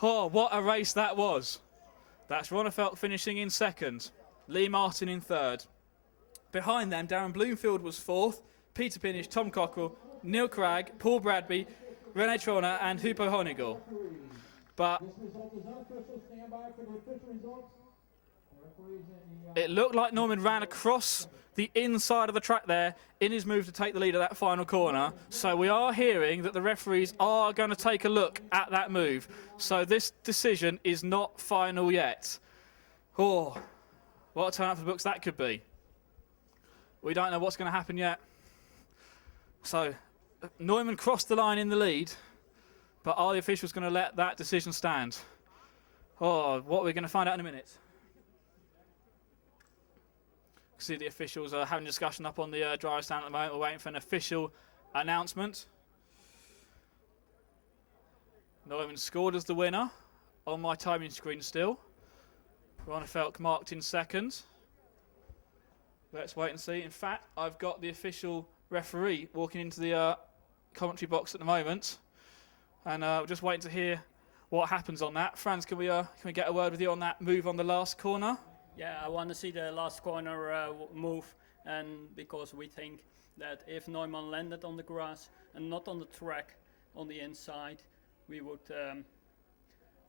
Oh, what a race that was. That's Ronnefeldt finishing in 2nd. Lee Martin in 3rd. Behind them, Darren Bloomfield was 4th. Peter Pinish, Tom Cockerell, Neil Cragg, Paul Bradby, Rene Trona and Hupo Honigel. But it looked like Neumann ran across the inside of the track there in his move to take the lead at that final corner. So we are hearing that the referees are going to take a look at that move. So this decision is not final yet. Oh, what a turn out for the books that could be. We don't know what's going to happen yet. So Neumann crossed the line in the lead, but are the officials going to let that decision stand? Oh, what are we going to find out in a minute? See the officials are having a discussion up on the driver stand at the moment. We're waiting for an official announcement. Neumann scored as the winner on my timing screen still. Ronnefeldt marked in 2nd. Let's wait and see. In fact, I've got the official referee walking into the commentary box at the moment. And we're just waiting to hear what happens on that. Franz, can we get a word with you on that move on the last corner? Yeah, I want to see the last corner move, and because we think that if Neumann landed on the grass and not on the track on the inside, we would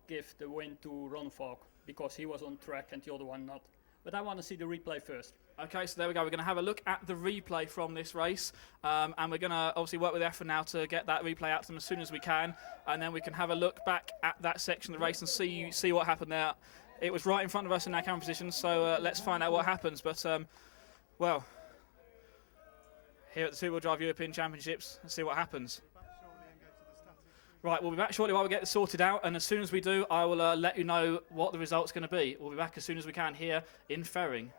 give the win to Ron Falk because he was on track and the other one not. But I want to see the replay first. Okay, so there we go. We're going to have a look at the replay from this race, and we're going to obviously work with EFRA now to get that replay out to them as soon as we can, and then we can have a look back at that section of the race and see what happened there. It was right in front of us in our camera position, so let's find out what happens. But well, here at the Two-Wheel Drive European Championships, let's see what happens. Right, we'll be back shortly while we get this sorted out, and as soon as we do, I will let you know what the result's going to be. We'll be back as soon as we can here in Ferring.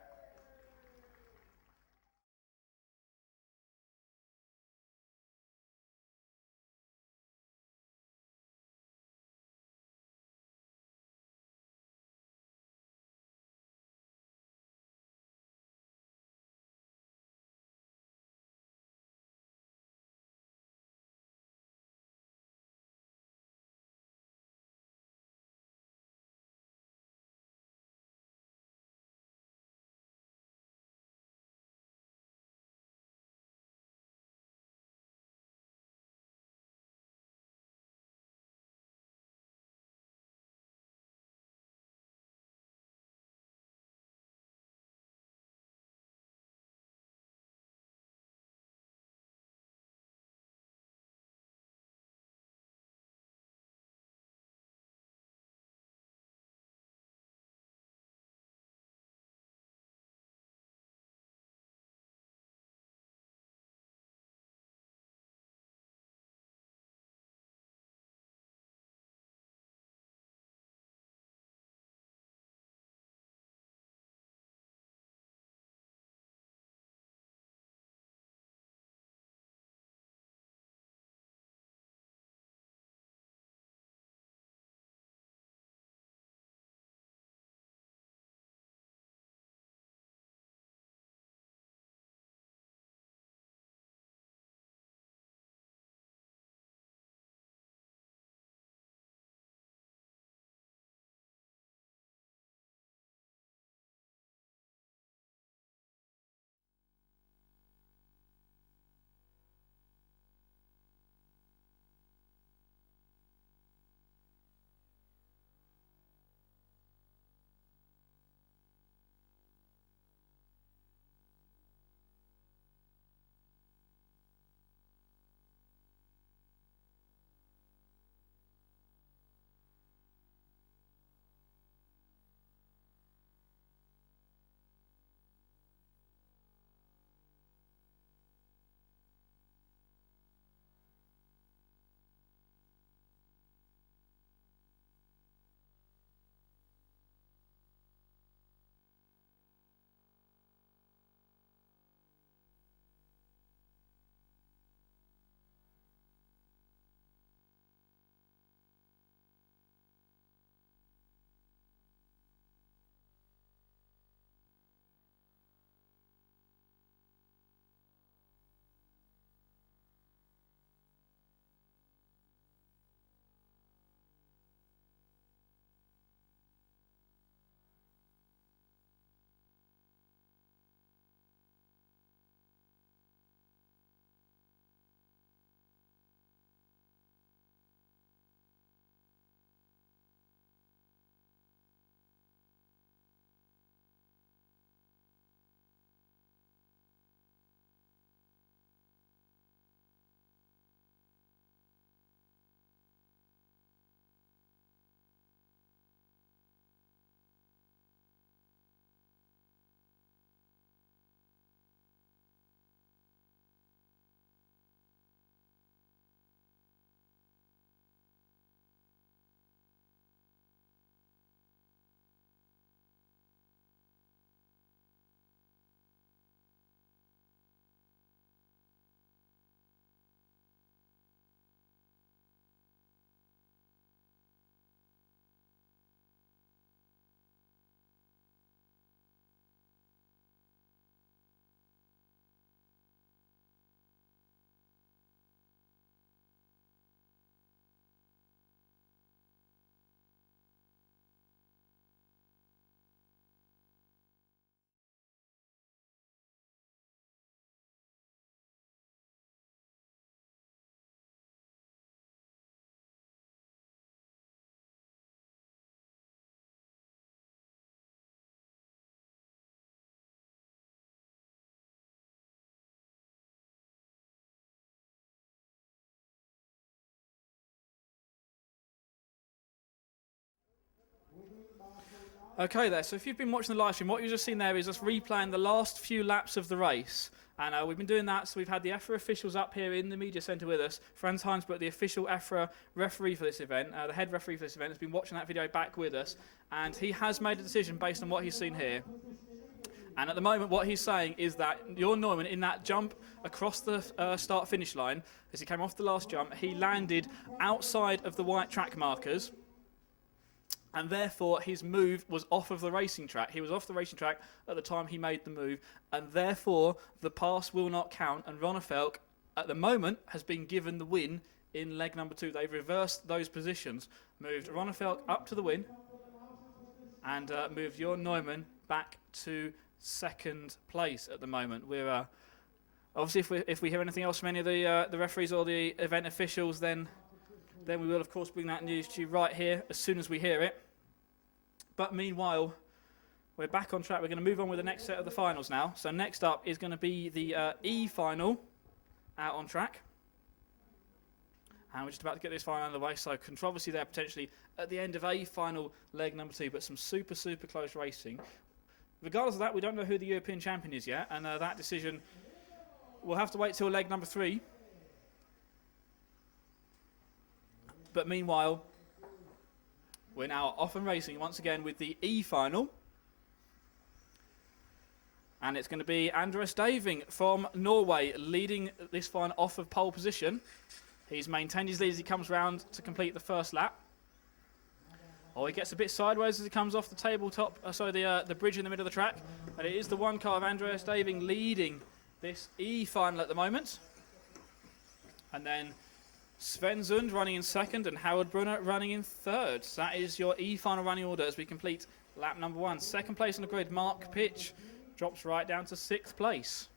Okay there, so if you've been watching the live stream, what you've just seen there is us replaying the last few laps of the race. And we've been doing that, so we've had the EFRA officials up here in the media centre with us. Franz Heinsberg, the official EFRA referee for this event, the head referee for this event, has been watching that video back with us. And he has made a decision based on what he's seen here. And at the moment, what he's saying is that Jörn Neumann, in that jump across the start-finish line, as he came off the last jump, he landed outside of the white track markers. And therefore, his move was off of the racing track. He was off the racing track at the time he made the move, and therefore, the pass will not count. And Ronnefeldt, at the moment, has been given the win in leg number 2. They've reversed those positions, moved Ronnefeldt up to the win, and moved Jörn Neumann back to second place at the moment. We're obviously, if we hear anything else from any of the referees or the event officials, then we will, of course, bring that news to you right here as soon as we hear it. But meanwhile, we're back on track. We're going to move on with the next set of the finals now. So next up is going to be the E final out on track. And we're just about to get this final out of the way. So controversy there potentially at the end of A final leg number 2, but some super, super close racing. Regardless of that, we don't know who the European champion is yet, and that decision, we'll have to wait till leg number 3. But meanwhile, we're now off and racing once again with the E final. And it's going to be Andreas Daving from Norway leading this one off of pole position. He's maintained his lead as he comes round to complete the first lap. Oh, he gets a bit sideways as he comes off the tabletop, the bridge in the middle of the track. And it is the one car of Andreas Daving leading this E final at the moment. And then Sven Sund running in second and Howard Brunner running in third. So that is your E final running order as we complete lap number 1. Second place on the grid, Mark Pitch, drops right down to 6th place.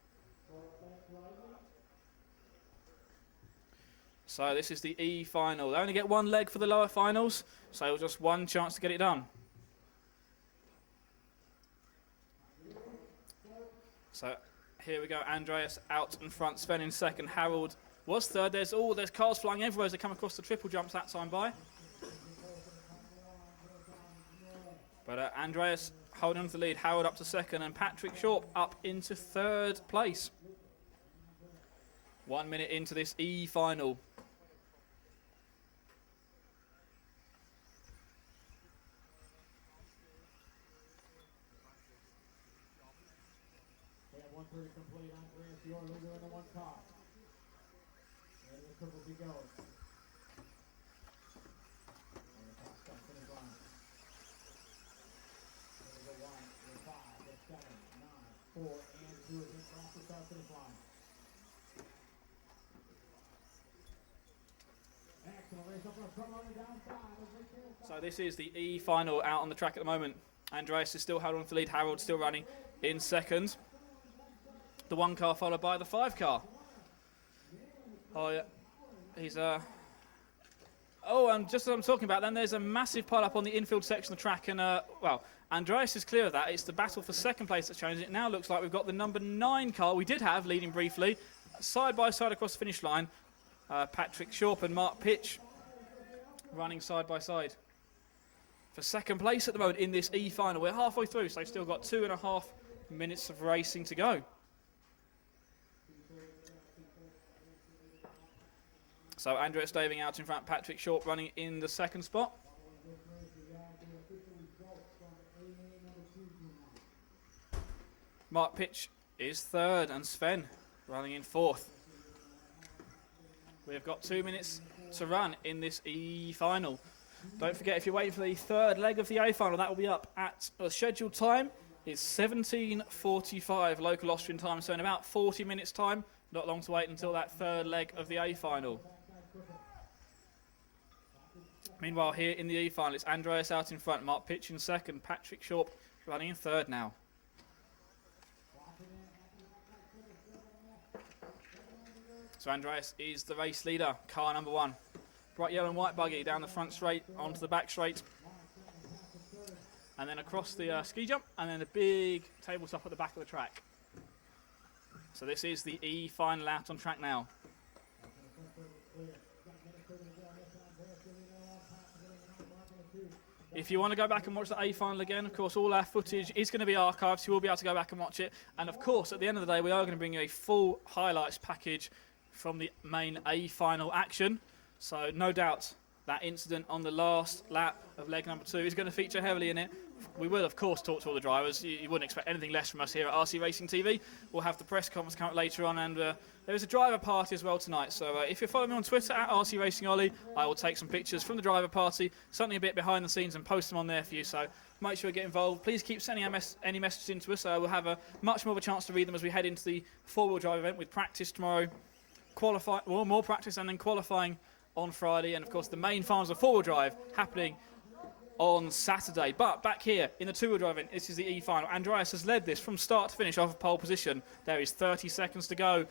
So this is the E final. They only get one leg for the lower finals, so just one chance to get it done. So here we go, Andreas out in front, Sven in second, Harold was third. There's cars flying everywhere as they come across the triple jumps that time by. But Andreas holding on to the lead, Howard up to second, and Patrick Short up into third place. 1 minute into this E final. They have 1:30 complete. Andreas, your leader in the one car. And the triple B goes. And the top start finish line. There's a 1, there's 5, there's 7, 9, 4, and 2 is across the start finish line. Excellent race up on the front on the downside. So this is the E final out on the track at the moment. Andreas is still held on to the lead, Harold still running in second. The 1 car followed by the 5 car. Oh yeah, he's oh, and just as I'm talking about, then there's a massive pile up on the infield section of the track, and well, Andreas is clear of that. It's the battle for second place that's changing. It now looks like we've got the number 9 car we did have leading briefly, side by side across the finish line. Patrick Shorp and Mark Pitch running side by side for second place at the moment in this E final. We're halfway through, so they've still got 2.5 minutes of racing to go. So Andreas Daving out in front, Patrick Short running in the second spot. Mark Pitch is third and Sven running in fourth. We've got 2 minutes to run in this E final. Don't forget, if you're waiting for the third leg of the A final, that will be up at the scheduled time. It's 17:45 local Austrian time, so in about 40 minutes time. Not long to wait until that third leg of the A final. Meanwhile, here in the E final, it's Andreas out in front, Mark Pitch in second, Patrick Short running in third now. So Andreas is the race leader, car number 1. Bright yellow and white buggy down the front straight, onto the back straight. And then across the ski jump, and then a big tabletop at the back of the track. So this is the E final out on track now. If you want to go back and watch the A final again, of course, all our footage is going to be archived, so you will be able to go back and watch it. And of course, at the end of the day, we are going to bring you a full highlights package from the main A final action. So no doubt that incident on the last lap of leg number 2 is going to feature heavily in it. We will, of course, talk to all the drivers. You wouldn't expect anything less from us here at RC Racing TV. We'll have the press conference come up later on, and there is a driver party as well tonight. So if you're following me on Twitter at RC Racing Ollie, I will take some pictures from the driver party, something a bit behind the scenes, and post them on there for you. So make sure you get involved. Please keep sending any messages into us. We'll have a much more of a chance to read them as we head into the four-wheel drive event with practice tomorrow, more practice, and then qualifying on Friday, and of course the main finals of four-wheel drive happening on Saturday. But back here in the two-wheel drive event, this is the E final. Andreas has led this from start to finish off of pole position. There is 30 seconds to go.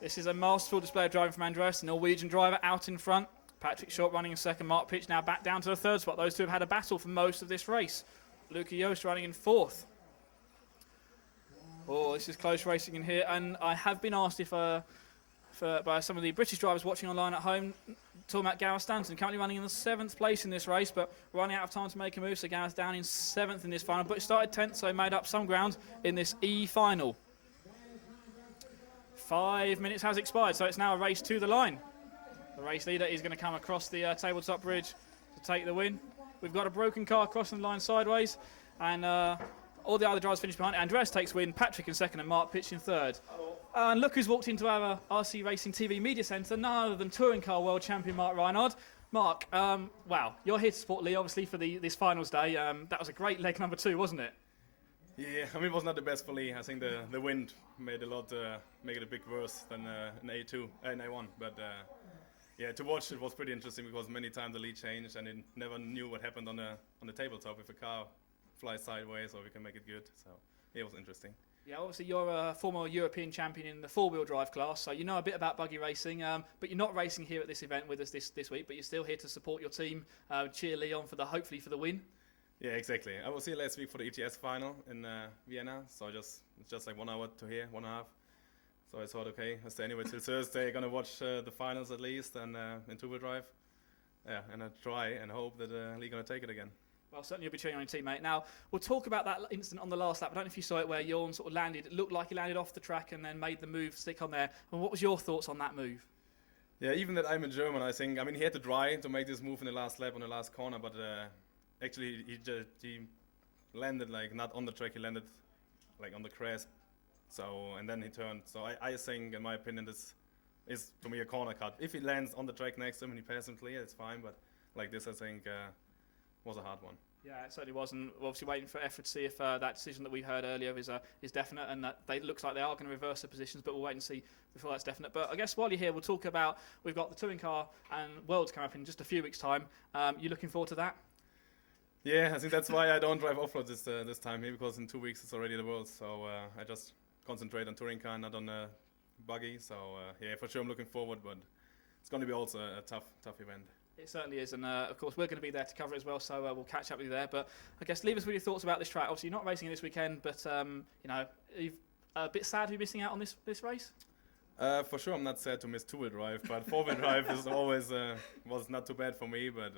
This is a masterful display of driving from Andreas, the Norwegian driver, out in front. Patrick Short running in second. Mark Pitch now back down to the third spot. Those two have had a battle for most of this race. Luca Joost running in fourth. Oh, this is close racing in here, and I have been asked if by some of the British drivers watching online at home, talking about Gareth Stanton, currently running in the 7th place in this race, but running out of time to make a move, so Gareth down in 7th in this final, but he started 10th, so he made up some ground in this E final. 5 minutes has expired, so it's now a race to the line. The race leader is going to come across the tabletop bridge to take the win. We've got a broken car crossing the line sideways, and all the other drivers finish behind. Andreas takes win, Patrick in second, and Mark Pitch in third. And look who's walked into our RC Racing TV Media Centre, none other than touring car world champion Mark Reinhardt. Mark, wow, you're here to support Lee, obviously, for this finals day. That was a great leg number 2, wasn't it? Yeah, I mean, it was not the best for Lee. I think the wind made make it a bit worse than in A2 and A1. But yeah, to watch it was pretty interesting because many times the lead changed and it never knew what happened on the tabletop if a car flies sideways or we can make it good. So yeah, it was interesting. Yeah, obviously you're a former European champion in the four-wheel drive class, so you know a bit about buggy racing, but you're not racing here at this event with us this week, but you're still here to support your team, cheer Lee on hopefully for the win. Yeah, exactly. I was here last week for the ETS final in Vienna, so it's just like 1 hour to here, 1.5. So I thought, okay, I'll stay anyway till Thursday, gonna watch the finals at least, and in two-wheel drive. Yeah, and I try and hope that Lee gonna take it again. Well, certainly you'll be cheering on your teammate. Now, we'll talk about that incident on the last lap. I don't know if you saw it where Jorn sort of landed. It looked like he landed off the track and then made the move stick on there. And what was your thoughts on that move? Yeah, even that I'm a German, I think. I mean, he had to try to make this move in the last lap on the last corner, but actually he landed like not on the track. He landed like on the crest. So and then he turned. So I think, in my opinion, this is to me a corner cut. If he lands on the track next to him and he passes him clear, it's fine. But like this, I think. Was a hard one. Yeah, it certainly was, and we're obviously waiting for EFRA to see if that decision that we heard earlier is definite, and that looks like they are going to reverse the positions, but we'll wait and see before that's definite. But I guess while you're here, we'll talk about, we've got the touring car and Worlds coming up in just a few weeks' time. You looking forward to that? Yeah, I think that's why I don't drive off-road this time here, because in 2 weeks it's already the Worlds, so I just concentrate on touring car, not on buggy. So yeah, for sure I'm looking forward, but it's going to be also a tough event. It certainly is, and of course we're going to be there to cover it as well, so we'll catch up with you there. But I guess leave us with your thoughts about this track. Obviously, you're not racing it this weekend, but you know, you're a bit sad to be missing out on this race. For sure, I'm not sad to miss two-wheel drive, but four-wheel drive is always was not too bad for me. But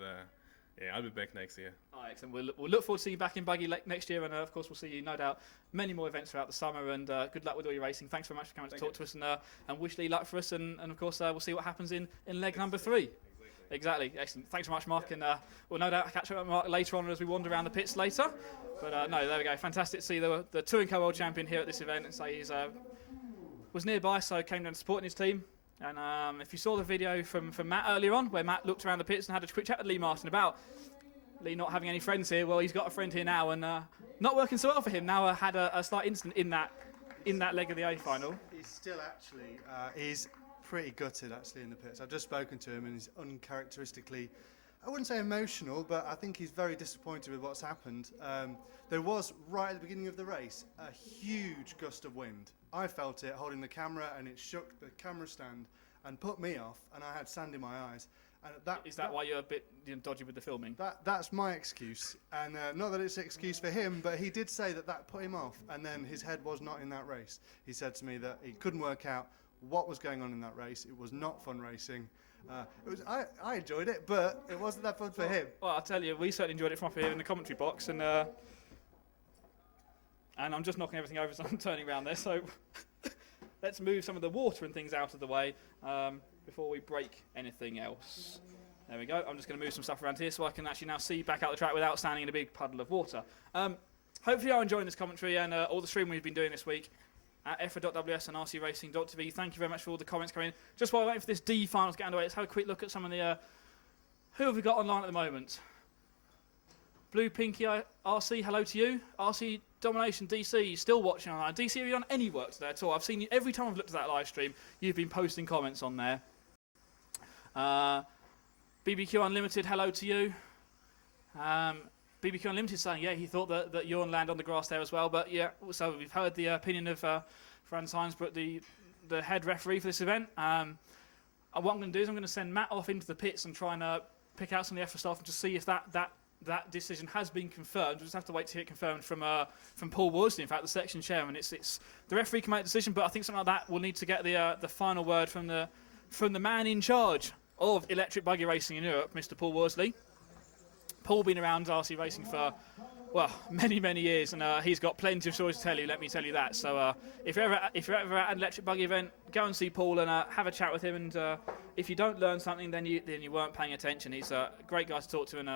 yeah, I'll be back next year. Oh, excellent. We'll look forward to seeing you back in buggy next year, and of course we'll see you, no doubt, many more events throughout the summer. And good luck with all your racing. Thanks very much for coming to talk to us, and wish Lee luck for us. And of course we'll see what happens in leg number 3. Exactly. Excellent. Thanks very much, Mark, and we'll no doubt catch up with Mark later on as we wander around the pits later. But no, there we go. Fantastic to see the touring car world champion here at this event, and say he's was nearby, so came down supporting his team. And if you saw the video from Matt earlier on, where Matt looked around the pits and had a quick chat with Lee Martin about Lee not having any friends here, well, he's got a friend here now, and not working so well for him. Now had a slight incident in that leg of the A final. He's still actually he's pretty gutted actually in the pits. I've just spoken to him and he's uncharacteristically, I wouldn't say emotional, but I think he's very disappointed with what's happened. There was, right at the beginning of the race, a huge gust of wind. I felt it holding the camera, and it shook the camera stand and put me off, and I had sand in my eyes. And is that why you're a bit dodgy with the filming? That's my excuse, and not that it's an excuse for him, but he did say that put him off, and then his head was not in that race. He said to me that he couldn't work out what was going on in that race. It was not fun racing, I enjoyed it, but it wasn't that fun for him. Well, I'll tell you, we certainly enjoyed it from up here in the commentary box, and I'm just knocking everything over as I'm turning around there, so let's move some of the water and things out of the way before we break anything else. There we go. I'm just going to move some stuff around here so I can actually now see back out the track without standing in a big puddle of water. Hopefully you're enjoying this commentary and all the streaming we've been doing this week at EFRA.ws and rcracing.tv. Thank you very much for all the comments coming in. Just while we're waiting for this D final to get underway, let's have a quick look at some of the... who have we got online at the moment? Blue Pinky RC, hello to you. RC Domination DC, still watching online. DC, have you done any work today at all? I've seen you every time I've looked at that live stream, you've been posting comments on there. BBQ Unlimited, hello to you. BBQ Unlimited saying, yeah, he thought that Jorn land on the grass there as well. But yeah, so we've heard the opinion of Franz Heinsbruck, the head referee for this event. What I'm going to do is I'm going to send Matt off into the pits and try and pick out some of the EFRA stuff and just see if that decision has been confirmed. We'll just have to wait to hear it confirmed from Paul Worsley, in fact, the section chairman. It's the referee can make a decision, but I think something like that will need to get the final word from the man in charge of electric buggy racing in Europe, Mr. Paul Worsley. Paul been around RC racing for, well, many, many years, and he's got plenty of stories to tell you, let me tell you that. So if you're ever at an electric buggy event, go and see Paul and have a chat with him, and if you don't learn something, then you weren't paying attention. He's a great guy to talk to, and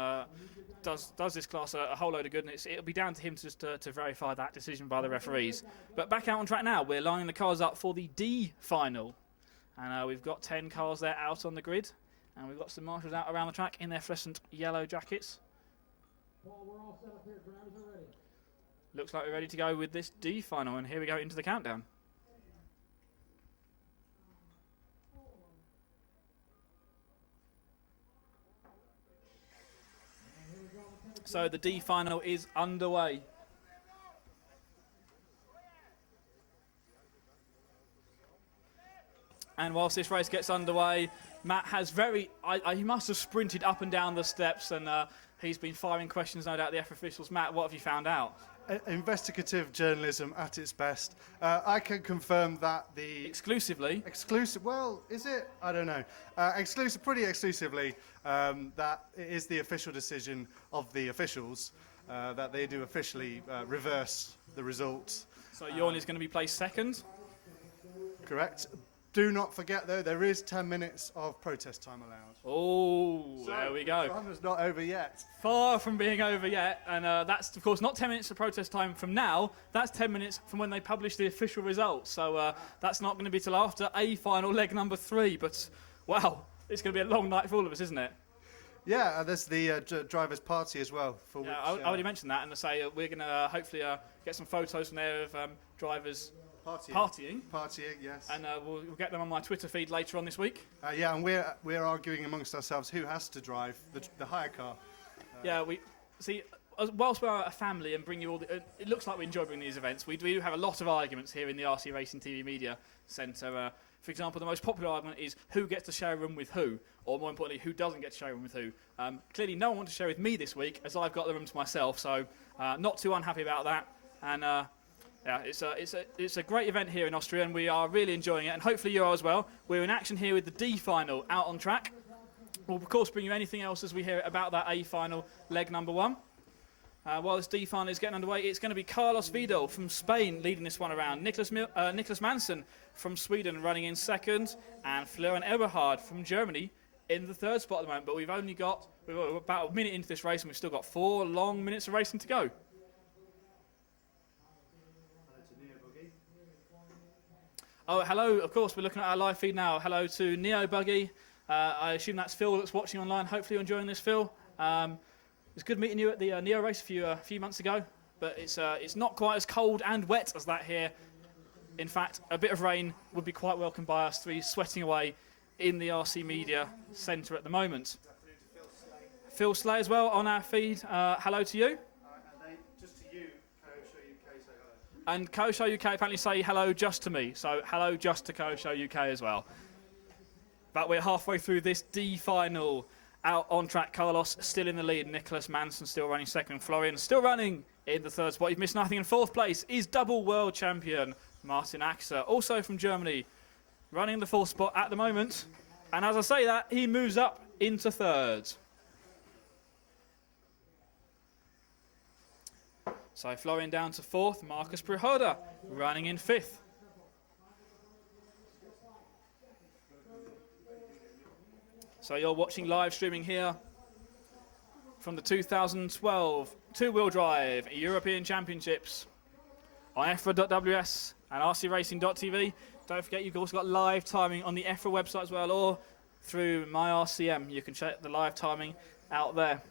does this class a whole load of good, and it'll be down to him to verify that decision by the referees. But back out on track now, we're lining the cars up for the D final, and we've got 10 cars there out on the grid. And we've got some marshals out around the track in their fluorescent yellow jackets. Paul, we're all set up here. Drivers are ready. Looks like we're ready to go with this D final, and here we go into the countdown. So the D final is underway. And whilst this race gets underway, Matt has he must have sprinted up and down the steps, and he's been firing questions, no doubt, the EFRA officials. Matt, what have you found out? Investigative journalism at its best. I can confirm that the... Exclusive, well, is it? I don't know. Pretty exclusively, that it is the official decision of the officials that they do officially reverse the results. So Jorn is going to be placed second? Correct. Do not forget, though, there is 10 minutes of protest time allowed. Oh, there we go. The drama's not over yet. Far from being over yet, and that's, of course, not 10 minutes of protest time from now. That's 10 minutes from when they publish the official results. So that's not going to be till after A final, leg number 3. But, wow, it's going to be a long night for all of us, isn't it? Yeah, there's the drivers' party as well. I already mentioned that, and I say we're going to hopefully get some photos from there of drivers... Partying, yes. And we'll get them on my Twitter feed later on this week. Yeah, and we're arguing amongst ourselves who has to drive the hire car. Yeah, we see. Whilst we're a family and bring you all, it looks like we enjoy bringing these events. We do have a lot of arguments here in the RC Racing TV Media Centre. For example, the most popular argument is who gets to share a room with who, or more importantly, who doesn't get to share a room with who. Clearly, no one wants to share with me this week, as I've got the room to myself. So, not too unhappy about that. And yeah, it's a great event here in Austria, and we are really enjoying it, and hopefully you are as well. We're in action here with the D final out on track. We'll of course bring you anything else as we hear about that A final, leg number 1. While this D final is getting underway, it's going to be Carlos Vidal from Spain leading this one around. Nicholas Manson from Sweden running in second, and Florian Eberhard from Germany in the third spot at the moment. But we're about a minute into this race, and we've still got 4 long minutes of racing to go. Oh, hello, of course, we're looking at our live feed now. Hello to Neo Buggy. I assume that's Phil that's watching online. Hopefully you're enjoying this, Phil. It's good meeting you at the Neo race a few months ago, but it's not quite as cold and wet as that here. In fact, a bit of rain would be quite welcome by us 3 sweating away in the RC Media Centre at the moment. Phil Slay as well on our feed. Hello to you. Just to you, Kosho UK say hello. And Kosho UK apparently say hello just to me, so hello just to Kosho UK as well. But we're halfway through this D final. Out on track, Carlos still in the lead. Nicholas Manson still running second. Florian still running in the third spot. You've missed nothing. In fourth place is double world champion Martin Axer, also from Germany, running in the fourth spot at the moment. And as I say that, he moves up into third. So Florian down to fourth, Marcus Prihoda running in fifth. So you're watching live streaming here from the 2012 two-wheel drive European Championships on EFRA.ws and rcracing.tv. Don't forget you've also got live timing on the EFRA website as well, or through MyRCM. You can check the live timing out there.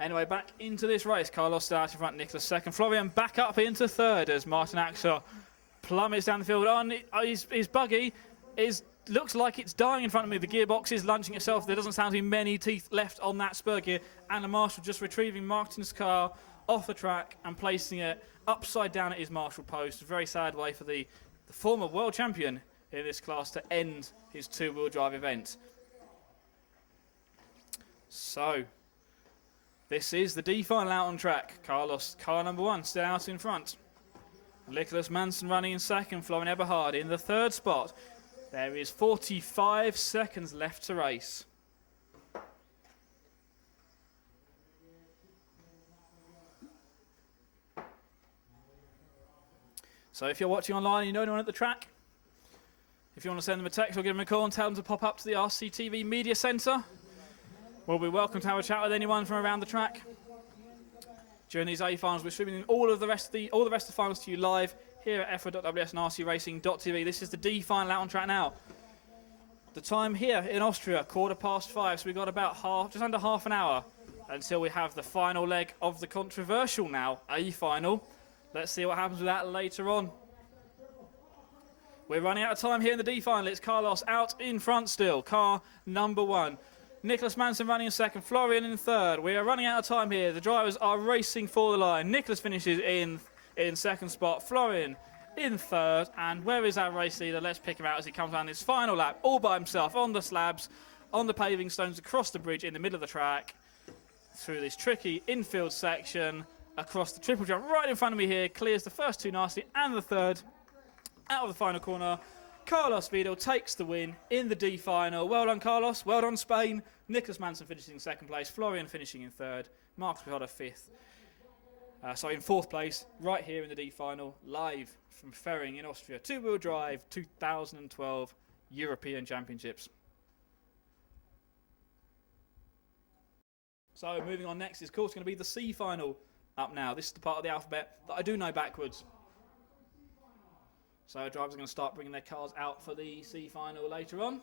Anyway, back into this race. Carlos starts in front, Nicholas second. Florian back up into third as Martin Axel plummets down the field. His buggy looks like it's dying in front of me. The gearbox is launching itself. There doesn't sound to be many teeth left on that spur gear. And the marshal just retrieving Martin's car off the track and placing it upside down at his marshal post. A very sad way for the former world champion in this class to end his two-wheel drive event. So this is the D final out on track. Carlos, car number one, still out in front. Nicholas Manson running in second. Florian Eberhard in the third spot. There is 45 seconds left to race. So if you're watching online and you know anyone at the track, if you want to send them a text or give them a call and tell them to pop up to the RCTV Media Centre, we'll be welcome to have a chat with anyone from around the track. During these A finals, we're streaming all the rest of the finals to you live here at EFRA.ws and rcracing.tv. This is the D final out on track now. The time here in Austria, 5:15, so we've got about just under half an hour until we have the final leg of the controversial now A final. Let's see what happens with that later on. We're running out of time here in the D final. It's Carlos out in front still, car number one. Nicholas Manson running in second, Florian in third. We are running out of time here. The drivers are racing for the line. Nicholas finishes in second spot, Florian in third. And where is our race leader? Let's pick him out as he comes down his final lap, all by himself, on the slabs, on the paving stones, across the bridge, in the middle of the track, through this tricky infield section, across the triple jump right in front of me here, clears the first two nicely, and the third out of the final corner. Carlos Vidal takes the win in the D final. Well done, Carlos. Well done, Spain. Nicholas Manson finishing in second place. Florian finishing in third. Marcus Prihoda fifth. In fourth place, right here in the D final, live from Ferring in Austria. Two-wheel drive 2012 European Championships. So moving on next is, of course, going to be the C final up now. This is the part of the alphabet that I do know backwards. So drivers are going to start bringing their cars out for the C final later on.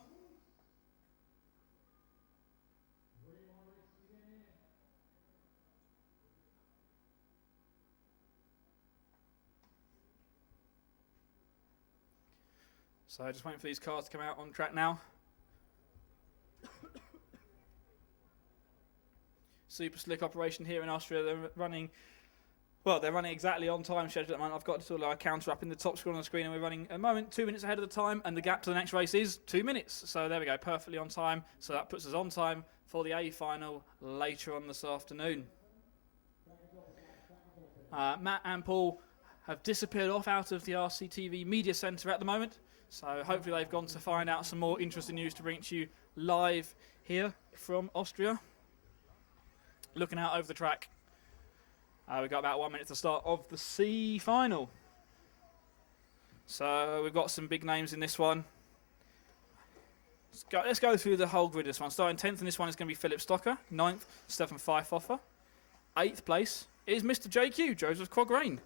So just waiting for these cars to come out on track now. Super slick operation here in Austria. They're running exactly on time schedule at the moment. I've got sort of our counter up in the top screen on the screen, and we're running a moment 2 minutes ahead of the time, and the gap to the next race is 2 minutes. So there we go, perfectly on time. So that puts us on time for the A final later on this afternoon. Matt and Paul have disappeared off out of the RCTV Media Centre at the moment. So hopefully they've gone to find out some more interesting news to bring to you live here from Austria. Looking out over the track. We've got about 1 minute to start of the C final. So we've got some big names in this one. Let's go through the whole grid of this one. Starting 10th in this one is going to be Philip Stocker. 9th, Stefan Pfeifhofer. 8th place is Mr. JQ, Joseph Quagrain.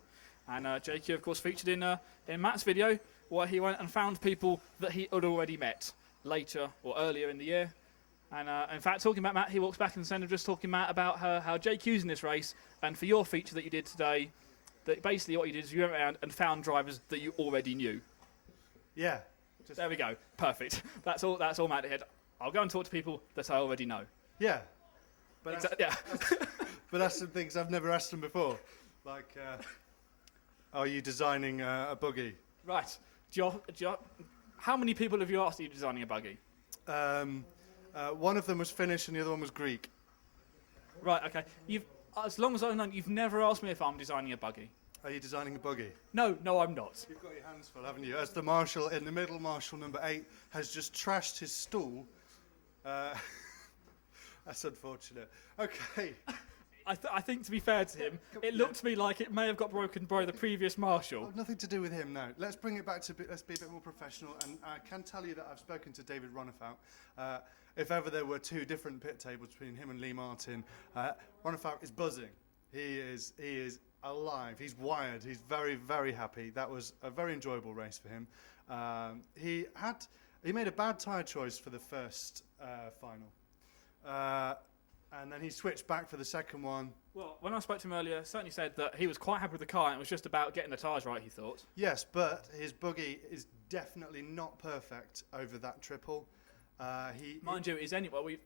And JQ, of course, featured in Matt's video, where he went and found people that he had already met later or earlier in the year. And in fact, talking about Matt, he walks back instead of just talking, Matt, about how JQ's in this race. And for your feature that you did today, that basically what you did is you went around and found drivers that you already knew. Yeah. There we go. Perfect. That's all Matt did. I'll go and talk to people that I already know. Yeah. But yeah. But that's some things I've never asked them before. Like, are you designing a buggy? Right. How many people have you asked are you designing a buggy? One of them was Finnish and the other one was Greek. Right, okay. As long as I know, you've never asked me if I'm designing a buggy. Are you designing a buggy? No, I'm not. You've got your hands full, haven't you? As the marshal in the middle, marshal number 8, has just trashed his stool. That's unfortunate. Okay. I think, to be fair to him, it looked to me like it may have got broken by the previous marshal. Nothing to do with him, no. Let's bring it back to let's be a bit more professional. And I can tell you that I've spoken to David Ronnefout. If ever there were 2 different pit tables between him and Lee Martin, Ronnefout is buzzing. He is alive. He's wired. He's very, very happy. That was a very enjoyable race for him. He made a bad tyre choice for the first final. And then he switched back for the second one. Well, when I spoke to him earlier, certainly said that he was quite happy with the car and it was just about getting the tyres right, he thought. Yes, but his buggy is definitely not perfect over that triple. Mind you,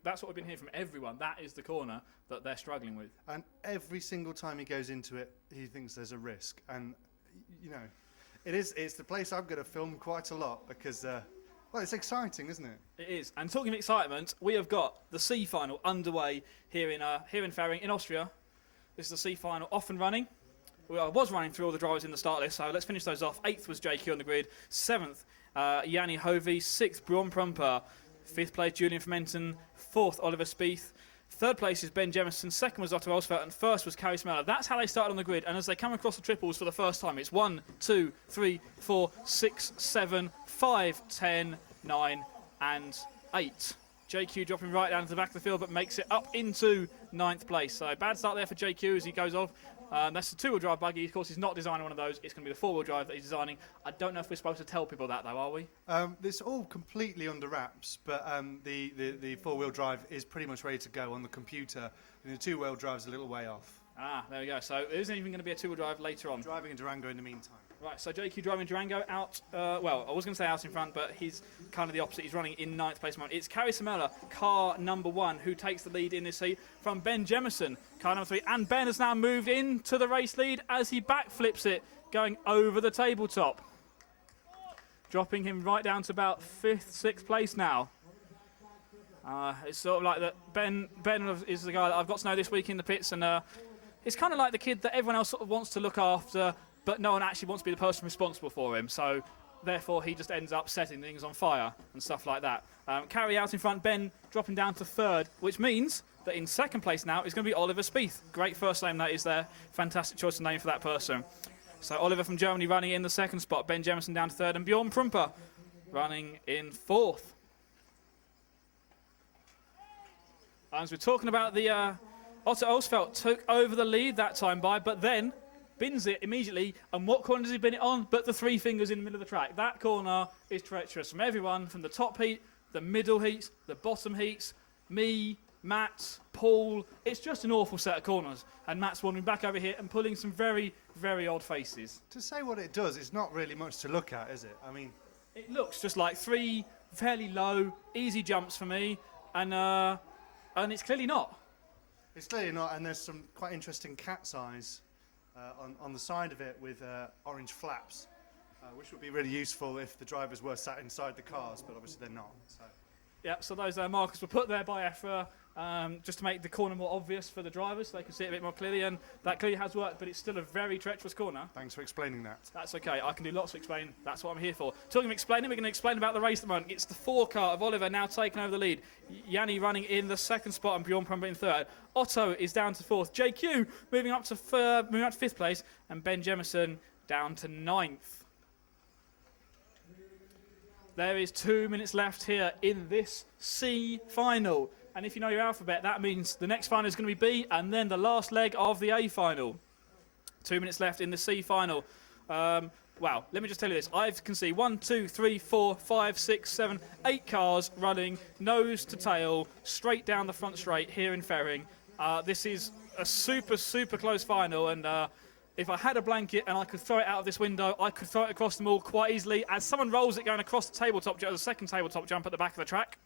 that's what we've been hearing from everyone. That is the corner that they're struggling with. And every single time he goes into it, he thinks there's a risk. And, you know, it's the place I'm going to film quite a lot because... well, it's exciting, isn't it? It is. And talking of excitement, we have got the C final underway here in Fehring in Austria. This is the C final off and running. I was running through all the drivers in the start list, so let's finish those off. 8th was JQ on the grid. 7th, Yanni Hovey. 6th, Bjorn Prumper. 5th place, Julian Fermenten. 4th, Oliver Spieth. 3rd place is Ben Jemison. 2nd was Otto Osfeldt, and 1st was Kari Smeller. That's how they started on the grid. And as they come across the triples for the first time, it's 1, 2, 3, 4, 6, 7, 5, 10, 9, and 8. JQ dropping right down to the back of the field, but makes it up into 9th place. So bad start there for JQ as he goes off. That's the 2-wheel drive buggy. Of course, he's not designing one of those. It's going to be the 4-wheel drive that he's designing. I don't know if we're supposed to tell people that, though, are we? It's all completely under wraps, but the 4-wheel drive is pretty much ready to go on the computer, and the 2-wheel drive's a little way off. Ah, there we go. So there isn't even going to be a 2-wheel drive later on. Driving a Durango in the meantime. Right, so JQ driving Durango out, well, I was going to say out in front, but he's kind of the opposite. He's running in 9th place moment. It's Kari Smeller, car number 1, who takes the lead in this heat from Ben Jemison, car number 3. And Ben has now moved into the race lead as he backflips it, going over the tabletop. Dropping him right down to about 5th, 6th place now. It's sort of like that. Ben is the guy that I've got to know this week in the pits, and it's kind of like the kid that everyone else sort of wants to look after, but no one actually wants to be the person responsible for him. So, therefore, he just ends up setting things on fire and stuff like that. Carry out in front, Ben dropping down to 3rd, which means that in 2nd place now is going to be Oliver Spieth. Great first name that is there. Fantastic choice of name for that person. So, Oliver from Germany running in the 2nd spot. Ben Jemison down to 3rd, and Bjorn Prumper running in 4th. As we're talking about the Otto Osfeldt took over the lead that time but then bins it immediately. And what corner does he bin it on? But the 3 fingers in the middle of the track. That corner is treacherous from everyone, from the top heat, the middle heats, the bottom heats, me, Matt, Paul. It's just an awful set of corners. And Matt's wandering back over here and pulling some very, very odd faces. To say what it does, it's not really much to look at, is it? I mean, it looks just like 3 fairly low, easy jumps for me, and it's clearly not. It's clearly not, and there's some quite interesting cat's eyes on the side of it with orange flaps, which would be really useful if the drivers were sat inside the cars, but obviously they're not. So. Yeah, so those markers were put there by EFRA just to make the corner more obvious for the drivers so they can see it a bit more clearly, and that clearly has worked, but it's still a very treacherous corner. Thanks for explaining that. That's okay, I can do lots of explaining. That's what I'm here for. Talking of explaining, we're going to explain about the race at the moment. It's the 4 car of Oliver now taking over the lead. Yanni running in the 2nd spot and Bjorn Prumper in 3rd. Otto is down to 4th. JQ moving up to 5th place, and Ben Jemison down to 9th. There is 2 minutes left here in this C final. And if you know your alphabet, that means the next final is going to be B, and then the last leg of the A final. 2 minutes left in the C final. Wow, let me just tell you this. I can see 1, 2, 3, 4, 5, 6, 7, 8 cars running nose to tail, straight down the front straight here in Fehring. This is a super, super close final, and if I had a blanket and I could throw it out of this window, I could throw it across them all quite easily as someone rolls it going across the tabletop, the second tabletop jump at the back of the track.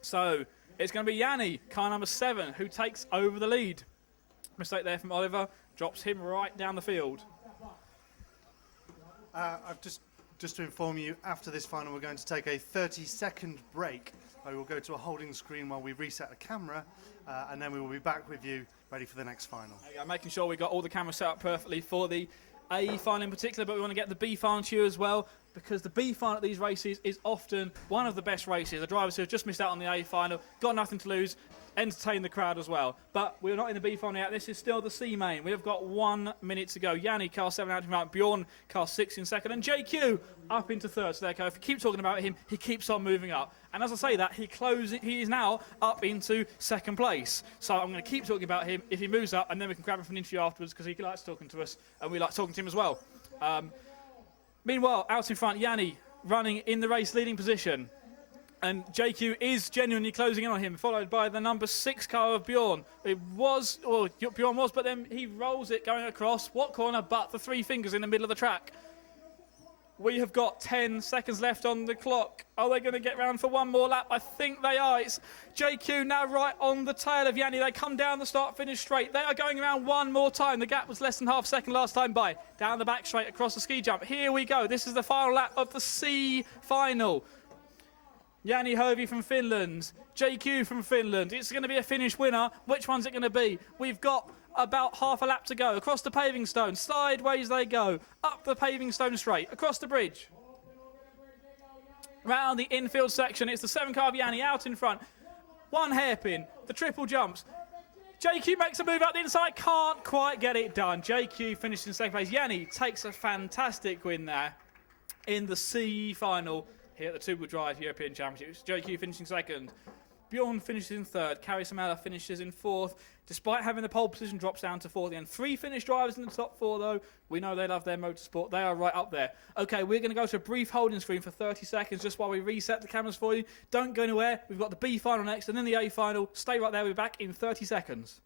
So it's going to be Yanni, car number 7, who takes over the lead. Mistake there from Oliver, drops him right down the field. I've just to inform you, after this final we're going to take a 30-second break. I will go to a holding screen while we reset the camera, and then we will be back with you ready for the next final. Making sure we got all the cameras set up perfectly for the A final in particular, but we want to get the B final to you as well, because the B final at these races is often one of the best races. The drivers who have just missed out on the A final, got nothing to lose, entertain the crowd as well. But we're not in the B final yet. This is still the C main. We have got 1 minute to go. Yanni, car 7 out in front. Bjorn, car 6 in second. And JQ up into third. So there, if you keep talking about him, he keeps on moving up. And as I say that, he is now up into second place. So I'm going to keep talking about him if he moves up, and then we can grab him for an interview afterwards, because he likes talking to us, and we like talking to him as well. Meanwhile, out in front, Yanni running in the race, leading position. And JQ is genuinely closing in on him, followed by the number 6 car of Bjorn. Bjorn was, but then he rolls it going across. What corner but the 3 fingers in the middle of the track? We have got 10 seconds left on the clock. Are they going to get round for one more lap? I think they are. It's JQ now right on the tail of Yanni. They come down the start-finish straight. They are going around one more time. The gap was less than half a second last time by. Down the back straight across the ski jump. Here we go. This is the final lap of the C final. Jani Hovey from Finland, JQ from Finland. It's going to be a Finnish winner. Which one's it going to be? We've got about half a lap to go. Across the paving stone, sideways they go. Up the paving stone straight, across the bridge. Round the infield section, it's the 7 car of Yanni out in front. 1 hairpin, the triple jumps. JQ makes a move out the inside, can't quite get it done. JQ finished in second place. Yanni takes a fantastic win there in the C final here at the two-wheel drive European Championships. JQ finishing second. Bjorn finishes in third. Kari Samela finishes in fourth. Despite having the pole position, drops down to fourth again. 3 Finnish drivers in the top 4, though. We know they love their motorsport. They are right up there. Okay, we're going to go to a brief holding screen for 30 seconds just while we reset the cameras for you. Don't go anywhere. We've got the B final next and then the A final. Stay right there. We'll be back in 30 seconds.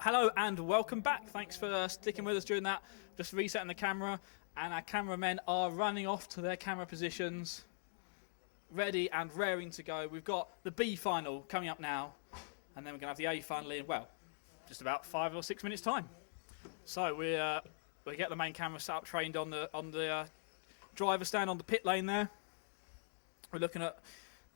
Hello and welcome back. Thanks for sticking with us during that. Just resetting the camera, and our cameramen are running off to their camera positions, ready and raring to go. We've got the B final coming up now, and then we're going to have the A final in, well, just about 5 or 6 minutes time. So we get the main camera set up, trained on the driver stand on the pit lane there. We're looking at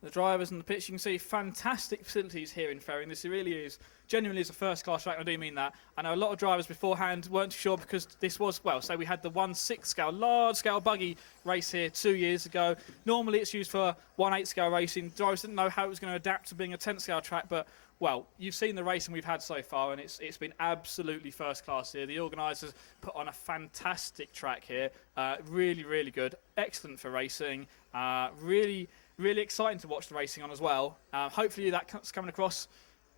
the drivers and the pits. You can see fantastic facilities here in Ferring. This really is, genuinely is a first-class track. I do mean that. I know a lot of drivers beforehand weren't too sure because this was, well, so we had the 1/6 scale, large-scale buggy race here 2 years ago. Normally it's used for 1/8 scale racing. Drivers didn't know how it was going to adapt to being a 10th scale track, but, well, you've seen the racing we've had so far, and it's been absolutely first-class here. The organisers put on a fantastic track here. Really, really good. Excellent for racing. Really exciting to watch the racing on as well. Hopefully that's coming across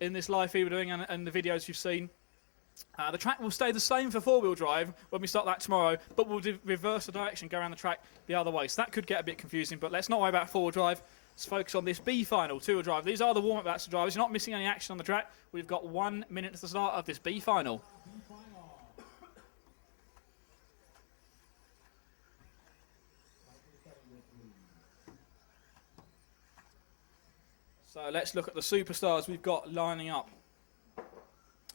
in this live feed we're doing and the videos you've seen. The track will stay the same for 4-wheel drive when we start that tomorrow, but we'll reverse the direction, go around the track the other way. So that could get a bit confusing, but let's not worry about 4-wheel drive. Let's focus on this B final, 2-wheel drive. These are the warm-up laps of drivers. You're not missing any action on the track. We've got 1 minute to the start of this B final. So let's look at the superstars we've got lining up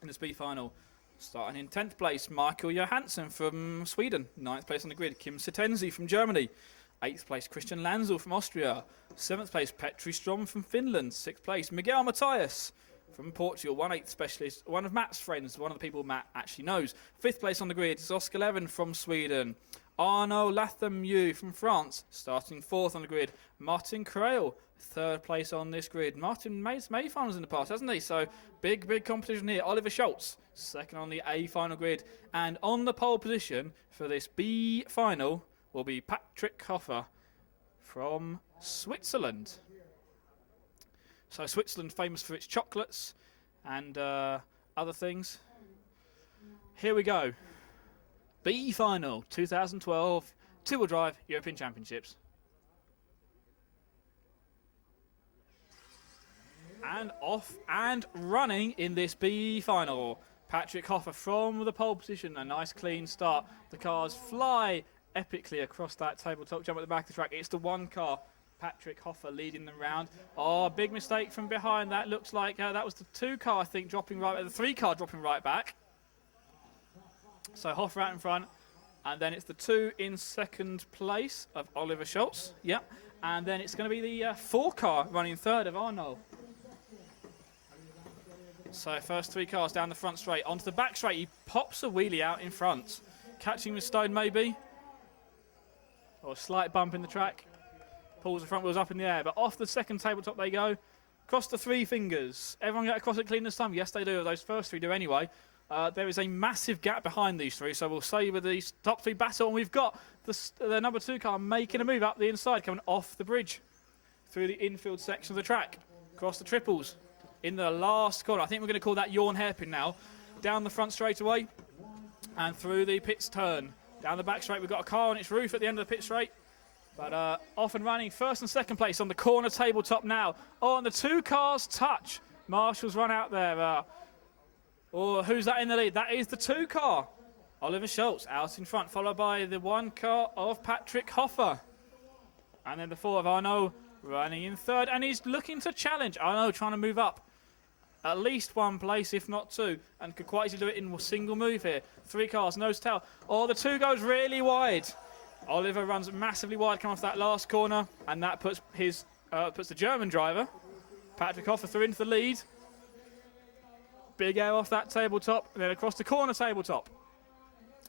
in this B final. Starting in 10th place, Michael Johansson from Sweden. 9th place on the grid, Kim Sitenzi from Germany. 8th place, Christian Lanzel from Austria. 7th place, Petri Strom from Finland. 6th place, Miguel Matias from Portugal. 1/8 specialist, one of Matt's friends, one of the people Matt actually knows. 5th place on the grid is Oscar Levin from Sweden. Arnaud Lathamieux from France. Starting 4th on the grid, Martin Crail. 3rd place on this grid. Martin made finals in the past, hasn't he? So big competition here. Oliver Schultz, 2nd on the A final grid. And on the pole position for this B final will be Patrick Hoffer from Switzerland. So Switzerland famous for its chocolates and other things. Here we go. B final 2012 two-wheel drive European Championships. And off and running in this B final. Patrick Hoffer from the pole position. A nice clean start. The cars fly epically across that tabletop jump at the back of the track. It's the one car. Patrick Hoffer leading them round. Oh, big mistake from behind. That looks like that was the 2 car, I think, dropping right, the 3 car dropping right back. So Hoffer out in front. And then it's the 2 in second place of Oliver Schultz. Yep. And then it's going to be the 4 car running third of Arnold. So first 3 cars down the front straight. Onto the back straight. He pops a wheelie out in front. Catching with Stone maybe. Or a slight bump in the track. Pulls the front wheels up in the air. But off the second tabletop they go. Across the 3 fingers. Everyone get across it clean this time? Yes, they do. Those first 3 do anyway. There is a massive gap behind these 3, so we'll see with these top 3 battle. And we've got the number 2 car making a move up the inside, coming off the bridge through the infield section of the track, across the triples in the last corner. I think we're going to call that yawn hairpin now. Down the front straightaway and through the pits turn. Down the back straight, we've got a car on its roof at the end of the pit straight. But off and running, first and second place on the corner tabletop now. Oh, and the 2 cars touch. Marshall's run out there. Or who's that in the lead? That is the 2 car. Oliver Schultz out in front, followed by the 1 car of Patrick Hoffer. And then the 4 of Arnaud running in third. And he's looking to challenge. Arnaud trying to move up at least 1 place, if not 2. And could quite easily do it in a single move here. 3 cars, nose to tail. Oh, the 2 goes really wide. Oliver runs massively wide, coming off that last corner. And that puts the German driver, Patrick Hoffer, through into the lead. Big air off that tabletop, and then across the corner tabletop.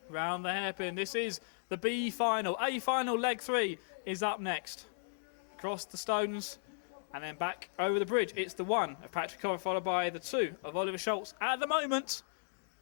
Round the hairpin. This is the B final. A final, leg 3 is up next. Across the stones, and then back over the bridge. It's the 1 of Patrick Hoffer, followed by the 2 of Oliver Schultz at the moment.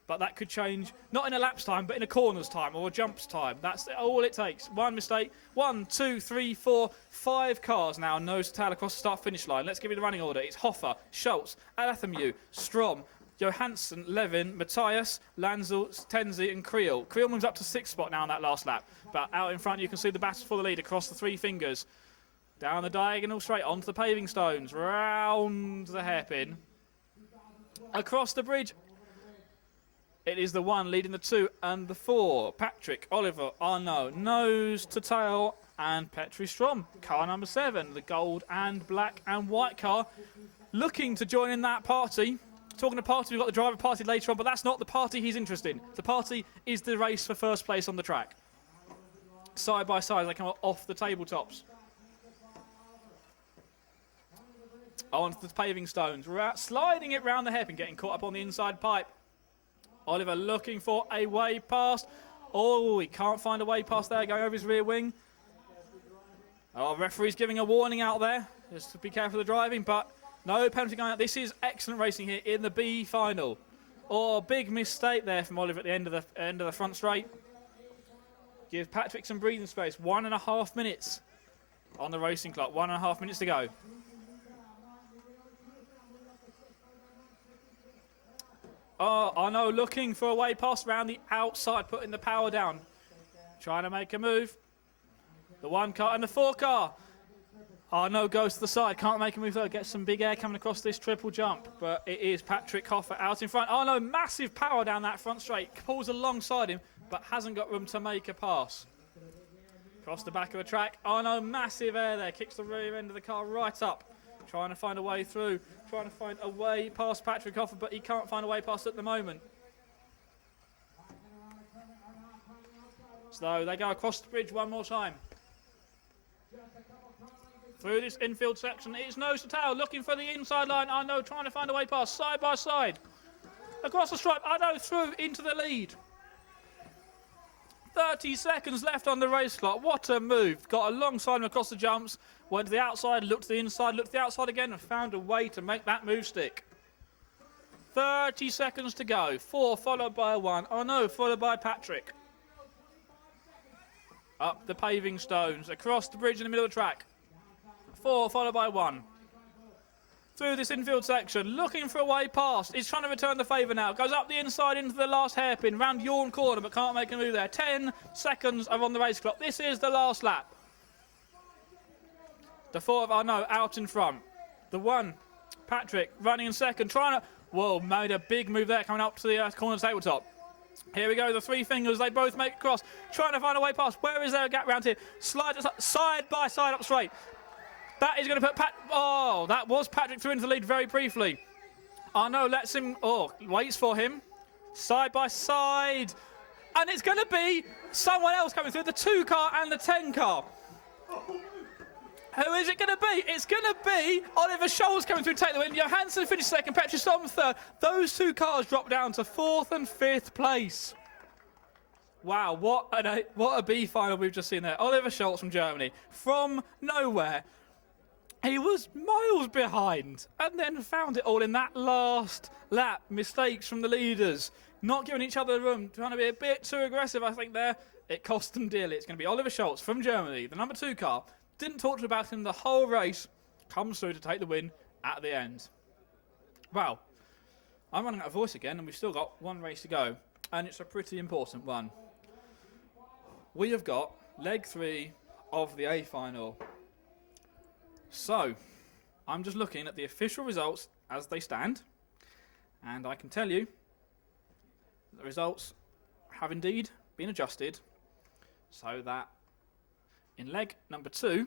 But that could change, not in a lap's time, but in a corner's time or a jump's time. That's all it takes. 1 mistake. 1, 2, 3, 4, 5 cars now nose to tail across the start-finish line. Let's give you the running order. It's Hoffer, Schultz, Alathemu, Strom, Johansson, Levin, Matthias, Lanzel, Tenzi and Creel. Creel moves up to 6th spot now on that last lap. But out in front you can see the battle for the lead across the 3 fingers. Down the diagonal straight onto the paving stones. Round the hairpin. Across the bridge. It is the 1 leading the 2 and the 4. Patrick, Oliver, Arnaud, nose to tail. And Petri Strom, car number 7. The gold and black and white car. Looking to join in that party. Talking to party, we've got the driver party later on, but that's not the party he's interested in. The party is the race for first place on the track. Side by side, they come off the tabletops. Onto the paving stones. We're out, sliding it round the hairpin, getting caught up on the inside pipe. Oliver looking for a way past. Oh, he can't find a way past there, going over his rear wing. Oh, referee's giving a warning out there. Just to be careful of the driving, but no penalty going out. This is excellent racing here in the B final. Oh, big mistake there from Oliver at the end of the front straight. Give Patrick some breathing space. 1.5 minutes on the racing clock. 1.5 minutes to go. Oh, Arnaud looking for a way past around the outside, putting the power down. Trying to make a move. The 1 car and the 4 car. Arnaud goes to the side, can't make a move though, gets some big air coming across this triple jump, but it is Patrick Hoffer out in front. Arnaud, massive power down that front straight, pulls alongside him, but hasn't got room to make a pass. Across the back of the track, Arnaud, massive air there, kicks the rear end of the car right up, trying to find a way through, trying to find a way past Patrick Hoffer, but he can't find a way past at the moment. So they go across the bridge one more time. Through this infield section, it's nose to tail, looking for the inside line. Arnaud trying to find a way past, side by side. Across the stripe, Arnaud through into the lead. 30 seconds left on the race clock. What a move. Got alongside him across the jumps, went to the outside, looked to the inside, looked to the outside again, and found a way to make that move stick. 30 seconds to go. 4 followed by 1. Arnaud followed by Patrick. Up the paving stones, across the bridge in the middle of the track. 4 followed by 1. through this infield section, looking for a way past. He's trying to return the favour now. Goes up the inside into the last hairpin, round Yawn corner, but can't make a move there. 10 seconds are on the race clock. This is the last lap. The four of out in front. The one, Patrick, running in second, trying to... Whoa, made a big move there, coming up to the corner tabletop. Here we go, the three fingers, they both make a cross, trying to find a way past. Where is there a gap round here? Slide side by side up straight. That is going to put that was Patrick through into the lead very briefly. Arnaud lets him, waits for him. Side by side. And it's going to be someone else coming through, the 2 car and the 10 car. Who is it going to be? It's going to be Oliver Scholes coming through to take the win. Johansson finished second, Petrostom third. Those 2 cars drop down to 4th and 5th place. Wow, what a B final we've just seen there. Oliver Scholz from Germany, from nowhere. He was miles behind and then found it all in that last lap. Mistakes from the leaders, not giving each other room, trying to be a bit too aggressive, I think, there. It cost them dearly. It's going to be Oliver Scholz from Germany, the number 2 car. Didn't talk about him the whole race. Comes through to take the win at the end. Wow. I'm running out of voice again, and we've still got one race to go. And it's a pretty important one. We have got leg 3 of the A final. So, I'm just looking at the official results as they stand. And I can tell you, the results have indeed been adjusted so that in leg number 2,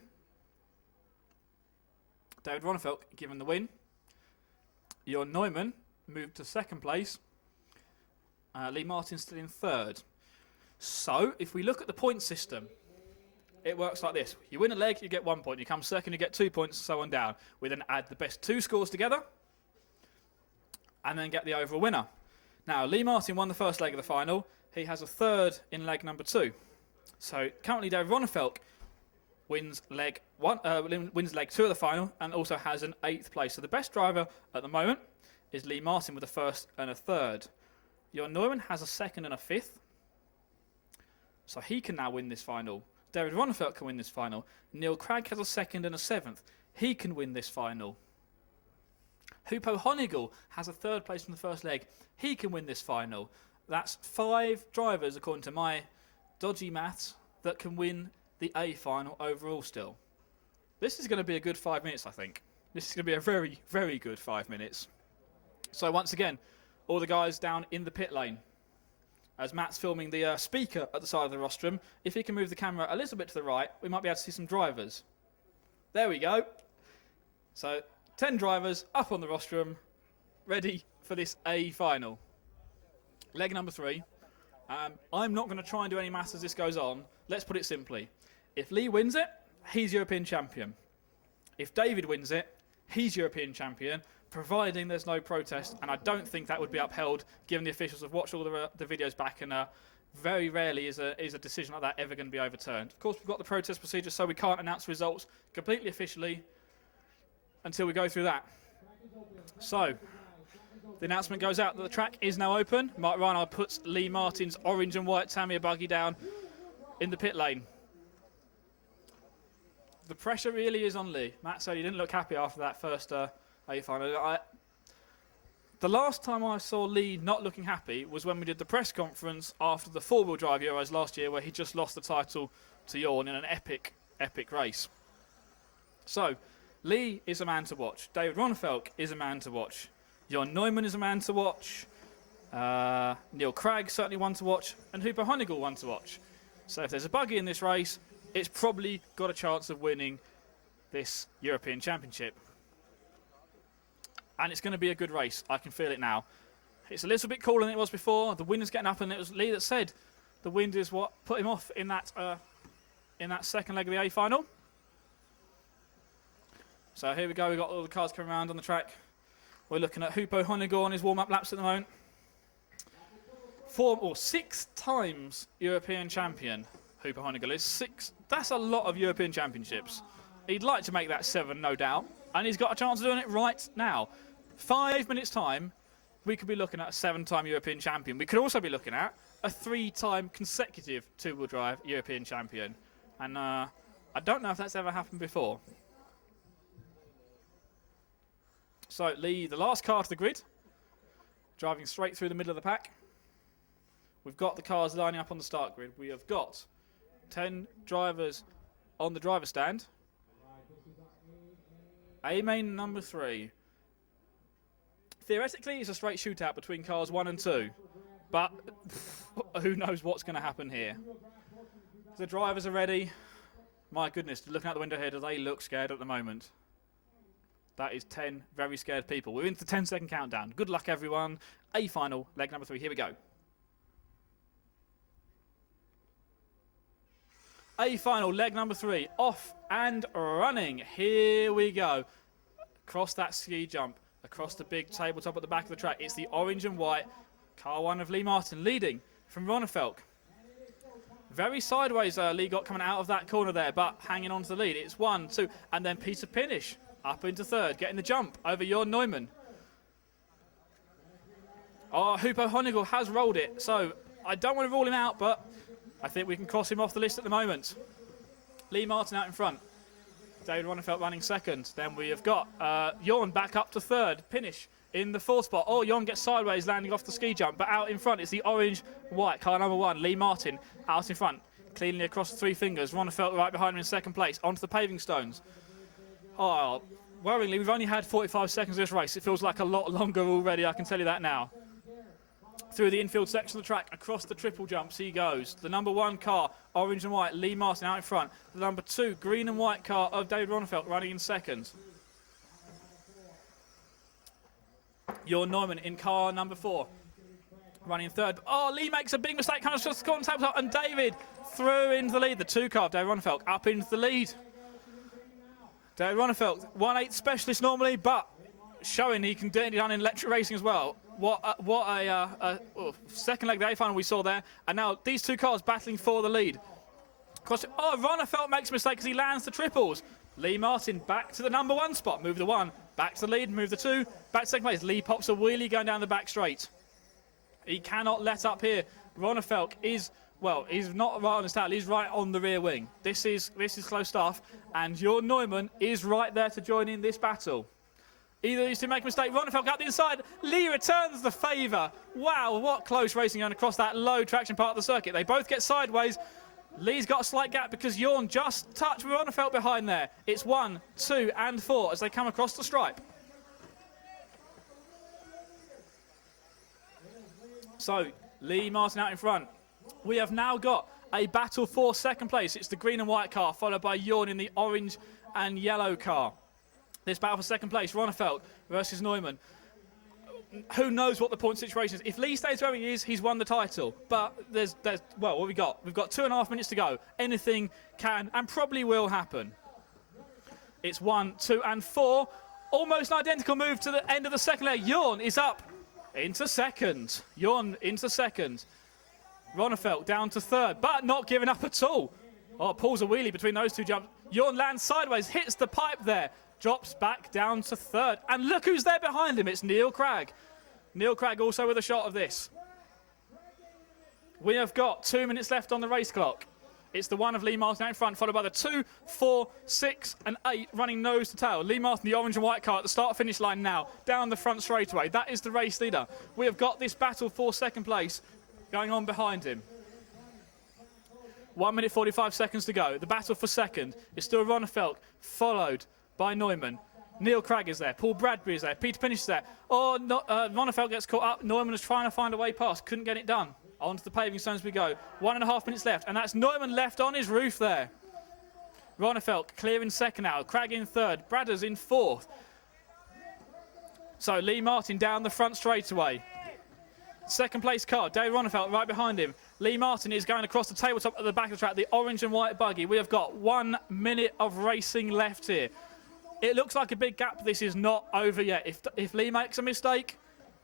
David Ronnefeld given the win. Jörn Neumann moved to 2nd place. Lee Martin still in 3rd. So, if we look at the point system, it works like this. You win a leg, you get 1 point. You come second, you get 2 points, and so on down. We then add the best 2 scores together, and then get the overall winner. Now, Lee Martin won the first leg of the final. He has a 3rd in leg number 2. So, currently, David Ronnefeld wins leg 2 of the final, and also has an 8th place. So, the best driver at the moment is Lee Martin with a 1st and a 3rd. Jörn Neumann has a 2nd and a 5th. So, he can now win this final. David Ronnefeld can win this final. Neil Cragg has a 2nd and a 7th. He can win this final. Hupo Honigel has a 3rd place from the first leg. He can win this final. That's 5 drivers, according to my dodgy maths, that can win the A final overall still. This is going to be a good 5 minutes, I think. This is going to be a very, very good 5 minutes. So once again, all the guys down in the pit lane. As Matt's filming the speaker at the side of the rostrum, if he can move the camera a little bit to the right, we might be able to see some drivers. There we go. So, 10 drivers up on the rostrum, ready for this A final. Leg number 3. I'm not going to try and do any maths as this goes on. Let's put it simply. If Lee wins it, he's European champion. If David wins it, he's European champion, providing there's no protest, and I don't think that would be upheld, given the officials have watched all the videos back, and very rarely is a decision like that ever going to be overturned. Of course, we've got the protest procedure, so we can't announce results completely officially until we go through that. So, the announcement goes out that the track is now open. Mark Reinhardt puts Lee Martin's orange and white Tamiya buggy down in the pit lane. The pressure really is on Lee. Matt said he didn't look happy after that first A final. The last time I saw Lee not looking happy was when we did the press conference after the 4-wheel drive Euros last year, where he just lost the title to Jorn in an epic race. So, Lee is a man to watch. David Ronnefeld is a man to watch. Jörn Neumann is a man to watch. Neil Cragg certainly one to watch. And Hupo Honigel one to watch. So if there's a buggy in this race, it's probably got a chance of winning this European Championship. And it's going to be a good race. I can feel it now. It's a little bit cooler than it was before. The wind is getting up, and it was Lee that said the wind is what put him off in that second leg of the A final. So here we go. We've got all the cars coming around on the track. We're looking at Hupo Honigel on his warm-up laps at the moment. 6 times European champion, Hupo Honigel is. 6. That's a lot of European championships. He'd like to make that 7, no doubt. And he's got a chance of doing it right now. 5 minutes' time, we could be looking at a 7-time European champion. We could also be looking at a 3-time consecutive 2-wheel drive European champion. And I don't know if that's ever happened before. So Lee, the last car to the grid, driving straight through the middle of the pack. We've got the cars lining up on the start grid. We have got 10 drivers on the driver stand. A-main number 3. Theoretically, it's a straight shootout between cars 1 and 2, but who knows what's going to happen here. The drivers are ready. My goodness, looking out the window here, do they look scared at the moment? That is 10 very scared people. We're into the 10-second countdown. Good luck, everyone. A final, leg number 3. Here we go. A final, leg number 3. Off and running. Here we go. Across that ski jump, across the big tabletop at the back of the track. It's the orange and white car 1 of Lee Martin leading from Ronnefeldt. Very sideways Lee got coming out of that corner there, but hanging on to the lead. It's 1, 2, and then Peter Pinish up into 3rd, getting the jump over Jorn Neumann. Oh, Hupo Honigel has rolled it, so I don't want to rule him out, but I think we can cross him off the list at the moment. Lee Martin out in front. David Ronnefeldt running 2nd. Then we have got Jorn back up to 3rd. Pinish in the 4th spot. Oh, Jorn gets sideways, landing off the ski jump, but out in front it's the orange-white car number 1, Lee Martin, out in front, cleanly across the 3 fingers. Ronnefeldt right behind him in 2nd place, onto the paving stones. Oh, worryingly, we've only had 45 seconds of this race. It feels like a lot longer already, I can tell you that now. Through the infield section of the track, across the triple jumps he goes. The number 1 car, orange and white, Lee Martin out in front. The number 2, green and white car of David Ronnefeldt running in 2nd. Jorn Neumann in car number 4, running in 3rd. Oh, Lee makes a big mistake, comes just on tabletop, and David through into the lead. The 2 car of David Ronnefeldt up into the lead. David Ronnefeldt, 1/8 specialist normally, but showing he can do it in electric racing as well. What a second leg of the A final we saw there. And now these 2 cars battling for the lead. Oh, Ronnefeldt makes a mistake because he lands the triples. Lee Martin back to the number 1 spot. Move the 1, back to the lead, move the 2, back to 2nd place. Lee pops a wheelie going down the back straight. He cannot let up here. Ronnefeldt is, well, he's not right on his tail, he's right on the rear wing. This is close stuff, and Jorn Neumann is right there to join in this battle. Either of these two make a mistake. Ronnefeldt got the inside. Lee returns the favour. Wow, what close racing going across that low traction part of the circuit. They both get sideways. Lee's got a slight gap because Jorn just touched Ronnefeldt behind there. It's 1, 2, and 4 as they come across the stripe. So, Lee Martin out in front. We have now got a battle for 2nd place. It's the green and white car, followed by Jorn in the orange and yellow car. This battle for 2nd place, Ronnefeldt versus Neumann. Who knows what the point situation is? If Lee stays where he is, he's won the title. But there's well, what have we got? We've got 2.5 minutes to go. Anything can and probably will happen. It's 1, 2, and 4. Almost an identical move to the end of the 2nd leg. Jorn is up into 2nd. Jorn into 2nd. Ronnefeldt down to 3rd, but not giving up at all. Oh, pulls a wheelie between those 2 jumps. Jorn lands sideways, hits the pipe there. Drops back down to 3rd. And look who's there behind him. It's Neil Cragg. Neil Cragg also with a shot of this. We have got 2 minutes left on the race clock. It's the 1 of Lee Martin out in front, followed by the 2, 4, 6, and 8 running nose to tail. Lee Martin, the orange and white car at the start-finish line now, down the front straightaway. That is the race leader. We have got this battle for 2nd place going on behind him. 1 minute 45 seconds to go. The battle for 2nd is still Ronnefeldt, followed by Neumann. Neil Cragg is there. Paul Bradbury is there. Peter Pinish is there. Oh, no, Ronnefeldt gets caught up. Neumann is trying to find a way past. Couldn't get it done. Onto the paving stones we go. 1.5 minutes left, and that's Neumann left on his roof there. Ronnefeldt clear in 2nd now. Cragg in 3rd. Bradders in 4th. So Lee Martin down the front straightaway. 2nd place car, David Ronnefeldt right behind him. Lee Martin is going across the tabletop at the back of the track, the orange and white buggy. We have got 1 minute of racing left here. It looks like a big gap. This is not over yet. If Lee makes a mistake,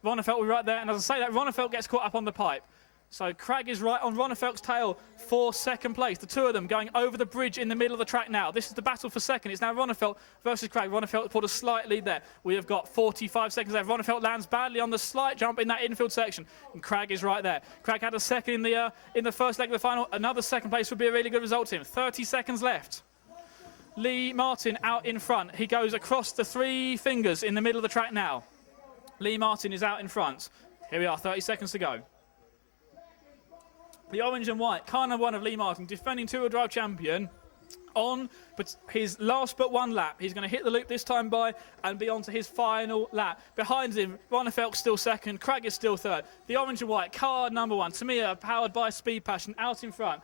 Ronnefeldt will be right there. And as I say that, Ronnefeldt gets caught up on the pipe. So Cragg is right on Ronnefeldt's tail for 2nd place. The 2 of them going over the bridge in the middle of the track now. This is the battle for 2nd. It's now Ronnefeldt versus Cragg. Ronnefeldt pulled a slight lead there. We have got 45 seconds left. Ronnefeldt lands badly on the slight jump in that infield section. And Cragg is right there. Cragg had a 2nd in the first leg of the final. Another 2nd place would be a really good result to him. 30 seconds left. Lee Martin out in front. He goes across the 3 fingers in the middle of the track now. Lee Martin is out in front. Here we are, 30 seconds to go. The orange and white, car number 1 of Lee Martin, defending two-wheel drive champion, on but his last but one lap. He's going to hit the loop this time by and be on to his final lap. Behind him, Ronnefeldt still second, Cragg is still third. The orange and white, car number 1, Tamiya, powered by Speed Passion, out in front.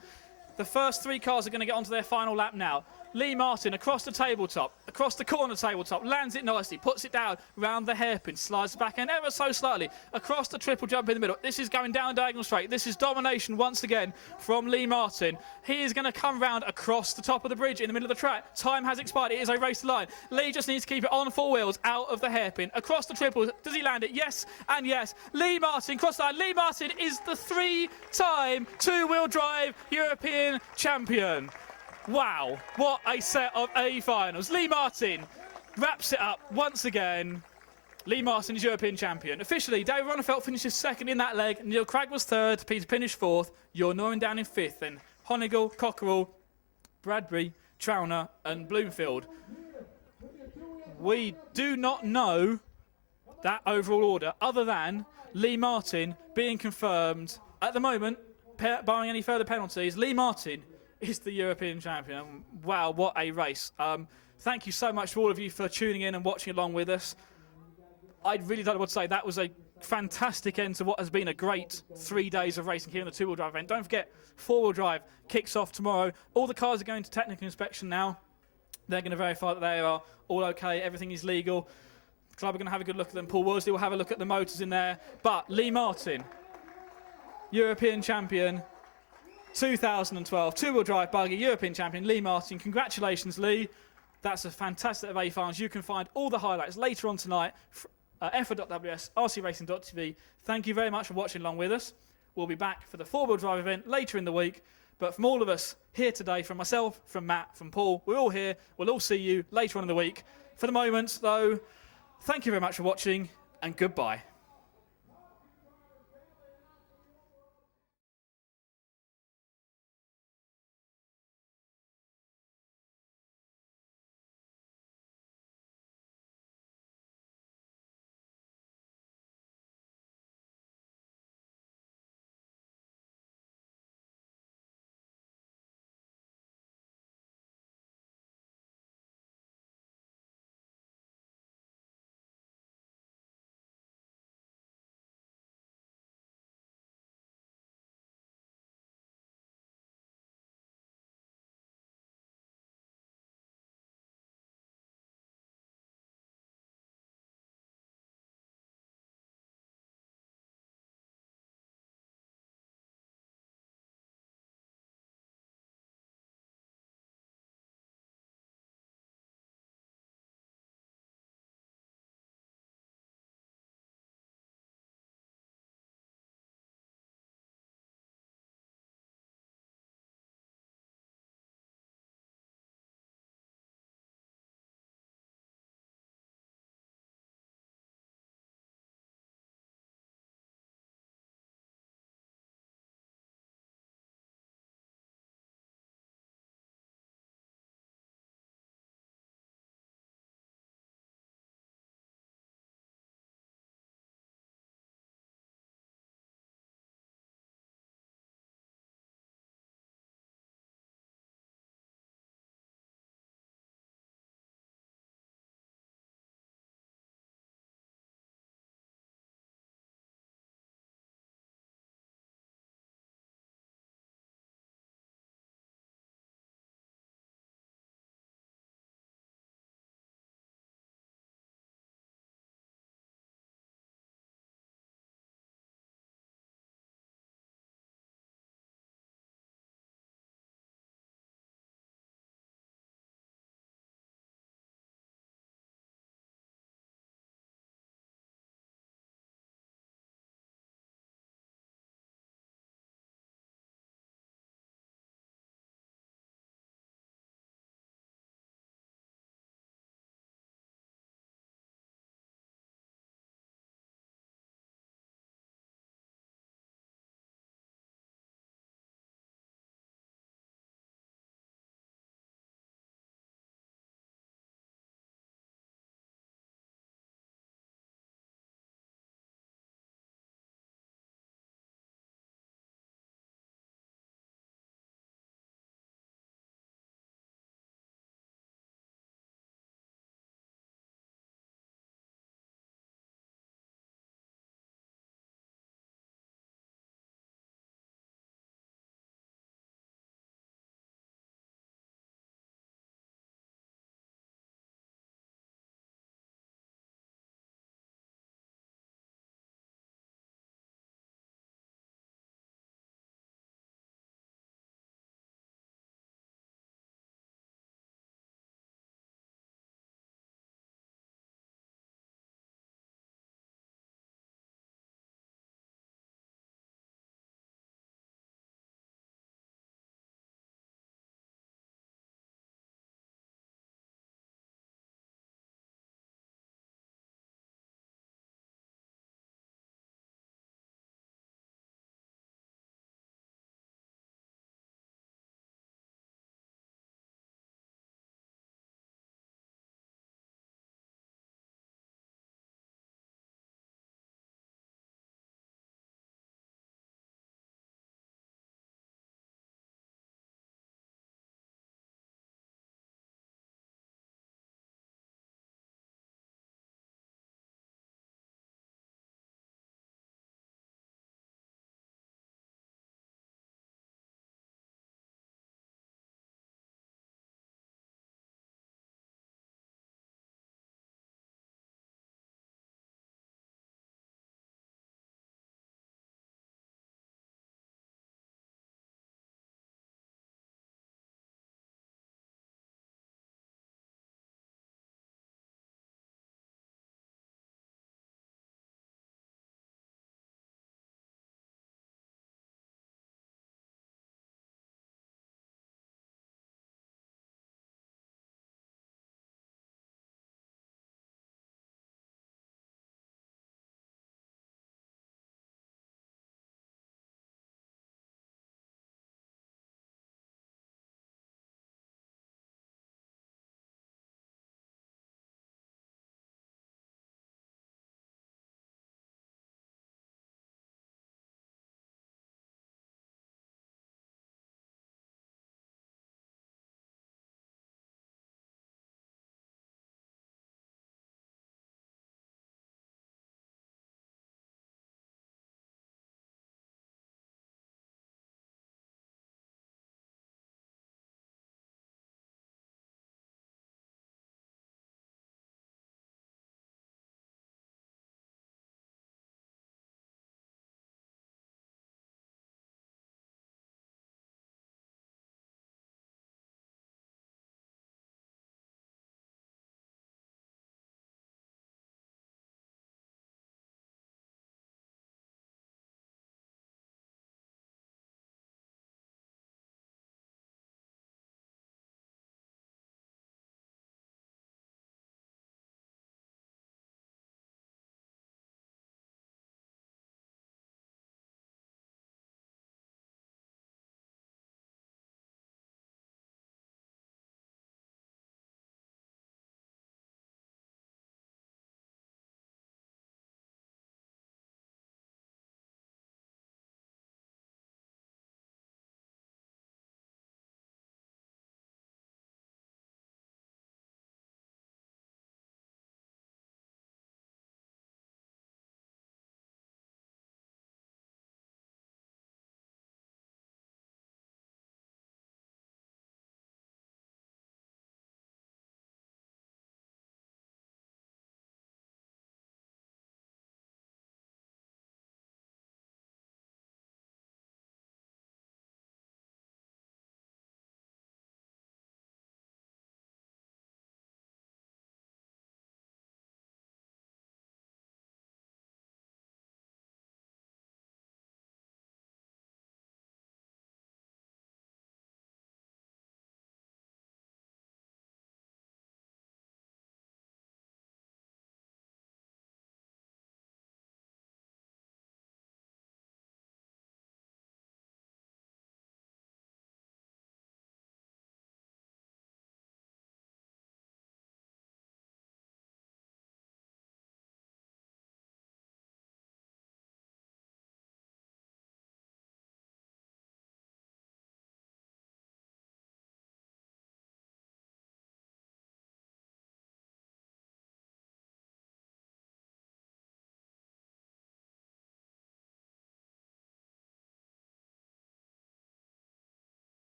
The first 3 cars are going to get onto their final lap now. Lee Martin across the tabletop, across the corner tabletop, lands it nicely, puts it down, round the hairpin, slides back end ever so slightly, across the triple jump in the middle. This is going down diagonal straight. This is domination once again from Lee Martin. He is going to come round across the top of the bridge in the middle of the track. Time has expired. It is a race to line. Lee just needs to keep it on 4 wheels, out of the hairpin, across the triple. Does he land it? Yes and yes. Lee Martin, cross line. Lee Martin is the 3-time two-wheel drive European champion. Wow, what a set of A finals. Lee Martin wraps it up once again. Lee Martin is European champion. Officially, David Ronnefeldt finishes second in that leg. Neil Cragg was third. Peter Pinish fourth. You're Noren down in fifth. Then Honigel, Cockerell, Bradbury, Trauner and Bloomfield. We do not know that overall order other than Lee Martin being confirmed at the moment, barring any further penalties. Lee Martin is the European champion. Wow, what a race. Thank you so much for all of you for tuning in and watching along with us. I really don't know what to say. That was a fantastic end to what has been a great 3 days of racing here in the two-wheel drive event. Don't forget, four-wheel drive kicks off tomorrow. All the cars are going to technical inspection now. They're going to verify that they are all okay, everything is legal. The club are going to have a good look at them. Paul Worsley will have a look at the motors in there. But Lee Martin, European champion, 2012 two-wheel drive buggy European champion Lee Martin. Congratulations, Lee. That's a fantastic of A finals. You can find all the highlights later on tonight. EFRA.ws, rcracing.tv. Thank you very much for watching along with us. We'll be back for the four-wheel drive event later in the week. But from all of us here today, from myself, from Matt, from Paul, we're all here. We'll all see you later on in the week. For the moment, though, thank you very much for watching and goodbye.